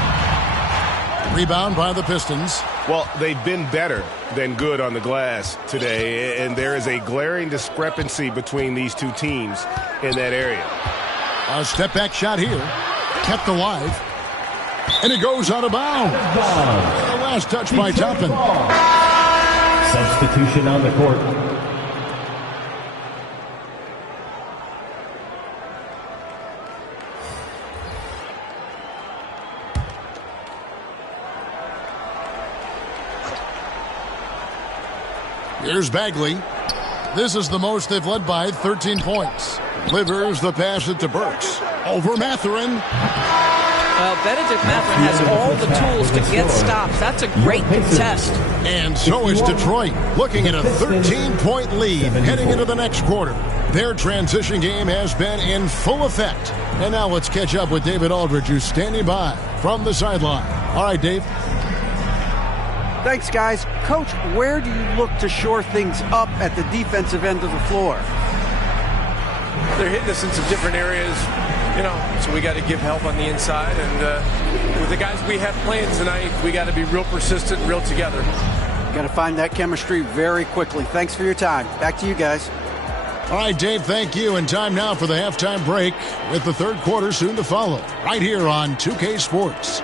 Rebound by the Pistons. Well, they've been better than good on the glass today, and there is a glaring discrepancy between these two teams in that area. A step-back shot here. Kept alive. And it goes out of bounds. The last touch by Toppin. Substitution on the court. Here's Bagley. This is the most they've led by, 13 points. Livers the pass it to Burks. Over Mathurin. Well, Benedict Mathurin has all the tools to get stops. That's a great contest. And so is Detroit, looking at a 13-point lead heading into the next quarter. Their transition game has been in full effect. And now let's catch up with David Aldridge, who's standing by from the sideline. All right, Dave. Thanks, guys. Coach, where do you look to shore things up at the defensive end of the floor? They're hitting us in some different areas, so we got to give help on the inside. And with the guys we have playing tonight, we got to be real persistent, real together. Got to find that chemistry very quickly. Thanks for your time. Back to you guys. All right, Dave, thank you. And time now for the halftime break with the third quarter soon to follow right here on 2K Sports.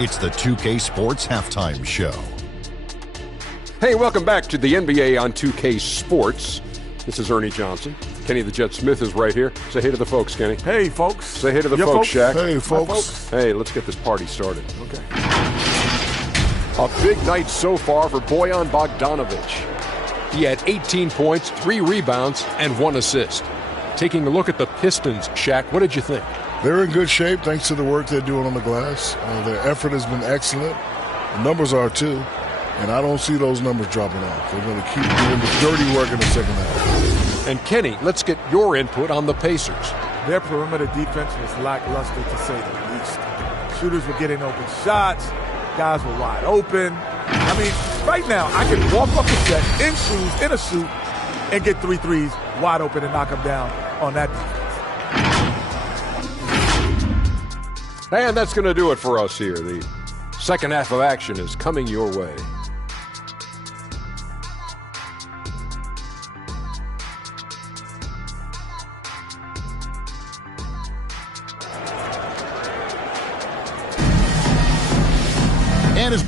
It's the 2K Sports Halftime Show. Hey, welcome back to the NBA on 2K Sports. This is Ernie Johnson. Kenny the Jet Smith is right here. Say hey to the folks, Kenny. Hey, folks. Say hey to the folks, Shaq. Hey, folks. Hey, let's get this party started. Okay. A big night so far for Bojan Bogdanovic. He had 18 points, 3 rebounds, and 1 assist. Taking a look at the Pistons, Shaq, what did you think? They're in good shape thanks to the work they're doing on the glass. Their effort has been excellent. The numbers are too. And I don't see those numbers dropping off. They're going to keep doing the dirty work in the second half. And Kenny, let's get your input on the Pacers. Their perimeter defense was lackluster to say the least. Shooters were getting open shots. Guys were wide open. I mean, right now, I can walk off the set in shoes, in a suit, and get 3 threes wide open and knock them down on that defense. And that's going to do it for us here. The second half of action is coming your way. And as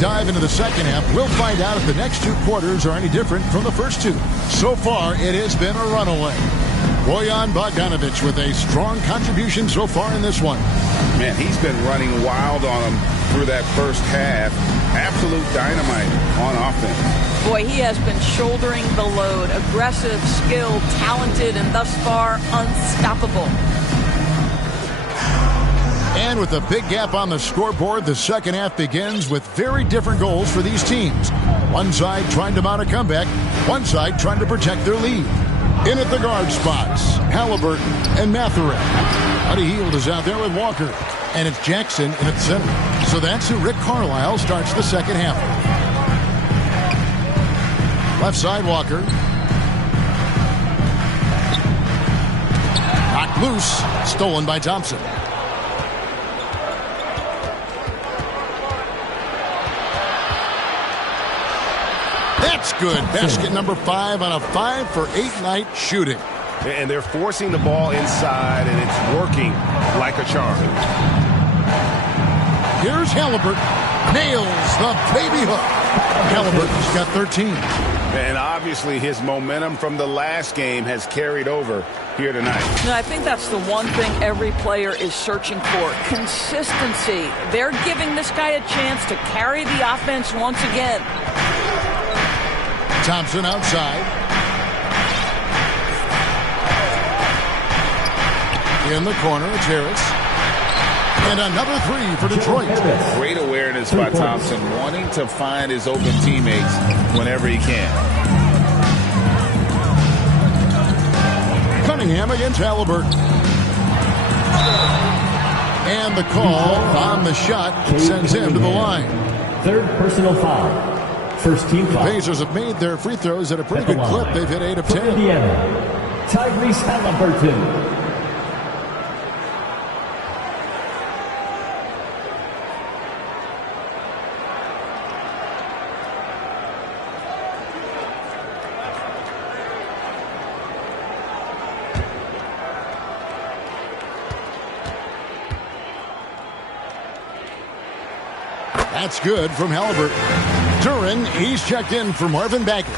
dive into the second half. We'll find out if the next two quarters are any different from the first two. So far, it has been a runaway. Bojan Bogdanovic with a strong contribution so far in this one. Man, he's been running wild on him through that first half. Absolute dynamite on offense. Boy, he has been shouldering the load. Aggressive, skilled, talented, and thus far unstoppable. And with a big gap on the scoreboard, the second half begins with very different goals for these teams. One side trying to mount a comeback, one side trying to protect their lead. In at the guard spots, Halliburton and Mathurin. Buddy Hield is out there with Walker. And it's Jackson in at center. So that's who Rick Carlisle starts the second half. Left side, Walker. Knocked loose. Stolen by Thompson. That's good. Basket number 5 on a 5-for-8 night shooting. And they're forcing the ball inside, and it's working like a charm. Here's Halliburton. Nails the baby hook. Halliburton's got 13. And obviously his momentum from the last game has carried over here tonight. No, I think that's the one thing every player is searching for. Consistency. They're giving this guy a chance to carry the offense once again. Thompson outside. In the corner, it's Harris. And another three for Detroit. Great awareness by Thompson, wanting to find his open teammates whenever he can. Cunningham against Halliburton. And the call on the shot sends him to the line. Third personal foul. First team foul. The Pacers have made their free throws at a pretty good clip. They've hit 8 of 10. Indiana, Tyrese Halliburton. That's good from Halliburton. Duren, he's checked in for Marvin Bagley.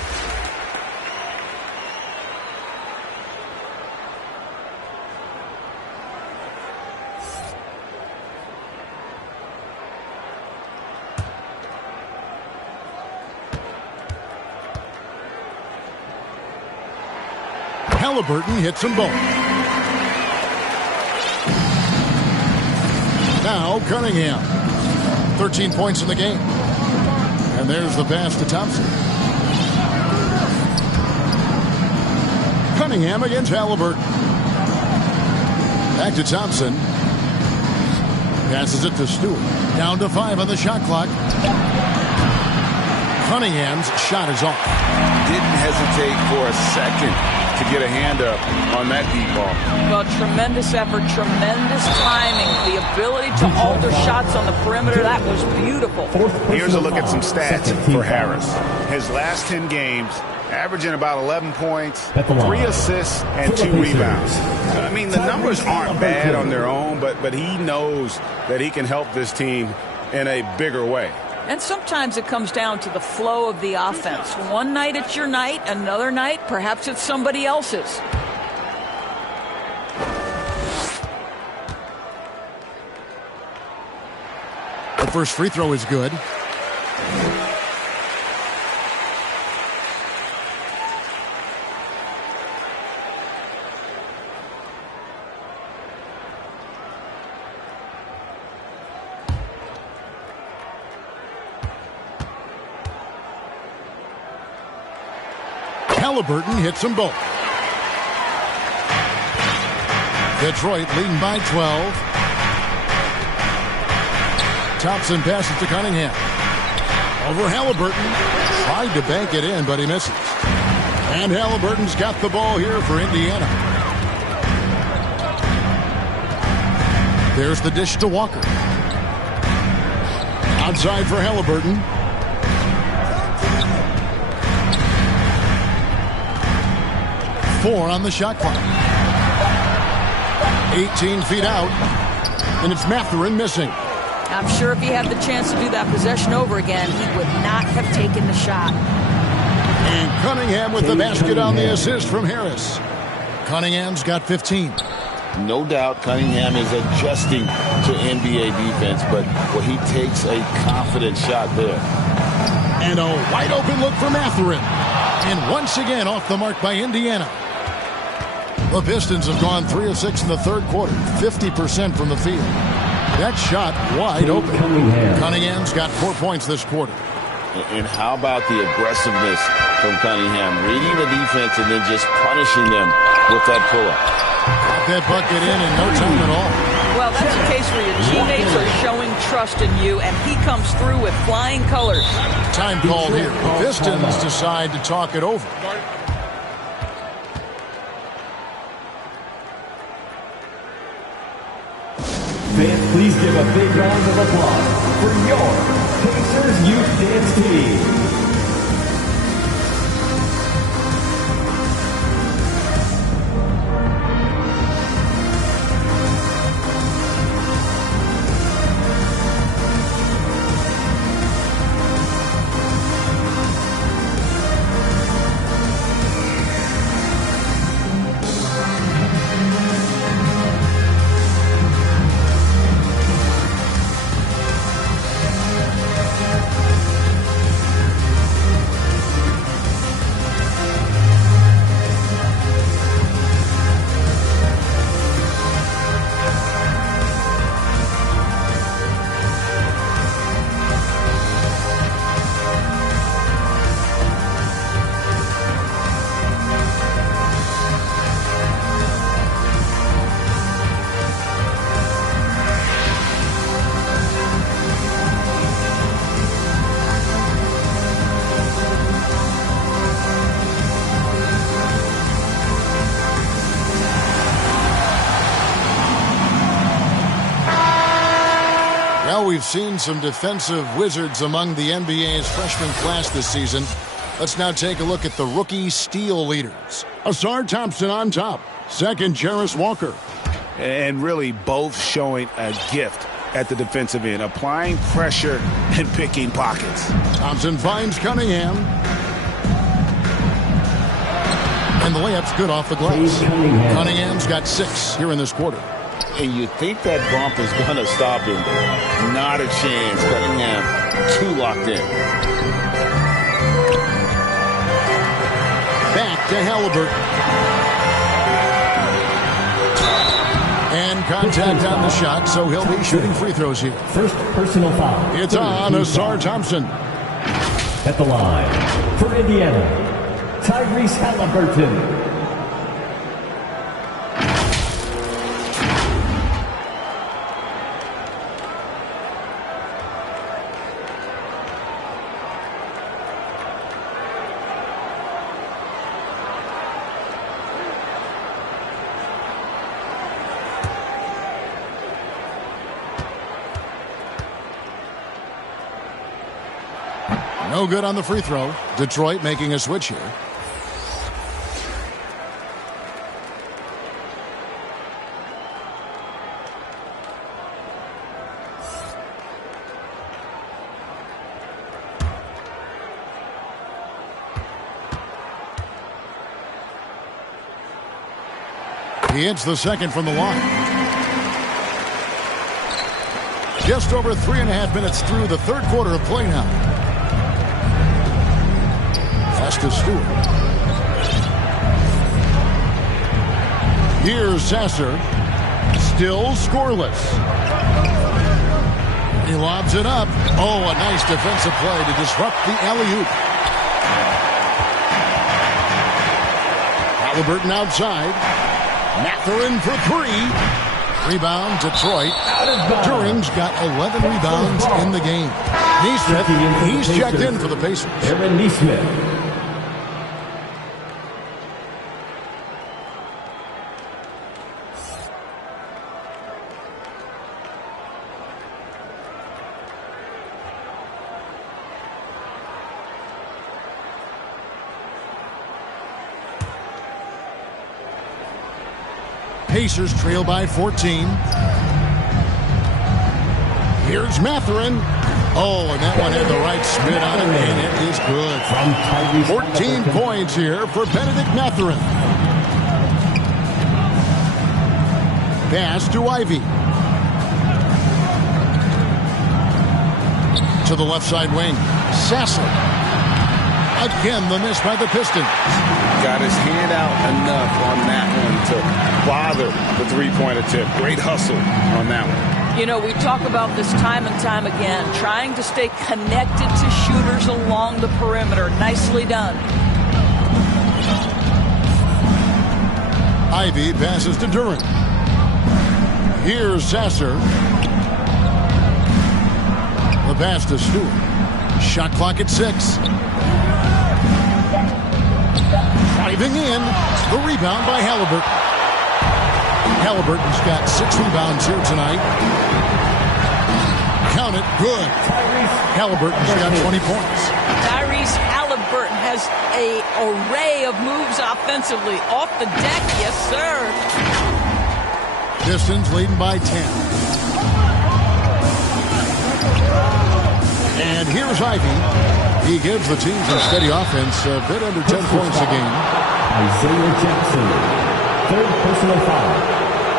Halliburton hits them both. Now Cunningham. 13 points in the game. And there's the pass to Thompson. Cunningham against Halliburton. Back to Thompson. Passes it to Stewart. Down to 5 on the shot clock. Cunningham's shot is off. Didn't hesitate for a second to get a hand up on that deep ball. Well, tremendous effort, tremendous timing, the ability to alter shots on the perimeter. That was beautiful. Here's a look at some stats for Harris. His last 10 games, averaging about 11 points, 3 assists, and 2 rebounds. I mean, the numbers aren't bad on their own, but he knows that he can help this team in a bigger way. And sometimes it comes down to the flow of the offense. One night it's your night, another night perhaps it's somebody else's. The first free throw is good. Halliburton hits them both. Detroit leading by 12. Thompson passes to Cunningham. Over Halliburton. Tried to bank it in, but he misses. And Halliburton's got the ball here for Indiana. There's the dish to Walker. Outside for Halliburton. Four on the shot clock. 18 feet out. And it's Mathurin missing. I'm sure if he had the chance to do that possession over again, he would not have taken the shot. And Cunningham with the basket on the assist from Harris. Cunningham's got 15. No doubt Cunningham is adjusting to NBA defense, but he takes a confident shot there. And a wide open look for Mathurin. And once again off the mark by Indiana. The Pistons have gone 3 of 6 in the third quarter, 50% from the field. That shot wide open. Cunningham's got 4 points this quarter. And how about the aggressiveness from Cunningham? Reading the defense and then just punishing them with that pull-up. Got that bucket in no time at all. Well, that's a case where your teammates are showing trust in you, and he comes through with flying colors. Time called here. The Pistons decide to talk it over. Fans, please give a big round of applause for your Pacers Youth Dance Team. We've seen some defensive wizards among the NBA's freshman class this season. Let's now take a look at the rookie steal leaders. Asar Thompson on top. Second, Jarris Walker. And really both showing a gift at the defensive end, applying pressure and picking pockets. Thompson finds Cunningham. And the layup's good off the glass. Cunningham's got 6 here in this quarter. And you think that bump is going to stop him. Not a chance. Cunningham too locked in. Back to Halliburton. And contact on the shot, so he'll be shooting free throws here. First personal foul. It's on Asar Thompson. At the line for Indiana, Tyrese Halliburton. No good on the free throw. Detroit making a switch here. He hits the second from the line. Just over 3.5 minutes through the third quarter of play now. To Stewart. Here's Sasser. Still scoreless. He lobs it up. Oh, a nice defensive play to disrupt the alley-oop. Halliburton outside. Mathurin for 3. Rebound, Detroit. Turing's got 11 rebounds in the game. Nesmith, he's checked in for the Pacers. Aaron Nesmith. Pacers trail by 14. Here's Mathurin. Oh, and that one had the right spin on it, and it is good. 14 points here for Benedict Mathurin. Pass to Ivy. To the left side wing. Sasser. Again, the miss by the Pistons. Got his hand out enough on that one to bother the three-point attempt. Great hustle on that one. You know, we talk about this time and time again, trying to stay connected to shooters along the perimeter. Nicely done. Ivy passes to Duran. Here's Sasser. The pass to Stewart. Shot clock at 6. Driving in. The rebound by Halliburton. Halliburton's got 6 rebounds here tonight. Count it. Good. Halliburton's got 20 points. Tyrese Halliburton has an array of moves offensively. Off the deck, yes, sir. Pistons leading by 10. And here's Ivy. He gives the team some steady offense, a bit under 10 points a game. Isaiah Jackson, 3rd personal foul.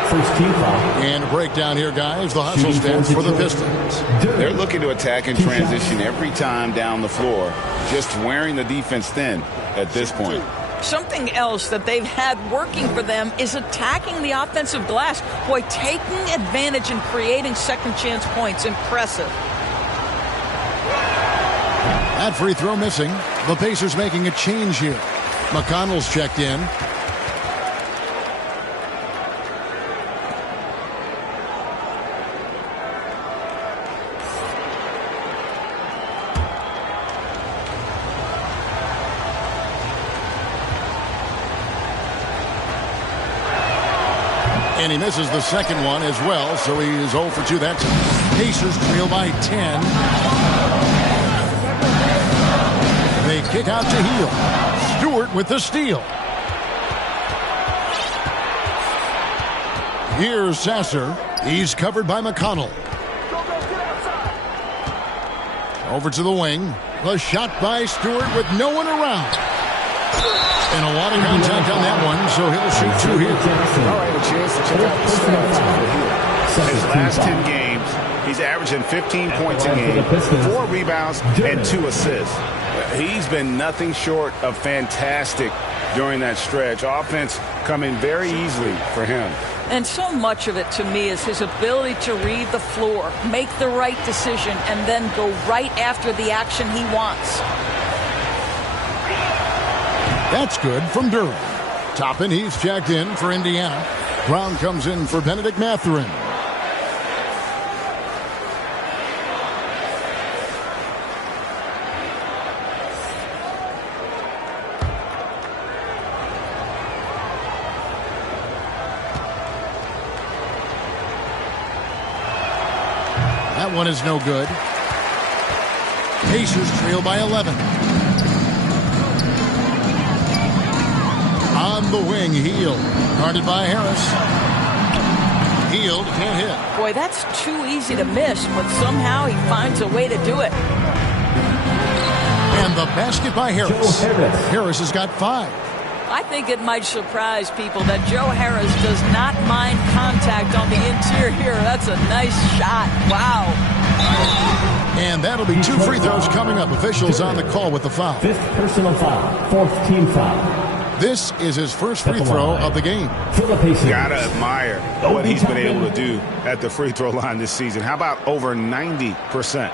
First team foul. And a breakdown here, guys. The hustle stance for the Pistons. They're looking to attack and transition every time down the floor, just wearing the defense thin at this point. Something else that they've had working for them is attacking the offensive glass. Boy, taking advantage and creating second chance points. Impressive. That free throw missing. The Pacers making a change here. McConnell's checked in. And he misses the second one as well, so he is 0 for 2 that time. Pacers trail by 10. They kick out to Heel. Stewart with the steal. Here's Sasser. He's covered by McConnell. Over to the wing. The shot by Stewart with no one around. And a lot of contact on that one, so he'll shoot 2 here. All right, a chance to check out the stats over here. His last 10 games, he's averaging 15 points a game, 4 rebounds, and 2 assists. He's been nothing short of fantastic during that stretch. Offense coming very easily for him. And so much of it, to me, is his ability to read the floor, make the right decision, and then go right after the action he wants. That's good from Durham. Toppin, he's checked in for Indiana. Brown comes in for Benedict Mathurin. That one is no good. Pacers trail by 11. On the wing, Heel. Guarded by Harris. Heel can't hit. Boy, that's too easy to miss, but somehow he finds a way to do it. And the basket by Harris. Harris has got 5. I think it might surprise people that Joe Harris does not mind contact on the interior. That's a nice shot. Wow. And that'll be 2 free throws coming up. Officials on the call with the foul. 5th personal foul. 4th team foul. This is his first free throw of the game. Gotta admire what he's been able to do at the free throw line this season. How about over 90%?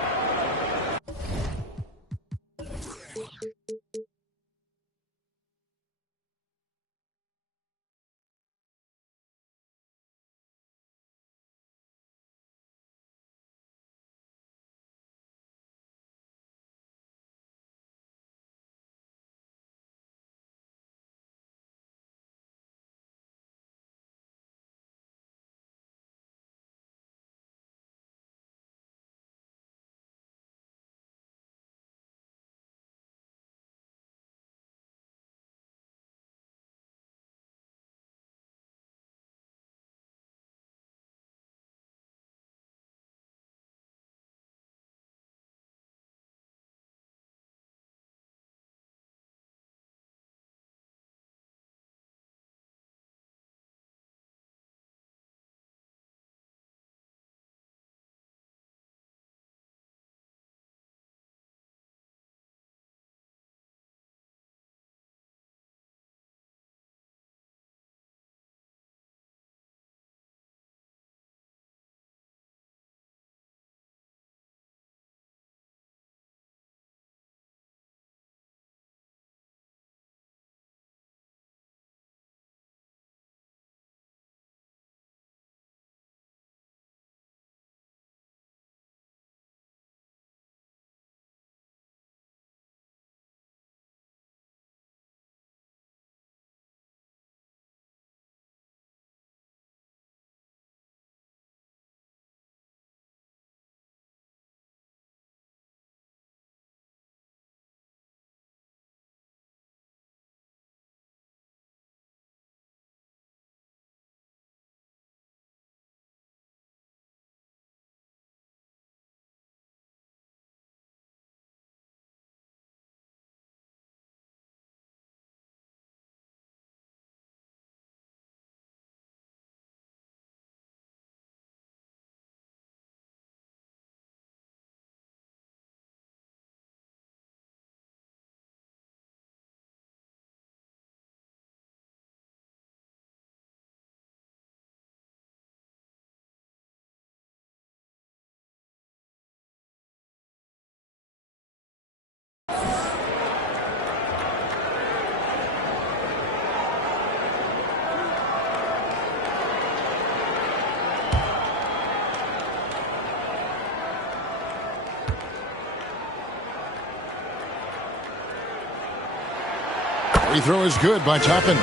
Free throw is good by Toppin.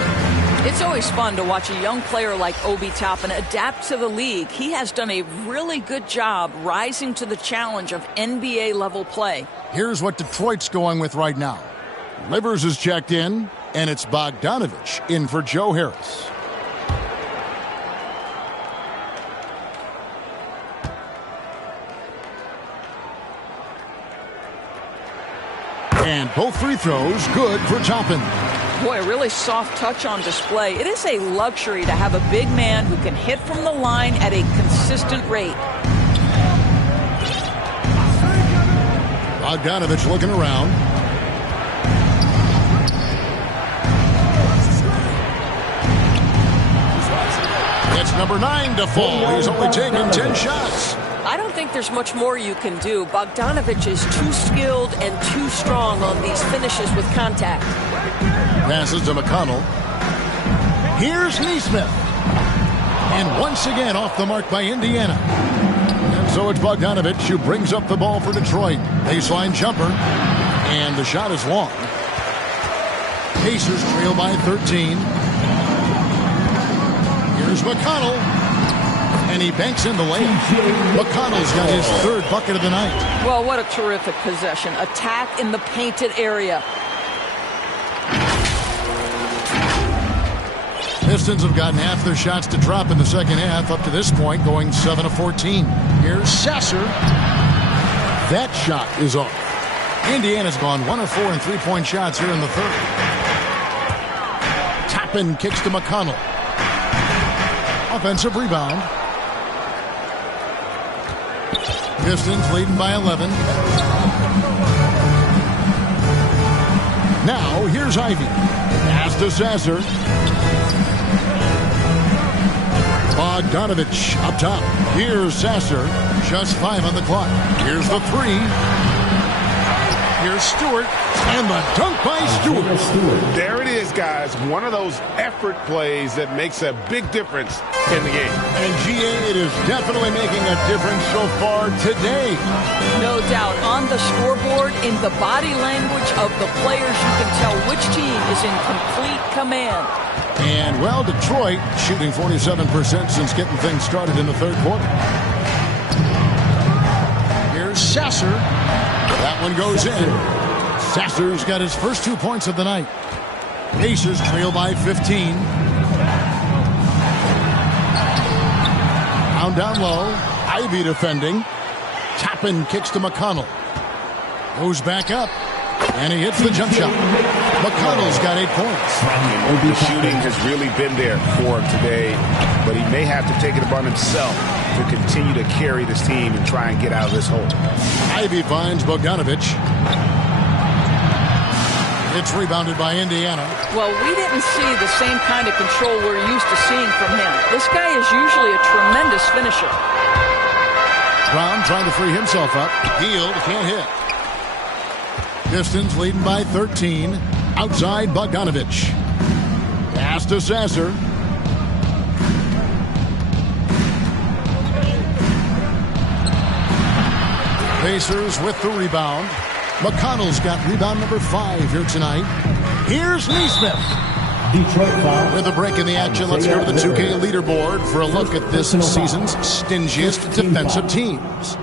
It's always fun to watch a young player like Obi Toppin adapt to the league. He has done a really good job rising to the challenge of NBA-level play. Here's what Detroit's going with right now. Livers is checked in, and it's Bogdanovich in for Joe Harris. And both free throws good for Toppin. Boy, a really soft touch on display. It is a luxury to have a big man who can hit from the line at a consistent rate. Bogdanovich looking around. It's number 9 to fall. He's only taken 10 shots. I don't think there's much more you can do. Bogdanovich is too skilled and too strong on these finishes with contact. Passes to McConnell. Here's Neesmith. And once again off the mark by Indiana. And so it's Bogdanovich who brings up the ball for Detroit. Baseline jumper. And the shot is long. Pacers trail by 13. Here's McConnell. And he banks in the lane. McConnell's got his 3rd bucket of the night. Well, what a terrific possession. Attack in the painted area. Pistons have gotten half their shots to drop in the second half up to this point, going 7 of 14. Here's Sasser. That shot is off. Indiana's gone 1 of 4 in three-point shots here in the 3rd. Toppin kicks to McConnell. Offensive rebound. Pistons leading by 11. Now, here's Ivy. Pass to Sasser. Bogdanovich up top. Here's Sasser. Just 5 on the clock. Here's the 3. Here's Stewart. And the dunk by Stewart. There it is, guys. One of those effort plays that makes a big difference in the game. And GA, it is definitely making a difference so far today. No doubt. On the scoreboard, in the body language of the players, you can tell which team is in complete command. And, well, Detroit shooting 47% since getting things started in the 3rd quarter. Here's Sasser. That one goes in. Sasser's got his first 2 points of the night. Pacers trail by 15. Down low. Ivy defending. Toppin kicks to McConnell. Goes back up. And he hits the jump shot. McConnell's got 8 points. The shooting has really been there for him today, but he may have to take it upon himself to continue to carry this team and try and get out of this hole. Ivy finds Bogdanovich. It's rebounded by Indiana. Well, we didn't see the same kind of control we're used to seeing from him. This guy is usually a tremendous finisher. Brown trying to free himself up. Healed, can't hit. Pistons leading by 13. Outside Bogdanovich. Pass to Sasser. Pacers with the rebound. McConnell's got rebound number 5 here tonight. Here's Neesmith. Detroit foul. With a break in the action, let's go to the 2K leaderboard for a look at this season's stingiest defensive teams.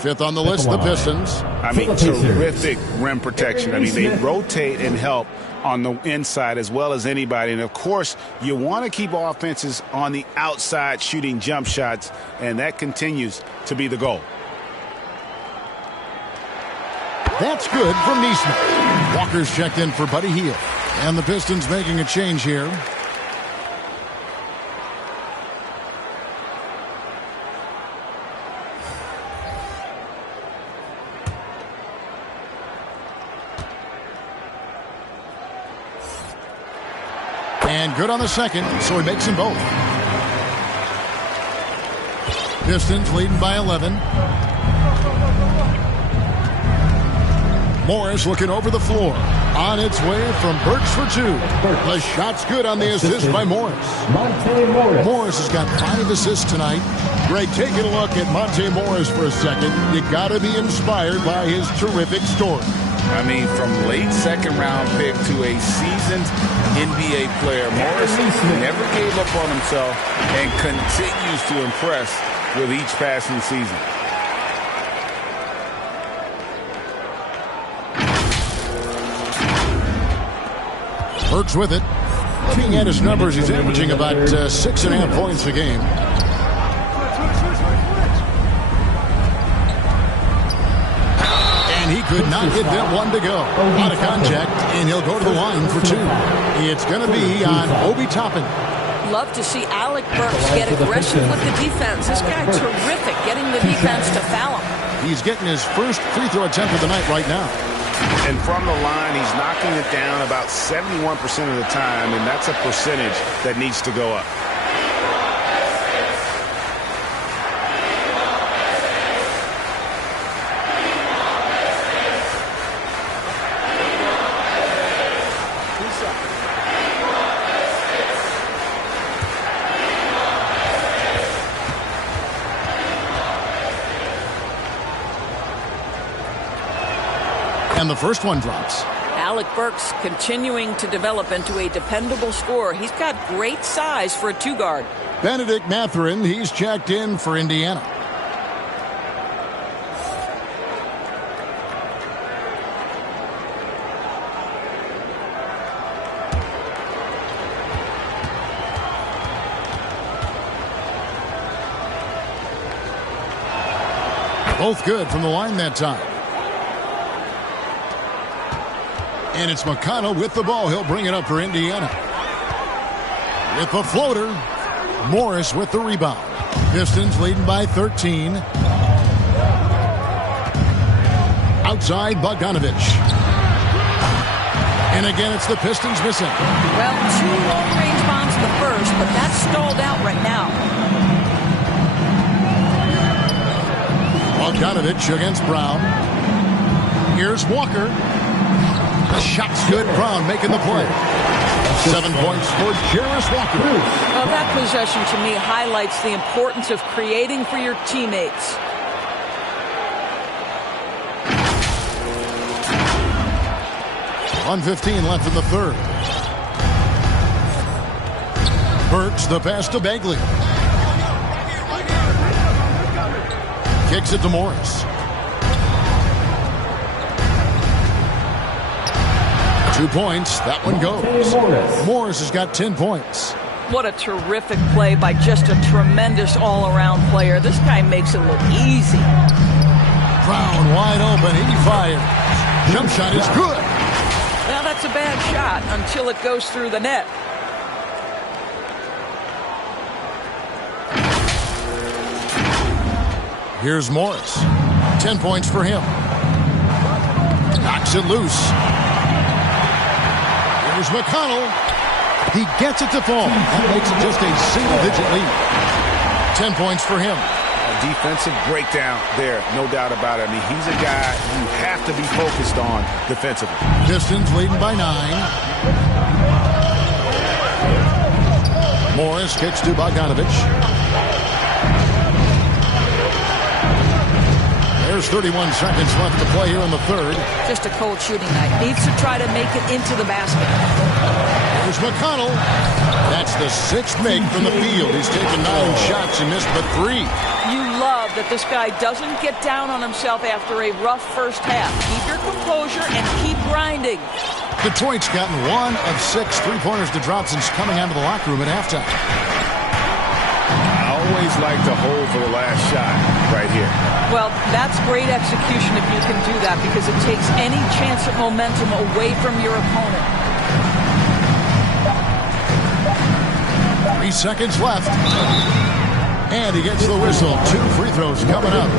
5th on the list, the Pistons. I mean, terrific rim protection. I mean, they rotate and help on the inside as well as anybody. And, of course, you want to keep offenses on the outside shooting jump shots, and that continues to be the goal. That's good from Neesmith. Walker's checked in for Buddy Hield. And the Pistons making a change here. And good on the second, so he makes them both. Pistons leading by 11. Morris looking over the floor. On its way from Burks for 2. The shot's good on the assist by Morris. Morris has got 5 assists tonight. Greg, taking a look at Monte Morris for a second. You got to be inspired by his terrific story. I mean, from late second-round pick to a seasoned NBA player, Morris never gave up on himself and continues to impress with each passing season. Burks with it. Looking at his numbers, he's averaging about 6.5 points a game. And he could not get that one to go. Out of contact, and he'll go to the line for 2. It's going to be on Obi Toppin. Love to see Alec Burks get aggressive with the defense. This guy terrific, getting the defense to foul him. He's getting his first free throw attempt of the night right now. And from the line, he's knocking it down about 71% of the time, and that's a percentage that needs to go up. And the first one drops. Alec Burks continuing to develop into a dependable scorer. He's got great size for a 2-guard. Benedict Mathurin, he's checked in for Indiana. Both good from the line that time. And it's McConnell with the ball. He'll bring it up for Indiana. With the floater. Morris with the rebound. Pistons leading by 13. Outside, Bogdanovich. And again, it's the Pistons missing. Well, 2 long-range bombs in the first, but that's stalled out right now. Bogdanovich against Brown. Here's Walker. The shot's good. Brown making the play. 7 points for Jarris Walker. Well, that possession to me highlights the importance of creating for your teammates. 1:15 left in the third. Burks the pass to Bagley. Kicks it to Morris. 2 points. That one goes. Morris has got 10 points. What a terrific play by just a tremendous all-around player. This guy makes it look easy. Brown wide open. He fires. Jump shot is good. Now that's a bad shot until it goes through the net. Here's Morris. 10 points for him. Knocks it loose. Here's McConnell. He gets it to fall. That makes it just a single-digit lead. 10 points for him. A defensive breakdown there, no doubt about it. I mean, he's a guy you have to be focused on defensively. Pistons leading by 9. Morris kicks to Bogdanovich. There's 31 seconds left to play here in the third. Just a cold shooting night. Needs to try to make it into the basket. There's McConnell. That's the 6th make from the field. He's taken 9 shots and missed but 3. You love that this guy doesn't get down on himself after a rough first half. Keep your composure and keep grinding. Detroit's gotten 1 of 6 3-pointers to drop since coming out of the locker room at halftime. I always like to hold for the last shot right here. Well, that's great execution if you can do that, because it takes any chance at momentum away from your opponent. 3 seconds left. And he gets the whistle. 2 free throws coming up.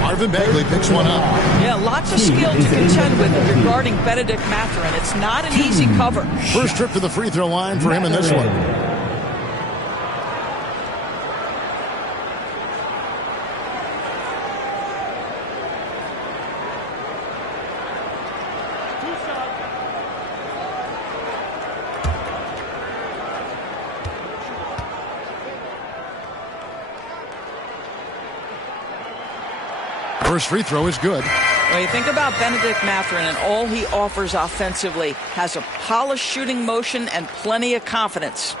Marvin Bagley picks one up. Yeah, lots of skill to contend with if you're guarding Benedict Mathurin. It's not an easy cover. First trip to the free throw line for him in this one. First free throw is good. When you think about Benedict Mathurin and all he offers offensively, has a polished shooting motion and plenty of confidence.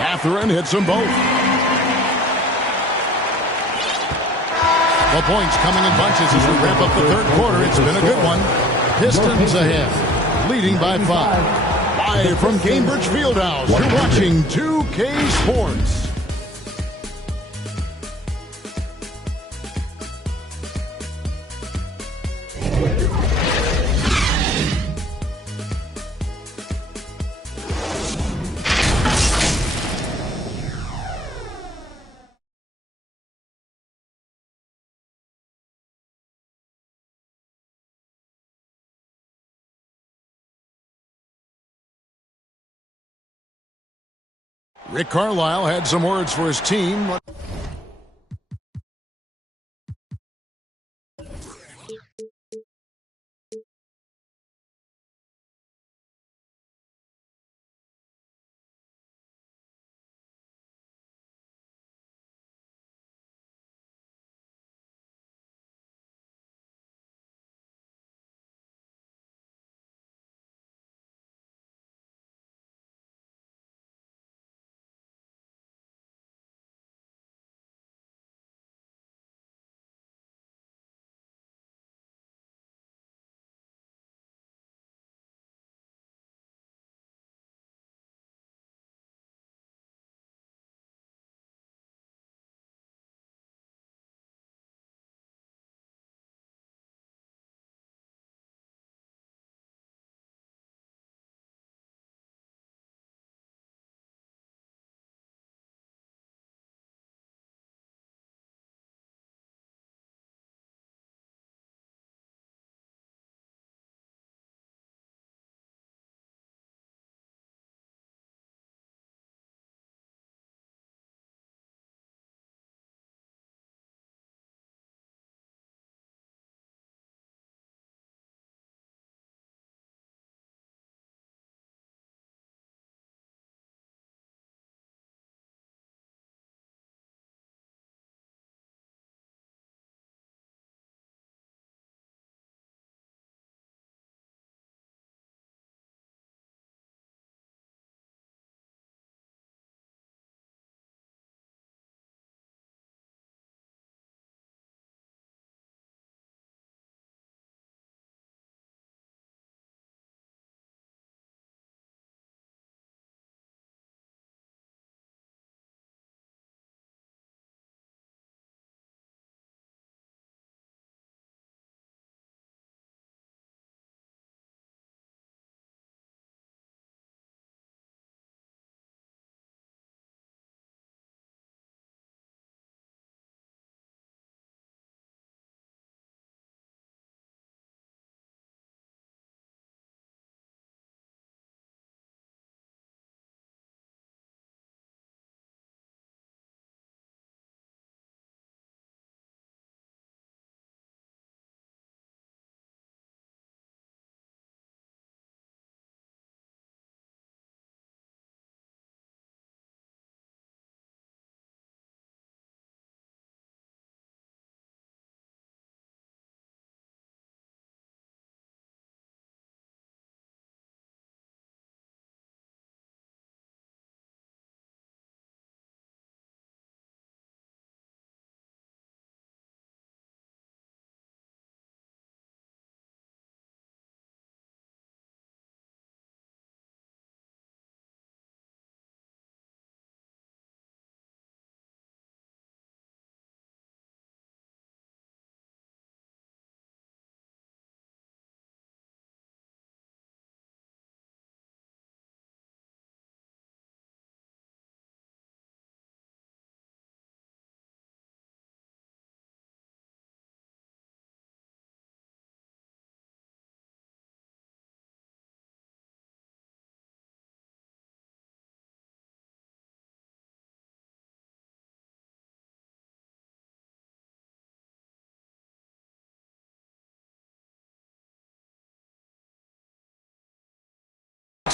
Mathurin hits them both. The points coming in bunches as we wrap up the third quarter. It's been a good one. Pistons ahead, leading by 5. Live from Cambridge Fieldhouse, you're watching 2K Sports. Rick Carlisle had some words for his team.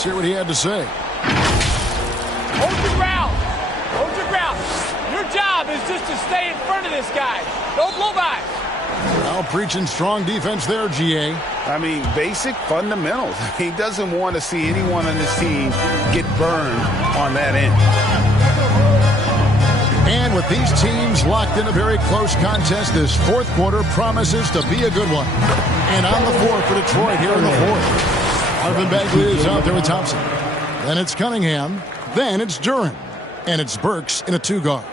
Let's hear what he had to say. Hold your ground. Hold your ground. Your job is just to stay in front of this guy. Don't blow by. Well, preaching strong defense there, GA. I mean, basic fundamentals. He doesn't want to see anyone on his team get burned on that end. And with these teams locked in a very close contest, this fourth quarter promises to be a good one. And on the floor for Detroit here in the fourth. Marvin Bagley is out there with Thompson. Then it's Cunningham. Then it's Duren. And it's Burks in a two-guard.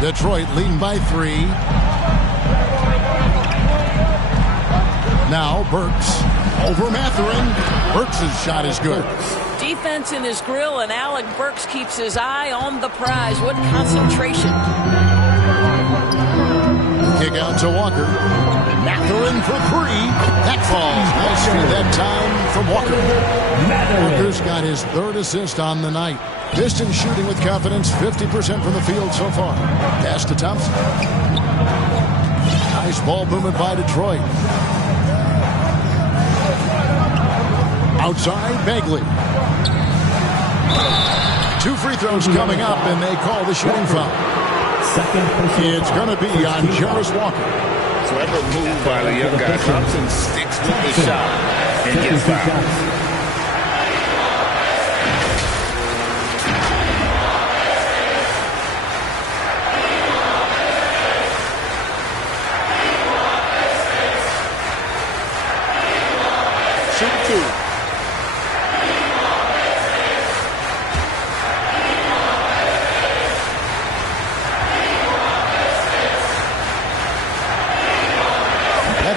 Detroit leading by 3. Now Burks over Mathurin. Burks' shot is good. Defense in his grill, and Alec Burks keeps his eye on the prize. What concentration. Kick out to Walker. Mathurin for 3. That falls. Nice feed that time from Walker. Walker's got his 3rd assist on the night. Pistons shooting with confidence, 50% from the field so far. Pass to Thompson. Nice ball movement by Detroit. Outside, Bagley. 2 free throws coming up, and they call the shooting foul. It's going to be on Jarvis Walker. Clever move by the young guy. Thompson sticks with the shot and gets fouled.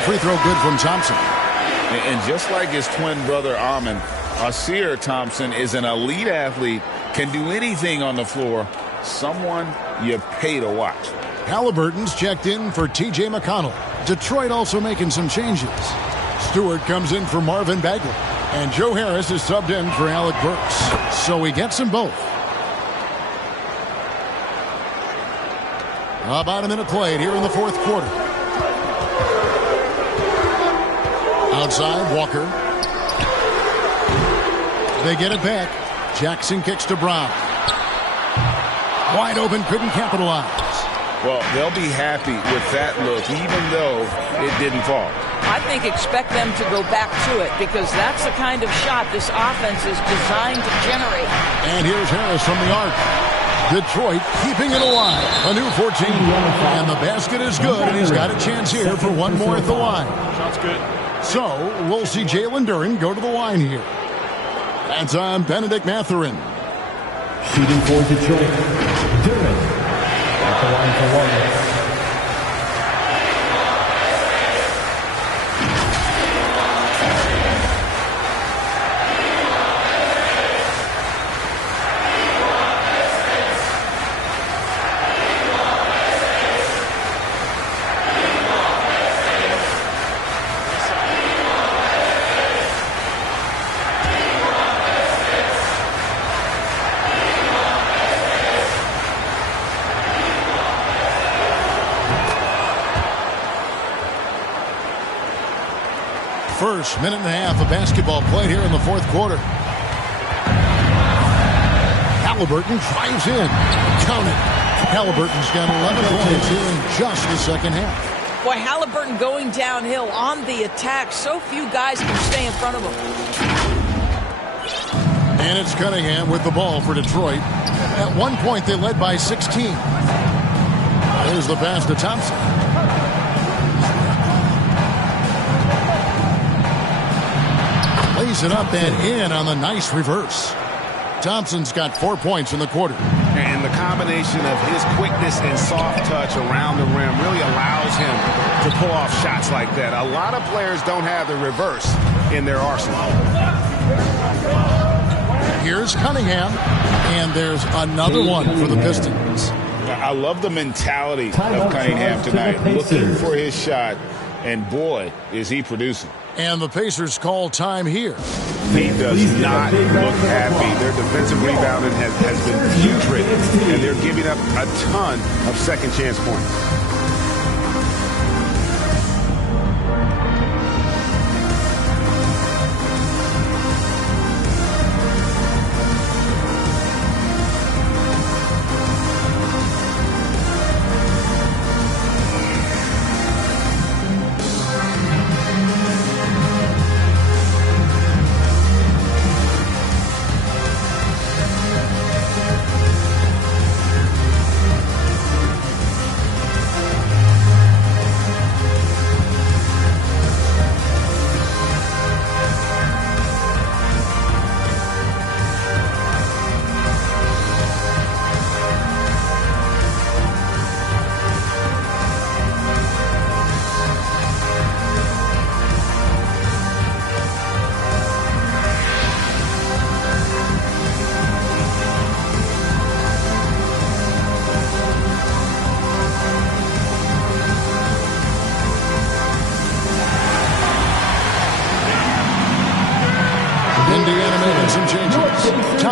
Free throw good from Thompson. And just like his twin brother Amin, Asir Thompson is an elite athlete, can do anything on the floor. Someone you pay to watch. Halliburton's checked in for T.J. McConnell. Detroit also making some changes. Stewart comes in for Marvin Bagley. And Joe Harris is subbed in for Alec Burks. So we get them both. About a minute played here in the fourth quarter. Outside, Walker. They get it back. Jackson kicks to Brown. Wide open, couldn't capitalize. Well, they'll be happy with that look, even though it didn't fall. I think expect them to go back to it, because that's the kind of shot this offense is designed to generate. And here's Harris from the arc. Detroit keeping it alive. A new 14. And the basket is good, and he's got a chance here for one more at the line. Shot's good. So, we'll see Jalen Duren go to the line here. That's on Benedict Mathurin. Shooting for Detroit, Duren at the line for one. First minute and a half of basketball played here in the fourth quarter. Halliburton drives in. Count it. Halliburton's got 11 points here in just the second half. Boy, Halliburton going downhill on the attack. So few guys can stay in front of him. And it's Cunningham with the ball for Detroit. At one point, they led by 16. There's the pass to Thompson. Lays it up and in on the nice reverse. Thompson's got 4 points in the quarter. And the combination of his quickness and soft touch around the rim really allows him to pull off shots like that. A lot of players don't have the reverse in their arsenal. Here's Cunningham, and there's another one for the Pistons. I love the mentality of Cunningham tonight, looking for his shot, and boy, is he producing. And the Pacers call time here. He does not look happy. Their defensive rebounding has been putrid, and they're giving up a ton of second chance points.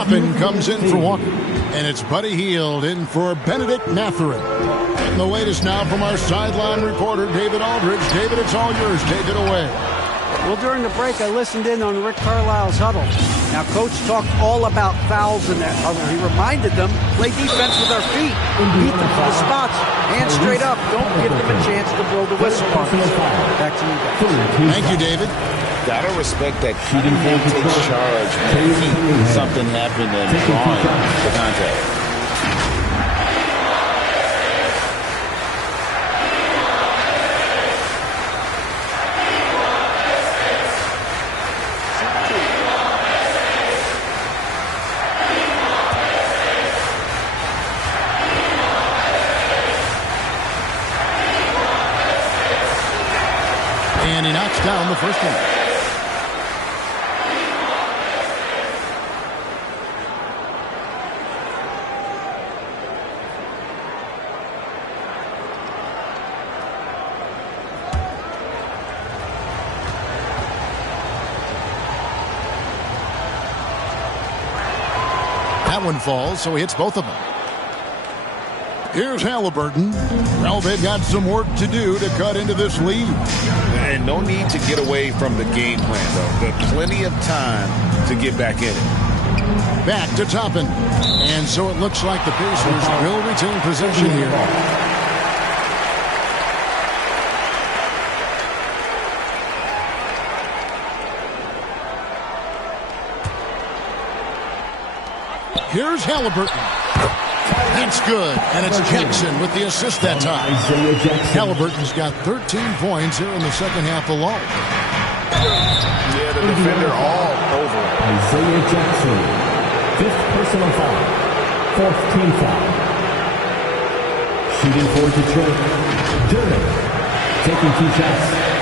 Toppin comes in for Walker. And it's Buddy Hield in for Benedict Mathurin. And the latest now from our sideline reporter, David Aldridge. David, it's all yours. Take it away. Well, during the break, I listened in on Rick Carlisle's huddle. Now, Coach talked all about fouls in that huddle. He reminded them, play defense with our feet. Beat them to the spots. Hands straight up. Don't give them a chance to blow the whistle on us. Back to you guys. Thank you, David. Gotta respect that Cunningham takes charge. Something happened and drawing the contact. And he knocks down the first one. That one falls, so he hits both of them. Here's Halliburton. Well, they've got some work to do to cut into this lead. And no need to get away from the game plan, though. But plenty of time to get back in it. Back to Toppin. And so it looks like the Pacers will retain possession here. Here's Halliburton. That's good, and it's Jackson with the assist that time. Halliburton's got 13 points here in the second half alone. Yeah, the defender all over. Isaiah Jackson, 5th personal foul, 4th team foul. Shooting for Detroit, Durant, taking 2 shots.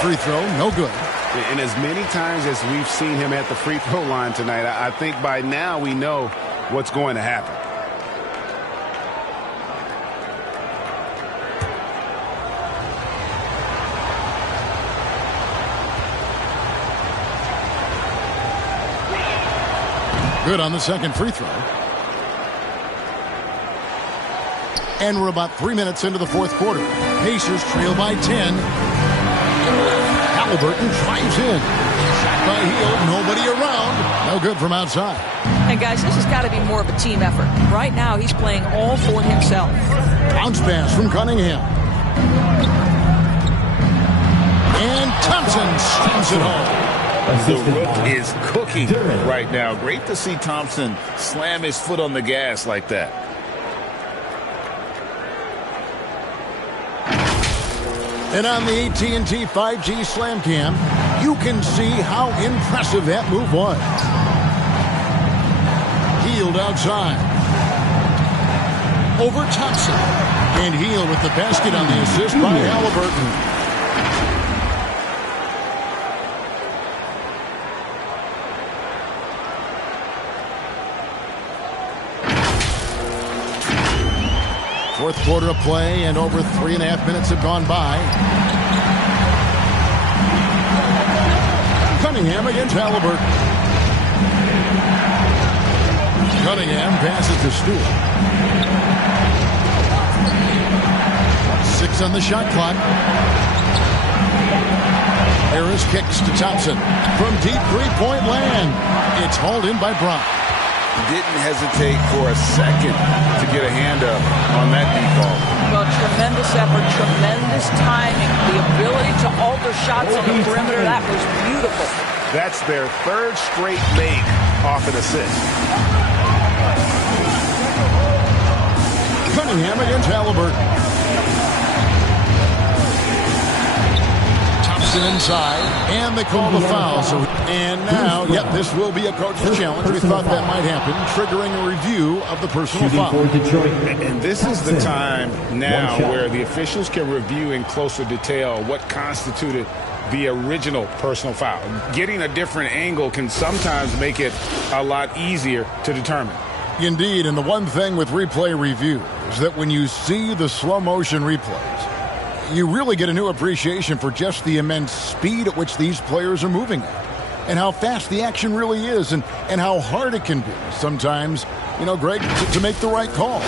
Free throw, no good. And as many times as we've seen him at the free throw line tonight, I think by now we know what's going to happen. Good on the second free throw. And we're about 3 minutes into the fourth quarter. Pacers trail by 10. Halliburton drives in. Shot by Hield. Nobody around. No good from outside. And guys, this has got to be more of a team effort. Right now, he's playing all for himself. Bounce pass from Cunningham. And Thompson slams it home. The rook is cooking right now. Great to see Thompson slam his foot on the gas like that. And on the AT&T 5G Slam Cam, you can see how impressive that move was. Hield outside. Over Thompson. And Hield with the basket on the assist by Halliburton. Fourth quarter of play, and over 3.5 minutes have gone by. Cunningham against Halliburton. Cunningham passes to Stewart. 6 on the shot clock. Harris kicks to Thompson from deep three-point land. It's hauled in by Brock. Didn't hesitate for a second to get a hand up on that deep ball. Well, tremendous effort, tremendous timing. The ability to alter shots on the perimeter, that was beautiful. That's their third straight make off an assist. Cunningham against Halliburton. Anderson inside, and they call the foul. And now, this will be a coach's challenge. We thought that might happen, triggering a review of the personal foul. And this is the time now where the officials can review in closer detail what constituted the original personal foul. Getting a different angle can sometimes make it a lot easier to determine. Indeed, and the one thing with replay review is that when you see the slow motion replays, you really get a new appreciation for just the immense speed at which these players are moving at, and how fast the action really is, and how hard it can be sometimes, Greg, to make the right call.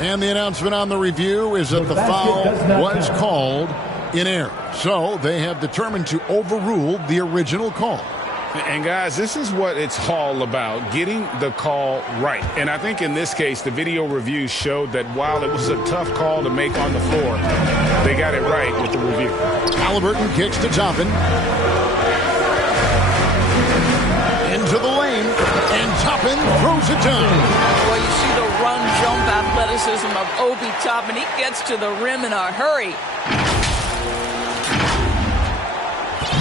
And the announcement on the review is that the foul was called in error. So they have determined to overrule the original call. And guys, this is what it's all about, getting the call right. And I think in this case, the video review showed that while it was a tough call to make on the floor, they got it right with the review. Halliburton kicks to Toppin. Into the lane, and Toppin throws it down. Well, you see the run, jump athleticism of Obi Toppin. He gets to the rim in a hurry.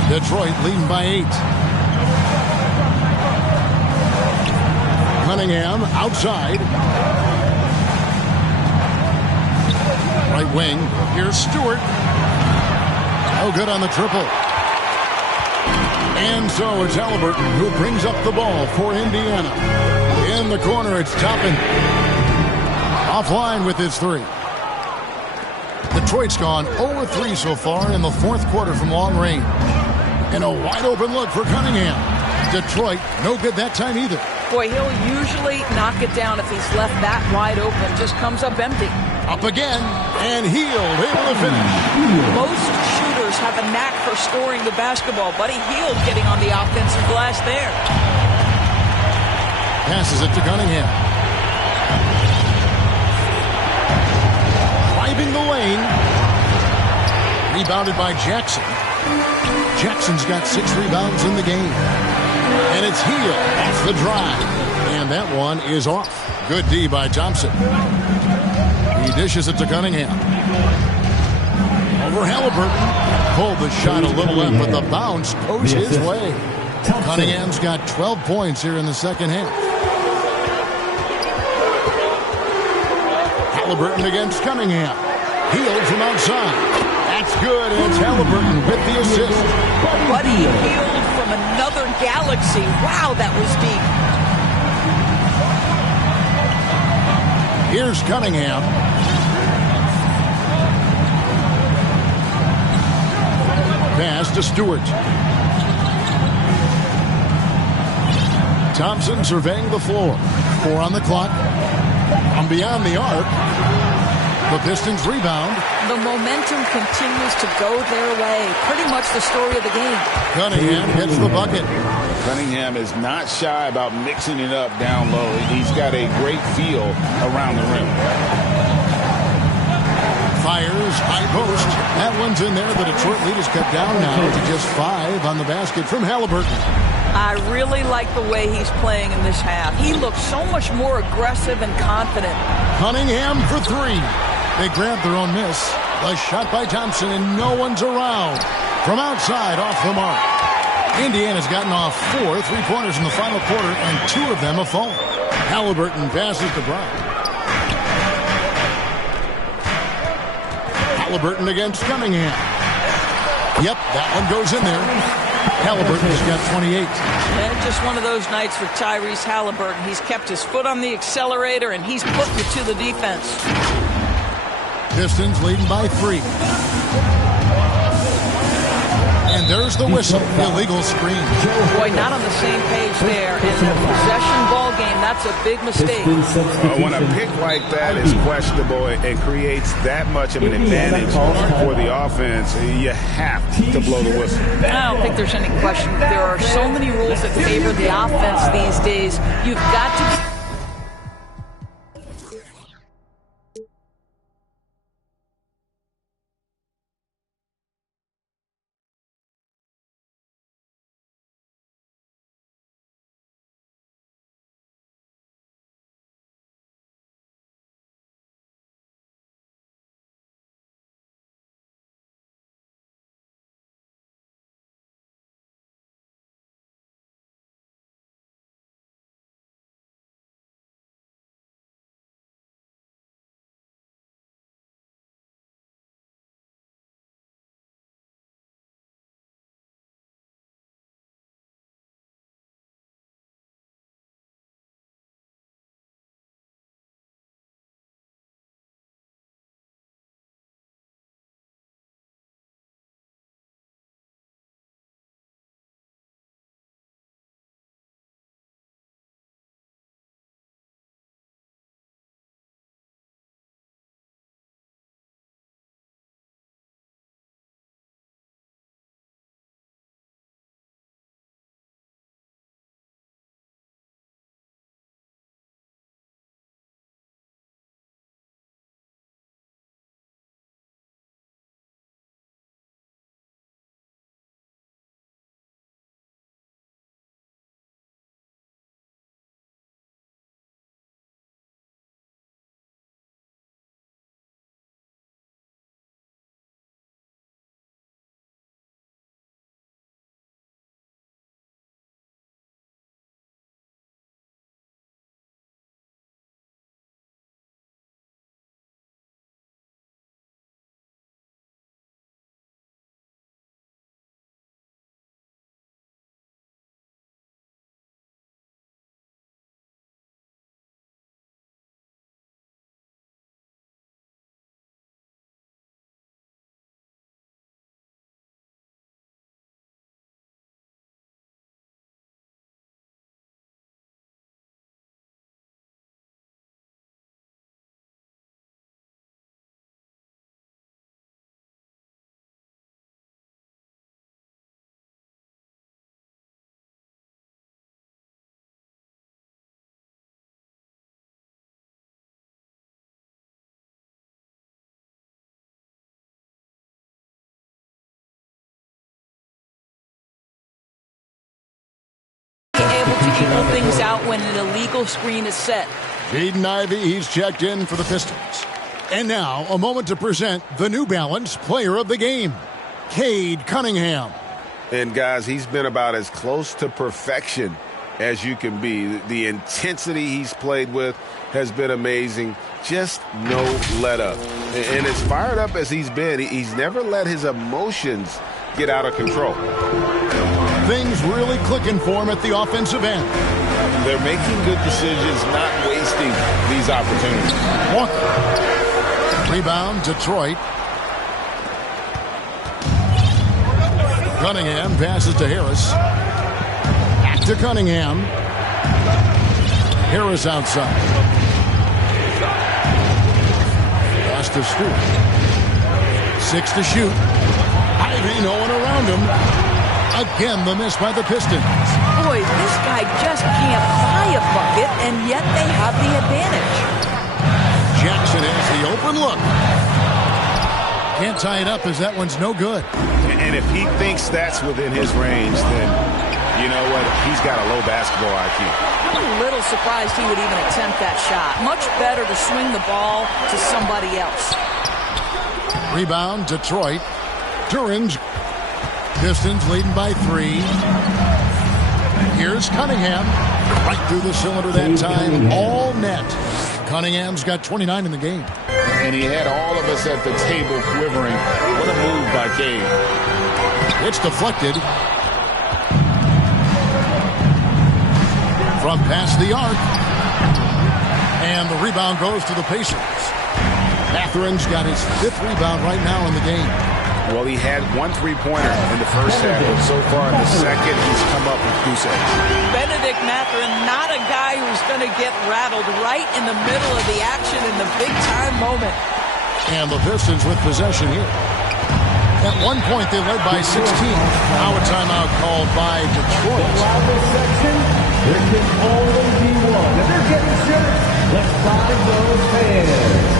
Detroit leading by 8. Cunningham outside. Right wing. Here's Stewart. No good on the triple. And so it's Halliburton who brings up the ball for Indiana. In the corner, it's Toppin. Offline with his 3. Detroit's gone 0-3 so far in the fourth quarter from long range. And a wide open look for Cunningham. Detroit, no good that time either. Boy, he'll usually knock it down if he's left that wide open. Just comes up empty. Up again, and Hield able to finish. Most shooters have a knack for scoring the basketball. Buddy Hield getting on the offensive glass there. Passes it to Cunningham. driving the lane. Rebounded by Jackson. Jackson's got 6 rebounds in the game. And it's Hill off the drive. And that one is off. Good D by Thompson. He dishes it to Cunningham. Over Halliburton. Pulled the shot a little left, but the bounce goes his way. Cunningham's got 12 points here in the second half. Halliburton against Cunningham. Hill from outside. That's good, and it's Halliburton with the assist. Buddy Hield from another galaxy. Wow, that was deep. Here's Cunningham. Pass to Stewart. Thompson surveying the floor. 4 on the clock. From beyond the arc. The Pistons rebound. The momentum continues to go their way. Pretty much the story of the game. Cunningham hits the bucket. Cunningham is not shy about mixing it up down low. He's got a great feel around the rim. Fires, high post. That one's in there. The Detroit lead is cut down now to just 5 on the basket from Halliburton. I really like the way he's playing in this half. He looks so much more aggressive and confident. Cunningham for 3. They grab their own miss. The shot by Thompson, and no one's around. From outside, off the mark. Indiana's gotten off 4 3-pointers in the final quarter, and 2 of them have fallen. Halliburton passes to Brown. Halliburton against Cunningham. Yep, that one goes in there. Halliburton's got 28. And just one of those nights for Tyrese Halliburton. He's kept his foot on the accelerator, and he's putting it to the defense. Pistons leading by 3. And there's the whistle. Illegal screen. Boy, not on the same page there. In a possession ball game, that's a big mistake. When a pick like that is questionable and creates that much of an advantage for the offense, you have to blow the whistle. I don't think there's any question. There are so many rules that favor the offense these days. You've got to pull things out when an illegal screen is set. Jaden Ivey, he's checked in for the Pistons. And now, a moment to present the New Balance Player of the Game, Cade Cunningham. And, guys, he's been about as close to perfection as you can be. The intensity he's played with has been amazing. Just no let-up. And as fired up as he's been, he's never let his emotions get out of control. Things really clicking for him at the offensive end. They're making good decisions, not wasting these opportunities. Walker. Rebound, Detroit. Cunningham passes to Harris. Back to Cunningham. Harris outside. Pass to Stewart. 6 to shoot. Ivy, no one around him. Again, the miss by the Pistons. Boy, this guy just can't buy a bucket, and yet they have the advantage. Jackson has the open look. Can't tie it up as that one's no good. And if he thinks that's within his range, then you know what? He's got a low basketball IQ. I'm a little surprised he would even attempt that shot. Much better to swing the ball to somebody else. Rebound, Detroit. Duran's. Pistons leading by 3. Here's Cunningham. Right through the cylinder that time. All net. Cunningham's got 29 in the game. And he had all of us at the table quivering. What a move by Cade. It's deflected. From past the arc. And the rebound goes to the Pacers. Matherin's got his 5th rebound right now in the game. Well, he had 1 3-pointer in the first half, but so far in the second, he's come up with goose eggs. Benedict Mathurin, not a guy who's going to get rattled right in the middle of the action in the big-time moment. And the Pistons with possession here. At one point, they led by 16. Now a timeout called by Detroit. There can only be one. If they're getting serious, let's find those fans.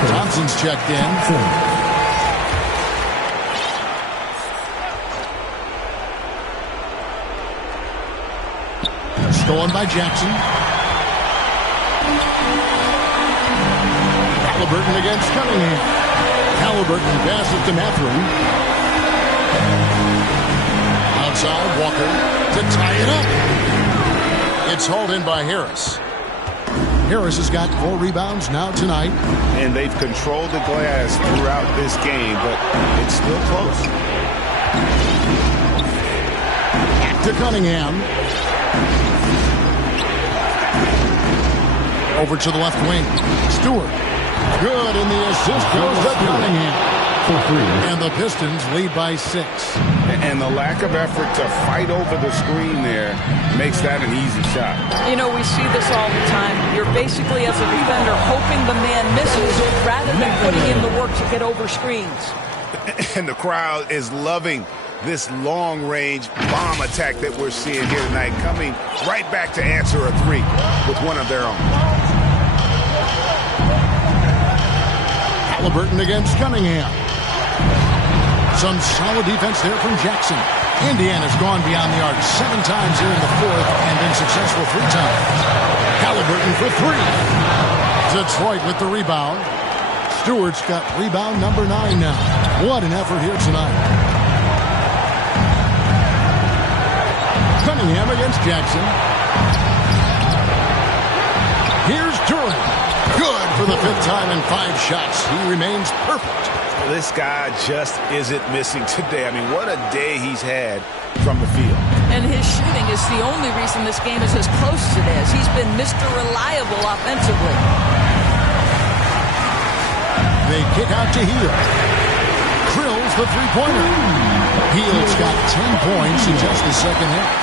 Thompson's checked in. Stolen by Jackson. Halliburton against Cunningham. Halliburton passes to Mathurin. Outside, Walker to tie it up. It's hauled in by Harris. Harris has got 4 rebounds now tonight. And they've controlled the glass throughout this game, but it's still close. Back to Cunningham. Over to the left wing. Stewart. Good, and the assist goes to Cunningham. And the Pistons lead by 6. And the lack of effort to fight over the screen there makes that an easy shot. You know, we see this all the time. You're basically, as a defender, hoping the man misses rather than putting in the work to get over screens. And the crowd is loving this long-range bomb attack that we're seeing here tonight, coming right back to answer a 3 with one of their own. Halliburton against Cunningham. Some solid defense there from Jackson. Indiana's gone beyond the arc 7 times here in the fourth and been successful 3 times. Halliburton for 3. Detroit with the rebound. Stewart's got rebound number 9 now. What an effort here tonight. Cunningham against Jackson. Here's Durant. Good for the 5th time in 5 shots. He remains perfect. This guy just isn't missing today. I mean, what a day he's had from the field. And his shooting is the only reason this game is as close as it is. He's been Mr. Reliable offensively. They kick out to Hield. Drills the three-pointer. Hield's got 10 points in just the second half.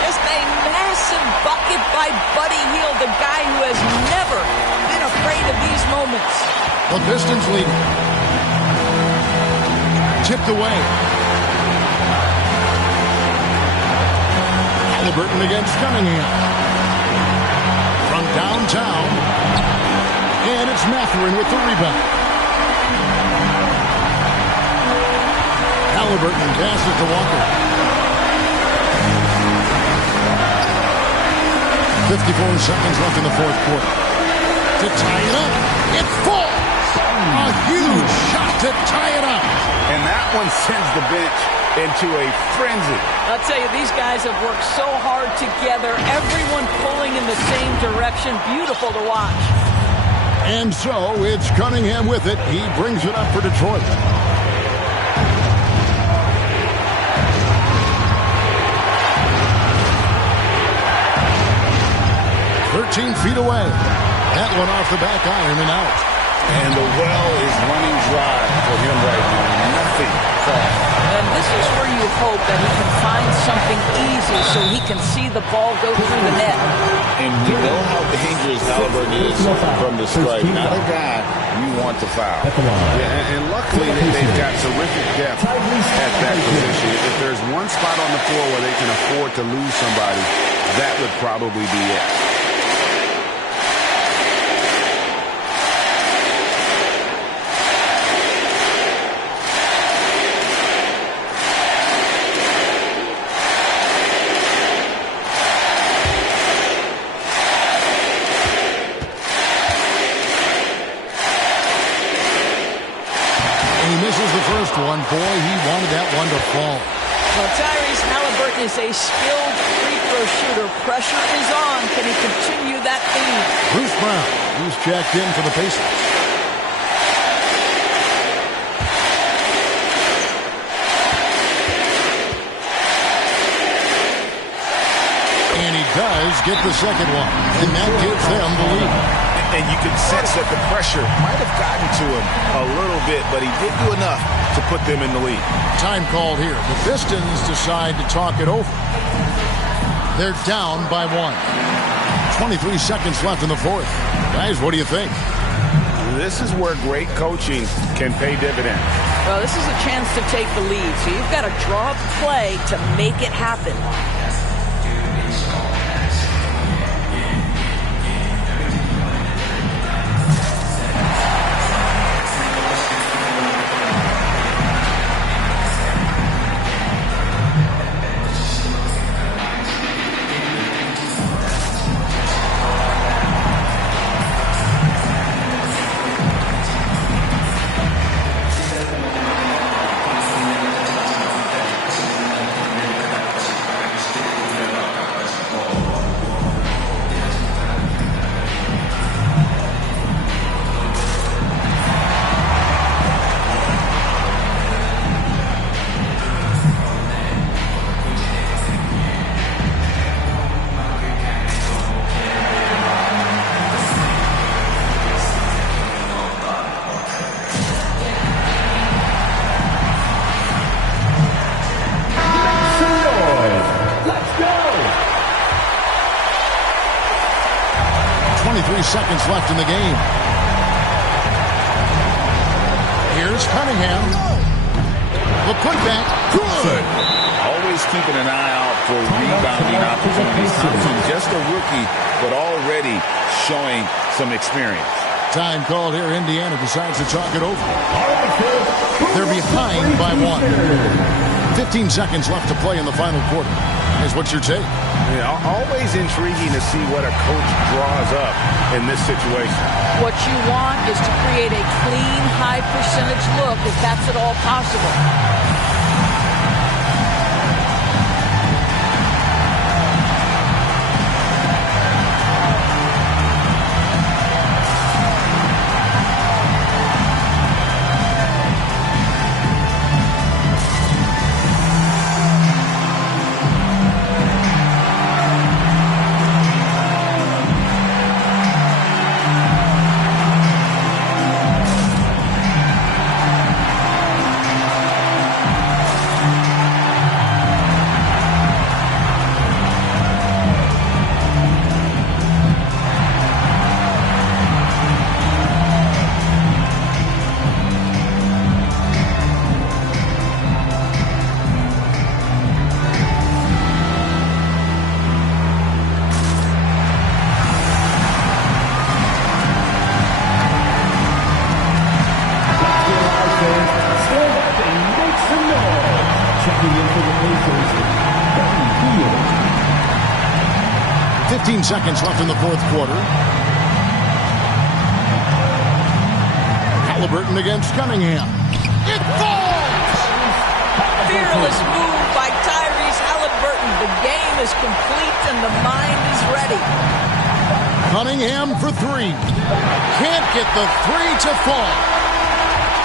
Just a massive bucket by Buddy Hield, the guy who has never been afraid of these moments. The Pistons lead. Tipped away. Halliburton against Cunningham. From downtown. And it's Mathurin with the rebound. Halliburton passes to Walker. 54 seconds left in the fourth quarter. To tie it up. It falls. A huge shot to tie it up. And that one sends the bench into a frenzy. I'll tell you, these guys have worked so hard together. Everyone pulling in the same direction. Beautiful to watch. And so it's Cunningham with it. He brings it up for Detroit. Feet away. That one off the back iron and out. And the well is running dry for him right now. Nothing falls. And this is where you hope that he can find something easy so he can see the ball go through the net. And we know how dangerous Halliburton is from the stripe. Not a guy you want to foul. Yeah, and luckily they've got terrific depth at that position. If there's one spot on the floor where they can afford to lose somebody, that would probably be it. One boy, he wanted that one to fall. Well, Tyrese Halliburton is a skilled free throw shooter. Pressure is on. Can he continue that theme? Bruce Brown, who's checked in for the Pacers. And he does get the second one, and that gives them the lead. And you can sense that the pressure might have gotten to him a little bit, but he did do enough to put them in the lead. Time called here. The Pistons decide to talk it over. They're down by 1. 23 seconds left in the fourth. Guys, what do you think? This is where great coaching can pay dividends. Well, this is a chance to take the lead, so you've got to draw up play to make it happen. Seconds left in the game. Here's Cunningham. The putback. Good. Always keeping an eye out for rebounding opportunities. Thompson, just a rookie, but already showing some experience. Time called here. Indiana decides to talk it over. They're behind by 1. 15 seconds left to play in the final quarter. Here's what's your take? Yeah, always intriguing to see what a coach draws up in this situation. What you want is to create a clean, high percentage look if that's at all possible. Seconds left in the fourth quarter. Halliburton against Cunningham. It falls! Fearless move by Tyrese Halliburton. The game is complete and the mind is ready. Cunningham for three. Can't get the three to fall.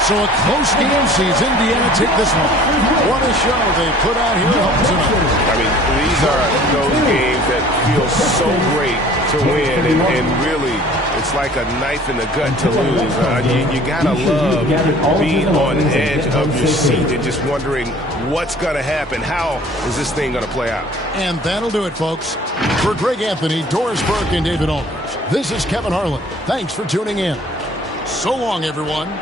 So a close game sees Indiana take this one. What a show they put out here at home tonight. I mean, these are those games that feel so great to win, and really, it's like a knife in the gut to lose. You gotta love being on the edge of your seat and just wondering what's gonna happen. How is this thing gonna play out? And that'll do it, folks. For Greg Anthony, Doris Burke, and David Aldridge, this is Kevin Harlan. Thanks for tuning in. So long, everyone.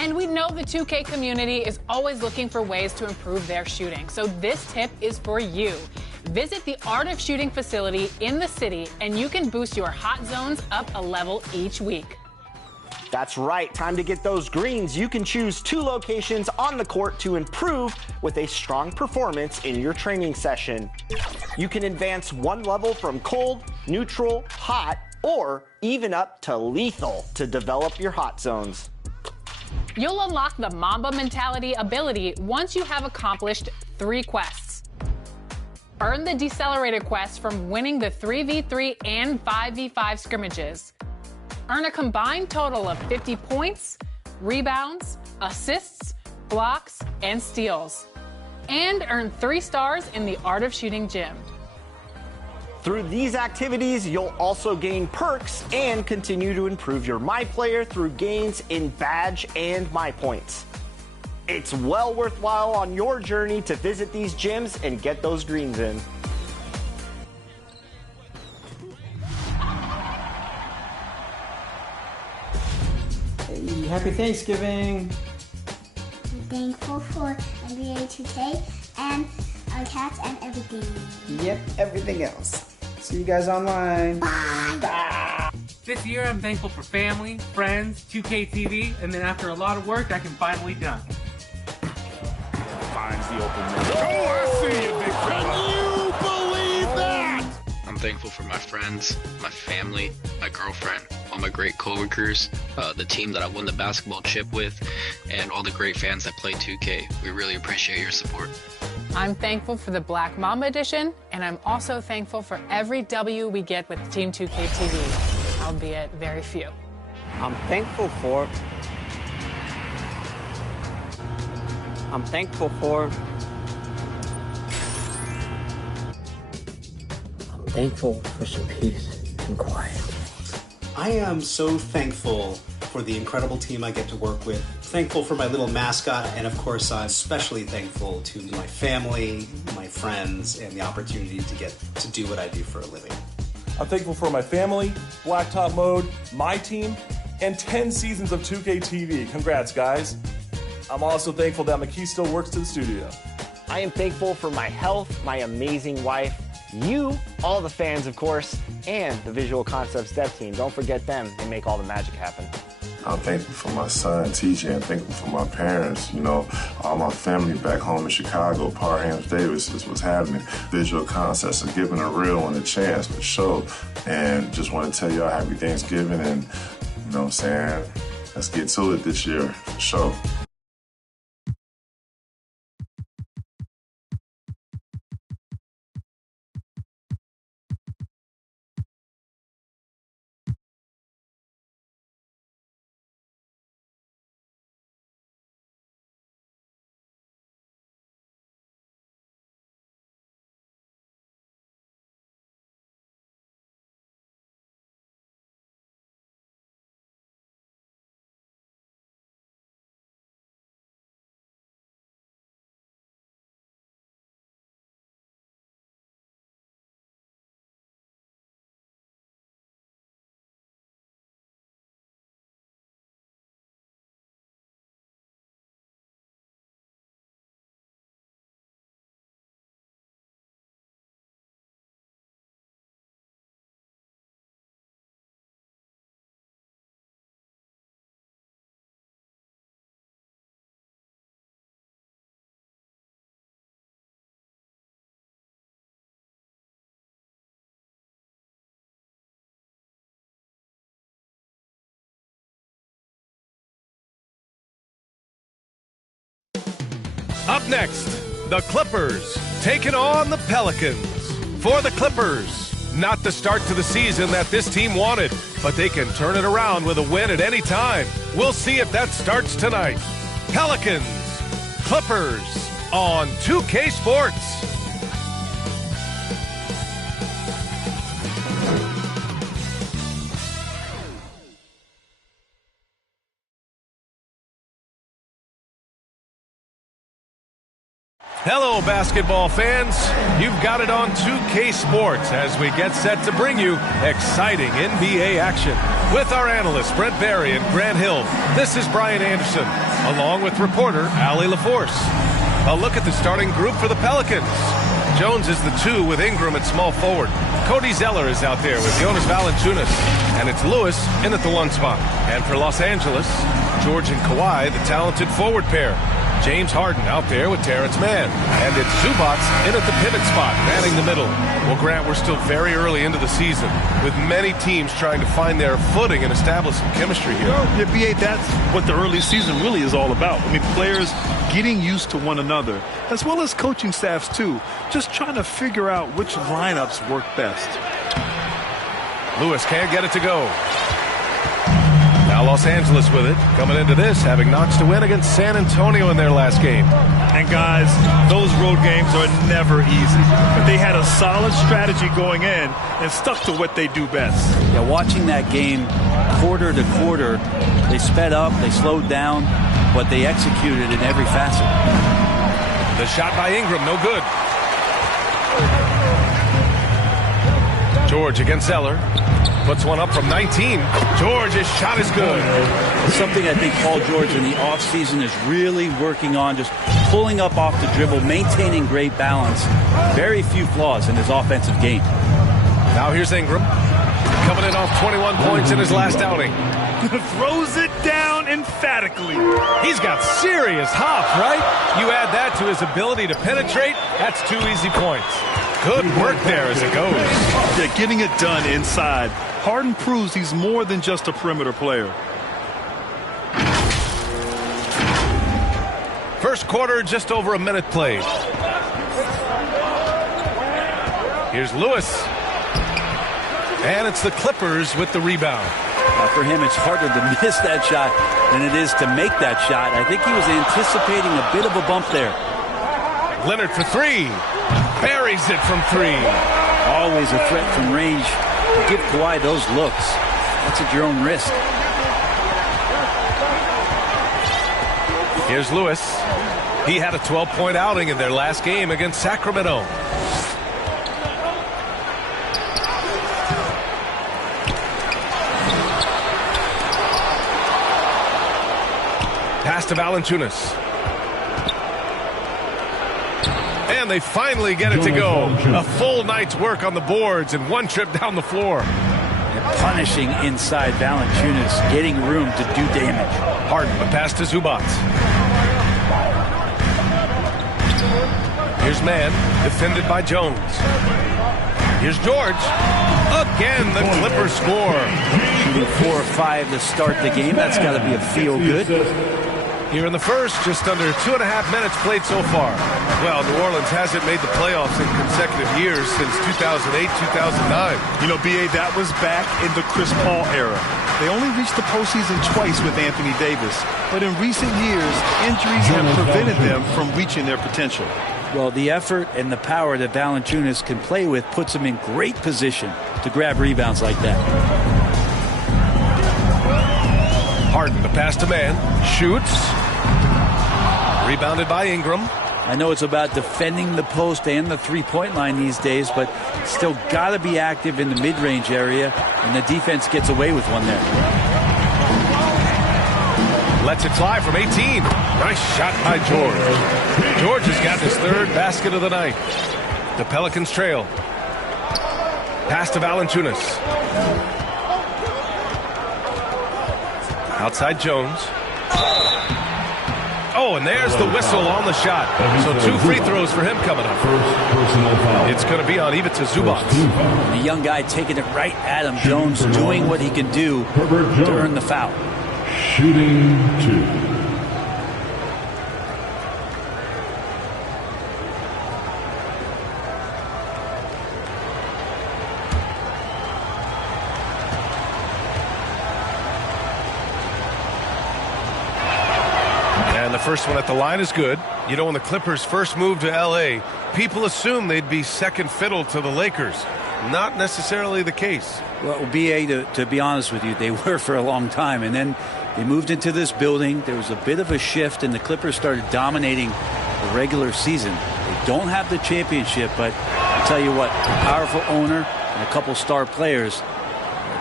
And we know the 2K community is always looking for ways to improve their shooting. So this tip is for you. Visit the Art of Shooting facility in the city, and you can boost your hot zones up a level each week. That's right, time to get those greens. You can choose 2 locations on the court to improve with a strong performance in your training session. You can advance 1 level from cold, neutral, hot, or even up to lethal to develop your hot zones. You'll unlock the Mamba Mentality ability once you have accomplished 3 quests. Earn the Decelerated quest from winning the 3v3 and 5v5 scrimmages. Earn a combined total of 50 points, rebounds, assists, blocks, and steals. And earn 3 stars in the Art of Shooting gym. Through these activities, you'll also gain perks and continue to improve your My Player through gains in badge and My Points. It's well worthwhile on your journey to visit these gyms and get those greens in. Hey, happy Thanksgiving. I'm thankful for NBA 2K and our cats and everything. Yep, everything else. See you guys online. Bye. This year I'm thankful for family, friends, 2K TV, and then after a lot of work I can finally dunk. Finds the open man. Oh, I see you, big fella. Can you believe that? I'm thankful for my friends, my family, my girlfriend, all my great coworkers, the team that I won the basketball chip with, and all the great fans that play 2K. We really appreciate your support. I'm thankful for the Black Mamba edition, and I'm also thankful for every W we get with Team 2K TV, albeit very few. I'm thankful for some peace and quiet. I am so thankful for the incredible team I get to work with. Thankful for my little mascot, and of course I'm especially thankful to my family, my friends, and the opportunity to get to do what I do for a living. I'm thankful for my family, Blacktop Mode, my team, and 10 seasons of 2K TV. Congrats, guys. I'm also thankful that McKee still works to the studio. I am thankful for my health, my amazing wife, you, all the fans, of course, and the Visual Concepts dev team. Don't forget them. They make all the magic happen. I'm thankful for my son, TJ, and thankful for my parents, all my family back home in Chicago. Parham Davis is what's happening. Visual Concepts are giving a real one a chance for sure. And just want to tell y'all happy Thanksgiving, and, you know what I'm saying, let's get to it this year for sure. Up next, the Clippers taking on the Pelicans. For the Clippers, not the start to the season that this team wanted, but they can turn it around with a win at any time. We'll see if that starts tonight. Pelicans, Clippers on 2K Sports. Hello, basketball fans. You've got it on 2K Sports as we get set to bring you exciting NBA action. With our analysts, Brent Barry and Grant Hill, this is Brian Anderson. along with reporter Allie LaForce. A look at the starting group for the Pelicans. Jones is the 2 with Ingram at small forward. Cody Zeller is out there with Jonas Valanciunas. And it's Lewis in at the 1 spot. And for Los Angeles, George and Kawhi, the talented forward pair. James Harden out there with Terrence Mann. And it's Zubac in at the pivot spot, manning the middle. Well, Grant, we're still very early into the season, with many teams trying to find their footing and establish some chemistry here. Yeah, B.A., that's what the early season really is all about. I mean, players getting used to one another, as well as coaching staffs, too. Just trying to figure out which lineups work best. Lewis can't get it to go. Now Los Angeles with it, coming into this, having notched a win against San Antonio in their last game. And guys, those road games are never easy. But they had a solid strategy going in and stuck to what they do best. Yeah, watching that game quarter to quarter, they sped up, they slowed down, but they executed in every facet. The shot by Ingram, no good. George against Zeller. Puts one up from 19. George's shot is good. Something I think Paul George in the offseason is really working on, just pulling up off the dribble, maintaining great balance. Very few flaws in his offensive game. Now here's Ingram, coming in off 21 points in his last outing. Throws it down emphatically. He's got serious hop, right? You add that to his ability to penetrate, that's 2 easy points. Good work there as it goes. Yeah, getting it done inside. Harden proves he's more than just a perimeter player. First quarter, just over a minute played. Here's Lewis. And it's the Clippers with the rebound. For him, it's harder to miss that shot than it is to make that shot. I think he was anticipating a bit of a bump there. Leonard for 3. Buries it from 3. Always a threat from range. You give Kawhi those looks. That's at your own risk. Here's Lewis. He had a 12-point outing in their last game against Sacramento. Pass to Valanciunas. And they finally get it to go. A full night's work on the boards and one trip down the floor. And punishing inside Valanciunas, getting room to do damage. Harden, a pass to Zubac. Here's Mann, defended by Jones. Here's George. Again, the Clippers score. Shooting 4 or 5 to start the game. That's got to be a feel-good. Here in the first, just under 2.5 minutes played so far. Well, New Orleans hasn't made the playoffs in consecutive years since 2008, 2009. You know, B.A., that was back in the Chris Paul era. They only reached the postseason twice with Anthony Davis. But in recent years, injuries have prevented them from reaching their potential. Well, the effort and the power that Valanciunas can play with puts him in great position to grab rebounds like that. Harden, the pass to Mann. Shoots. Rebounded by Ingram. I know it's about defending the post and the three-point line these days, but still got to be active in the mid-range area, and the defense gets away with one there. Lets it fly from 18. Nice shot by George. George has got his 3rd basket of the night. The Pelicans trail. Pass to Valanciunas. Outside Jones. Oh, and there's the whistle on the shot. So 2 free throws for him coming up. It's going to be on Ivica Zubac. The young guy taking it right at him. Jones doing what he can do to earn the foul. Shooting 2. First one at the line is good. You know, when the Clippers first moved to L.A., people assumed they'd be second fiddle to the Lakers. Not necessarily the case. Well, B.A., to be honest with you, they were for a long time. And then they moved into this building. There was a bit of a shift, and the Clippers started dominating the regular season. They don't have the championship, but I'll tell you what, a powerful owner and a couple star players,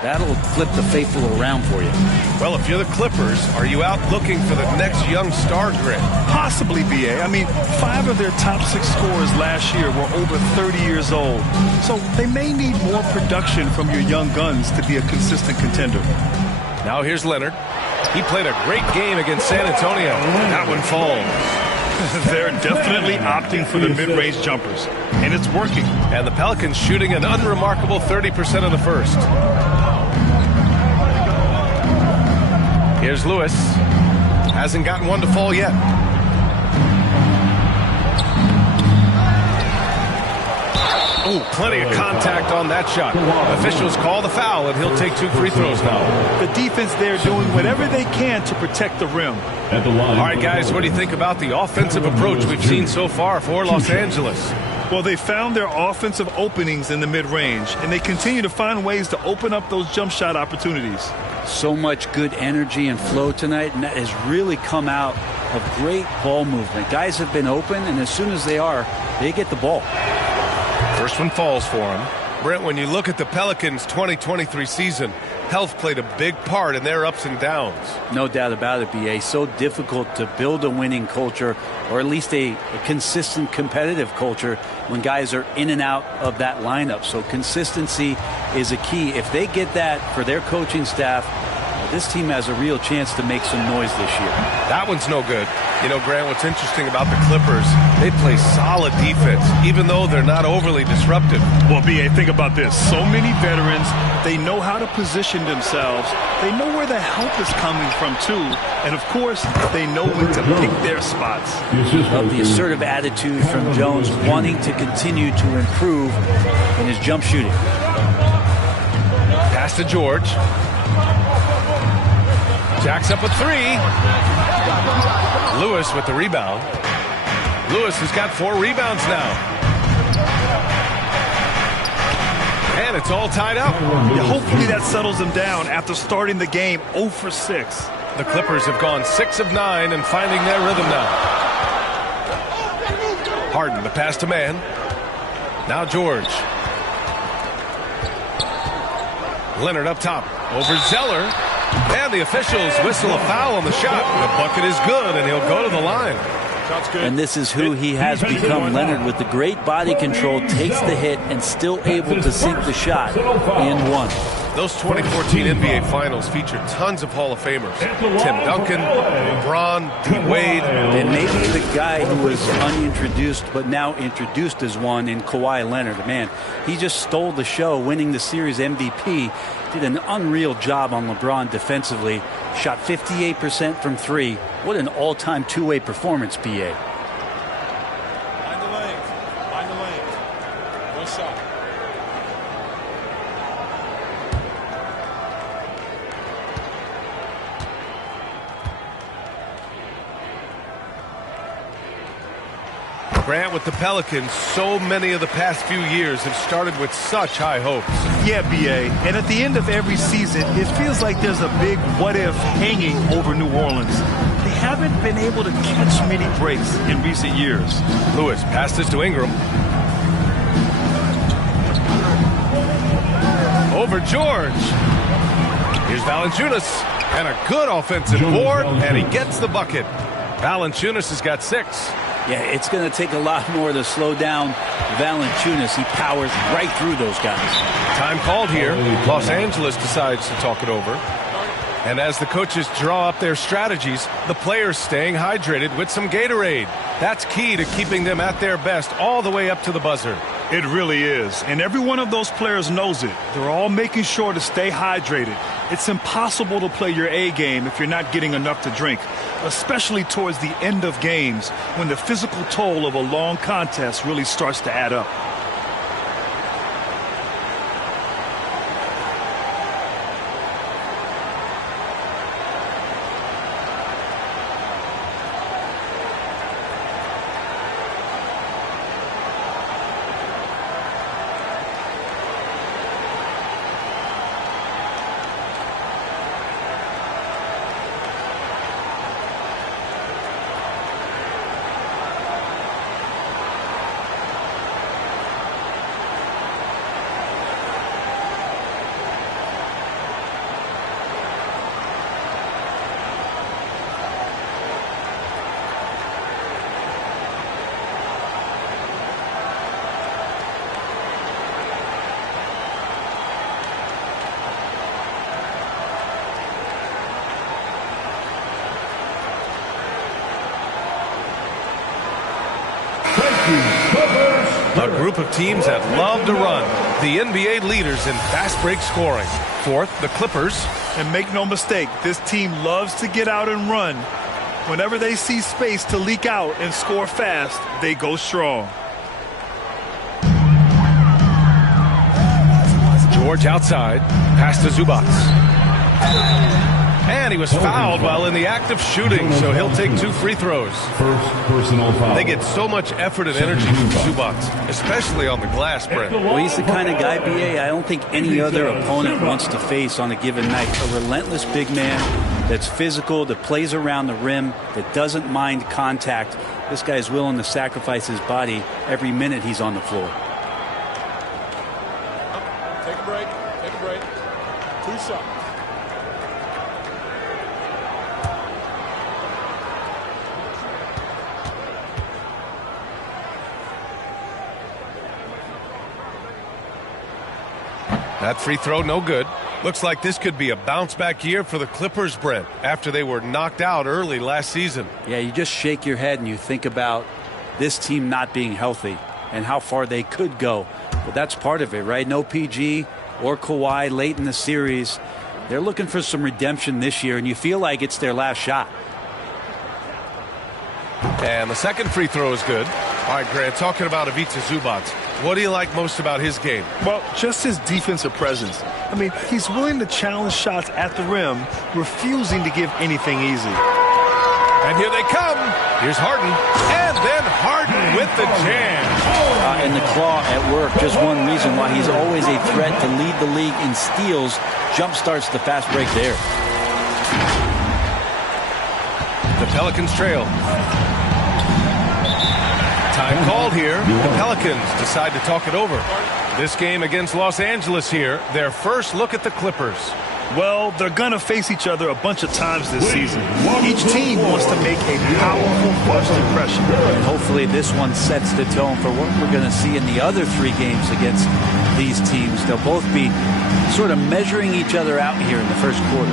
That'll flip the faithful around for you. Well, if you're the Clippers, are you out looking for the next young star grit? Possibly, B.A. I mean, 5 of their top 6 scorers last year were over 30 years old. So they may need more production from your young guns to be a consistent contender. Now here's Leonard. He played a great game against San Antonio. That one falls. They're definitely opting for the mid-range jumpers, and it's working. And the Pelicans shooting an unremarkable 30% of the first. Here's Lewis. Hasn't gotten one to fall yet. Oh, plenty of contact on that shot. Officials call the foul, and he'll take 2 free throws now. The defense there doing whatever they can to protect the rim. All right, guys, what do you think about the offensive approach we've seen so far for Los Angeles? Well, they found their offensive openings in the mid-range, and they continue to find ways to open up those jump shot opportunities. So much good energy and flow tonight, and that has really come out of great ball movement. Guys have been open, and as soon as they are, they get the ball. First one falls for him. Brent, when you look at the Pelicans' 2023 season, health played a big part in their ups and downs. No doubt about it, B.A. So difficult to build a winning culture, or at least a consistent competitive culture, when guys are in and out of that lineup. So consistency is a key. If they get that for their coaching staff, this team has a real chance to make some noise this year. That one's no good. You know, Grant, what's interesting about the Clippers, they play solid defense, even though they're not overly disruptive. Well, B.A., think about this. So many veterans, they know how to position themselves. They know where the help is coming from, too. And, of course, they know when to pick their spots. Love the assertive attitude from Jones, wanting to continue to improve in his jump shooting. Pass to George. Jacks up a 3. Lewis with the rebound. Lewis has got 4 rebounds now. And it's all tied up. Yeah, hopefully that settles them down after starting the game 0 for 6. The Clippers have gone 6 of 9 and finding their rhythm now. Harden, the pass to man. Now George. Leonard up top. Over Zeller. And the officials whistle a foul on the shot. The bucket is good, and he'll go to the line. And this is who he has become. Leonard, with the great body control, takes the hit and still able to sink the shot and one. Those 2014 NBA Finals featured tons of Hall of Famers. Tim Duncan, LeBron, D-Wade. And maybe the guy who was unintroduced but now introduced as one in Kawhi Leonard. Man, he just stole the show, winning the series MVP. Did an unreal job on LeBron defensively. Shot 58% from 3. What an all-time two-way performance, B.A. Find the lane. Find the lane. One shot. Grant, with the Pelicans, so many of the past few years have started with such high hopes. Yeah, B.A. And at the end of every season, it feels like there's a big what-if hanging over New Orleans. They haven't been able to catch many breaks in recent years. Lewis passes to Ingram. Over George. Here's Valanciunas. And a good offensive board, and he gets the bucket. Valanciunas has got 6. Yeah, it's going to take a lot more to slow down Valanciunas. He powers right through those guys. Time called here. Los Angeles decides to talk it over. And as the coaches draw up their strategies, the players staying hydrated with some Gatorade. That's key to keeping them at their best all the way up to the buzzer. It really is. And every one of those players knows it. They're all making sure to stay hydrated. It's impossible to play your A game if you're not getting enough to drink, especially towards the end of games when the physical toll of a long contest really starts to add up. A group of teams that love to run. The NBA leaders in fast break scoring. Fourth, the Clippers. And make no mistake, this team loves to get out and run. Whenever they see space to leak out and score fast, they go strong. George outside. Pass to Zubac. And he was fouled while in the act of shooting, so he'll take 2 free throws. First personal foul. They get so much effort and energy from Zubac, especially on the glass, Brent. Well, he's the kind of guy, BA, I don't think any other opponent wants to face on a given night. A relentless big man that's physical, that plays around the rim, that doesn't mind contact. This guy is willing to sacrifice his body every minute he's on the floor. Take a break. Take a break. 2 shots. That free throw, no good. Looks like this could be a bounce-back year for the Clippers, Brent, after they were knocked out early last season. Yeah, you just shake your head and you think about this team not being healthy and how far they could go. But that's part of it, right? No PG or Kawhi late in the series. They're looking for some redemption this year, and you feel like it's their last shot. And the second free throw is good. All right, Grant, talking about Ivica Zubac, what do you like most about his game? Well, just his defensive presence. I mean, he's willing to challenge shots at the rim, refusing to give anything easy. And here they come. Here's Harden. And then Harden with the jam. And the claw at work, just one reason why he's always a threat to lead the league in steals. Jump starts the fast break there. The Pelicans trail. Time called here. The Pelicans decide to talk it over. This game against Los Angeles here, their first look at the Clippers. Well, they're going to face each other a bunch of times this season. Each team wants to make a powerful first impression. And hopefully this one sets the tone for what we're going to see in the other 3 games against these teams. They'll both be sort of measuring each other out here in the first quarter.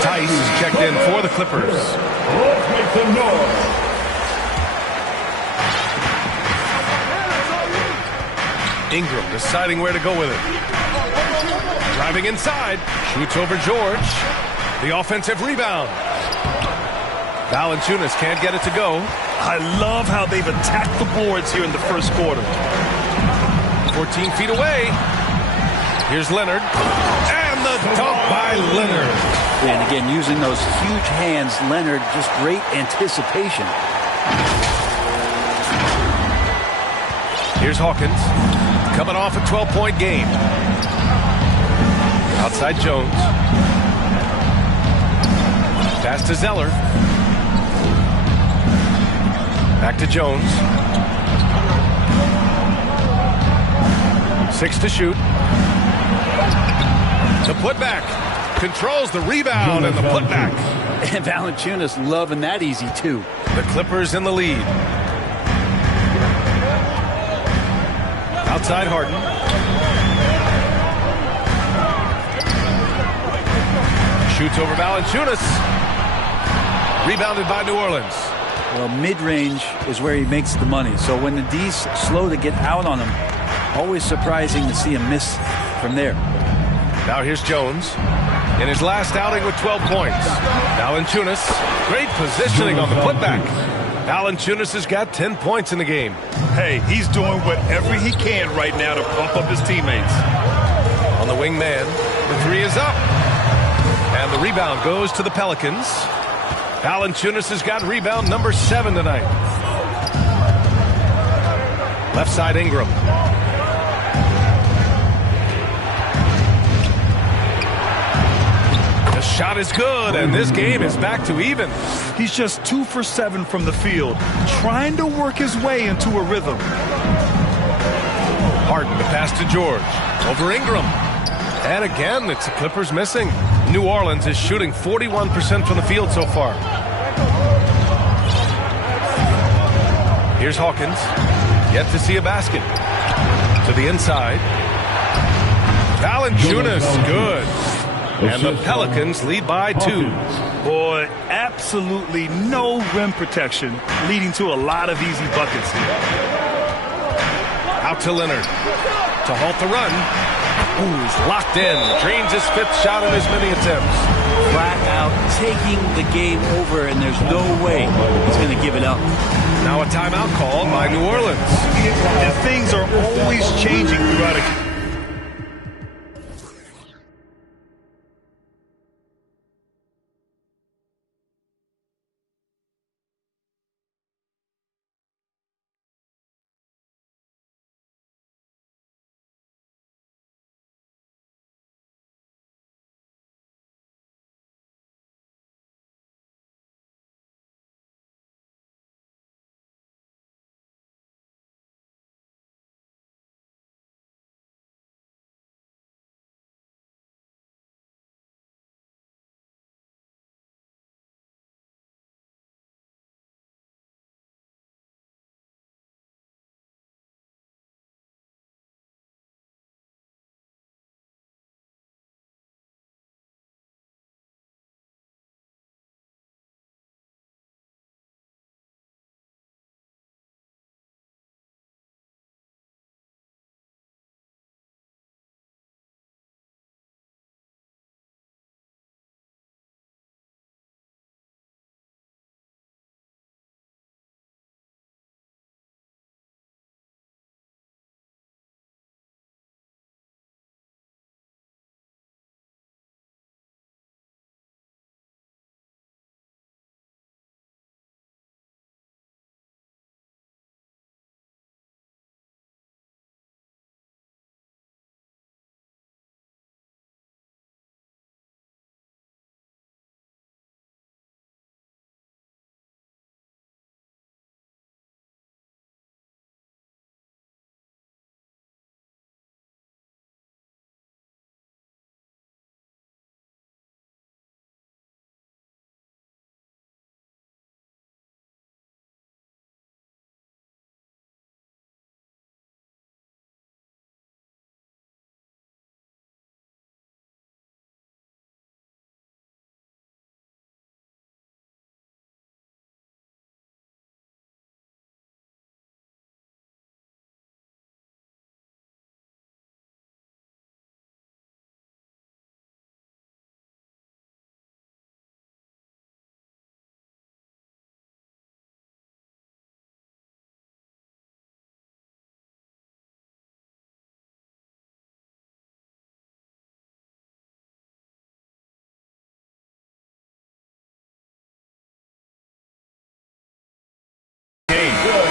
Tice is checked in for the Clippers. Let's make some noise. Ingram deciding where to go with it. Driving inside. Shoots over George. The offensive rebound. Valanciunas can't get it to go. I love how they've attacked the boards here in the first quarter. 14 feet away. Here's Leonard. And the dunk by Leonard. And again, using those huge hands, Leonard, just great anticipation. Here's Hawkins. Coming off a 12-point game. Outside Jones. Pass to Zeller. Back to Jones. 6 to shoot. The putback. Controls the rebound and the putback. And Valanciunas loving that easy, too. The Clippers in the lead. Outside Harden. Shoots over Valanciunas. Rebounded by New Orleans. Well, mid-range is where he makes the money. So when the D's slow to get out on him, always surprising to see him miss from there. Now here's Jones. In his last outing with 12 points. Valanciunas, great positioning on the putback. Valanciunas has got 10 points in the game. Hey, he's doing whatever he can right now to pump up his teammates. On the wing man, the three is up. And the rebound goes to the Pelicans. Valanciunas has got rebound number 7 tonight. Left side Ingram. The shot is good, and this game is back to even. He's just 2 for 7 from the field, trying to work his way into a rhythm. Harden to pass to George. Over Ingram. And again, it's the Clippers missing. New Orleans is shooting 41% from the field so far. Here's Hawkins. Yet to see a basket. To the inside. Valanciunas, good. And the Pelicans lead by 2. Boy, absolutely no rim protection, leading to a lot of easy buckets here. Out to Leonard. To halt the run. Ooh, he's locked in. Drains his 5th shot in as many attempts. Flat out taking the game over, and there's no way he's going to give it up. Now a timeout called by New Orleans. And things are always changing throughout a...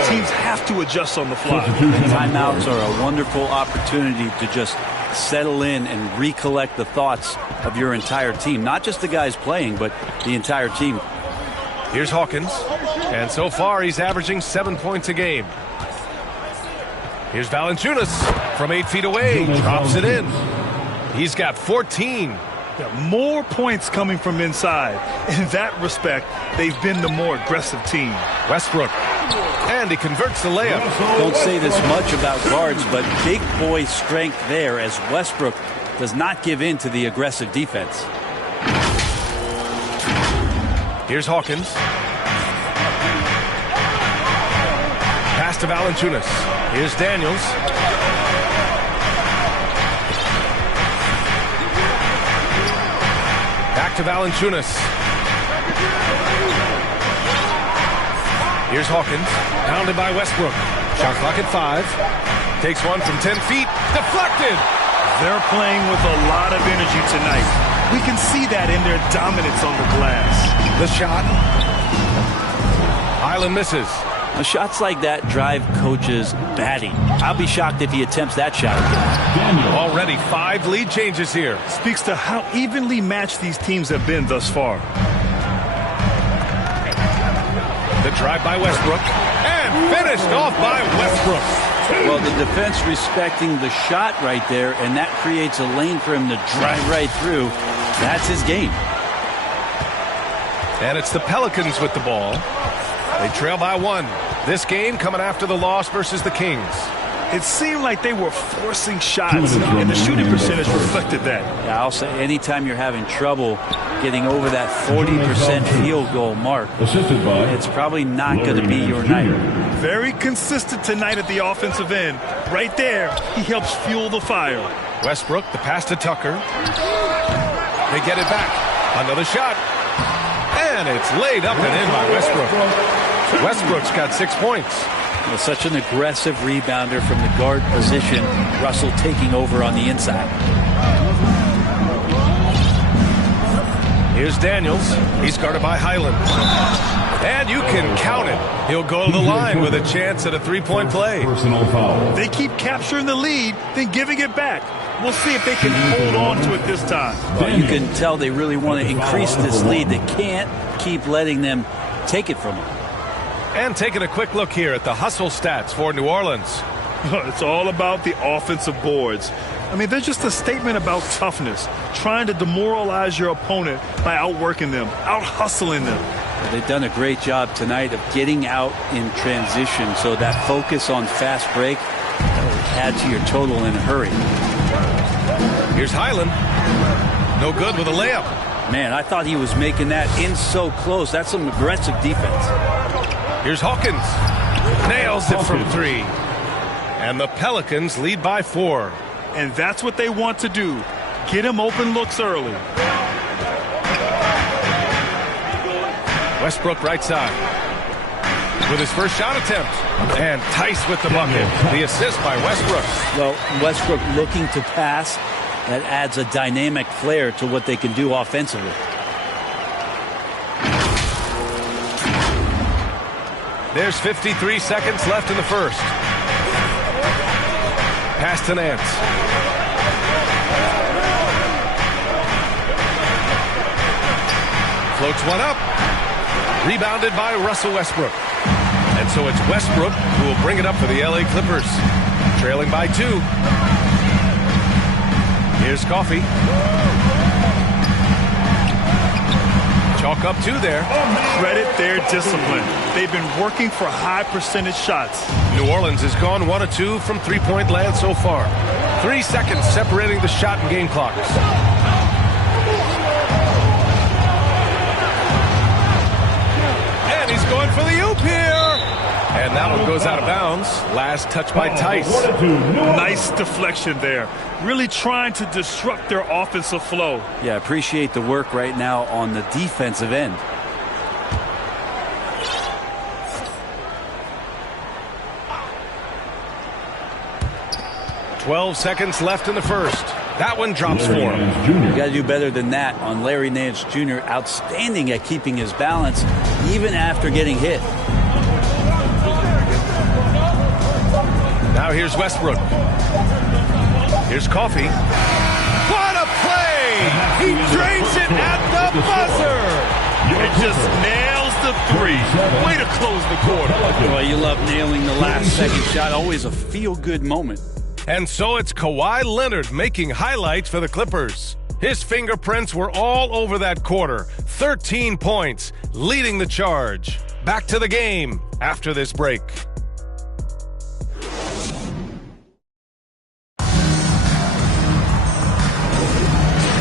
Teams have to adjust on the fly. And timeouts are a wonderful opportunity to just settle in and recollect the thoughts of your entire team. Not just the guys playing, but the entire team. Here's Hawkins. And so far, he's averaging 7 points a game. Here's Valanciunas from 8 feet away. Drops it in. He's got 14. More points coming from inside. In that respect, they've been the more aggressive team. Westbrook. And he converts the layup. Don't say this much about guards, but big boy strength there as Westbrook does not give in to the aggressive defense. Here's Hawkins. Pass to Valanciunas. Here's Daniels. Back to Valanciunas. Here's Hawkins, pounded by Westbrook. Shot clock at 5. Takes one from 10 feet, deflected. They're playing with a lot of energy tonight. We can see that in their dominance on the glass. The shot. Highland misses. Shots like that drive coaches batty. I'll be shocked if he attempts that shot again. Already 5 lead changes here. Speaks to how evenly matched these teams have been thus far. The drive by Westbrook. And finished off by Westbrook. Well, the defense respecting the shot right there, and that creates a lane for him to drive right through. That's his game. And it's the Pelicans with the ball. They trail by 1. This game coming after the loss versus the Kings. It seemed like they were forcing shots, and the shooting percentage reflected that. Yeah, I'll say anytime you're having trouble getting over that 40% field goal mark, it's probably not going to be your night. Very consistent tonight at the offensive end. Right there, he helps fuel the fire. Westbrook, the pass to Tucker. They get it back. Another shot. And it's laid up and in by Westbrook. Westbrook's got 6 points. Well, such an aggressive rebounder from the guard position. Russell taking over on the inside. Here's Daniels. He's guarded by Highland. And you can count it. He'll go to the line with a chance at a 3-point play. Personal foul. They keep capturing the lead, then giving it back. We'll see if they can hold on to it this time. Well, you can tell they really want to increase this lead. They can't keep letting them take it from them. And taking a quick look here at the hustle stats for New Orleans. It's all about the offensive boards. I mean, they're just a statement about toughness, trying to demoralize your opponent by outworking them, out-hustling them. Well, they've done a great job tonight of getting out in transition, so that focus on fast break will add to your total in a hurry. Here's Highland. No good with a layup. Man, I thought he was making that in so close. That's some aggressive defense. Here's Hawkins. Nails it from 3. And the Pelicans lead by 4. And that's what they want to do. Get him open looks early. Westbrook right side. With his first shot attempt. And Tice with the bucket. The assist by Westbrook. Well, Westbrook looking to pass. That adds a dynamic flair to what they can do offensively. There's 53 seconds left in the first. Pass to Nance. Floats one up. Rebounded by Russell Westbrook. And so it's Westbrook who will bring it up for the LA Clippers. Trailing by 2. Here's Coffey. Chalk up 2 there. Credit their discipline. They've been working for high percentage shots. New Orleans has gone 1 of 2 from 3-point land so far. 3 seconds separating the shot and game clocks. And he's going for the oop here. And that one goes out of bounds. Last touch by Tice. Nice deflection there. Really trying to disrupt their offensive flow. Yeah, appreciate the work right now on the defensive end. $12 seconds left in the first. That one drops for him. You got to do better than that on Larry Nance Jr. Outstanding at keeping his balance even after getting hit. Now here's Westbrook. Here's Coffey. What a play! He drains it at the buzzer! It just nails the 3. Way to close the quarter. Well, you love nailing the last second shot. Always a feel-good moment. And so it's Kawhi Leonard making highlights for the Clippers. His fingerprints were all over that quarter. 13 points, leading the charge. Back to the game after this break.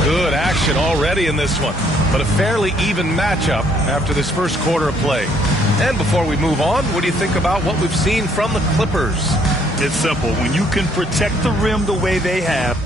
Good action already in this one, but a fairly even matchup after this first quarter of play. And before we move on, what do you think about what we've seen from the Clippers? It's simple. When you can protect the rim the way they have,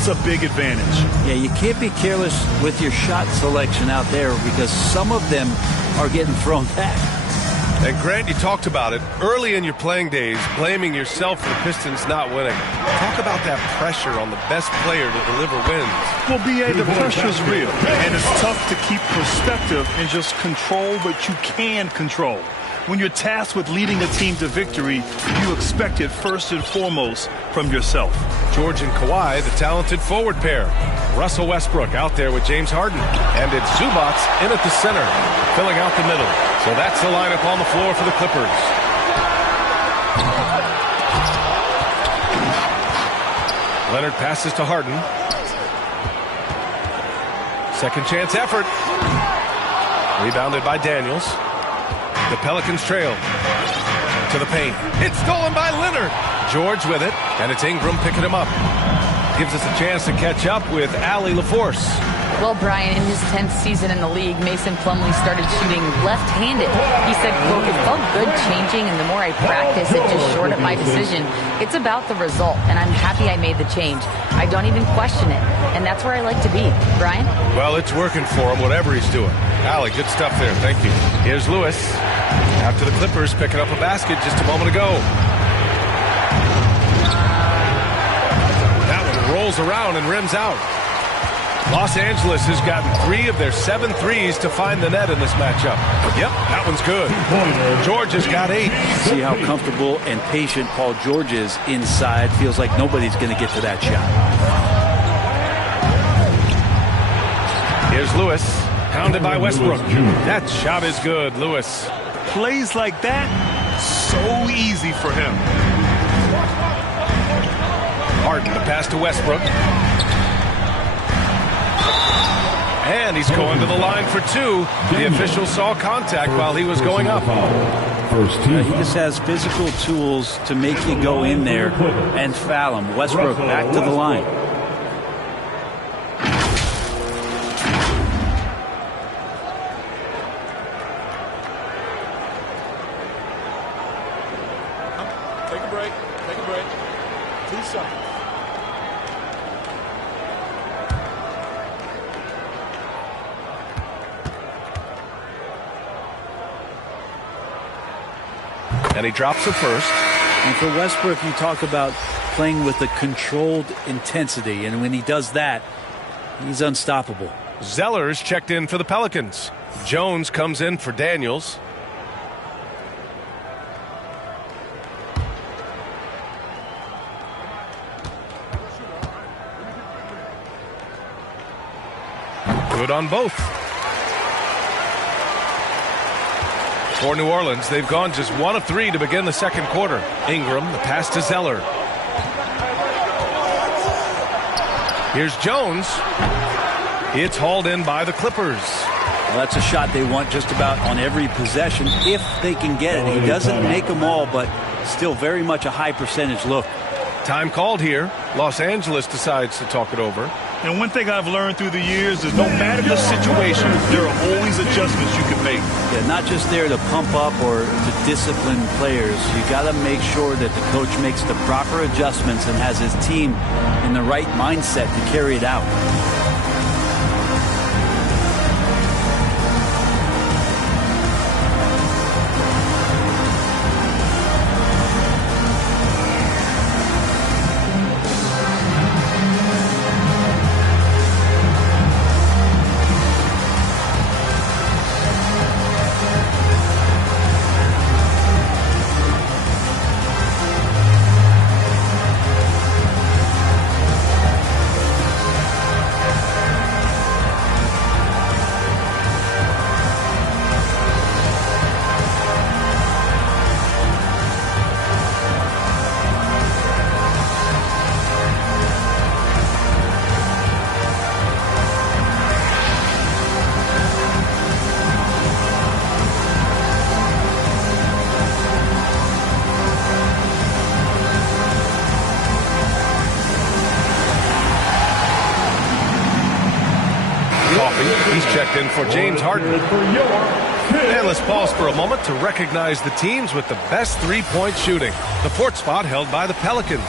it's a big advantage. Yeah, you can't be careless with your shot selection out there because some of them are getting thrown back. And Grant, you talked about it early in your playing days, blaming yourself for the Pistons not winning. Talk about that pressure on the best player to deliver wins. Well, B.A., the pressure's real, and it's tough to keep perspective and just control what you can control. When you're tasked with leading a team to victory, you expect it first and foremost from yourself. George and Kawhi, the talented forward pair. Russell Westbrook out there with James Harden. And it's Zubac in at the center, filling out the middle. So that's the lineup on the floor for the Clippers. Leonard passes to Harden. Second chance effort. Rebounded by Daniels. The Pelicans trail to the paint. It's stolen by Leonard. George with it, and it's Ingram picking him up. Gives us a chance to catch up with Allie LaForce. Well, Brian, in his 10th season in the league, Mason Plumlee started shooting left-handed. He said, quote, "It felt good changing, and the more I practice, it just shored up my decision. It's about the result, and I'm happy I made the change. I don't even question it, and that's where I like to be." Brian? Well, it's working for him, whatever he's doing. Allie, good stuff there. Thank you. Here's Lewis. After the Clippers picking up a basket just a moment ago. That one rolls around and rims out. Los Angeles has gotten 3 of their 7 threes to find the net in this matchup. Yep, that one's good. George has got 8. See how comfortable and patient Paul George is inside. Feels like nobody's going to get to that shot. Here's Lewis, hounded by Westbrook. That shot is good, Lewis. Plays like that, so easy for him. Harden, the pass to Westbrook. And he's going to the line for 2. The official saw contact while he was going up. He just has physical tools to make you go in there and foul him. Westbrook back to the line. Take a break. Take a break. 2 seconds. And he drops it first. And for Westbrook, you talk about playing with a controlled intensity. And when he does that, he's unstoppable. Zeller's checked in for the Pelicans. Jones comes in for Daniels. Good on both. For New Orleans, they've gone just 1 of 3 to begin the second quarter. Ingram, the pass to Zeller. Here's Jones. It's hauled in by the Clippers. Well, that's a shot they want just about on every possession if they can get it. He doesn't make them all, but still very much a high percentage look. Time called here. Los Angeles decides to talk it over. And one thing I've learned through the years is no matter the situation, there are always adjustments you can make. Yeah, not just there to pump up or to discipline players. You got to make sure that the coach makes the proper adjustments and has his team in the right mindset to carry it out. He's checked in for James Harden. And let's pause for a moment to recognize the teams with the best three-point shooting. The fourth spot held by the Pelicans.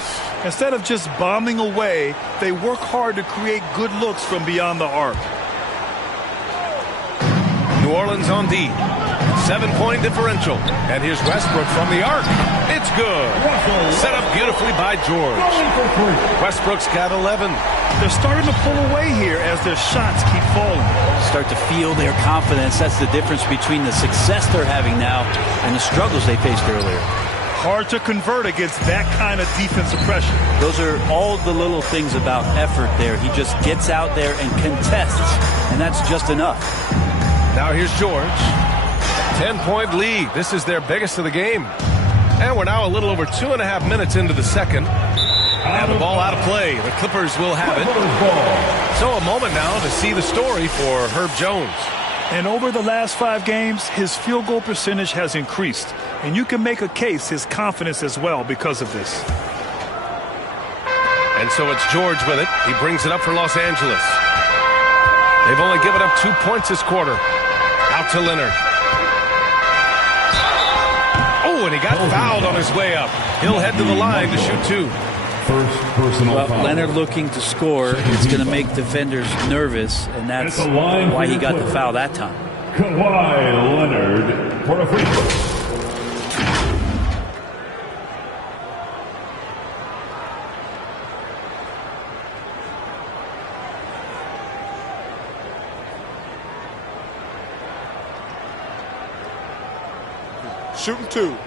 Instead of just bombing away, they work hard to create good looks from beyond the arc. New Orleans on D. 7-point differential. And here's Westbrook from the arc. It's good. Set up beautifully by George. Westbrook's got 11. They're starting to pull away here as their shots keep falling. Start to feel their confidence. That's the difference between the success they're having now and the struggles they faced earlier. Hard to convert against that kind of defensive pressure. Those are all the little things about effort there. He just gets out there and contests, and that's just enough. Now here's George. 10-point lead. This is their biggest of the game. And we're now a little over 2.5 minutes into the second. And the ball out of play. The Clippers will have it. So a moment now to see the story for Herb Jones. And over the last 5 games, his field goal percentage has increased. And you can make a case his confidence as well because of this. And so it's George with it. He brings it up for Los Angeles. They've only given up 2 points this quarter. Out to Leonard. Oh, and he got fouled on his way up. He'll head to the line to shoot 2. First personal foul. Leonard looking to score. It's going to make defenders nervous, and that's why he got the foul that time. Kawhi Leonard for a free throw. Shooting 2.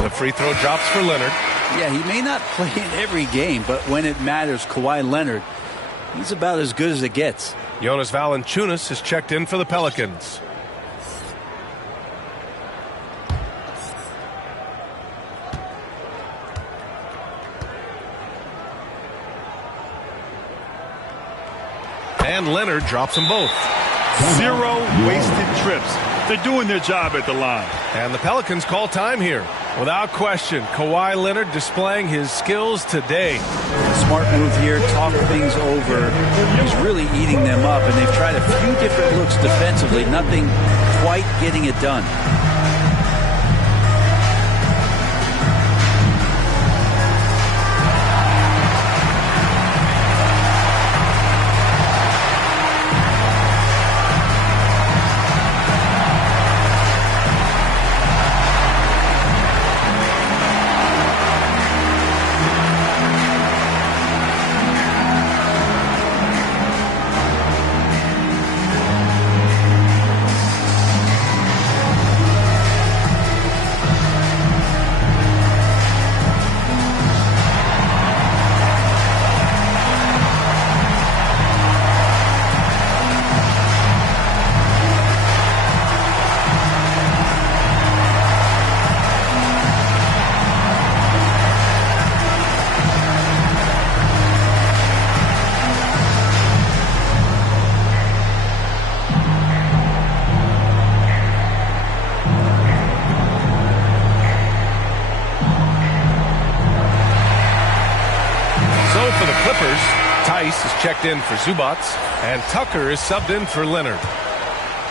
The free throw drops for Leonard. Yeah, he may not play in every game, but when it matters, Kawhi Leonard, he's about as good as it gets. Jonas Valanciunas is checked in for the Pelicans. And Leonard drops them both. 0 wasted trips. They're doing their job at the line. And the Pelicans call time here. Without question, Kawhi Leonard displaying his skills today. Smart move here, talk things over. He's really eating them up, and they've tried a few different looks defensively. Nothing quite getting it done. Checked in for Zubats, and Tucker is subbed in for Leonard.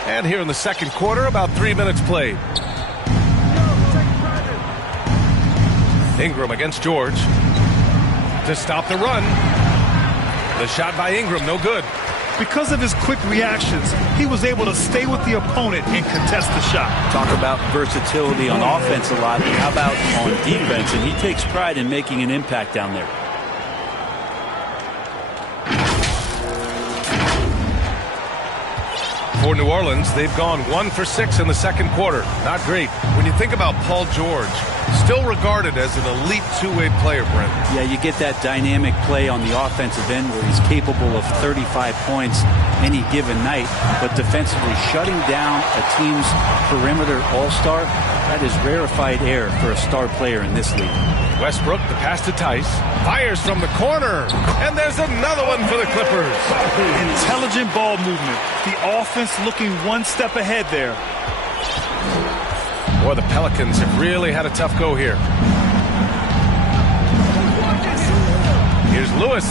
And here in the second quarter, about 3 minutes played. Ingram against George to stop the run. The shot by Ingram, no good. Because of his quick reactions, he was able to stay with the opponent and contest the shot. Talk about versatility on offense a lot. How about on defense? And he takes pride in making an impact down there. For New Orleans, they've gone 1 for 6 in the second quarter. Not great. When you think about Paul George, still regarded as an elite two-way player, Brent. Yeah, you get that dynamic play on the offensive end where he's capable of 35 points any given night, but defensively shutting down a team's perimeter all-star, that is rarefied air for a star player in this league. Westbrook, the pass to Tice, fires from the corner, and there's another one for the Clippers. Intelligent ball movement. The offense looking one step ahead there. Boy, the Pelicans have really had a tough go here. Here's Lewis.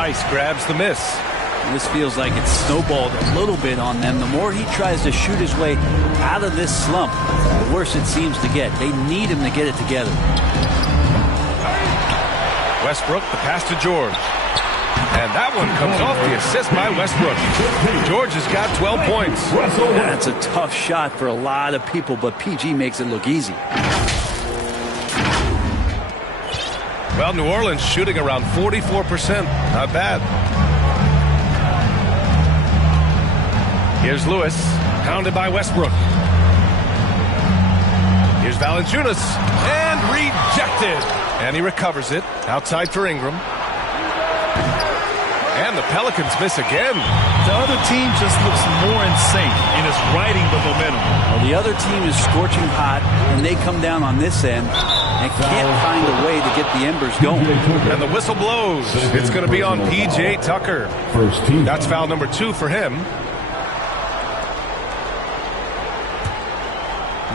Tice grabs the miss. This feels like it's snowballed a little bit on them. The more he tries to shoot his way out of this slump, the worse it seems to get. They need him to get it together. Westbrook, the pass to George. And that one comes off the assist by Westbrook. George has got 12 points. That's a tough shot for a lot of people, but PG makes it look easy. Well, New Orleans shooting around 44%. Not bad. Here's Lewis, pounded by Westbrook. Here's Valanciunas, and rejected. And he recovers it, outside for Ingram. And the Pelicans miss again. The other team just looks more in sync and is riding the momentum. Well, the other team is scorching hot, and they come down on this end and can't find a way to get the embers going. And the whistle blows. It's going to be on P.J. Tucker. That's foul number 2 for him.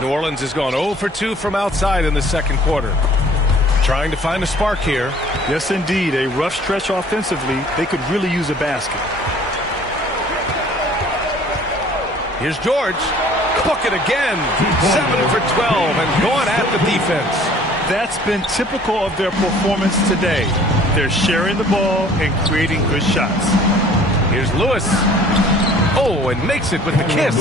New Orleans has gone 0 for 2 from outside in the second quarter. Trying to find a spark here. Yes, indeed. A rough stretch offensively. They could really use a basket. Here's George. Book it again. 7 for 12 and going at the defense. That's been typical of their performance today. They're sharing the ball and creating good shots. Here's Lewis. Oh, and makes it with the kiss.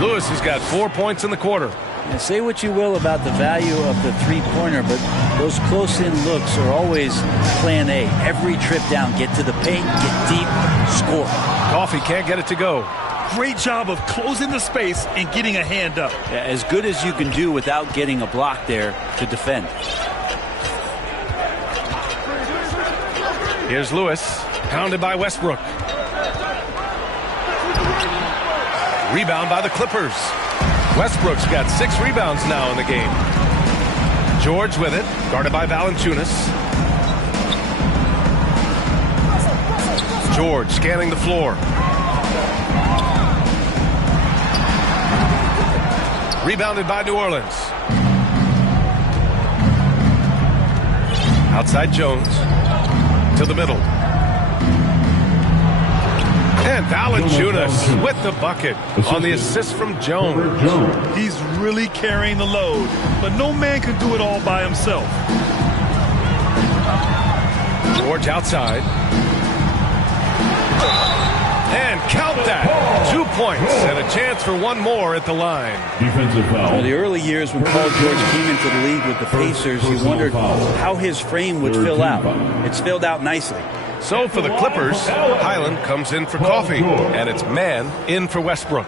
Lewis has got 4 points in the quarter. Now, say what you will about the value of the three-pointer, but those close-in looks are always plan A. Every trip down, get to the paint, get deep, score. Coffee can't get it to go. Great job of closing the space and getting a hand up. Yeah, as good as you can do without getting a block there to defend. Here's Lewis, pounded by Westbrook. Rebound by the Clippers. Westbrook's got 6 rebounds now in the game. George with it, guarded by Valanciunas. George scanning the floor. Rebounded by New Orleans. Outside Jones. To the middle. And Valanciunas with the bucket on the assist from Jones. He's really carrying the load, but no man can do it all by himself. George outside. And count that. 2 points and a chance for one more at the line. Defensive foul. The early years when Paul George came into the league with the Pacers, you wondered how his frame would fill out. It's filled out nicely. So for the Clippers, Highland comes in for Coffee, and it's man in for Westbrook.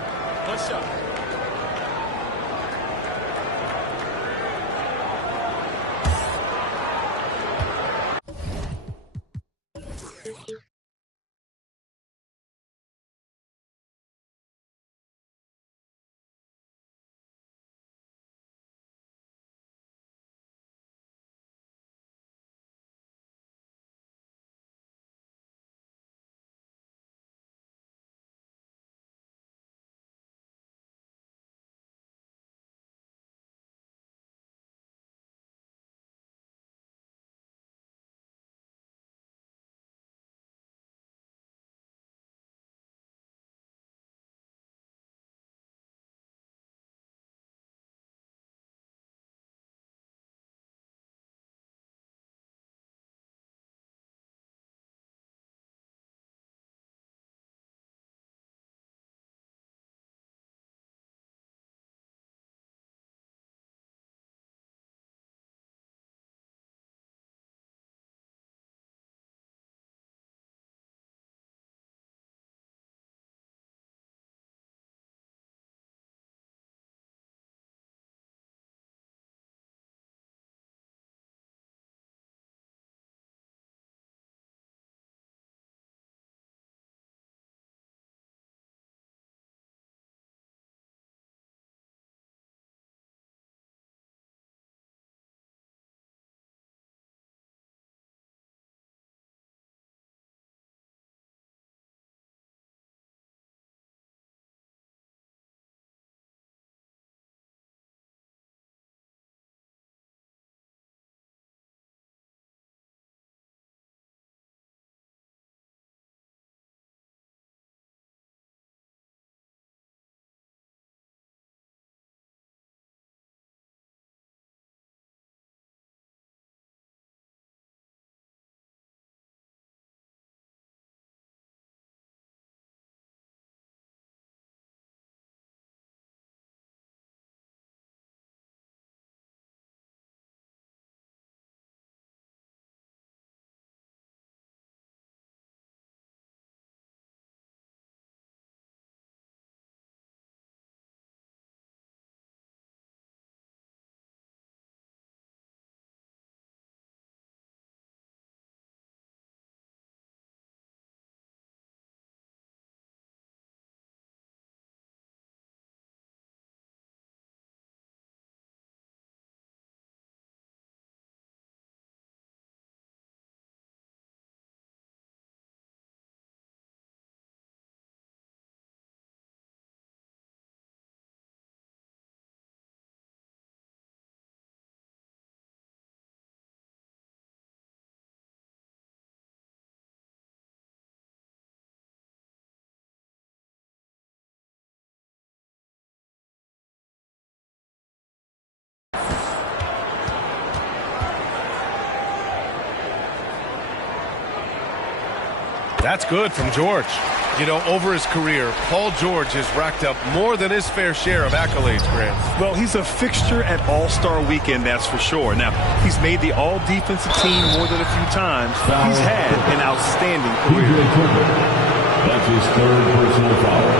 That's good from George. You know, over his career, Paul George has racked up more than his fair share of accolades, Grant. Well, he's a fixture at All-Star Weekend, that's for sure. Now, he's made the All-Defensive team more than a few times. He's had an outstanding career. That's his third personal foul.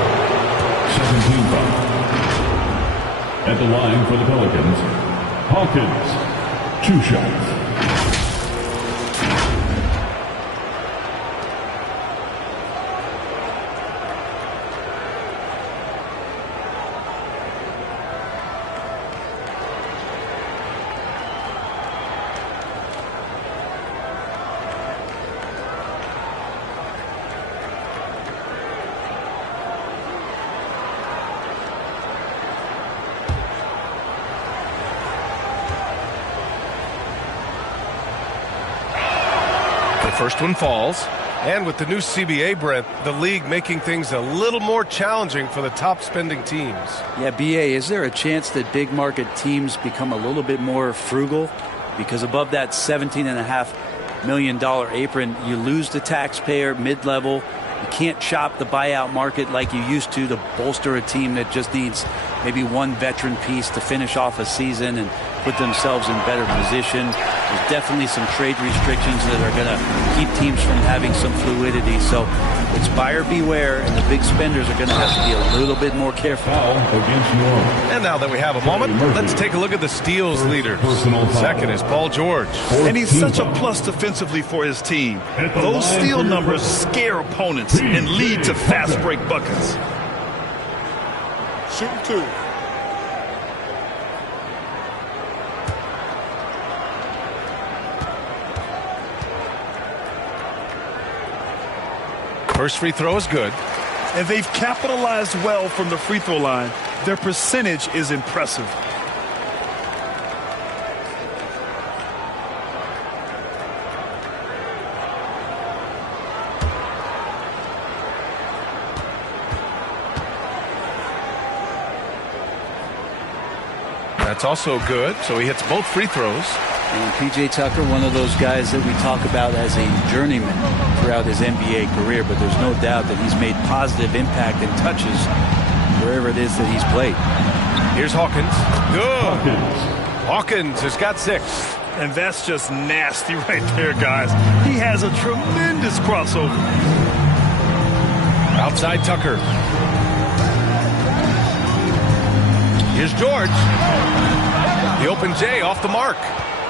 17 foul. At the line for the Pelicans, Hawkins, 2 shots. First one falls. And with the new CBA, Brent, the league making things a little more challenging for the top spending teams. Yeah, BA, is there a chance that big market teams become a little bit more frugal? Because above that $17.5 million apron, you lose the taxpayer mid-level. You can't shop the buyout market like you used to bolster a team that just needs maybe one veteran piece to finish off a season and put themselves in better position. There's definitely some trade restrictions that are going to keep teams from having some fluidity. So it's buyer beware, and the big spenders are going to have to be a little bit more careful. And now that we have a moment, let's take a look at the steals leader. Second is Paul George. And he's such a plus defensively for his team. Those steal numbers scare opponents and lead to fast break buckets. Shooting 2. First free throw is good. And they've capitalized well from the free throw line. Their percentage is impressive. That's also good. So he hits both free throws. And P.J. Tucker, one of those guys that we talk about as a journeyman throughout his NBA career, but there's no doubt that he's made positive impact and touches wherever it is that he's played. Here's Hawkins. Good. Hawkins has got 6. And that's just nasty right there, guys. He has a tremendous crossover. Outside Tucker. Here's George. The open J off the mark.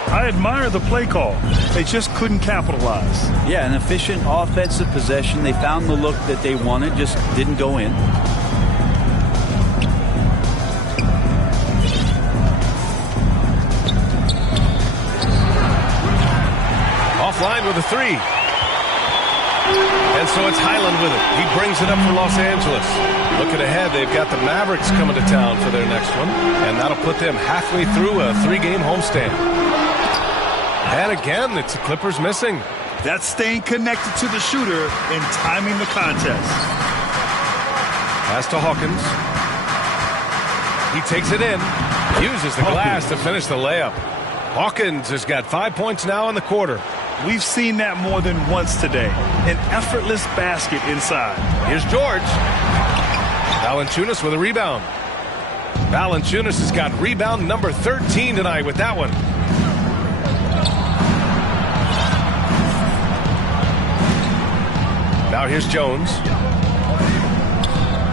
I admire the play call. They just couldn't capitalize. Yeah, an efficient offensive possession. They found the look that they wanted, just didn't go in. Offline with a 3. And so it's Highland with it. He brings it up for Los Angeles. Looking ahead, they've got the Mavericks coming to town for their next one. And that'll put them halfway through a 3-game homestand. And again, it's the Clippers missing. That's staying connected to the shooter and timing the contest. Pass to Hawkins. He takes it in. Uses the glass to finish the layup. Hawkins has got 5 points now in the quarter. We've seen that more than once today. An effortless basket inside. Here's George. Valanciunas with a rebound. Valanciunas has got rebound number 13 tonight with that one. Now here's Jones.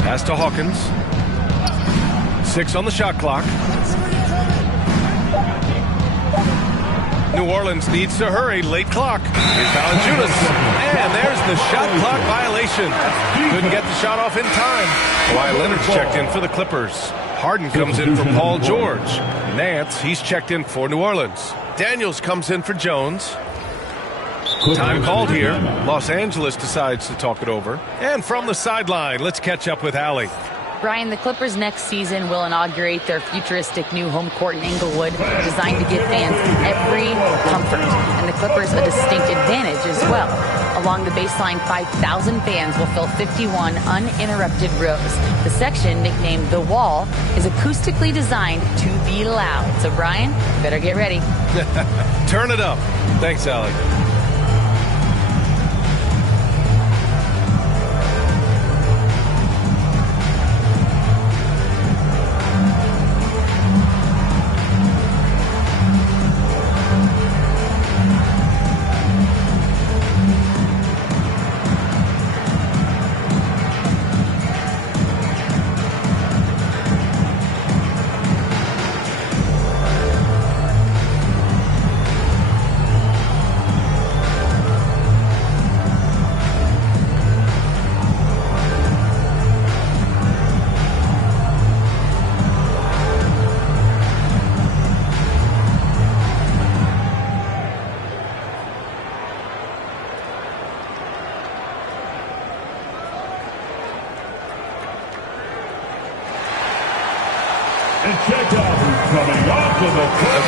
Pass to Hawkins. 6 on the shot clock. New Orleans needs to hurry. Late clock. Here's Valanciunas. And there's the shot clock violation. Couldn't get the shot off in time. Kawhi Leonard's checked in for the Clippers. Harden comes in for Paul George. Nance, he's checked in for New Orleans. Daniels comes in for Jones. Time called here. Los Angeles decides to talk it over. And from the sideline, let's catch up with Allie. Brian, the Clippers next season will inaugurate their futuristic new home court in Inglewood, designed to give fans every comfort, and the Clippers a distinct advantage as well. Along the baseline, 5,000 fans will fill 51 uninterrupted rows. The section, nicknamed The Wall, is acoustically designed to be loud. So, Brian, better get ready. Turn it up. Thanks, Allie.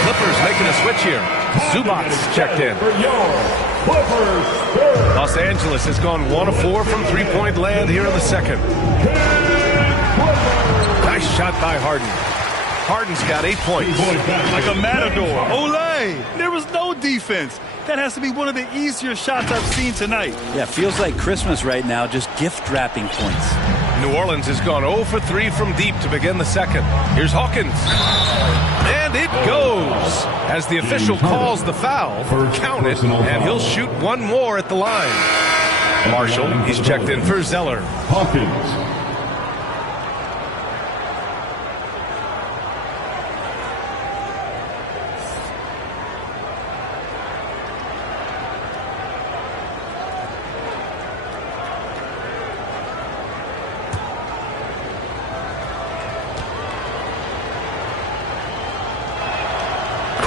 Clippers making a switch here. Zubac checked in. Los Angeles has gone 1 of 4 from three-point land here in the second. Nice shot by Harden. Harden's got 8 points. Like a matador. Olay! There was no defense. That has to be one of the easier shots I've seen tonight. Yeah, feels like Christmas right now, just gift wrapping points. New Orleans has gone 0 for 3 from deep to begin the second. Here's Hawkins. And it goes. As the official calls the foul, count it, and he'll shoot one more at the line. Marshall, he's checked in for Zeller. Hawkins.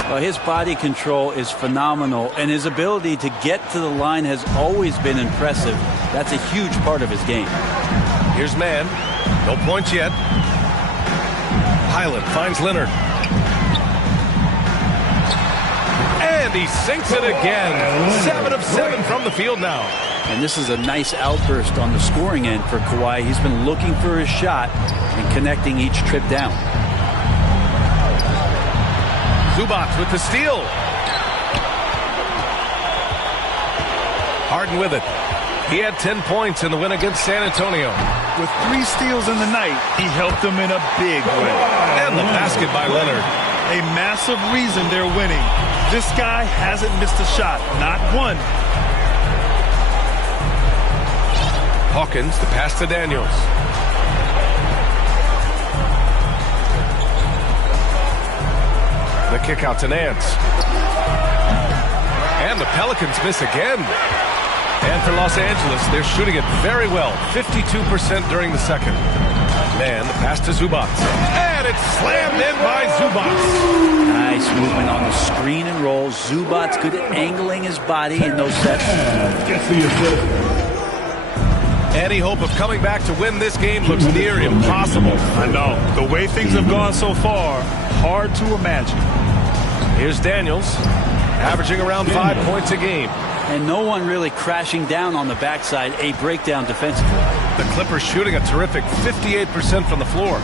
Well, his body control is phenomenal, and his ability to get to the line has always been impressive. That's a huge part of his game. Here's Mann. No points yet. Highland finds Leonard. And he sinks it again. 7 of 7 from the field now. And this is a nice outburst on the scoring end for Kawhi. He's been looking for his shot and connecting each trip down. Zubac with the steal. Harden with it. He had 10 points in the win against San Antonio. With 3 steals in the night, he helped them in a big way. And the basket by Leonard. A massive reason they're winning. This guy hasn't missed a shot, not one. Hawkins, the pass to Daniels. The kick out to Nance. And the Pelicans miss again. And for Los Angeles, they're shooting it very well. 52% during the second. Man, the pass to Zubac. And it's slammed in by Zubac. Nice movement on the screen and roll. Zubac good at angling his body in those sets. Gets the assist. Any hope of coming back to win this game looks near impossible. I know. The way things have gone so far, hard to imagine. Here's Daniels, averaging around 5 points a game. And no one really crashing down on the backside, a breakdown defensively. The Clippers shooting a terrific 58% from the floor.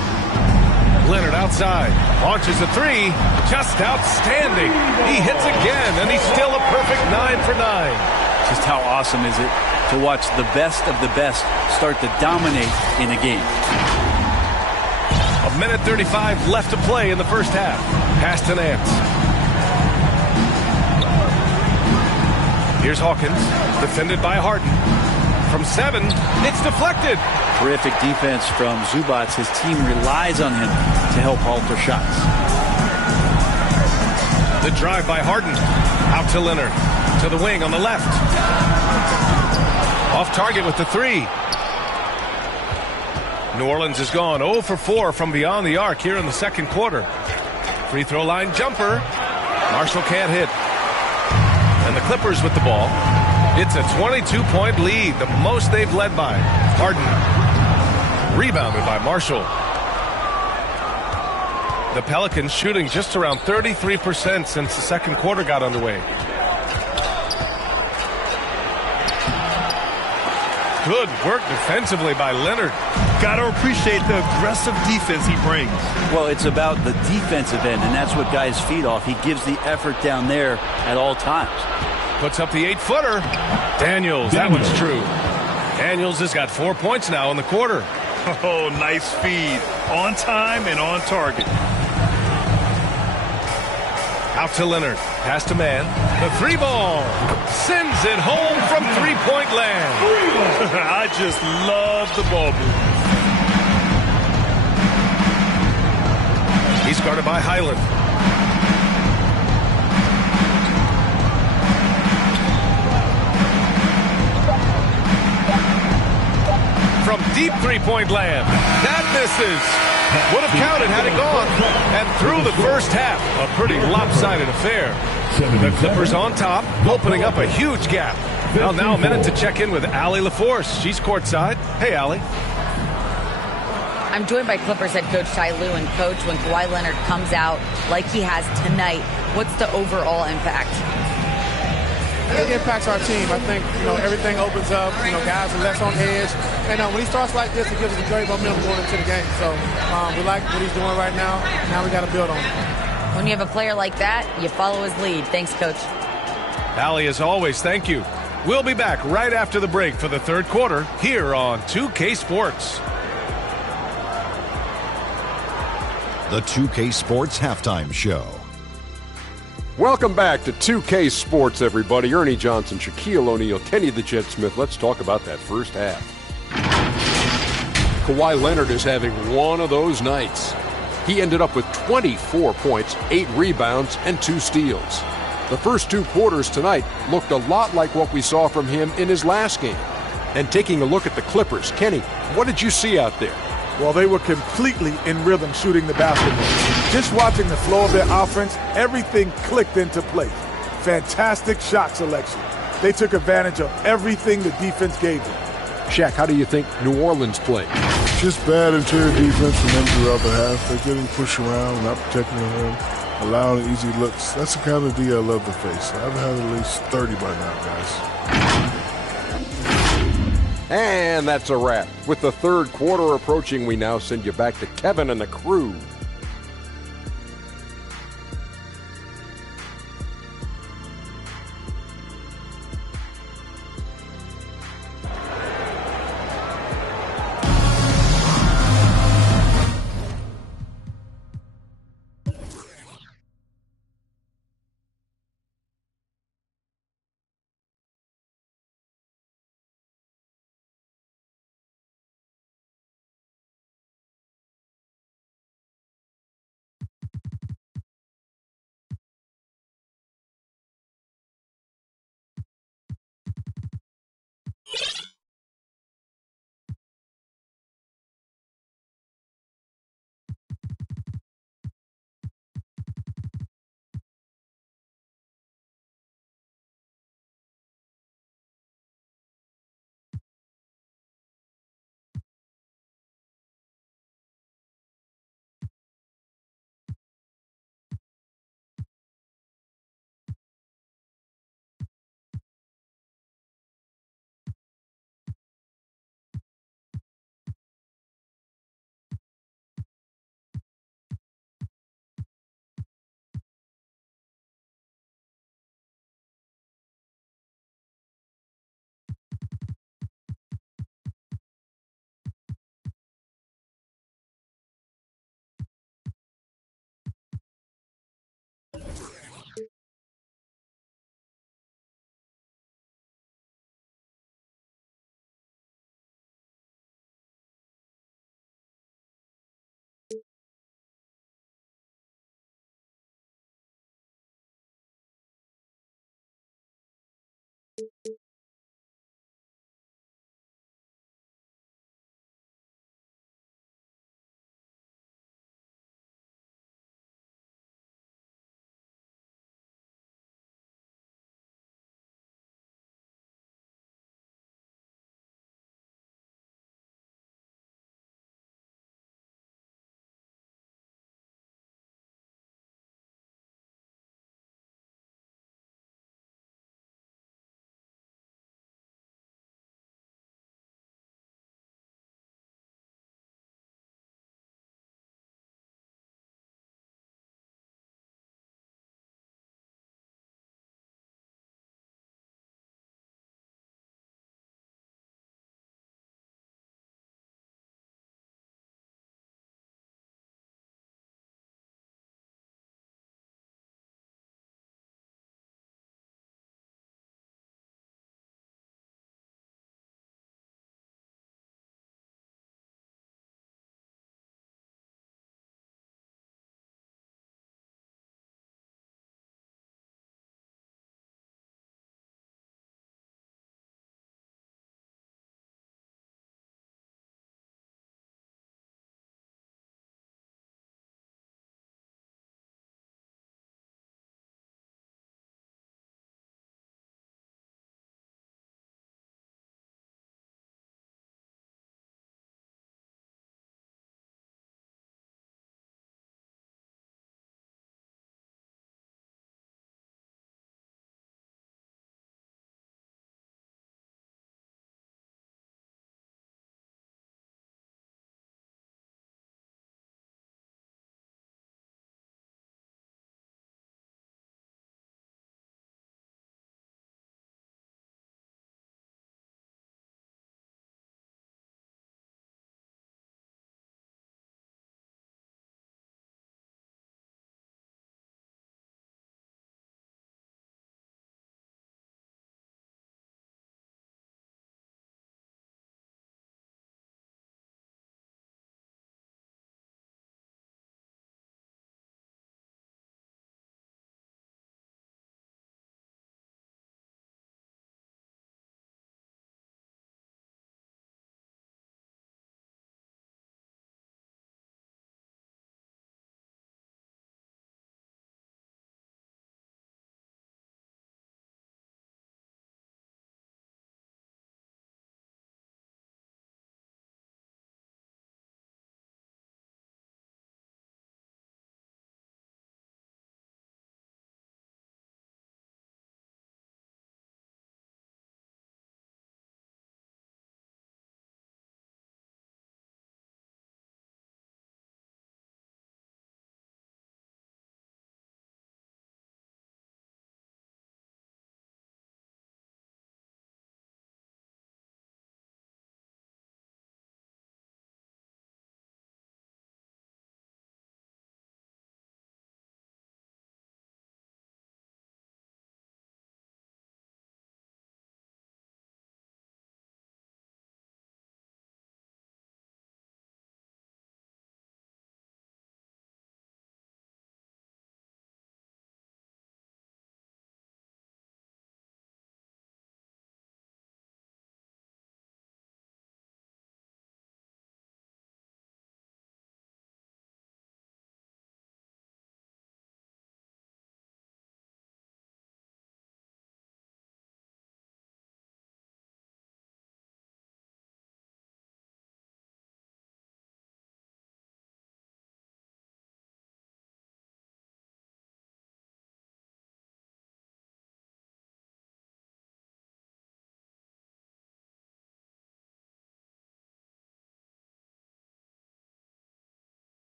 Leonard outside, launches a 3, just outstanding. He hits again, and he's still a perfect 9 for 9. Just how awesome is it to watch the best of the best start to dominate in a game. 1:35 left to play in the first half. Pass to Nance. Here's Hawkins, defended by Harden. From 7, it's deflected. Terrific defense from Zubac. His team relies on him to help alter shots. The drive by Harden. Out to Leonard. To the wing on the left. Off target with the 3. New Orleans has gone 0 for 4 from beyond the arc here in the second quarter. Free throw line jumper. Marshall can't hit. And the Clippers with the ball. It's a 22-point lead, the most they've led by. Harden. Rebounded by Marshall. The Pelicans shooting just around 33% since the second quarter got underway. Good work defensively by Leonard. Got to appreciate the aggressive defense he brings. Well, it's about the defensive end, and that's what guys feed off. He gives the effort down there at all times. Puts up the 8-footer. Daniels, that one's true. Daniels has got 4 points now in the quarter. Oh, nice feed. On time and on target. Out to Leonard. Pass to Mann. The 3-ball. Sends it home from three-point land. I just love the ball move. He's guarded by Highland. From deep three-point land. That misses. Would have counted had it gone. And through the first half, a pretty lopsided affair. The Clippers on top, opening up a huge gap. Now a minute to check in with Allie LaForce. She's courtside. Hey, Allie. I'm joined by Clippers head coach Ty Lue. And coach, when Kawhi Leonard comes out like he has tonight, What's the overall impact? It impacts our team. I think, everything opens up. Guys are less on edge. And when he starts like this, it gives us a great momentum going into the game. So we like what he's doing right now. Now we got to build on it. When you have a player like that, you follow his lead. Thanks, Coach. Allie, as always, thank you. We'll be back right after the break for the third quarter here on 2K Sports. The 2K Sports Halftime Show. Welcome back to 2K Sports, everybody. Ernie Johnson, Shaquille O'Neal, Kenny the Jet Smith. Let's talk about that first half. Kawhi Leonard is having one of those nights. He ended up with 24 points, 8 rebounds, and 2 steals. The first 2 quarters tonight looked a lot like what we saw from him in his last game. And taking a look at the Clippers, Kenny, what did you see out there? Well, they were completely in rhythm shooting the basketball. Just watching the flow of their offense, everything clicked into place. Fantastic shot selection. They took advantage of everything the defense gave them. Shaq, how do you think New Orleans played? Just bad interior defense from them throughout the half. They're getting pushed around, not protecting the rim, allowing easy looks. That's the kind of D I love to face. I've had at least 30 by now, guys. And that's a wrap. With the third quarter approaching, we now send you back to Kevin and the crew.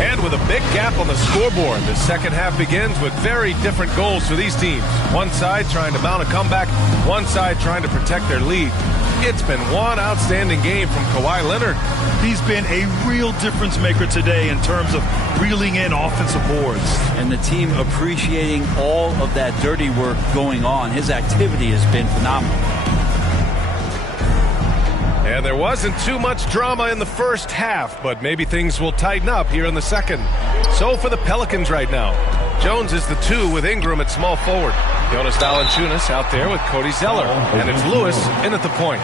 And with a big gap on the scoreboard, the second half begins with very different goals for these teams. One side trying to mount a comeback, one side trying to protect their lead. It's been one outstanding game from Kawhi Leonard. He's been a real difference maker today in terms of reeling in offensive boards. And the team appreciating all of that dirty work going on. His activity has been phenomenal. And there wasn't too much drama in the first half, but maybe things will tighten up here in the second. So for the Pelicans right now, Jones is the 2 with Ingram at small forward. Jonas Valanciunas out there with Cody Zeller. And it's Lewis in at the point.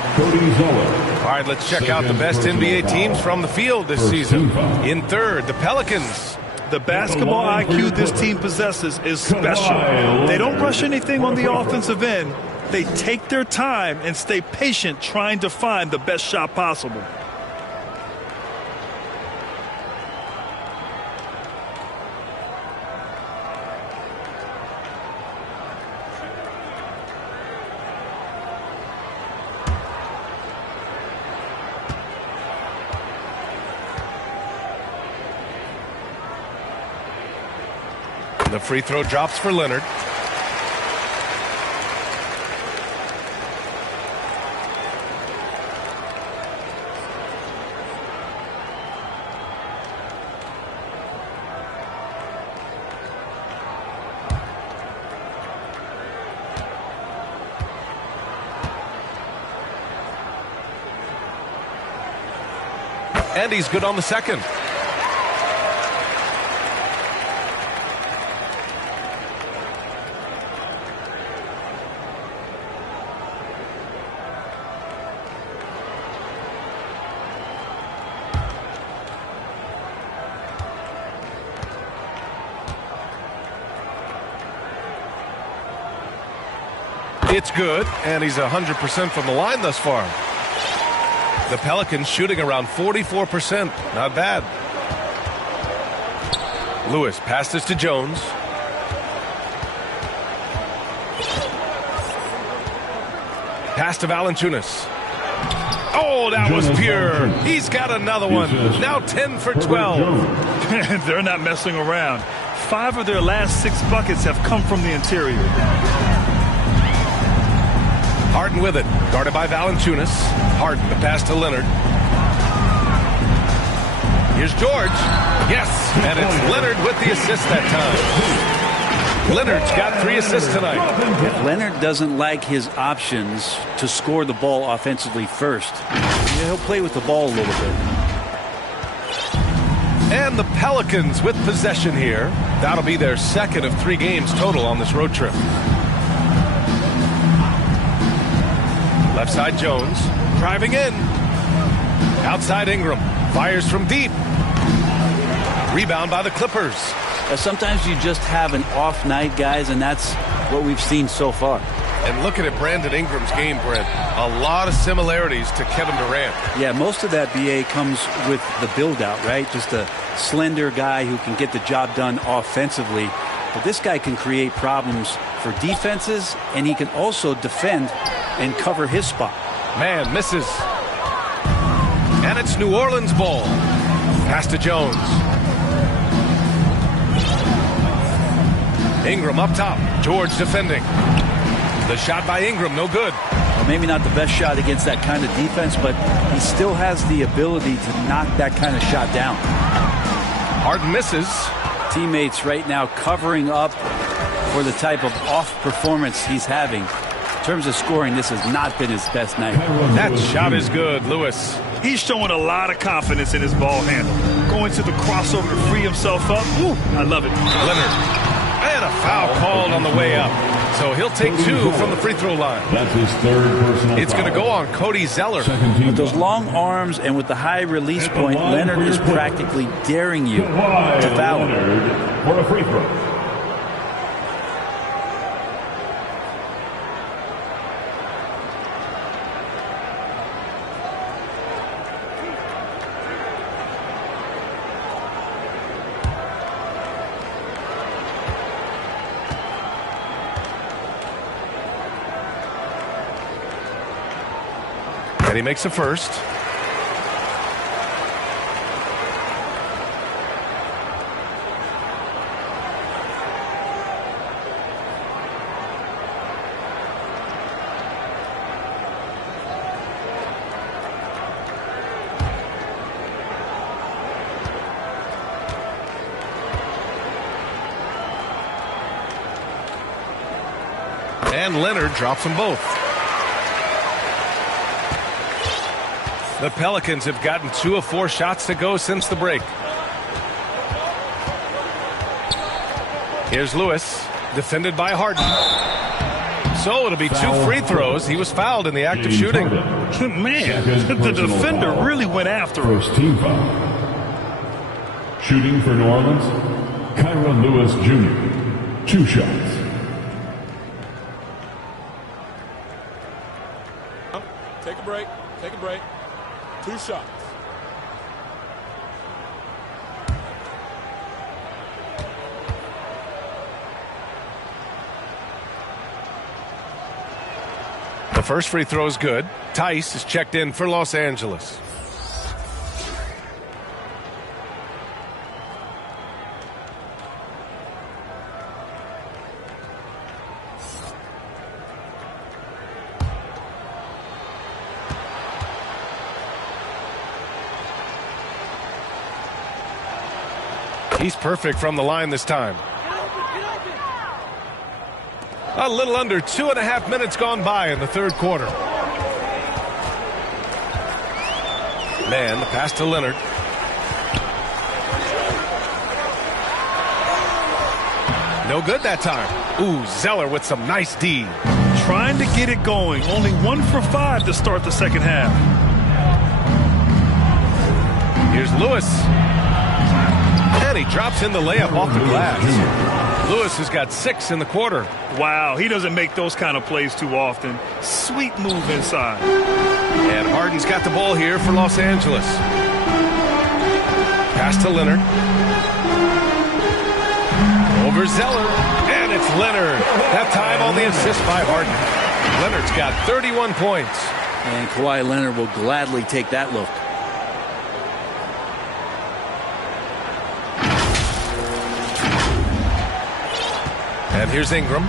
All right, let's check out the best NBA teams from the field this season. In third, the Pelicans. The basketball IQ this team possesses is special. They don't rush anything on the offensive end. They take their time and stay patient trying to find the best shot possible. The free throw drops for Leonard. And he's good on the second. It's good, and he's 100% from the line thus far. The Pelicans shooting around 44%. Not bad. Lewis passes to Jones. Pass to Valanciunas. Oh, that was pure. He's got another one. Now 10 for 12. They're not messing around. 5 of their last 6 buckets have come from the interior. Harden with it, guarded by Valanciunas. Harden, the pass to Leonard. Here's George. Yes, and it's Leonard with the assist that time. Leonard's got 3 assists tonight. If Leonard doesn't like his options to score the ball offensively first, he'll play with the ball a little bit. And the Pelicans with possession here. That'll be their second of 3 games total on this road trip. Left side Jones, driving in. Outside Ingram, fires from deep. Rebound by the Clippers. Sometimes you just have an off night, guys, and that's what we've seen so far. And looking at Brandon Ingram's game, Brent, a lot of similarities to Kevin Durant. Yeah, most of that, BA, comes with the build-out, right? Just a slender guy who can get the job done offensively. But this guy can create problems for defenses, and he can also defend and cover his spot. Man misses. And it's New Orleans ball. Pass to Jones. Ingram up top. George defending. The shot by Ingram, no good. Well, maybe not the best shot against that kind of defense, but he still has the ability to knock that kind of shot down. Harden misses. Teammates right now covering up for the type of off performance he's having. In terms of scoring, this has not been his best night. That shot is good, Lewis. He's showing a lot of confidence in his ball handle. Going to the crossover to free himself up. Woo, I love it. Leonard. And a foul called on the way up. So he'll take 2 from the free throw line. That's his 3rd personal It's going to go on Cody Zeller. With those long arms and with the high release point, Leonard is practically daring you to foul him. For a free throw. And he makes the first. And Leonard drops them both. The Pelicans have gotten 2 of 4 shots to go since the break. Here's Lewis, defended by Harden. So it'll be 2 free throws. He was fouled in the act of shooting. Man, the defender really went after him. First team foul. Shooting for New Orleans, Kyra Lewis Jr. 2 shots. Take a break. Take a break. 2 shots. The first free throw is good. Tice is checked in for Los Angeles. He's perfect from the line this time. A little under 2.5 minutes gone by in the third quarter. Man, the pass to Leonard. No good that time. Ooh, Zeller with some nice D. Trying to get it going. Only 1 for 5 to start the second half. Here's Lewis. And he drops in the layup off the glass. Lewis has got 6 in the quarter. Wow, he doesn't make those kind of plays too often. Sweet move inside. And Harden's got the ball here for Los Angeles. Pass to Leonard. Over Zeller. And it's Leonard. That time on the assist by Harden. Leonard's got 31 points. And Kawhi Leonard will gladly take that look. And here's Ingram.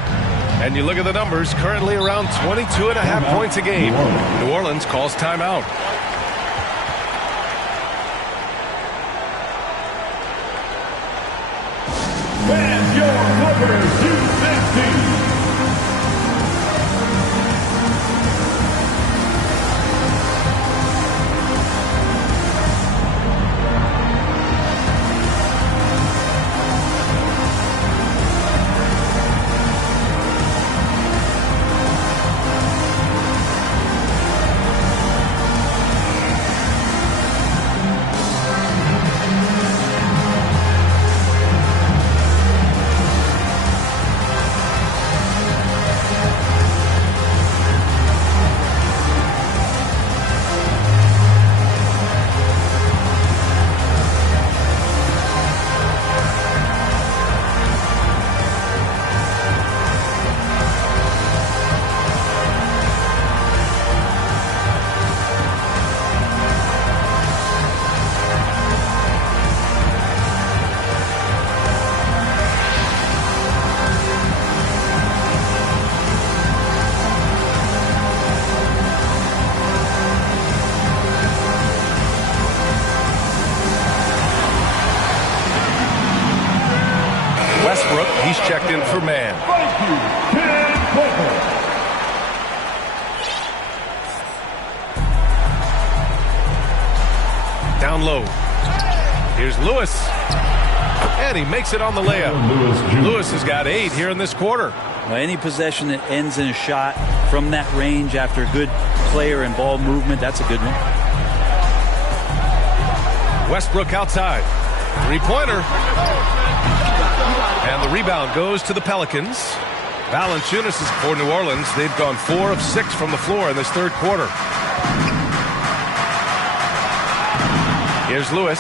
And you look at the numbers, currently around 22.5 points a game. New Orleans calls timeout. And your Clippers, U16. He's checked in for man. Thank you, Ken Booker. Down low. Here's Lewis. And he makes it on the layup. Lewis has got 8 here in this quarter. Well, any possession that ends in a shot from that range after good player and ball movement, that's a good one. Westbrook outside. 3-pointer. And the rebound goes to the Pelicans. Valanciunas is for New Orleans. They've gone 4 of 6 from the floor in this third quarter. Here's Lewis.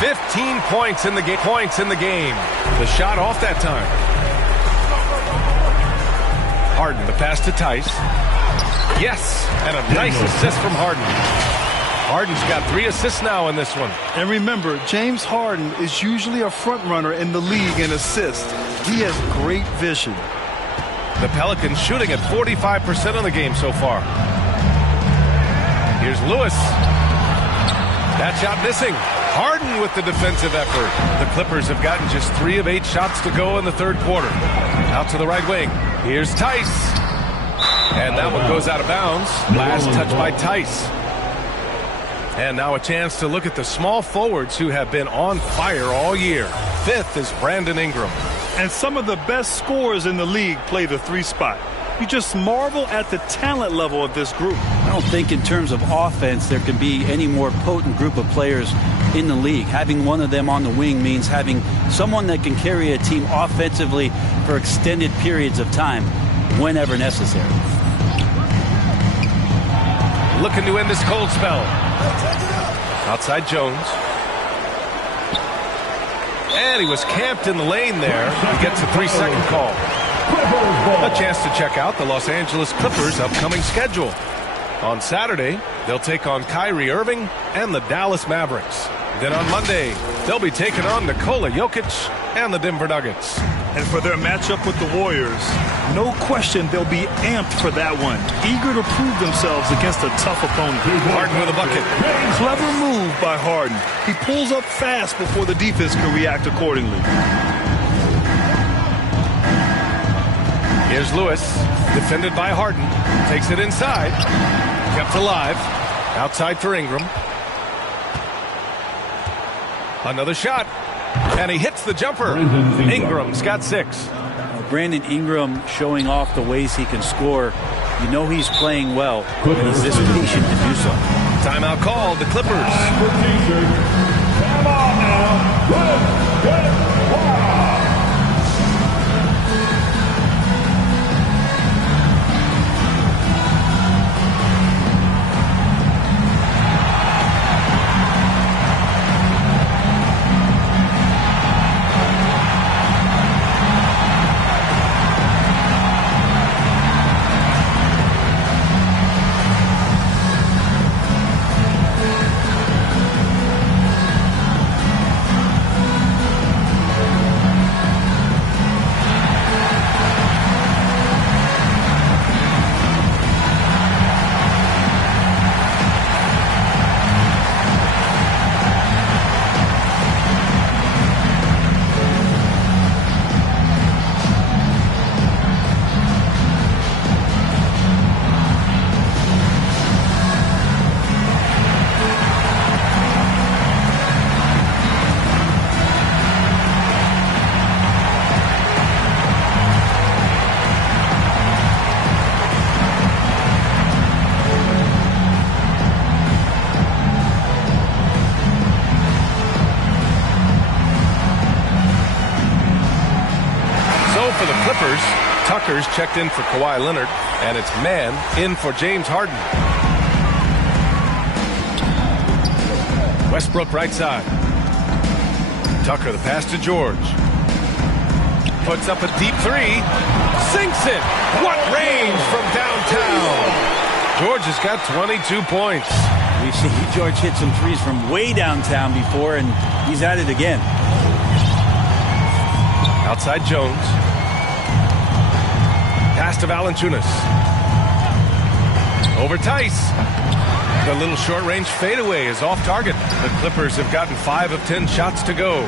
15 points in the game. The shot off that time. Harden, the pass to Tice. Yes, and a nice assist from Harden. Harden's got 3 assists now in this one. And remember, James Harden is usually a front runner in the league in assists. He has great vision. The Pelicans shooting at 45% of the game so far. Here's Lewis. That shot missing. Harden with the defensive effort. The Clippers have gotten just 3 of 8 shots to go in the third quarter. Out to the right wing. Here's Tice. And that one goes out of bounds. Last touch by Tice. And now a chance to look at the small forwards who have been on fire all year. Fifth is Brandon Ingram. And some of the best scorers in the league play the 3 spot. You just marvel at the talent level of this group. I don't think in terms of offense there can be any more potent group of players in the league. Having one of them on the wing means having someone that can carry a team offensively for extended periods of time whenever necessary. Looking to end this cold spell. Outside Jones. And he was camped in the lane there. He gets a 3-second call. A chance to check out the Los Angeles Clippers' upcoming schedule. On Saturday, they'll take on Kyrie Irving and the Dallas Mavericks. Then on Monday, they'll be taking on Nikola Jokic and the Denver Nuggets. And for their matchup with the Warriors, no question they'll be amped for that one. Eager to prove themselves against a tough opponent. Harden with a bucket. Clever move by Harden. He pulls up fast before the defense can react accordingly. Here's Lewis, defended by Harden. Takes it inside. Kept alive. Outside for Ingram. Another shot. And he hits the jumper. Ingram's got 6. Brandon Ingram showing off the ways he can score. You know he's playing well, and he's this patient to do so. Timeout called, the Clippers. Come on now. Let's get wild. Tucker's checked in for Kawhi Leonard, and it's man in for James Harden. Westbrook right side. Tucker the pass to George. Puts up a deep 3. Sinks it. What range from downtown. George has got 22 points. We've seen George hit some threes from way downtown before, and he's at it again. Outside Jones. Pass to Valanciunas. Over Tice. The little short-range fadeaway is off target. The Clippers have gotten 5 of 10 shots to go.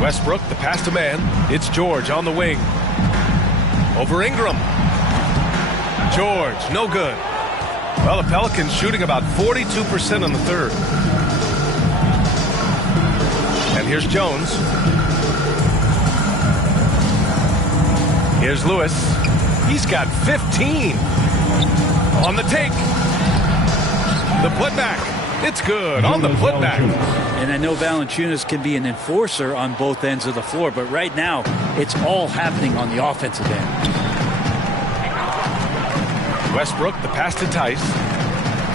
Westbrook, the pass to man. It's George on the wing. Over Ingram. George, no good. Well, the Pelicans shooting about 42% on the third. And here's Jones. Here's Lewis. He's got 15. On the take. The putback. It's good on the putback. And I know Valanciunas can be an enforcer on both ends of the floor, but right now it's all happening on the offensive end. Westbrook, the pass to Tice.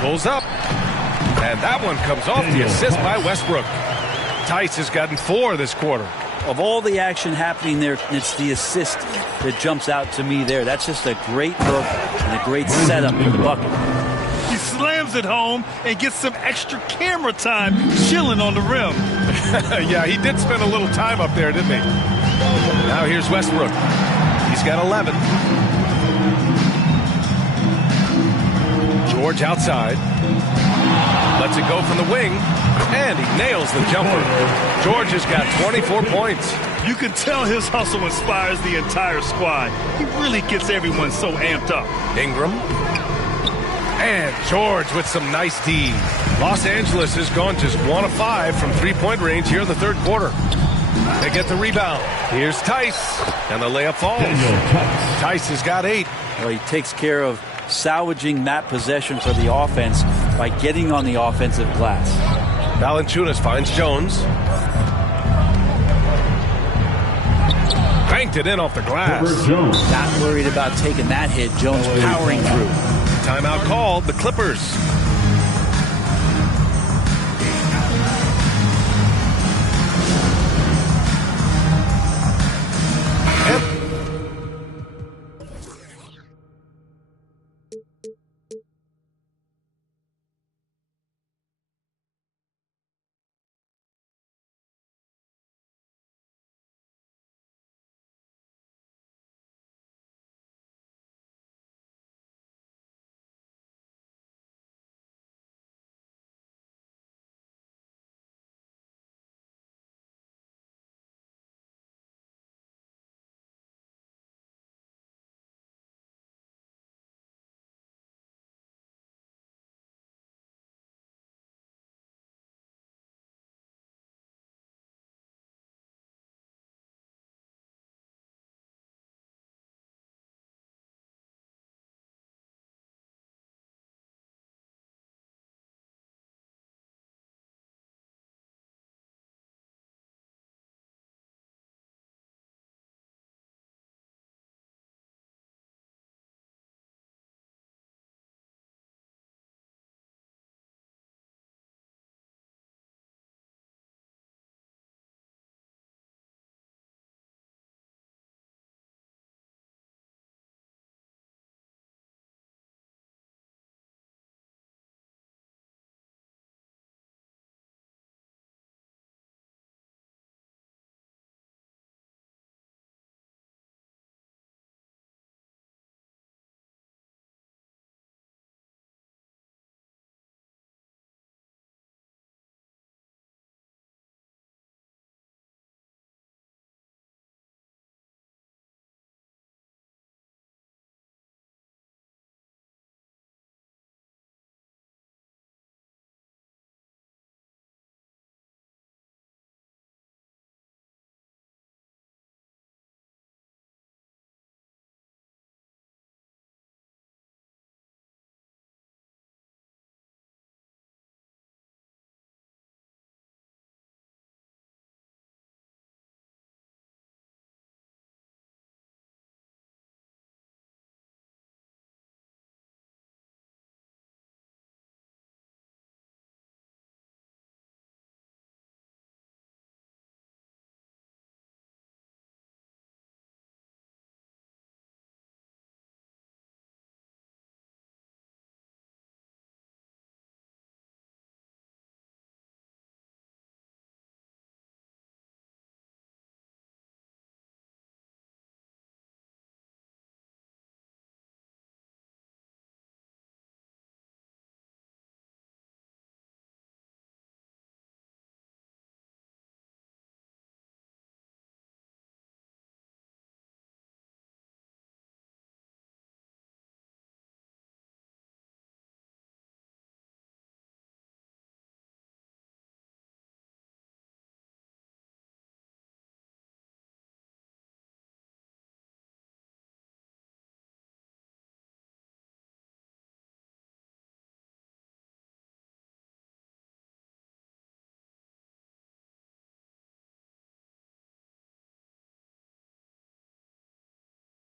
Pulls up. And that one comes off the assist by Westbrook. Tice has gotten 4 this quarter. Of all the action happening there, it's the assist that jumps out to me there. That's just a great hook and a great setup for the bucket. He slams it home and gets some extra camera time chilling on the rim. Yeah, he did spend a little time up there, didn't he? Now here's Westbrook. He's got 11. George outside. Lets it go from the wing. And he nails the jumper. George has got 24 points. You can tell his hustle inspires the entire squad. He really gets everyone so amped up. Ingram. And George with some nice D. Los Angeles has gone just 1 of 5 from three-point range here in the third quarter. They get the rebound. Here's Tice. And the layup falls. Tice has got 8. Well, he takes care of salvaging that possession for the offense by getting on the offensive glass. Valanciunas finds Jones. Banked it in off the glass. Not worried about taking that hit. Jones powering through. Timeout called. The Clippers.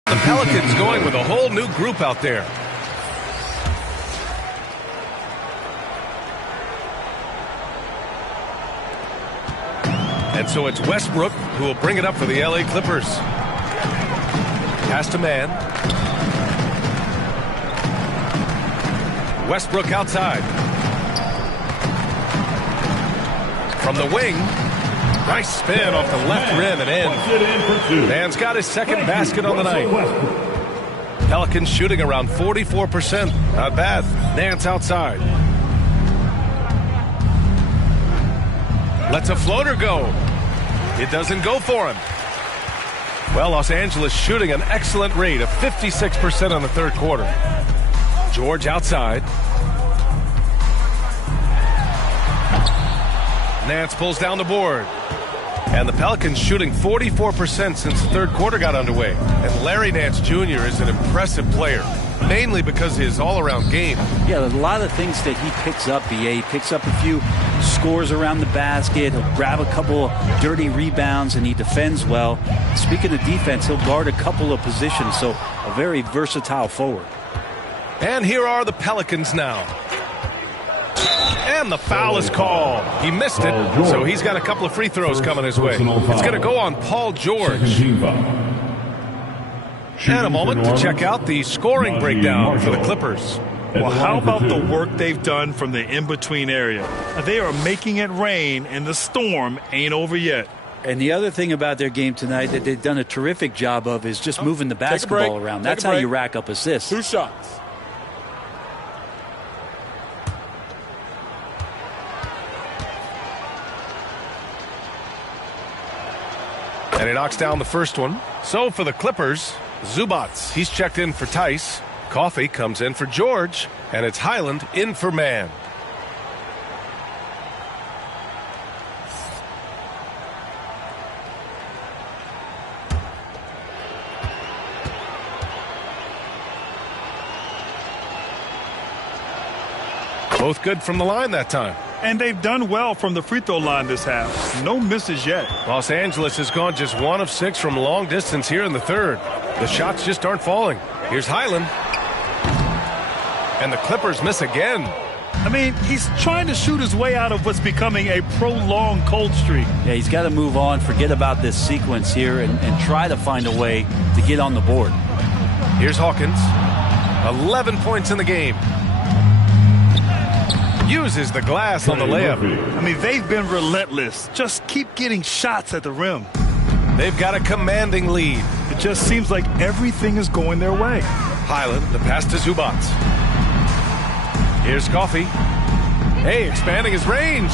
The Pelicans going with a whole new group out there. And so it's Westbrook who will bring it up for the LA Clippers. Pass to man. Westbrook outside. From the wing. Nice spin off the left rim and in. Man's got his second basket on the night. Pelicans shooting around 44%. Not bad. Nance outside. Lets a floater go. It doesn't go for him. Well, Los Angeles shooting an excellent rate of 56% in the third quarter. George outside. Nance pulls down the board. And the Pelicans shooting 44% since the third quarter got underway. And Larry Nance Jr. is an impressive player, mainly because of his all-around game. Yeah, there's a lot of things that he picks up, BA. He picks up a few scores around the basket. He'll grab a couple dirty rebounds, and he defends well. Speaking of defense, he'll guard a couple of positions, so a very versatile forward. And here are the Pelicans now. And the foul is called. He missed it, so he's got a couple of free throws coming his way. It's going to go on Paul George. And a moment to check out the scoring breakdown for the Clippers. Well, how about the work they've done from the in-between area? They are making it rain, and the storm ain't over yet. And the other thing about their game tonight that they've done a terrific job of is just moving the basketball around. That's how you rack up assists. 2 shots. And he knocks down the first one. So for the Clippers, Zubats, he's checked in for Tice. Coffey comes in for George. And it's Highland in for Mann. Both good from the line that time. And they've done well from the free throw line this half. No misses yet. Los Angeles has gone just 1 of 6 from long distance here in the third. The shots just aren't falling. Here's Highland. And the Clippers miss again. I mean, he's trying to shoot his way out of what's becoming a prolonged cold streak. Yeah, he's got to move on, forget about this sequence here, and try to find a way to get on the board. Here's Hawkins. 11 points in the game. Uses the glass on the layup. I mean, they've been relentless. Just keep getting shots at the rim. They've got a commanding lead. It just seems like everything is going their way. Highland, the pass to Zubats. Here's Coffey. Hey, expanding his range.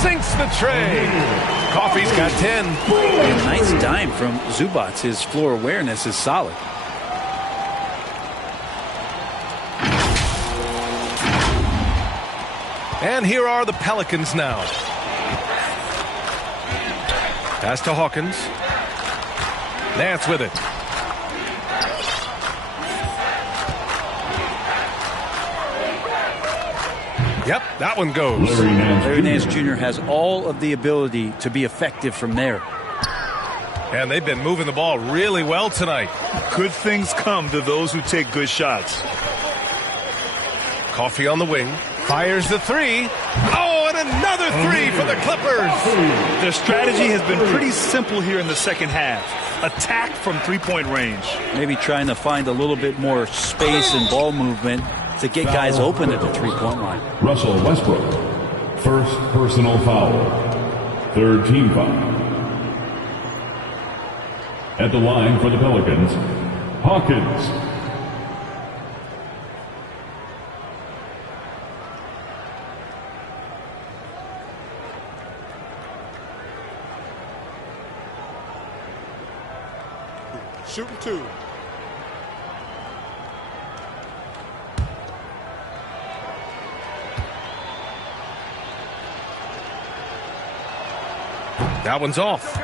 Sinks the tray. Coffey's got 10. A nice dime from Zubats. His floor awareness is solid. And here are the Pelicans now. Pass to Hawkins. Nance with it. Yep, that one goes. Larry Nance Jr. has all of the ability to be effective from there. And they've been moving the ball really well tonight. Good things come to those who take good shots. Coffey on the wing. Fires the three. Oh, and another three for the Clippers. Their strategy has been pretty simple here in the second half. Attack from three-point range. Maybe trying to find a little bit more space and ball movement to get guys open at the three-point line. Russell Westbrook, first personal foul, third team foul. At the line for the Pelicans, Hawkins. Shooting 2. That one's off.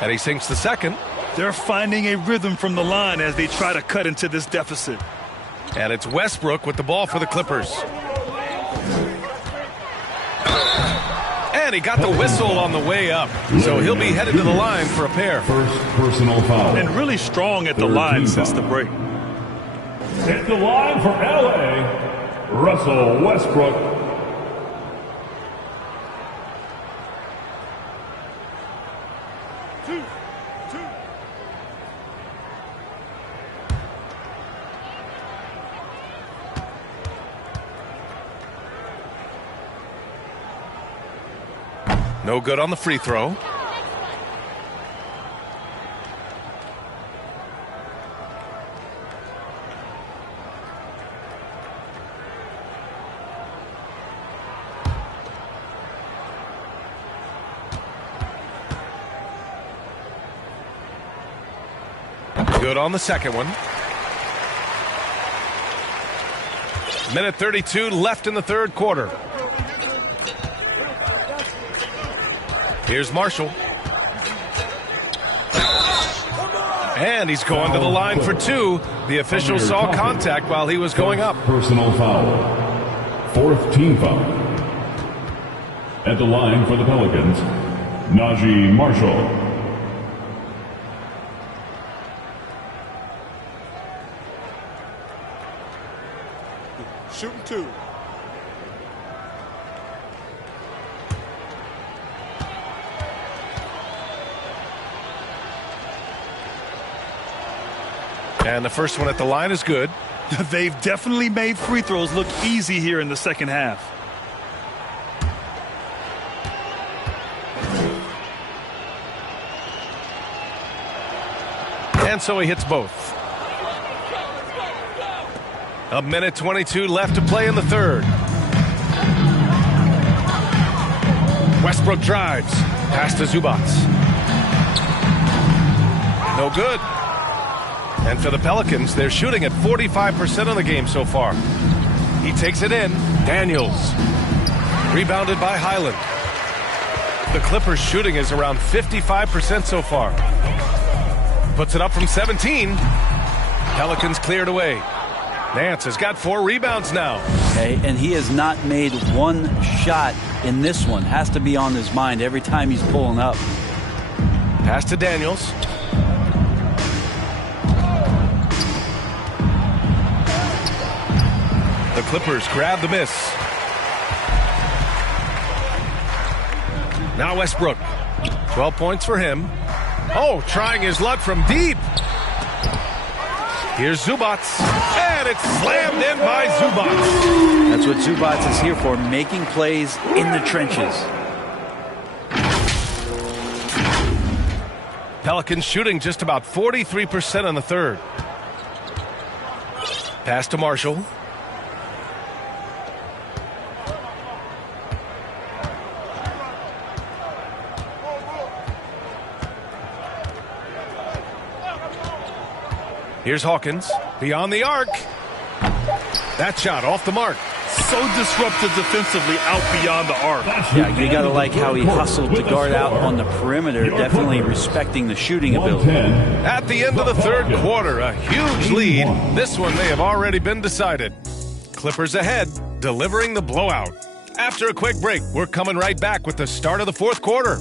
And he sinks the second. They're finding a rhythm from the line as they try to cut into this deficit. And it's Westbrook with the ball for the Clippers. And he got the whistle on the way up. So he'll be headed to the line for a pair. First personal foul. And really strong at the line since the break. At the line for LA, Russell Westbrook. No good on the free throw. Good on the second one. Minute 32 left in the third quarter. Here's Marshall. And he's going to the line for two. The official saw contact while he was going up. Personal foul. Fourth team foul. At the line for the Pelicans, Najee Marshall. Shooting two. And the first one at the line is good. They've definitely made free throws look easy here in the second half. And so he hits both. A minute 22 left to play in the third. Westbrook drives. Pass to Zubac. No good. And for the Pelicans, they're shooting at 45% of the game so far. He takes it in. Daniels. Rebounded by Highland. The Clippers' shooting is around 55% so far. Puts it up from 17. Pelicans cleared away. Nance has got 4 rebounds now. Okay, and he has not made one shot in this one. Has to be on his mind every time he's pulling up. Pass to Daniels. The Clippers grab the miss. Now Westbrook. 12 points for him. Oh, trying his luck from deep. Here's Zubac. And it's slammed in by Zubac. That's what Zubac is here for, making plays in the trenches. Pelicans shooting just about 43% in the third. Pass to Marshall. Here's Hawkins. Beyond the arc. That shot off the mark. So disruptive defensively out beyond the arc. Yeah, you got to like how he hustled to guard out on the perimeter, definitely respecting the shooting ability. At the end of the third quarter, a huge lead. This one may have already been decided. Clippers ahead, delivering the blowout. After a quick break, we're coming right back with the start of the fourth quarter.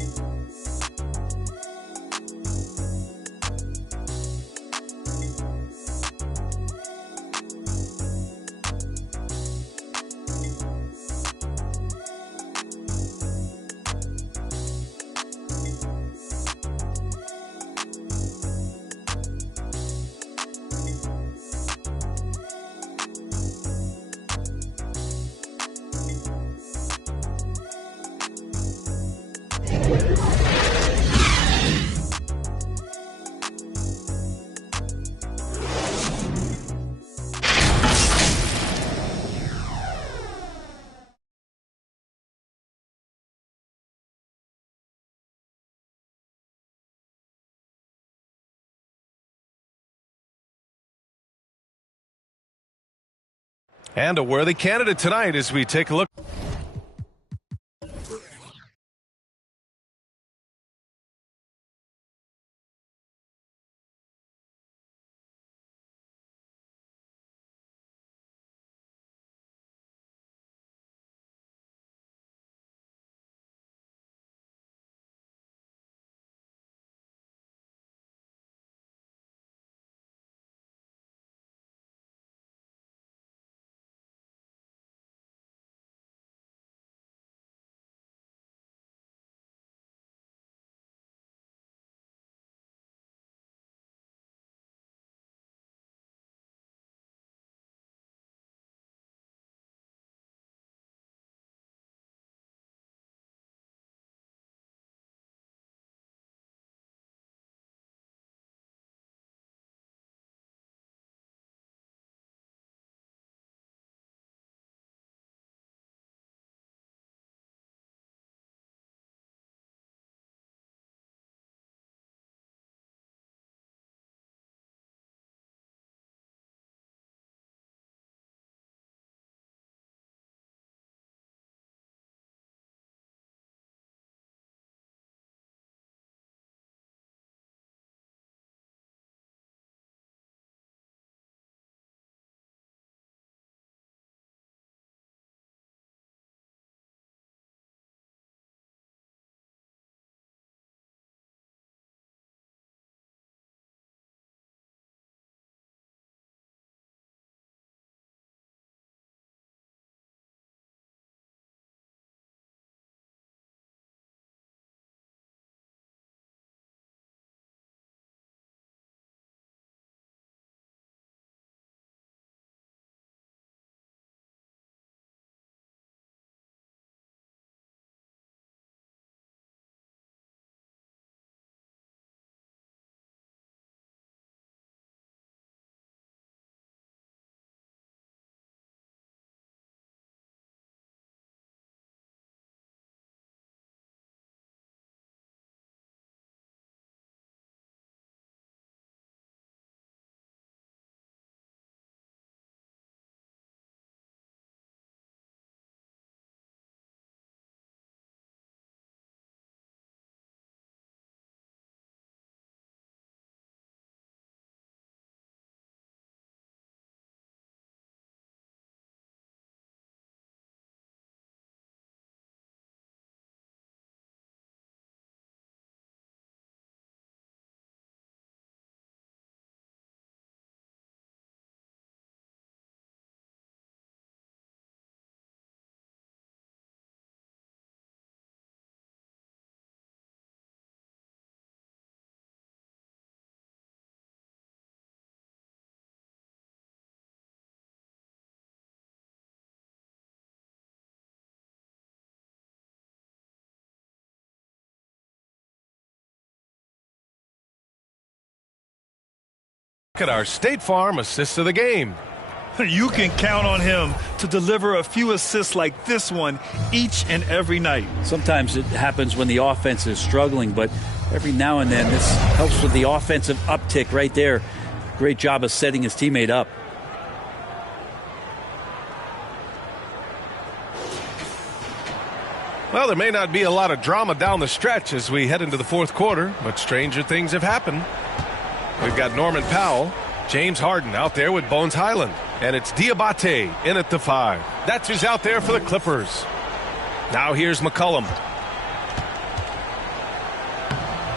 And a worthy candidate tonight as we take a look. look at our State Farm assist of the game. You can count on him to deliver a few assists like this one each and every night. Sometimes it happens when the offense is struggling, but every now and then this helps with the offensive uptick right there. Great job of setting his teammate up. Well, there may not be a lot of drama down the stretch as we head into the fourth quarter, but stranger things have happened. We've got Norman Powell, James Harden out there with Bones Highland, and it's Diabate in at the 5. That's who's out there for the Clippers. Now here's McCollum.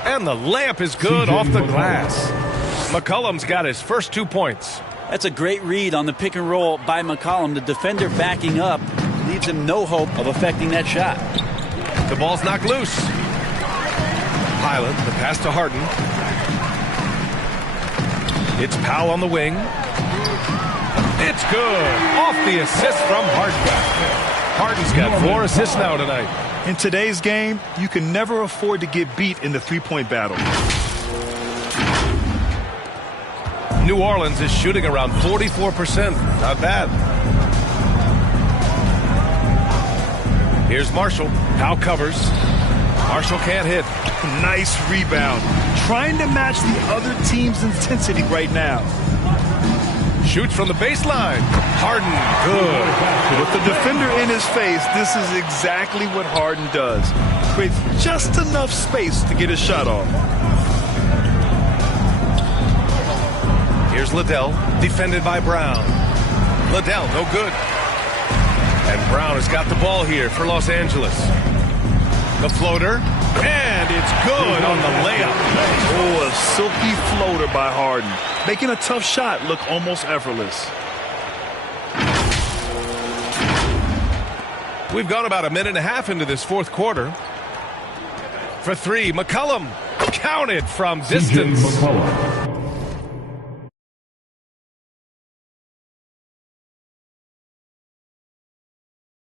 And the layup is good off the glass. McCollum's got his first 2 points. That's a great read on the pick and roll by McCollum. The defender backing up leaves him no hope of affecting that shot. The ball's knocked loose. Highland, the pass to Harden. It's Powell on the wing. It's good. Off the assist from Harden. Harden's got 4 assists now tonight. In today's game, you can never afford to get beat in the three-point battle. New Orleans is shooting around 44%. Not bad. Here's Marshall. Powell covers. Marshall can't hit. Nice rebound. Trying to match the other team's intensity right now. Shoots from the baseline. Harden, good. With the defender in his face, this is exactly what Harden does. Creates just enough space to get his shot off. Here's Liddell, defended by Brown. Liddell, no good. And Brown has got the ball here for Los Angeles. The floater, and it's good on the layup. Oh, a silky floater by Harden, making a tough shot look almost effortless. We've gone about a minute and a half into this fourth quarter. For 3, McCollum counted from distance.